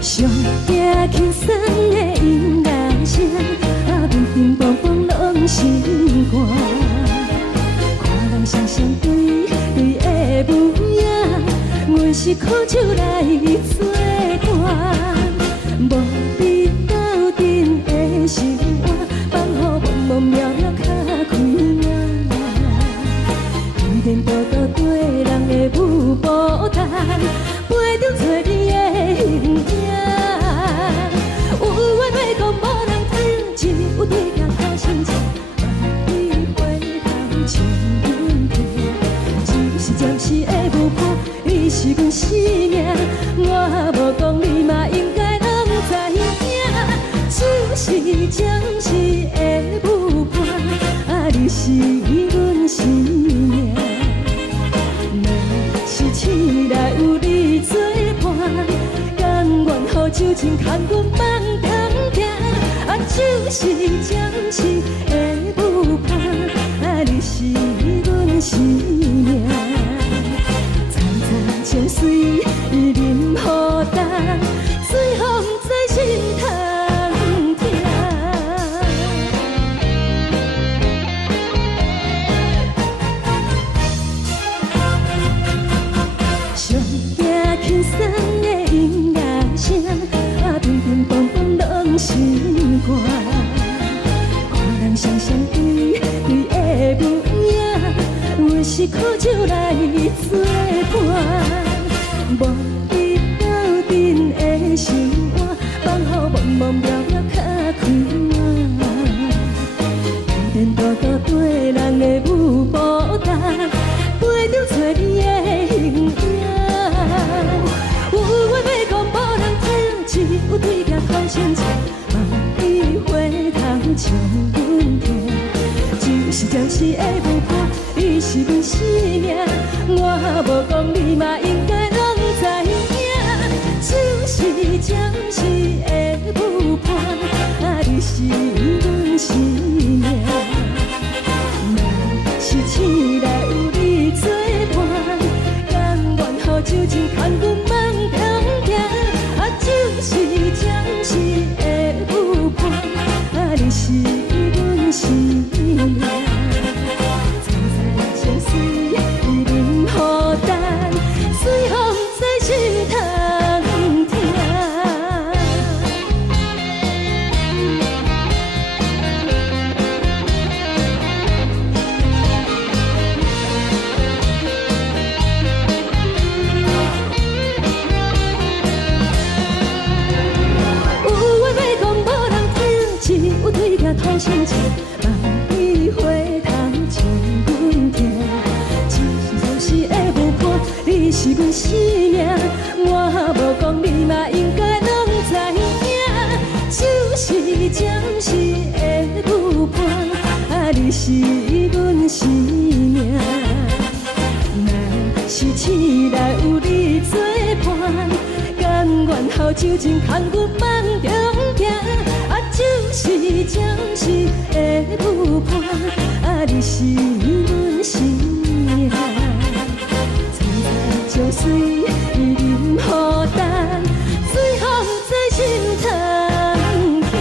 上惊轻松的音乐声，乒乒乓乓拢心肝。看人双双对的舞影，阮是苦酒来作伴。无你斗阵的生活，放予茫茫渺渺较开眼。颠颠倒倒对人的舞步弹，陪着找你的形影。有缘要讲无人知，只有对镜看心情，万里回头像阮行。就是暂时的舞伴，你是阮生命，我无讲你嘛应该拢知影。就是暂时的舞伴，你是阮生命。若是醒来有你作伴，甘愿予酒精牵阮放通行。就是暂时的舞伴，你是阮生命。层层情水任何重，随风在心通听。上惊轻松的音乐声，乒乒乓乓拢心肝。看人双双对的舞影，阮是苦酒来作伴。无你斗阵的生活，放予茫茫渺渺较开眼。颠颠倒倒对人的舞步弹，陪着找你的形影。有缘要讲无人知，只有对镜看心情，万里回头像阮行。就是就是会无伴，你是阮生命。我无讲你嘛应该拢知影，就是暂时的无伴，啊，你是阮生命。若是醒来有你作伴，甘愿予酒精牵阮梦中行，啊，就是暂时的有伴，啊，你是阮生命。藏在情水，伊任孤单，随风在心通听。有话要讲无人听，只有对镜讨心情，望你回头将阮听。就是会无伴，你是阮生命。我无讲你嘛应该拢知影，就是暂时的有伴，啊，你是阮生命。若是醒来有你作伴，甘愿予酒精牵阮梦中行，啊，就是暂时的有伴，啊，你是阮生命。藏在情水，伊任孤单，随风在心通听。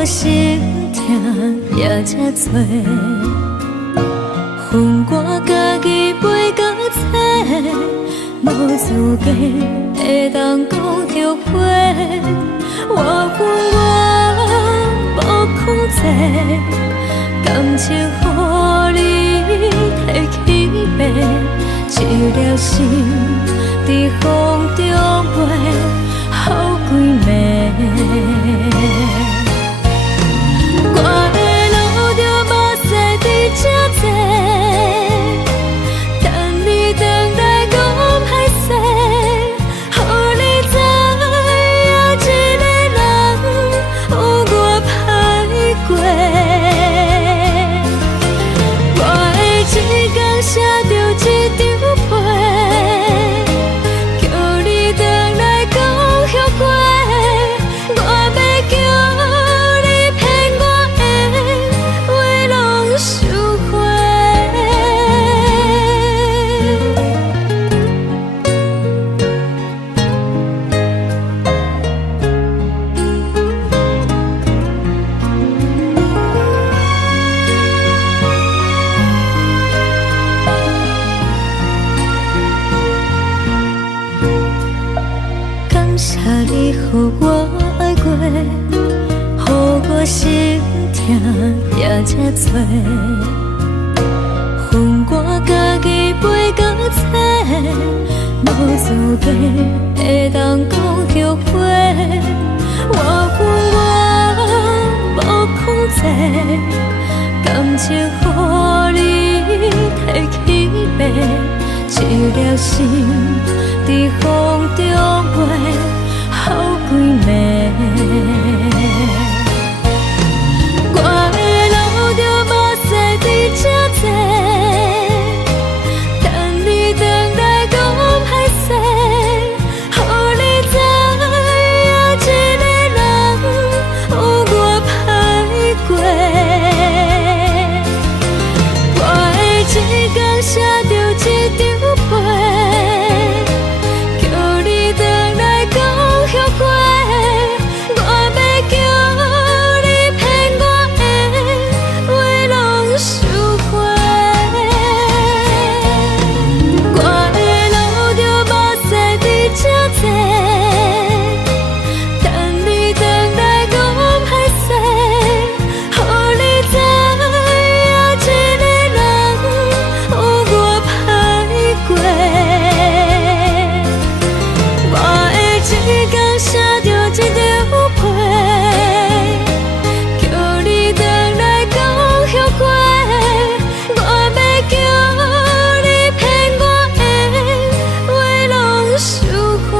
我心痛也这多，恨我家己袂到切，无资格会当讲后悔。我恨我无控制，感情予你提起白，一粒心伫风中飞，好几暝。我的路就无驶伫这多，等你回来讲歹势，予你知影一个人有我歹过。我的一天写着一张被，叫你回来讲后悔。我要叫你骗我的话拢收回。感谢你，予我爱过，予我心痛也这多，恨我家己袂到切，无资格会当讲后悔。我恨我无控制，感情予你提起白，一粒心伫风中飞，好几暝。我的路就无驶伫这多，等你回来讲歹势，予你知影一个人有我歹过。我的一天写着一张被，叫你回来讲后悔。我要叫你骗我的话拢收回。我的路就无驶伫这多，等你回来讲歹势，予你知影一个人有我歹过。我的一天写着一张被，叫你回来讲后悔。我要叫你骗我的话拢收回。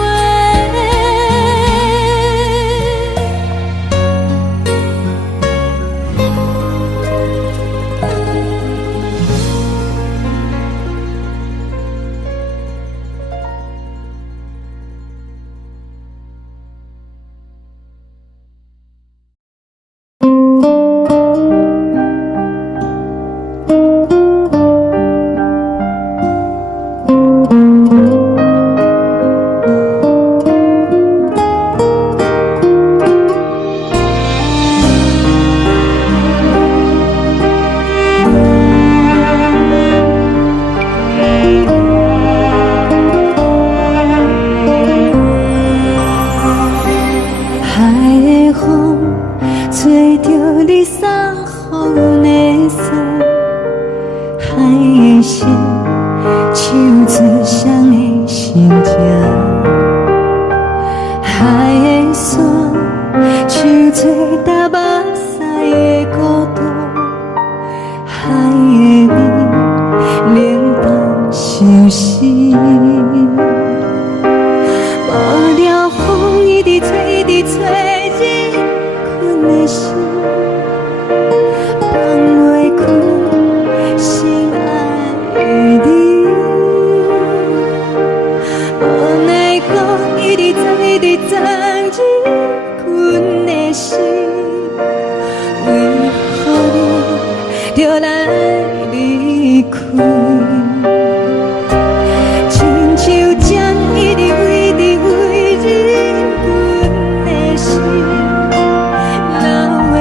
海的风吹着你送予的伞，海的心手指上的心情，海的山手吹打目屎的孤独，海的你冷淡伤心。无聊风一直吹，一直吹，日困的心放袂开，心爱的你。无奈何一直走，一直走，日困的心，为何你就来离开？亲像针一直围，一直围，日困的心，流的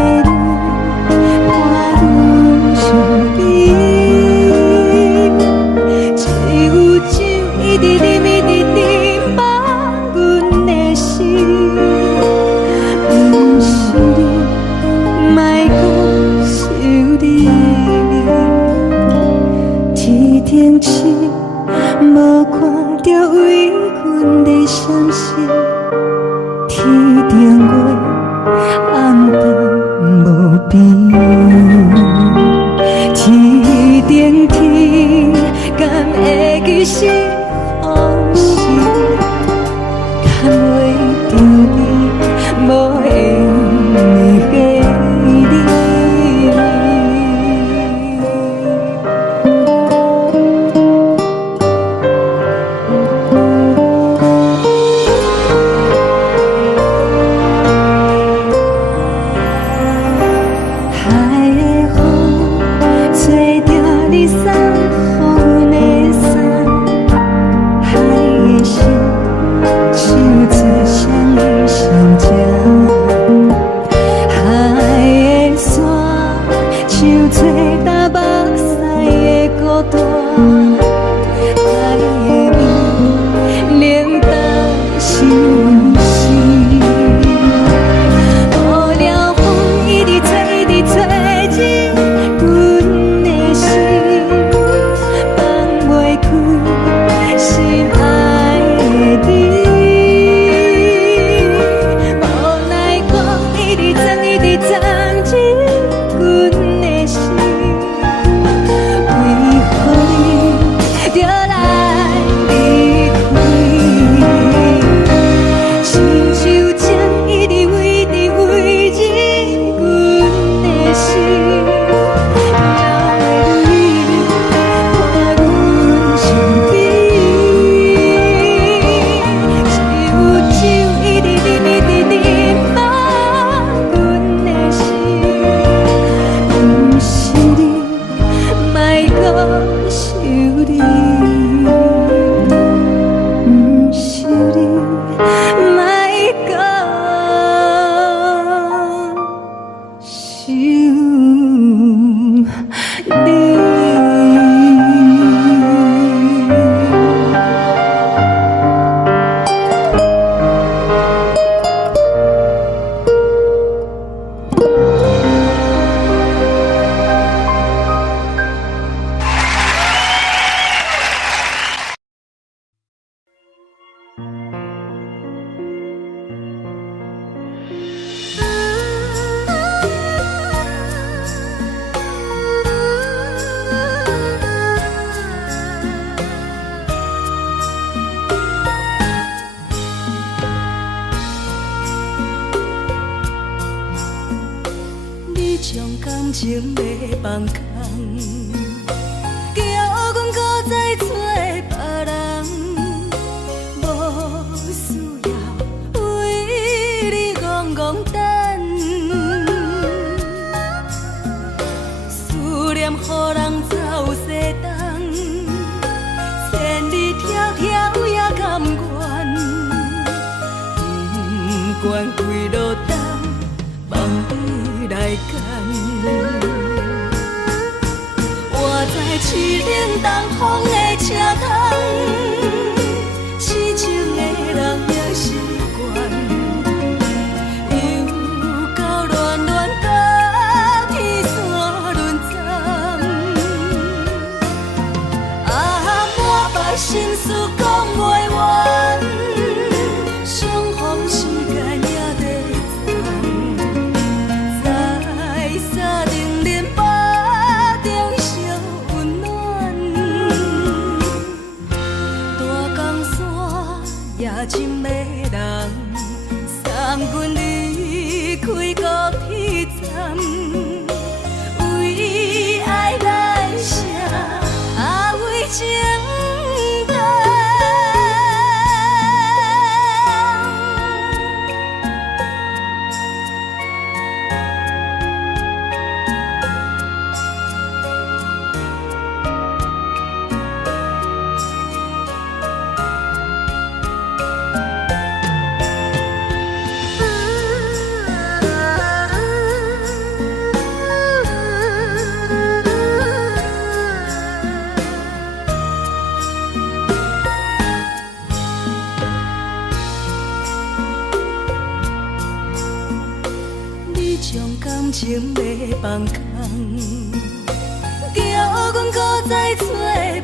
将感情要放空，叫阮搁再找别人，无需要为你戆戆等。思念予人走西东，千里迢迢也甘愿，不管几路东，望你来牵。我在凄冷东风的车窗，痴情的人也习惯，又到暖暖甲天山轮站。满腹心事讲袂完，相逢时间也在站，在沙丁林巴中相温暖。大江山也真迷人，送阮离开高铁站，为爱来写为情。感情要放空，叫阮搁再找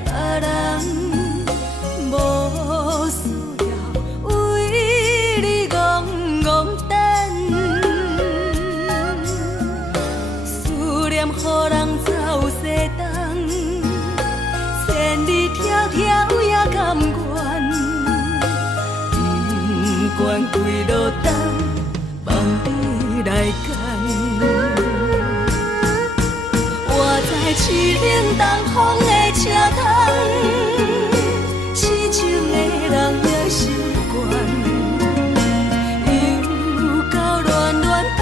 别人，无需要为你戆戆等。思念予人走西东，千里迢迢也甘愿，不管几路东，望你来牵。我在凄冷东风的车窗，痴情的人也习惯，又到暖暖甲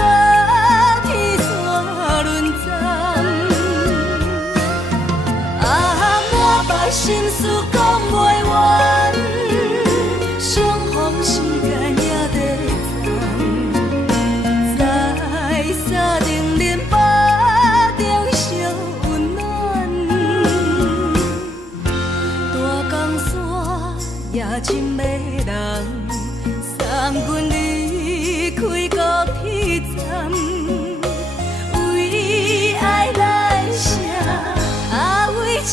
天山轮站。满腹心事讲袂完，相逢时间也在站，在沙丁林巴中相温暖。大江山也真迷人，送阮离开高铁站，为爱来写为情。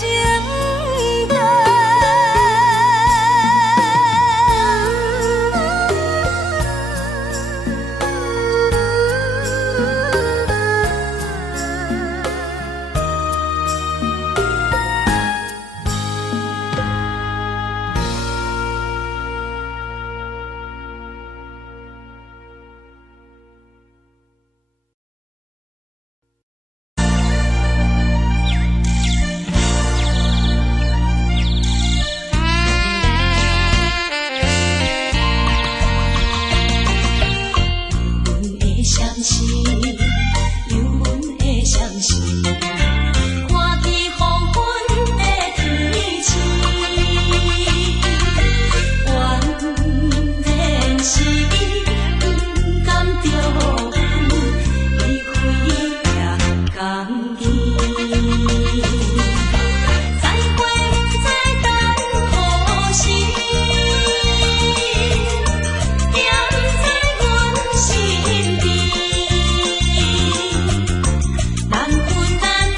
难分难。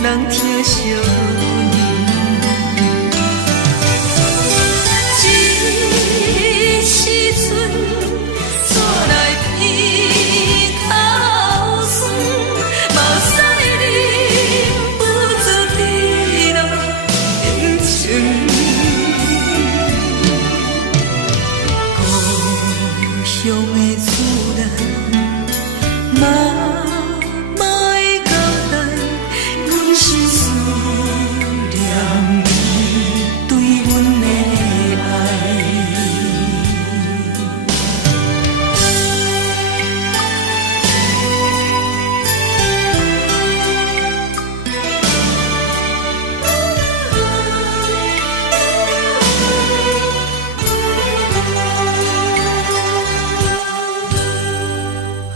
人疼惜你。这时阵怎来鼻口酸，目屎忍不住滴落眼睛。故乡的厝内，妈妈的交代，阮是思念你对阮的爱。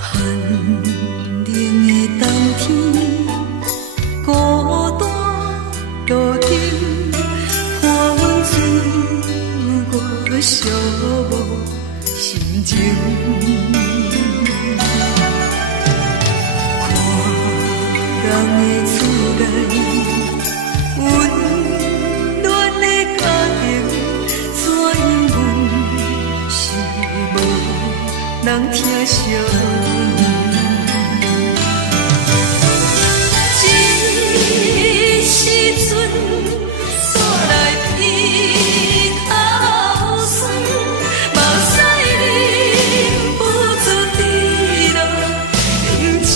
寒冷的冬天，孤单路程，看阮自我寂寞心情。看人的厝内，温暖的家庭，怎因阮是无人疼惜你？这时阵怎来鼻口酸，目屎忍不住滴落眼睛。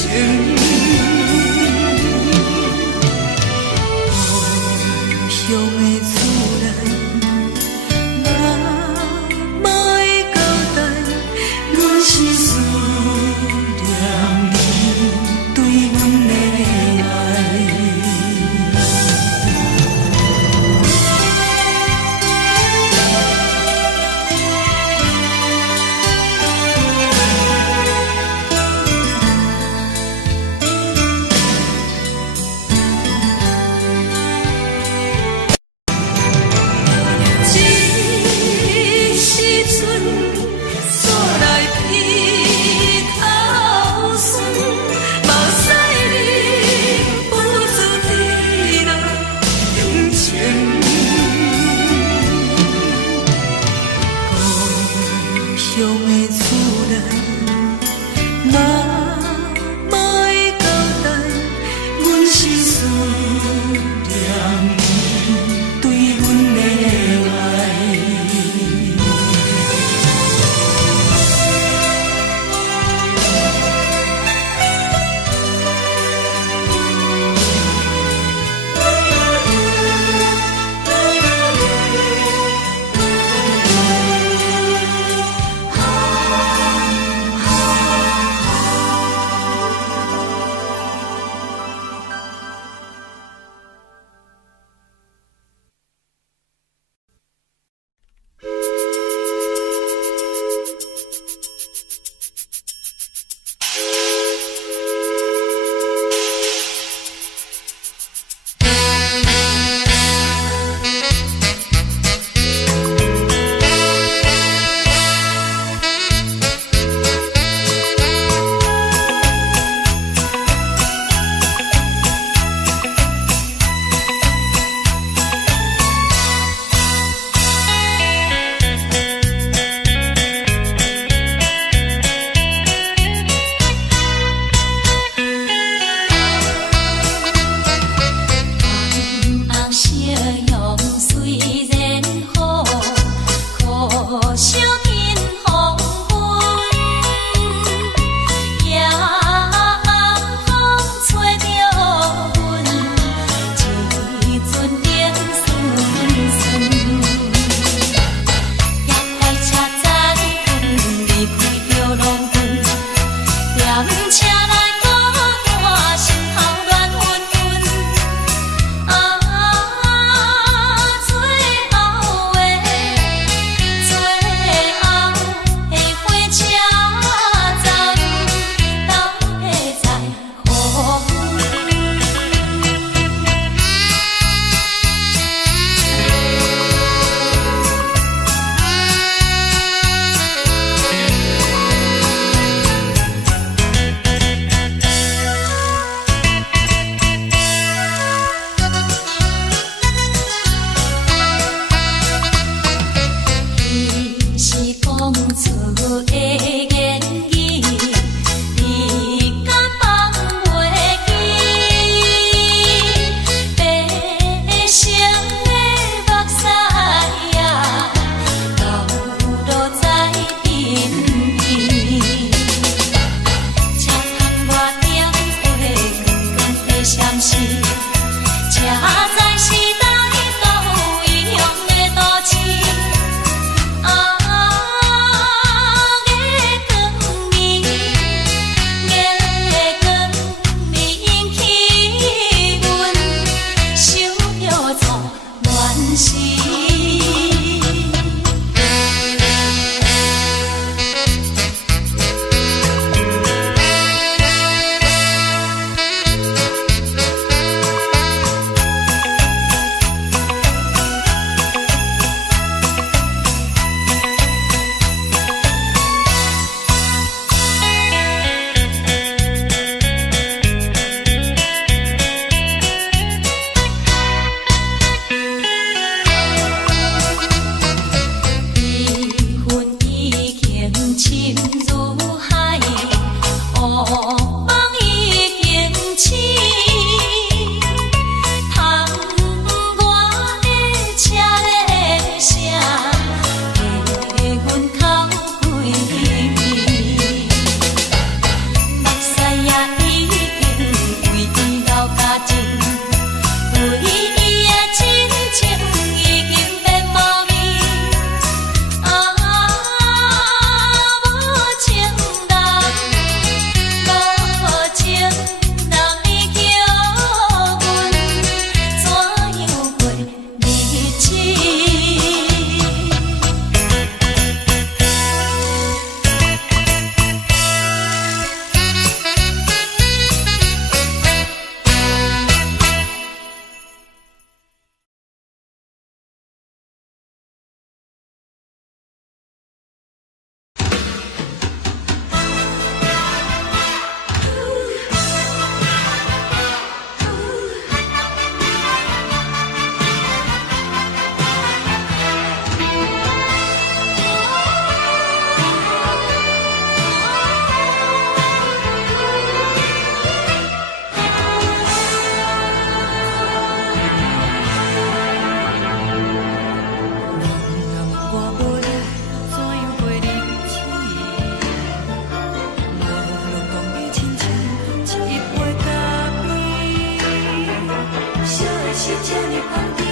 是这呢香甜，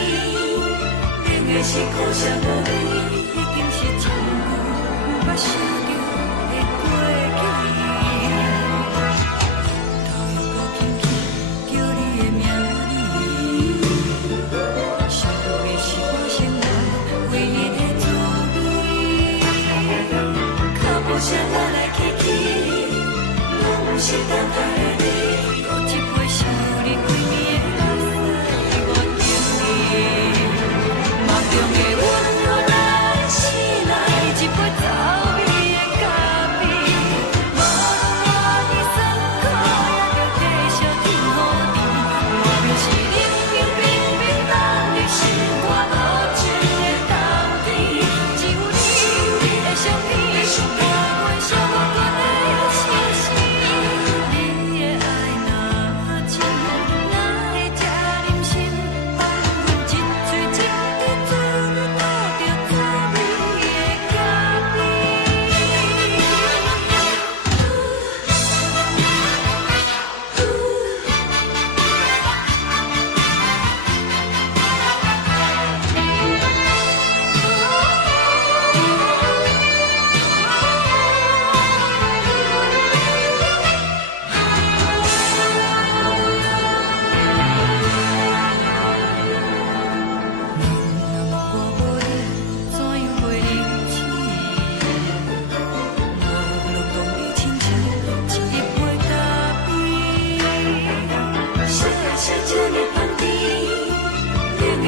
冷的是苦涩无味，已经是一句无法想着的过去。头又搁轻轻叫你的名字，想的是我生来唯一的滋味。脚步声来来去去，拢是等待的你。搁一杯想你几暝的目屎，我敬你。梦中的温柔来醒来，一杯走味的咖啡。无论我的酸苦，也着继续甜予你。我就是冷冰冰冰冻的心肝，无情的冬天，只有你的相片，我想我的心事。你的爱若真，哪会这忍心放阮一嘴一滴珠，倒着滋味的咖啡。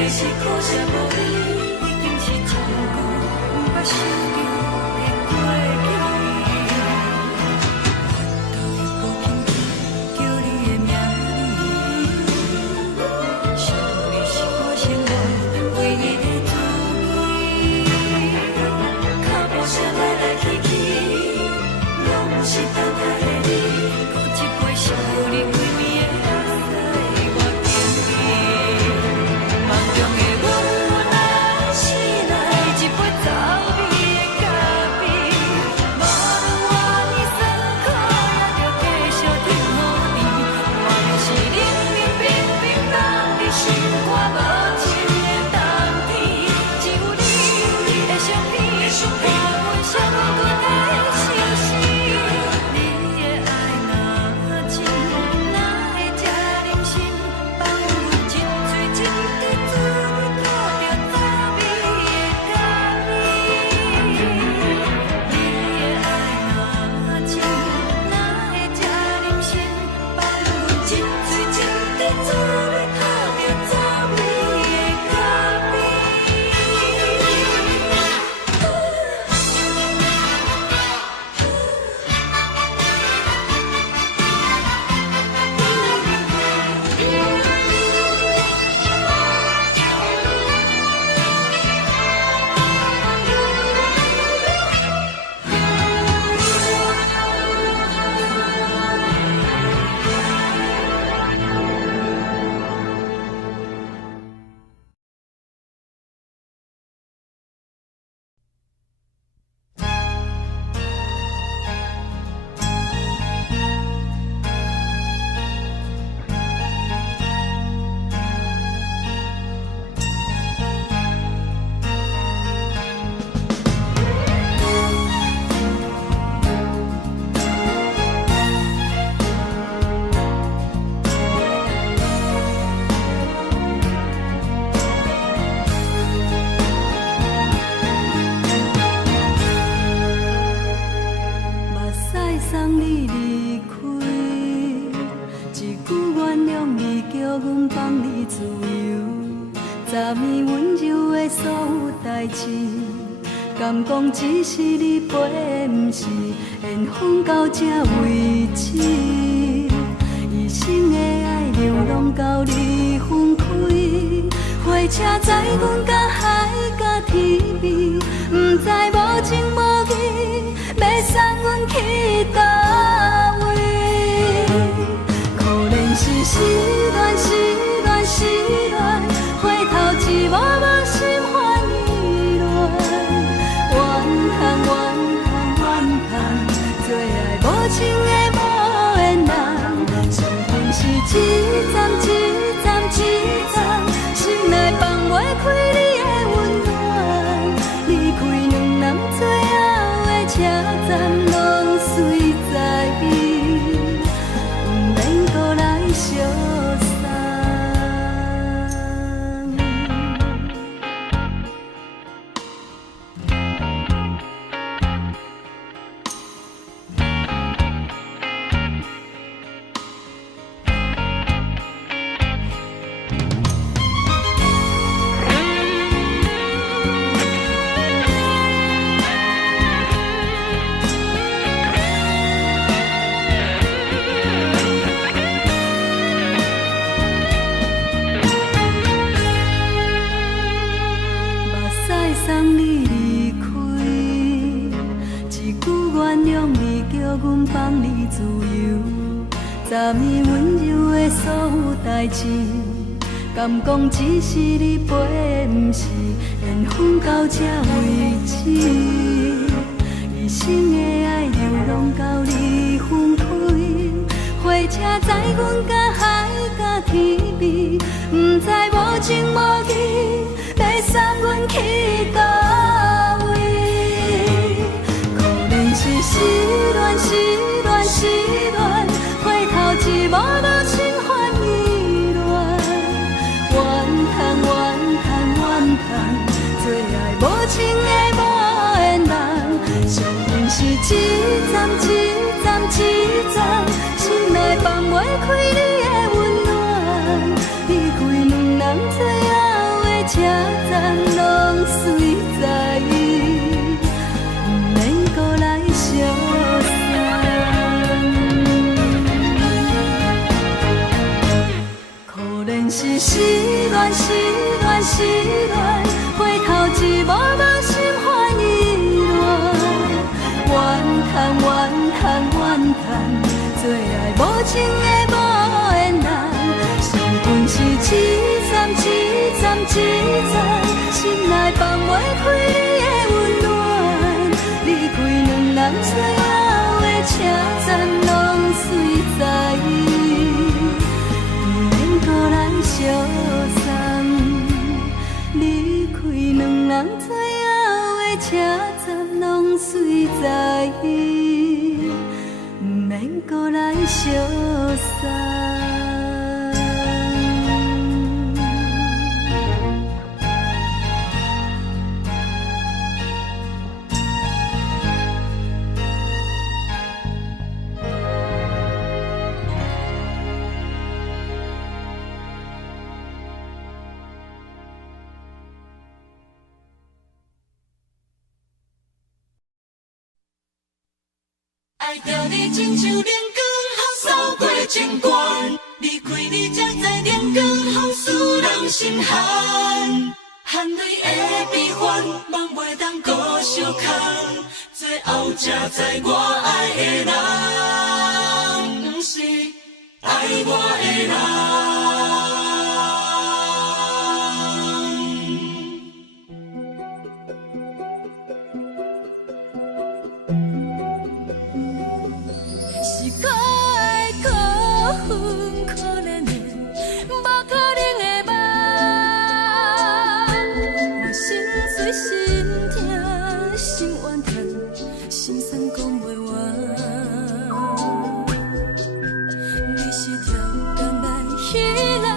是苦涩无味，已经是一句无法想着的过去。头又搁轻轻叫你的名字，想你是我生来唯一的滋味。脚步声来来去去，拢是等待的你。搁一杯想你几暝的目屎，我敬你。梦中的温柔来醒来，一杯走味的咖啡。无论我的酸苦，也着继续甜予你。我就是冷冰冰冰冻的心肝，无情的冬天，只有你的相片，伴阮寂寞的心事。你的爱若真，哪会这忍心放阮一嘴一滴珠，倒着滋味的咖啡。你的爱若真，哪会这忍心放阮一嘴一滴珠，倒着滋味的咖啡。目屎送你离开，一句原谅你，叫阮放你自由。昨暝温柔的所有代志，敢讲只是你陪，不是缘分到这为止。一生的爱流浪到你分开，火车载阮甲海甲天边，不知无情无义，要送阮去倒位？可怜是失恋，失恋，失恋，回头一幕幕心烦意乱，怨叹，怨叹，怨叹，最爱无情的无缘人，伤痕是一站一站一站。放你自由。昨暝温柔的所有代志，敢讲只是你陪，不是缘分到这为止。一生的爱流浪到你分开，火车载阮甲海甲天边，不知无情无义，要送阮去倒位？可能是失恋，失恋，失恋，回头一幕幕心烦意乱，怨叹，怨叹，怨叹，最爱无情的无缘人，上恨是一站一站一站，心内放袂开你的温暖，离开两人最后的车站，拢随在意，不免搁来相送。可能是失恋，失恋，失恋，回头一幕幕心烦意乱，怨叹，怨叹，怨叹，最爱无情的无缘人，上恨是一站一站一站，心内放袂开你的温暖，离开两人最后的车站，拢随在意，不免搁来相送，离开两人最后的车站，拢随在意，不免搁来相送。爱着你亲像阳光扫过情关，离开你才知阳光风使人心寒。含泪的悲欢，望袂当搁相牵，最后才知我爱的人，不是爱我的人。是我的辜负，可怜的，无可能的梦。我心碎心痛，心怨叹，心酸讲袂完。你是条人来彼来。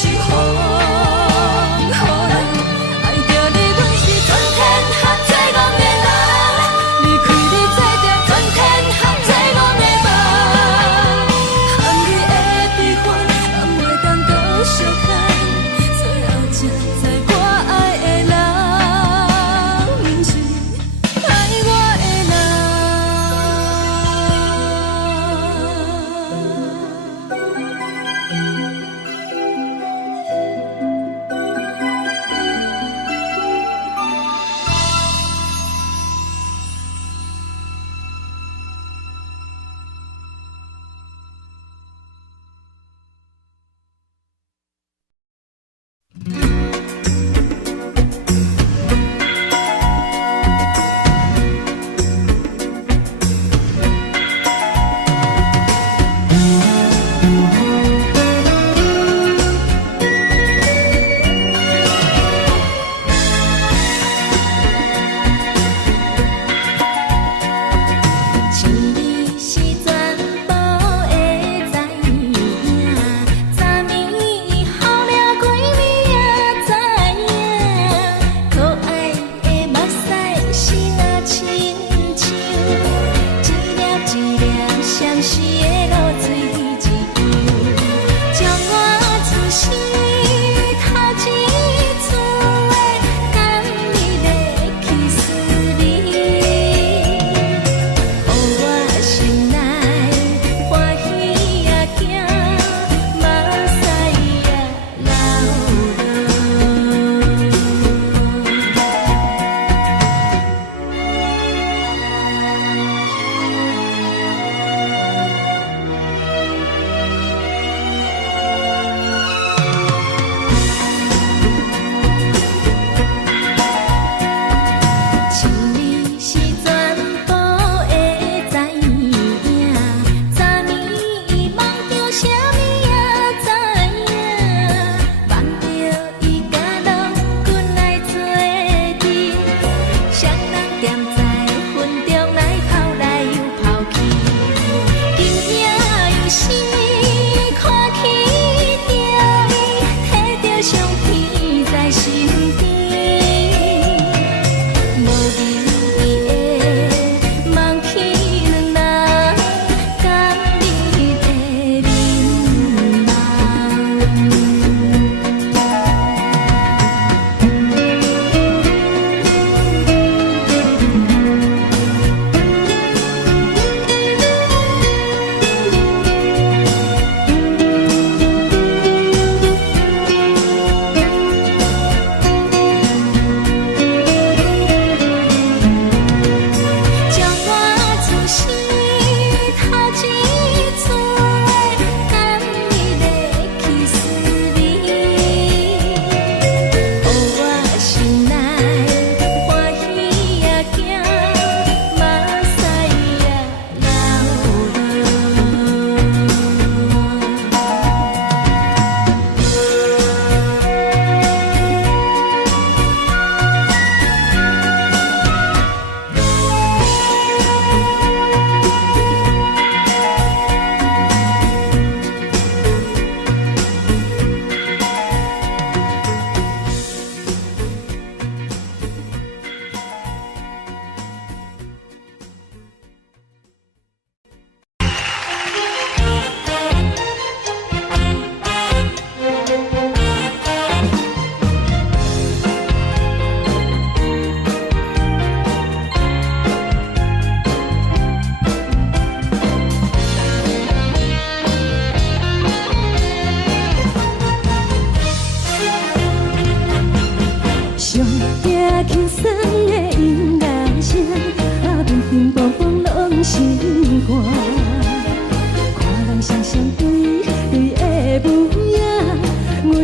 是风，予人爱着你，阮是全天合作戆的人，离开你做着全天合作戆的梦，含你的悲欢，也袂当搁相牵，最后才知我爱的人，毋是爱我的人。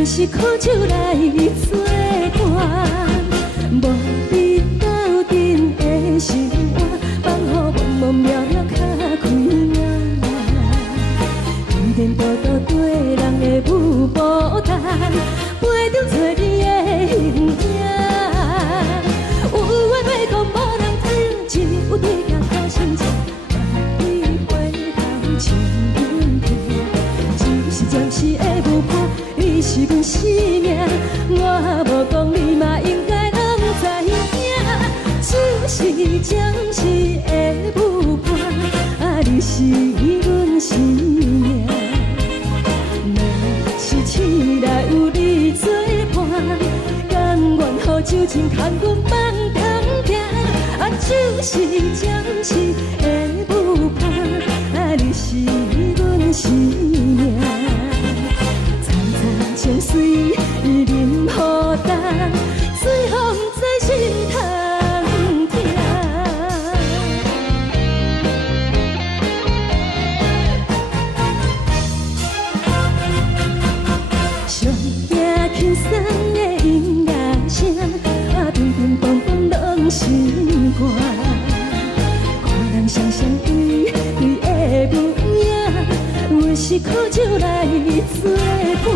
是苦酒来作伴，无你斗阵的生活，放予茫茫渺渺较快乐。颠颠倒倒对人的舞步弹，陪着做你的形影。有缘要讲无人知，只有对镜头心情，万里回头情意重，只是暂时的无伴。是阮生命，我无讲你嘛应该拢知影，就是暂时的舞伴，啊，你是阮生命。若是醒来有你作伴，甘愿予酒精牵阮放通行，啊，就是暂时的舞伴，啊，你是阮生命。情水已淋雨淡，水风在心头痛。上惊轻松的音乐声，啊，乒乒乓乓拢心肝。看人双双对对的舞影，阮是苦酒来作伴。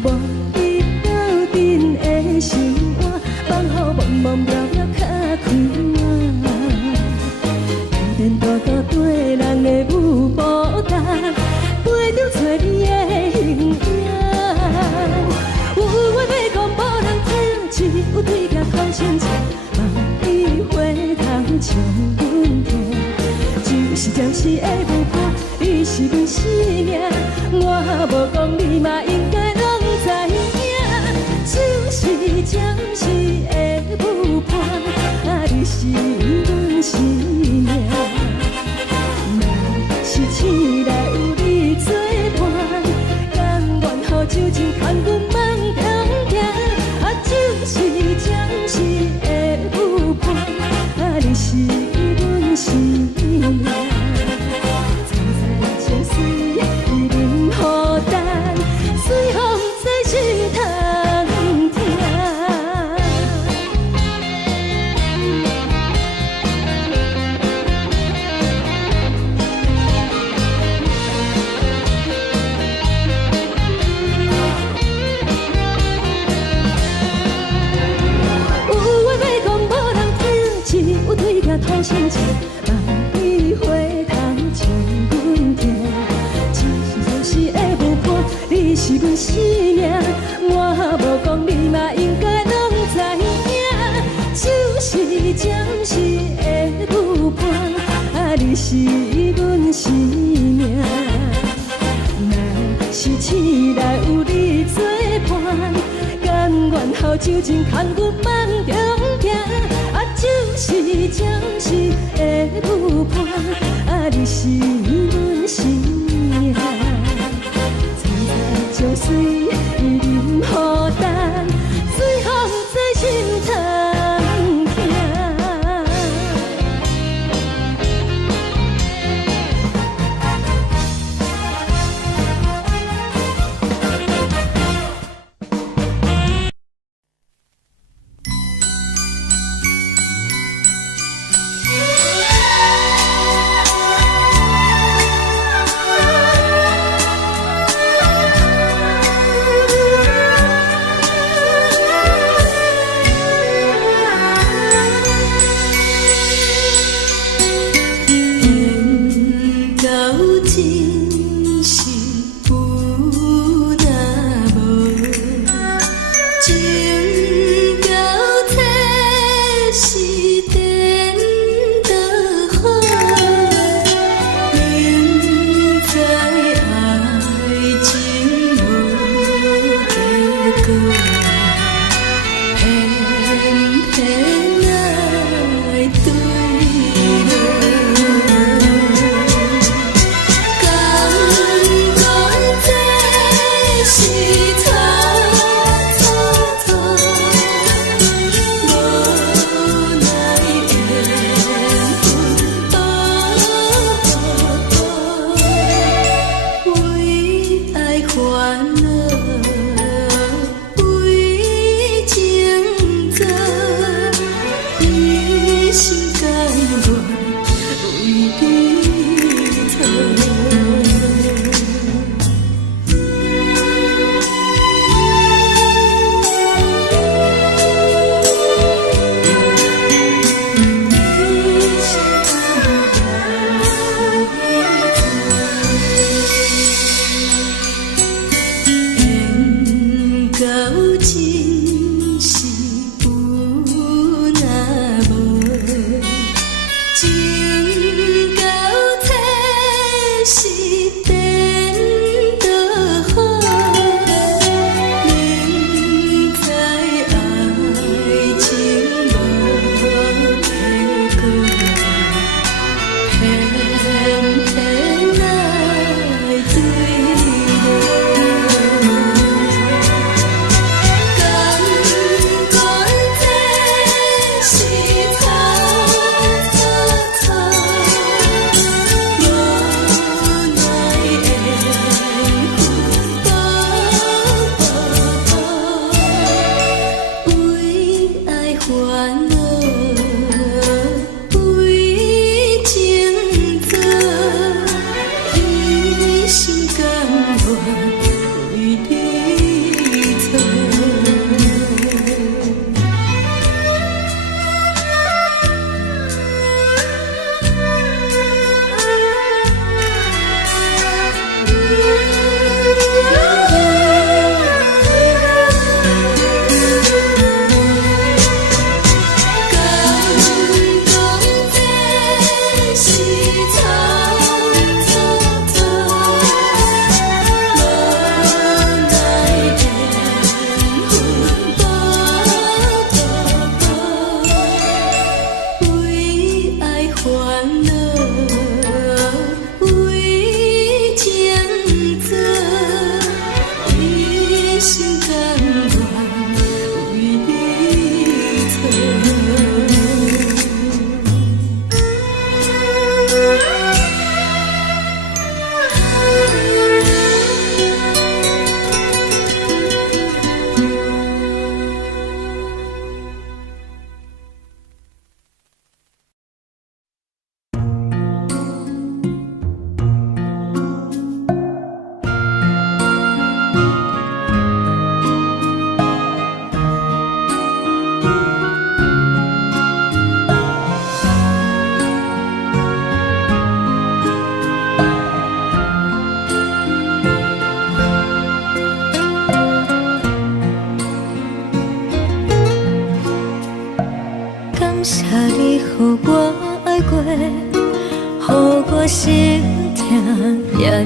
无你斗阵的心肝，放予茫茫渺渺较开满。颠颠倒倒对人的舞步单，陪着找你的形影。有话要讲无人听，只有对甲头前唱，梦里回头唱阮听。就是暂时的舞伴，你是阮生命，我无讲你嘛应该。就是暂时的舞伴，啊，你是阮生命。若是醒来有你作伴，甘愿予酒精牵阮放通行，啊，就是暂时的舞伴，啊，你是阮生命。站在情水已淋雨淡，水风在心头。头前唱，梦里回头唱阮听。就是暂时的舞伴，你是阮生命，我无讲你嘛应该拢知影。就是暂时的舞伴，啊，你是阮生命。若是醒来有你作伴，甘愿予酒精牵阮放中行。就是暂时的舞伴，啊，你是阮生命。站在情水已淋雨淡，水风在心头痛。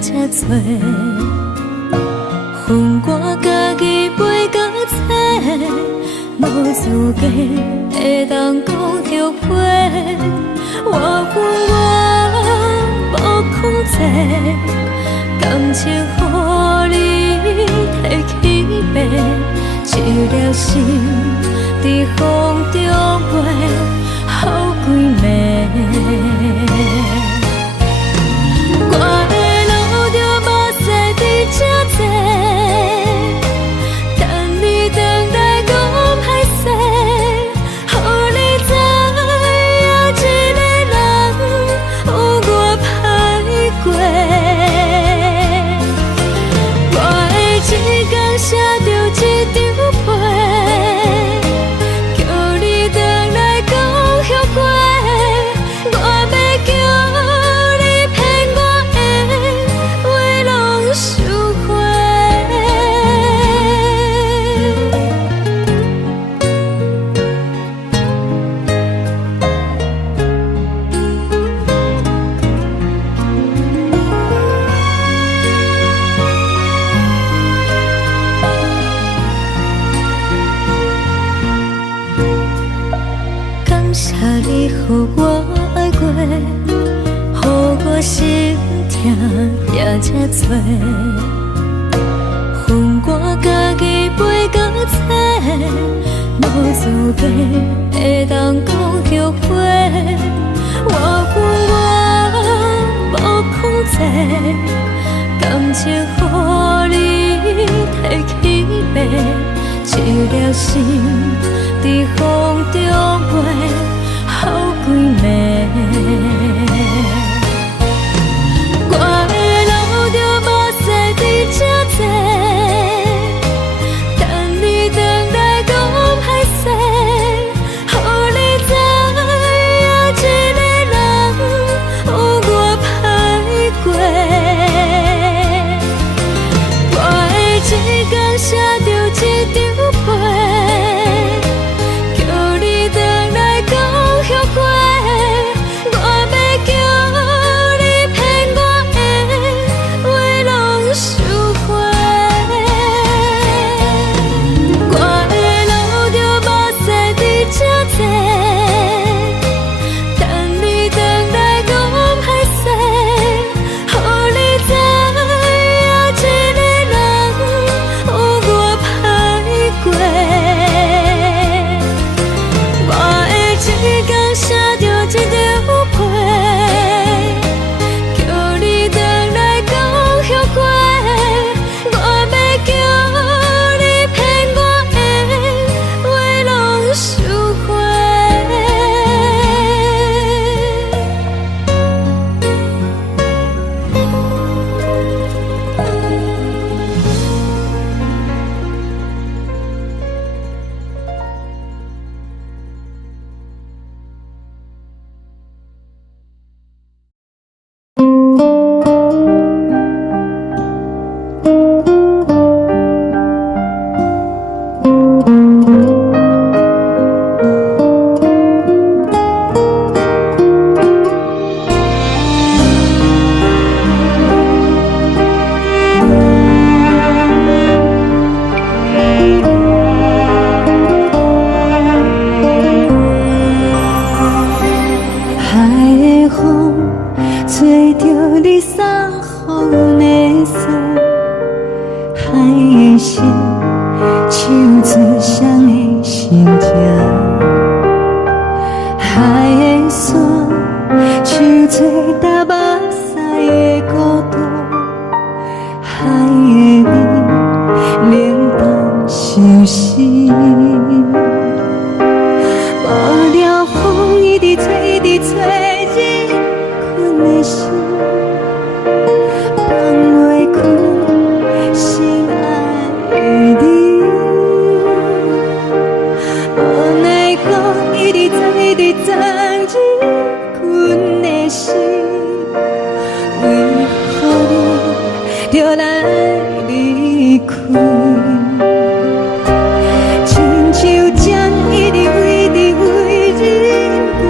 这多，恨我家己袂到切，无资格会当讲后悔。我恨我无控制，感情予你摕去卖，一粒心伫风中飞，好几暝。我的路着目屎伫这多，等你回来讲歹势，予你知影一个人有我歹过。我的一天写着一张被，叫你回来讲后悔。我要叫你骗我的话拢收回。感谢你予我爱过，予我心痛也这多，恨我家己袂到切，无资格会当讲后悔。我恨我无控制，感情予你摕去卖，一粒心伫风中飞，好几暝。我的路着目屎伫这多，等你回来讲歹势，予你知影一个人有我歹过。我的一天写着一张被，叫你回来讲后悔。我要叫你骗我的话拢收回。我的路着目屎伫这多，等你回来讲歹势，予你知影一个人有我歹过。我的一天写着一张被，叫你回来讲后悔。我要叫你骗我的话拢收回。海的风吹着你送风的伞，海的心手指双的心情，海的山手做搭目屎的孤独，海的味冷淡伤心。无聊风一直吹，一直吹，日困的心放袂开，心爱的你。无奈何一直走，一直走，日困的心，为何你就来离开？亲像针一直为你为日困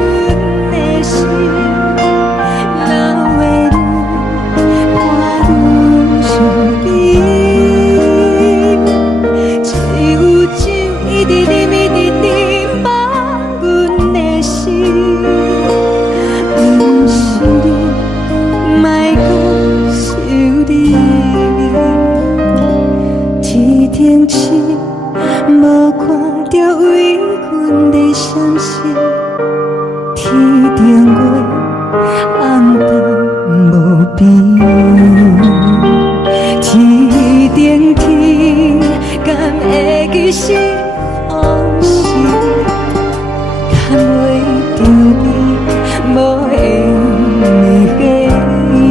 的心，流的泪，汗天气，无看到为阮的闪烁，天顶月暗淡无边，天顶天敢会记是往事，敢袂着你无缘的你。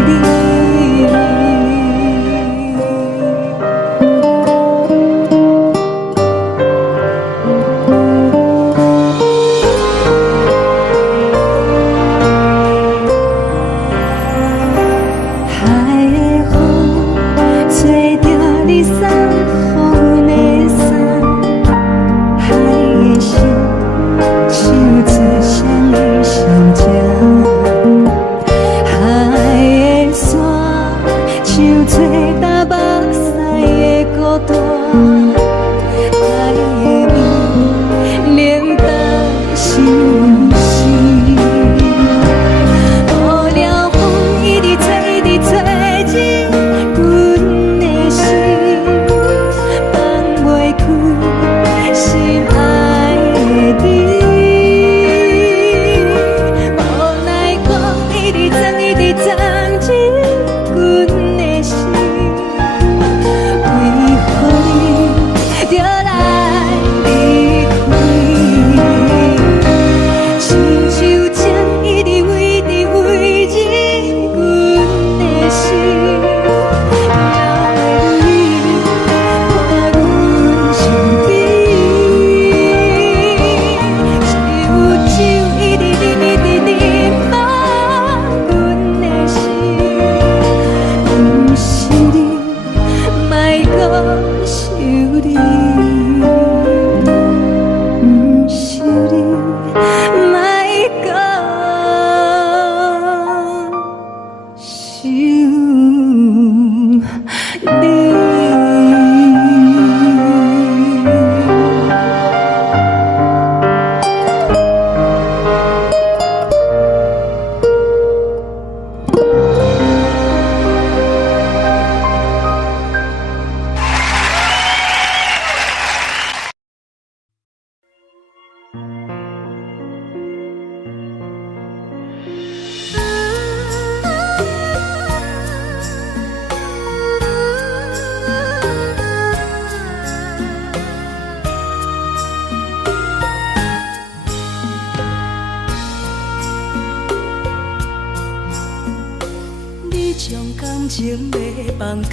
情要放空，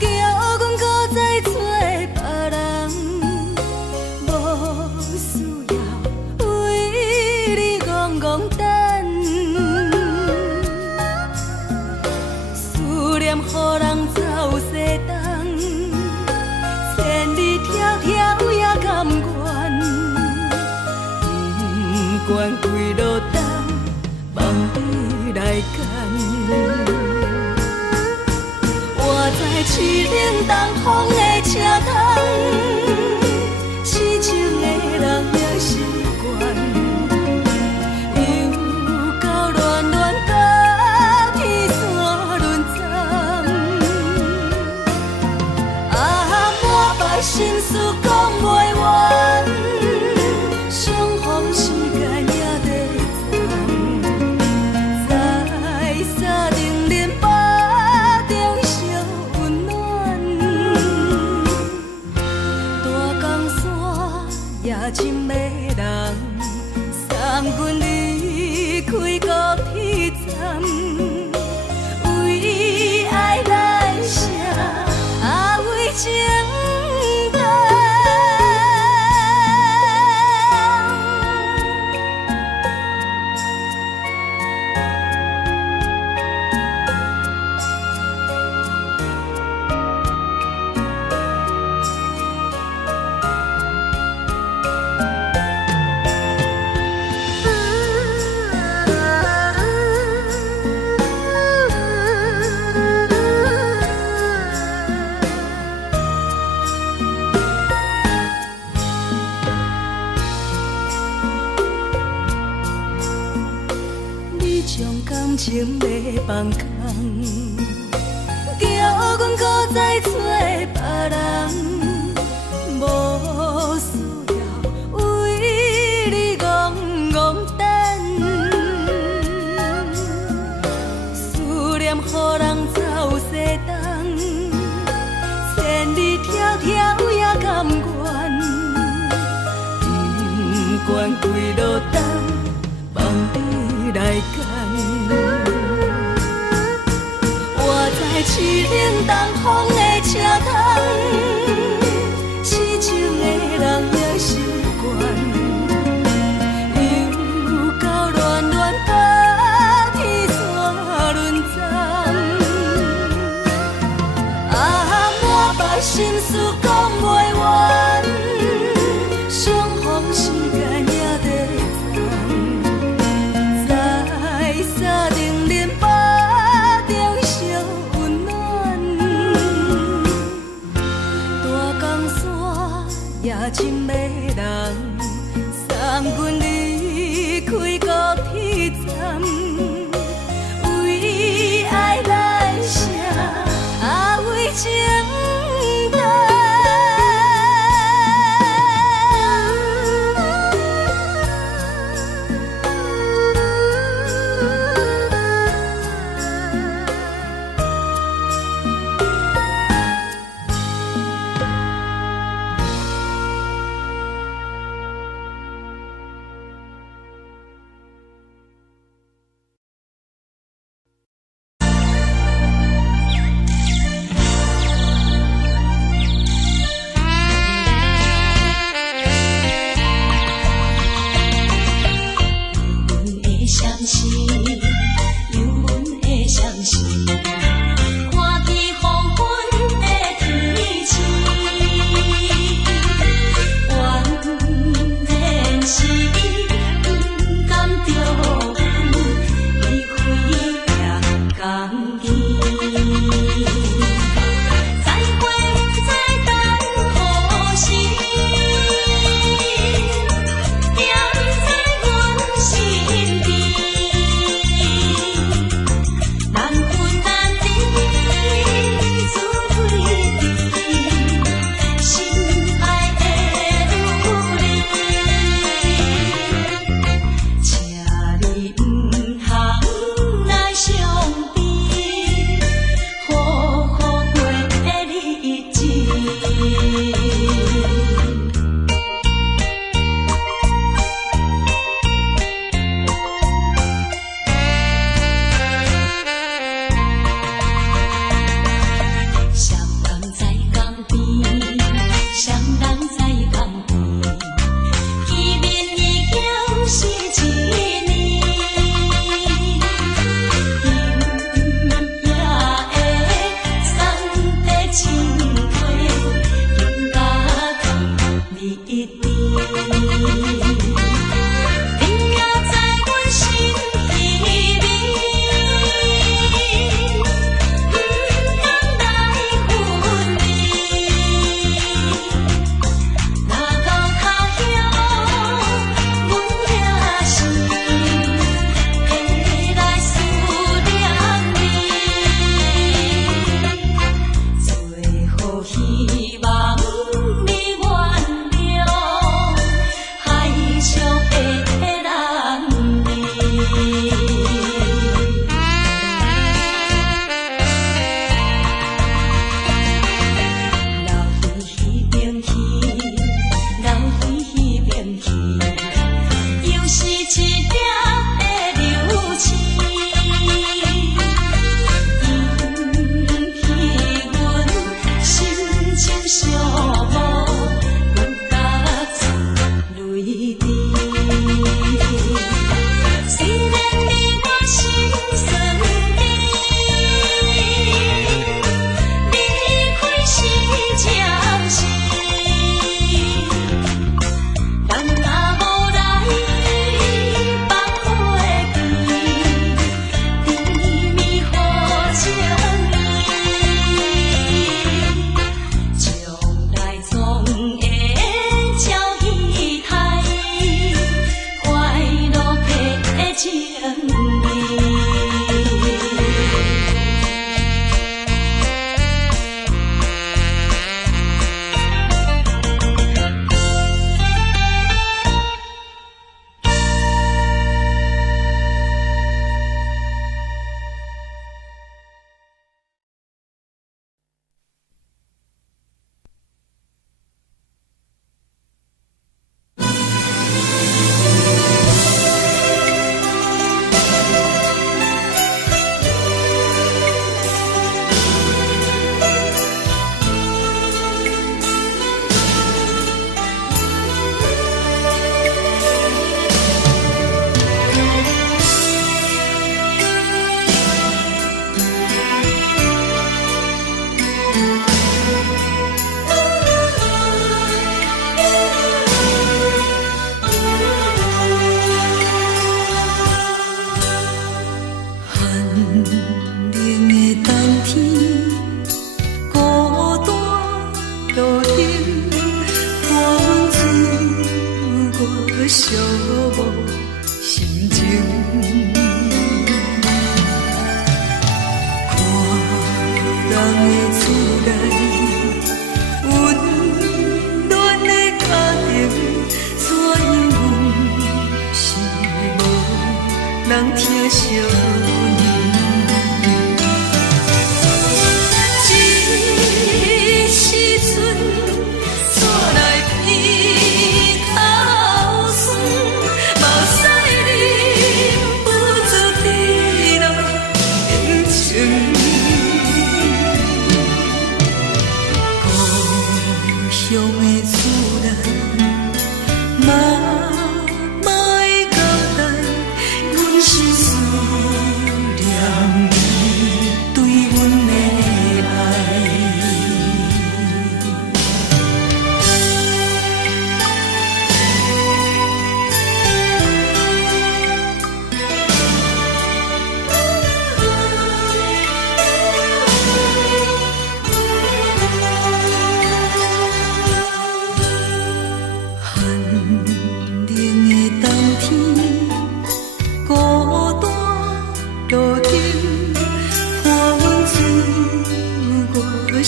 叫阮搁再找别人，无需要为你戆戆等。思念予人走西东，千里迢迢也甘愿，不管几落冬，梦你来干。活在凄冷东风的车窗，痴情的人也习惯，又到恋恋甲天山论战。满腹心事讲袂完，相逢时间也在在沙定林巴中烧温暖，大江山夜深的人，送阮离开高铁站，为爱来写为情。感情要放空，叫阮搁再找别为落单，梦你来牵。我在凄冷东风的车窗，痴情的人也习惯，又到恋恋把天线轮转。啊，满腹心事讲袂完，相逢时间也在站，在沙丁林巴中烧温暖。大江山夜深的人，送阮离开高铁站，为爱来写，为情等。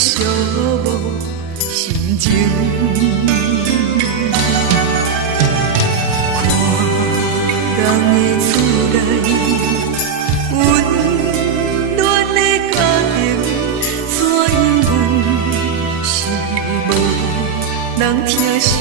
寂寞心情。看人的厝内温暖的家庭，怎因阮是无人疼惜？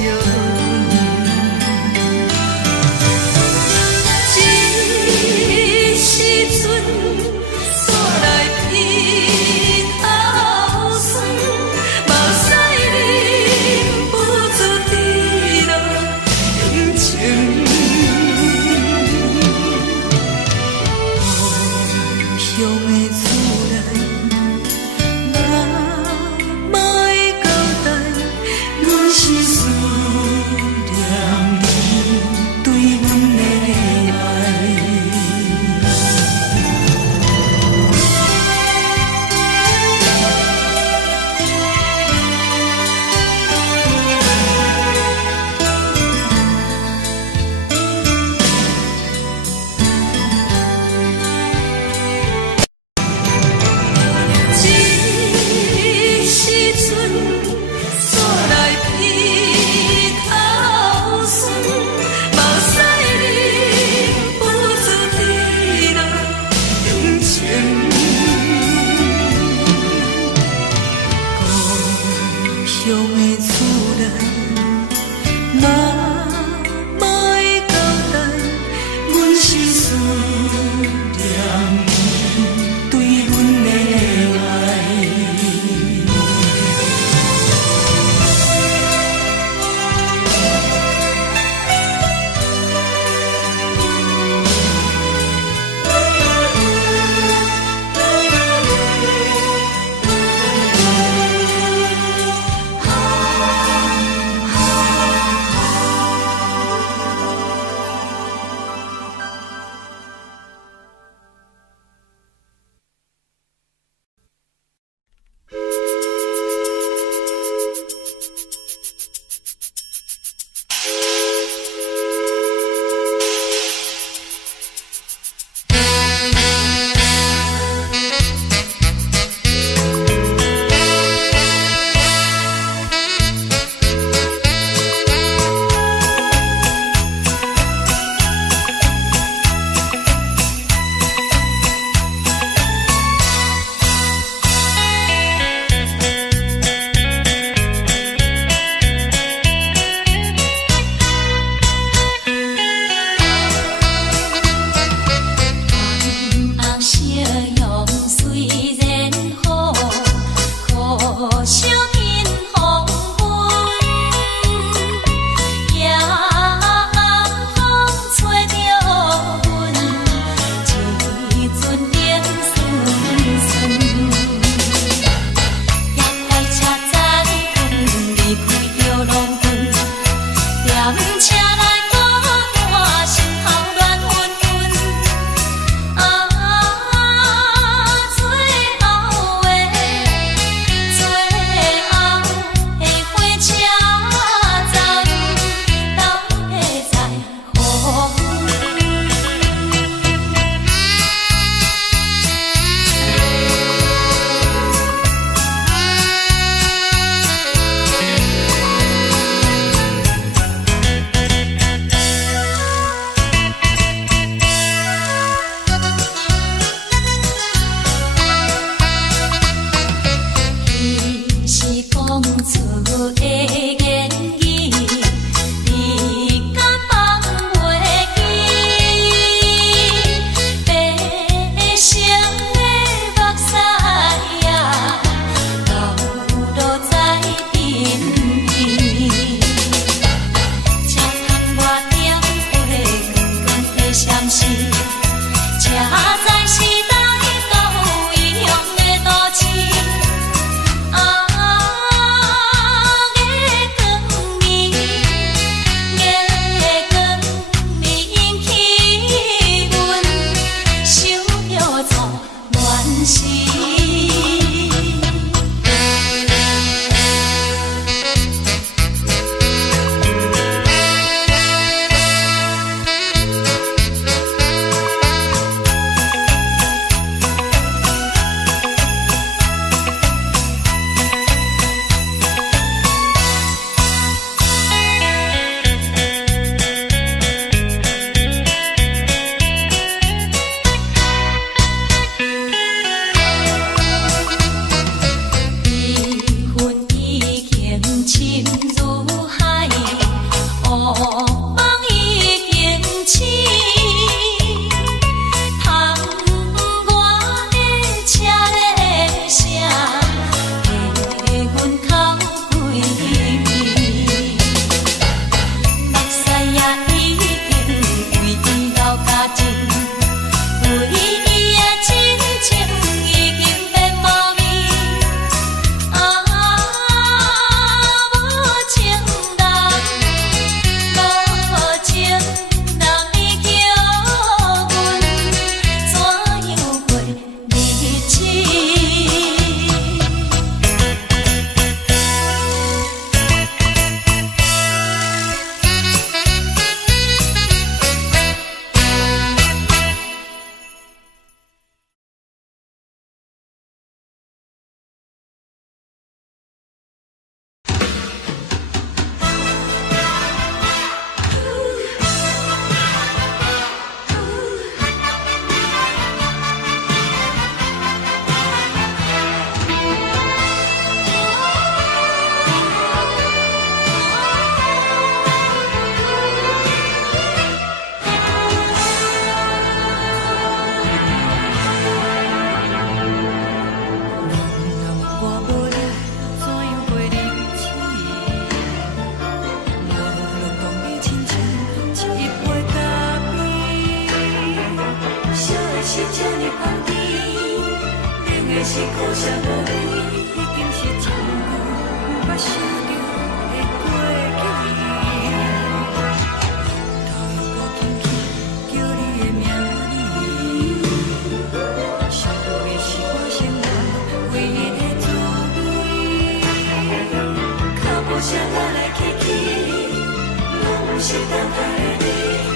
是等待的你，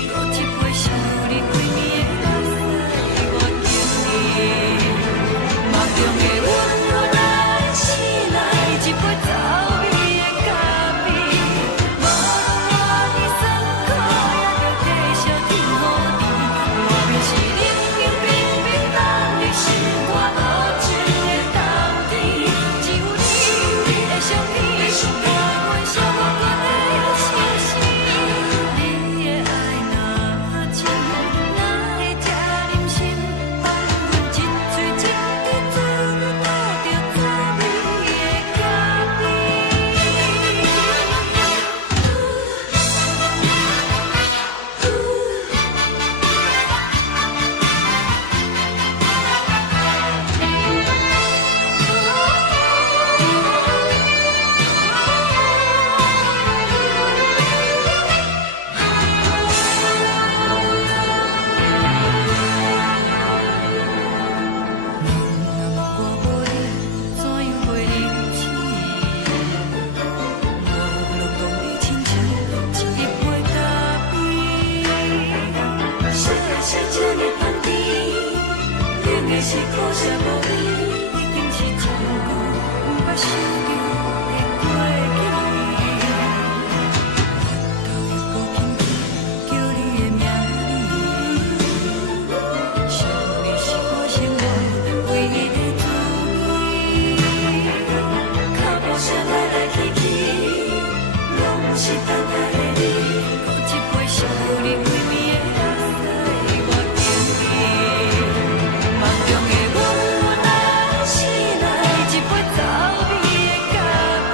搁一杯想你几年的目屎，我敬你。梦中的阮落来醒来，一杯走味的咖啡，无论偌呢酸苦，也着继续甜予你。外面是冷冷冰冰冷的心，我无情的冬天，只有你的相片，我阮寂寞阮的心事。你的爱若真，哪会这忍心？放阮一嘴一滴水，倒着走味的咖我无你，怎样袂离去？无论讲你亲像一杯咖啡，烧的是这呢香甜，冷的是苦涩无味，已经是一句毋捌想着的过去。头又搁轻轻叫你的名字，想你是我生活唯一的滋味。脚步声来来去去，拢是等待的你，搁一杯想你几暝的目屎，我敬你。梦中的阮来醒来，一杯走味的咖啡，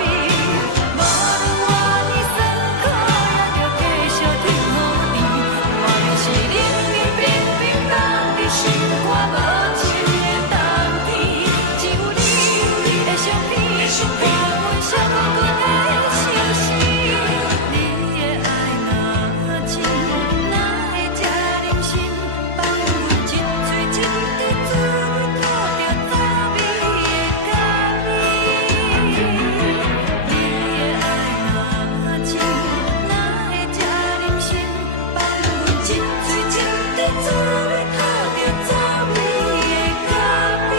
无论偌呢酸苦，也着继续甜予你。外面是冷冷冰冰冷的心，我无情的冬天，只有你的相片，我阮寂寞阮的心事。你的爱若真，哪会这忍心？放阮一嘴一滴水，倒着走味的咖啡。你的爱若真，哪会这忍心？放阮一嘴一滴水，倒着走味的咖啡。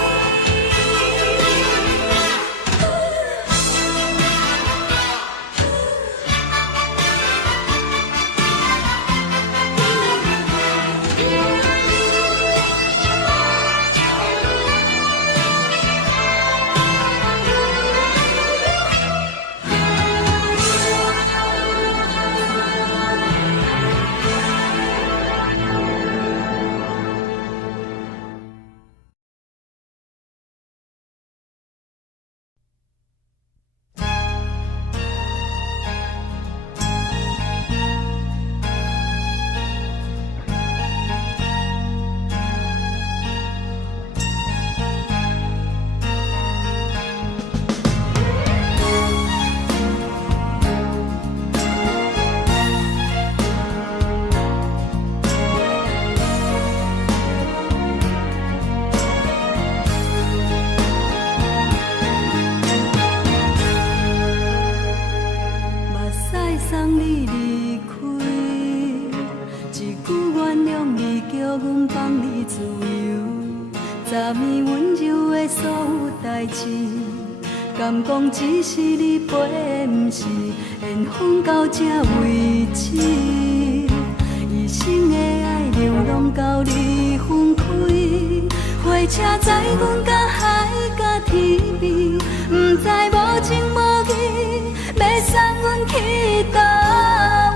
目屎送你离开，一句原谅你，叫阮放你自由。昨暝温柔的所有代志，敢讲只是你陪，毋是缘分到这为止。一生的爱流浪到你分开，火车载阮甲海甲天边，毋知无情无义，要送阮去倒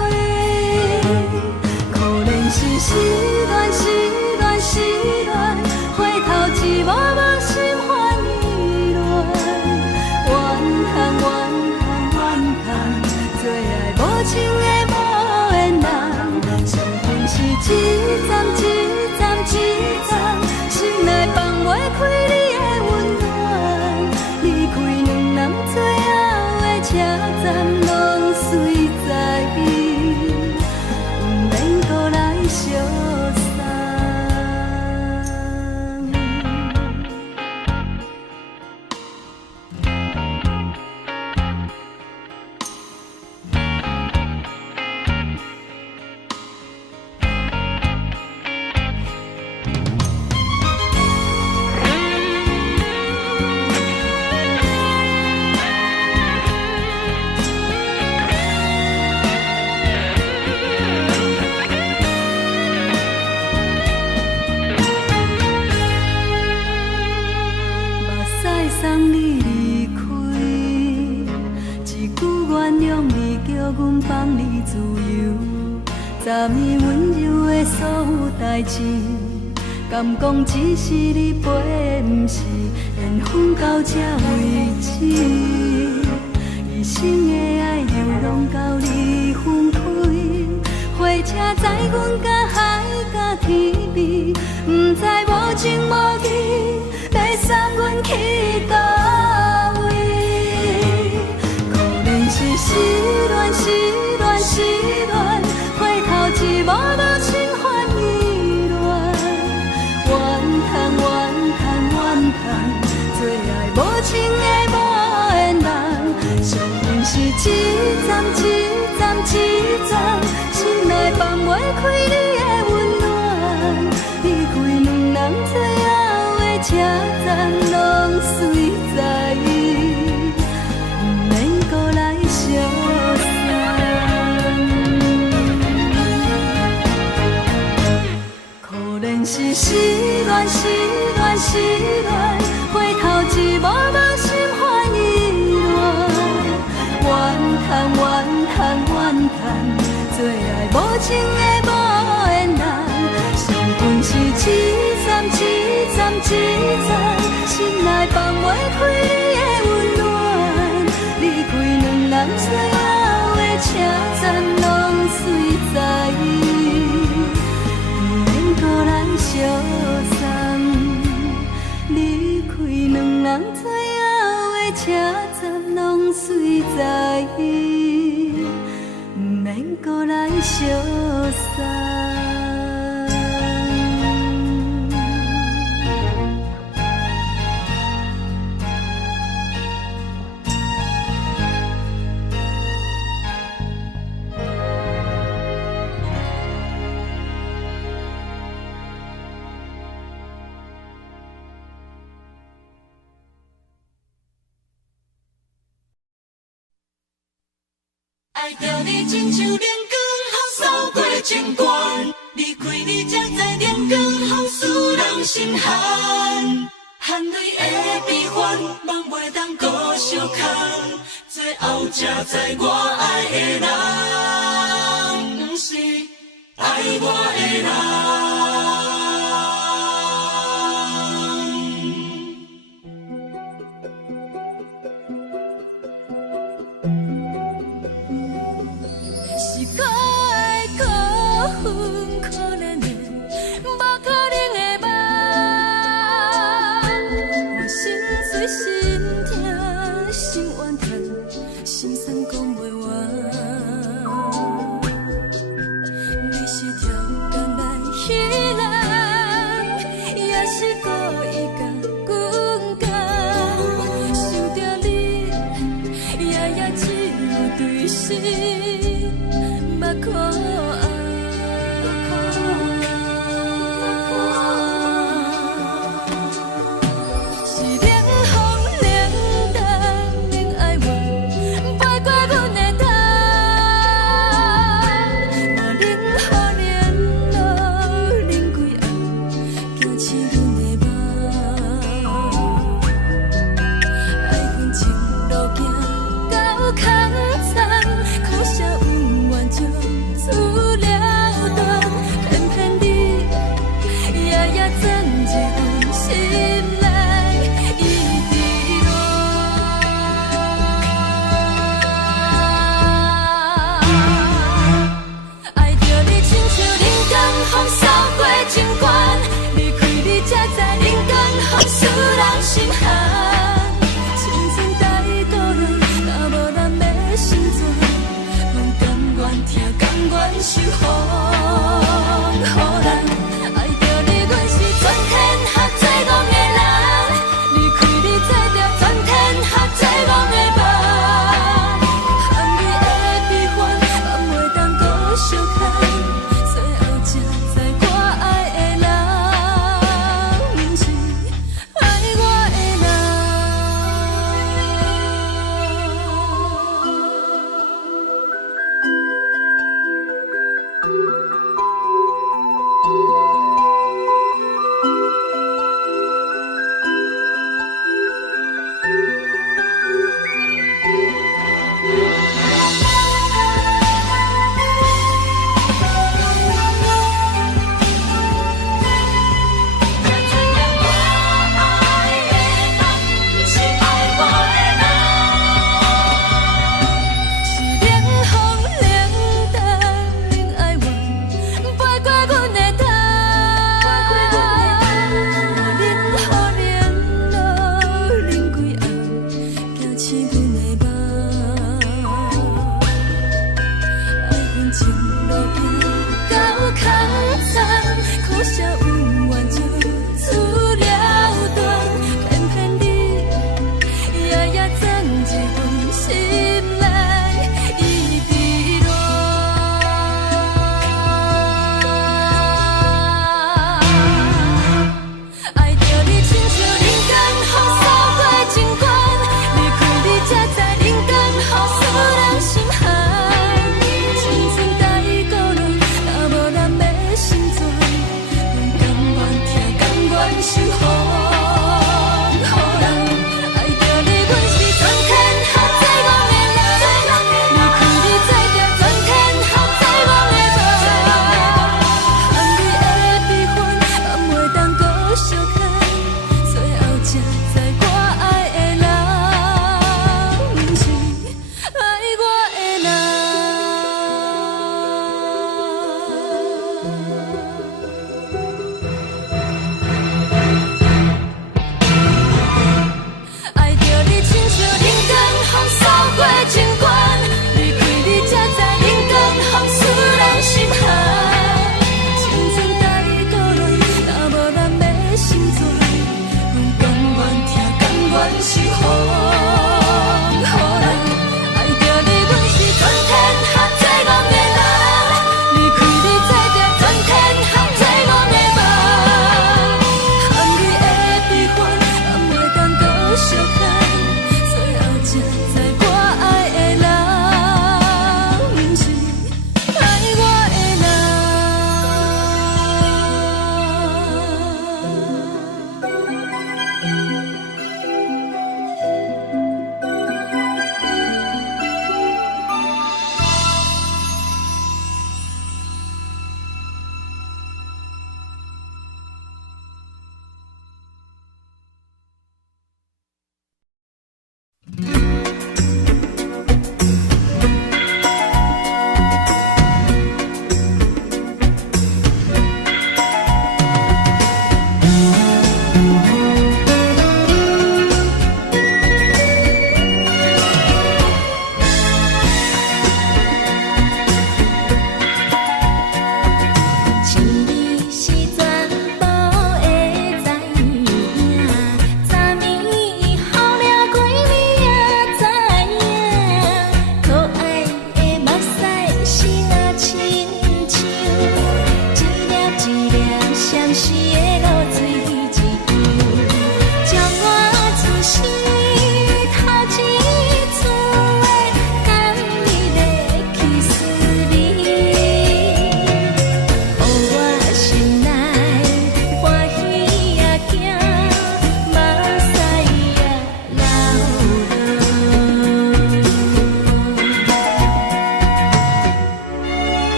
位？可能是失恋，失恋，失恋，回头一幕幕心烦意乱，怨叹，怨叹，怨叹，最爱无情的无缘人，缘分是一站一站一站，心内放袂开你的温暖，离开两人最后的车站，拢随在伊，毋免搁来相送。自由，昨暝温柔的所有代志，敢讲只是你陪，不是缘分到这为止。一生的爱又拢到你分开，火车载阮甲海甲天边，不知无情无义，要送阮去倒位？可能是失恋，失恋，失恋，回头一幕幕心烦意乱，怨叹，怨叹，怨叹，最爱无情的无缘人，上阮是一站一站一站，心内放袂开你的温暖，离开两人最后的车站，拢随在伊，不免搁来相送。可能是失恋，失恋，失恋，回头一幕幕心烦意乱，怨叹，怨叹，怨叹，最爱无情的无缘人，上阮是一站一站一站，心内放袂开你的温暖，离开两人最后的车站，拢随在伊，不免搁来相送。离开两人最后的车站，拢随在伊，不免搁来相送。爱着你亲像阳光风扫过情关，离开你才知阳光风使人心寒。含泪的悲欢，望袂当搁相牵，最后才知我爱的人，不是爱我的人。是可爱可恨可怜的，无可能的梦。我心碎心痛心怨叹，心酸讲袂完。你是挑工来彼人，也是故意甲阮讲，想着你夜夜只有对视。目眶红，是冷风冷淡冷爱我，飞过阮的头，我冷雨冷落冷几暗，惊醒阮的梦，爱阮情路行到空残，苦涩有怨就自了断，偏偏你夜夜钻入阮心内，一直乱。爱着你亲像冷光风扫过情关，离开你才知冷光风使人心寒。青春待故人，若无咱要心怎？甘愿听，甘愿受风雨人，爱着你，阮是全天下最戆的人，离开你才着全天下最戆的梦。含泪的悲欢，望袂当搁相牵，最后才知我爱的人，不是爱我的人。是阮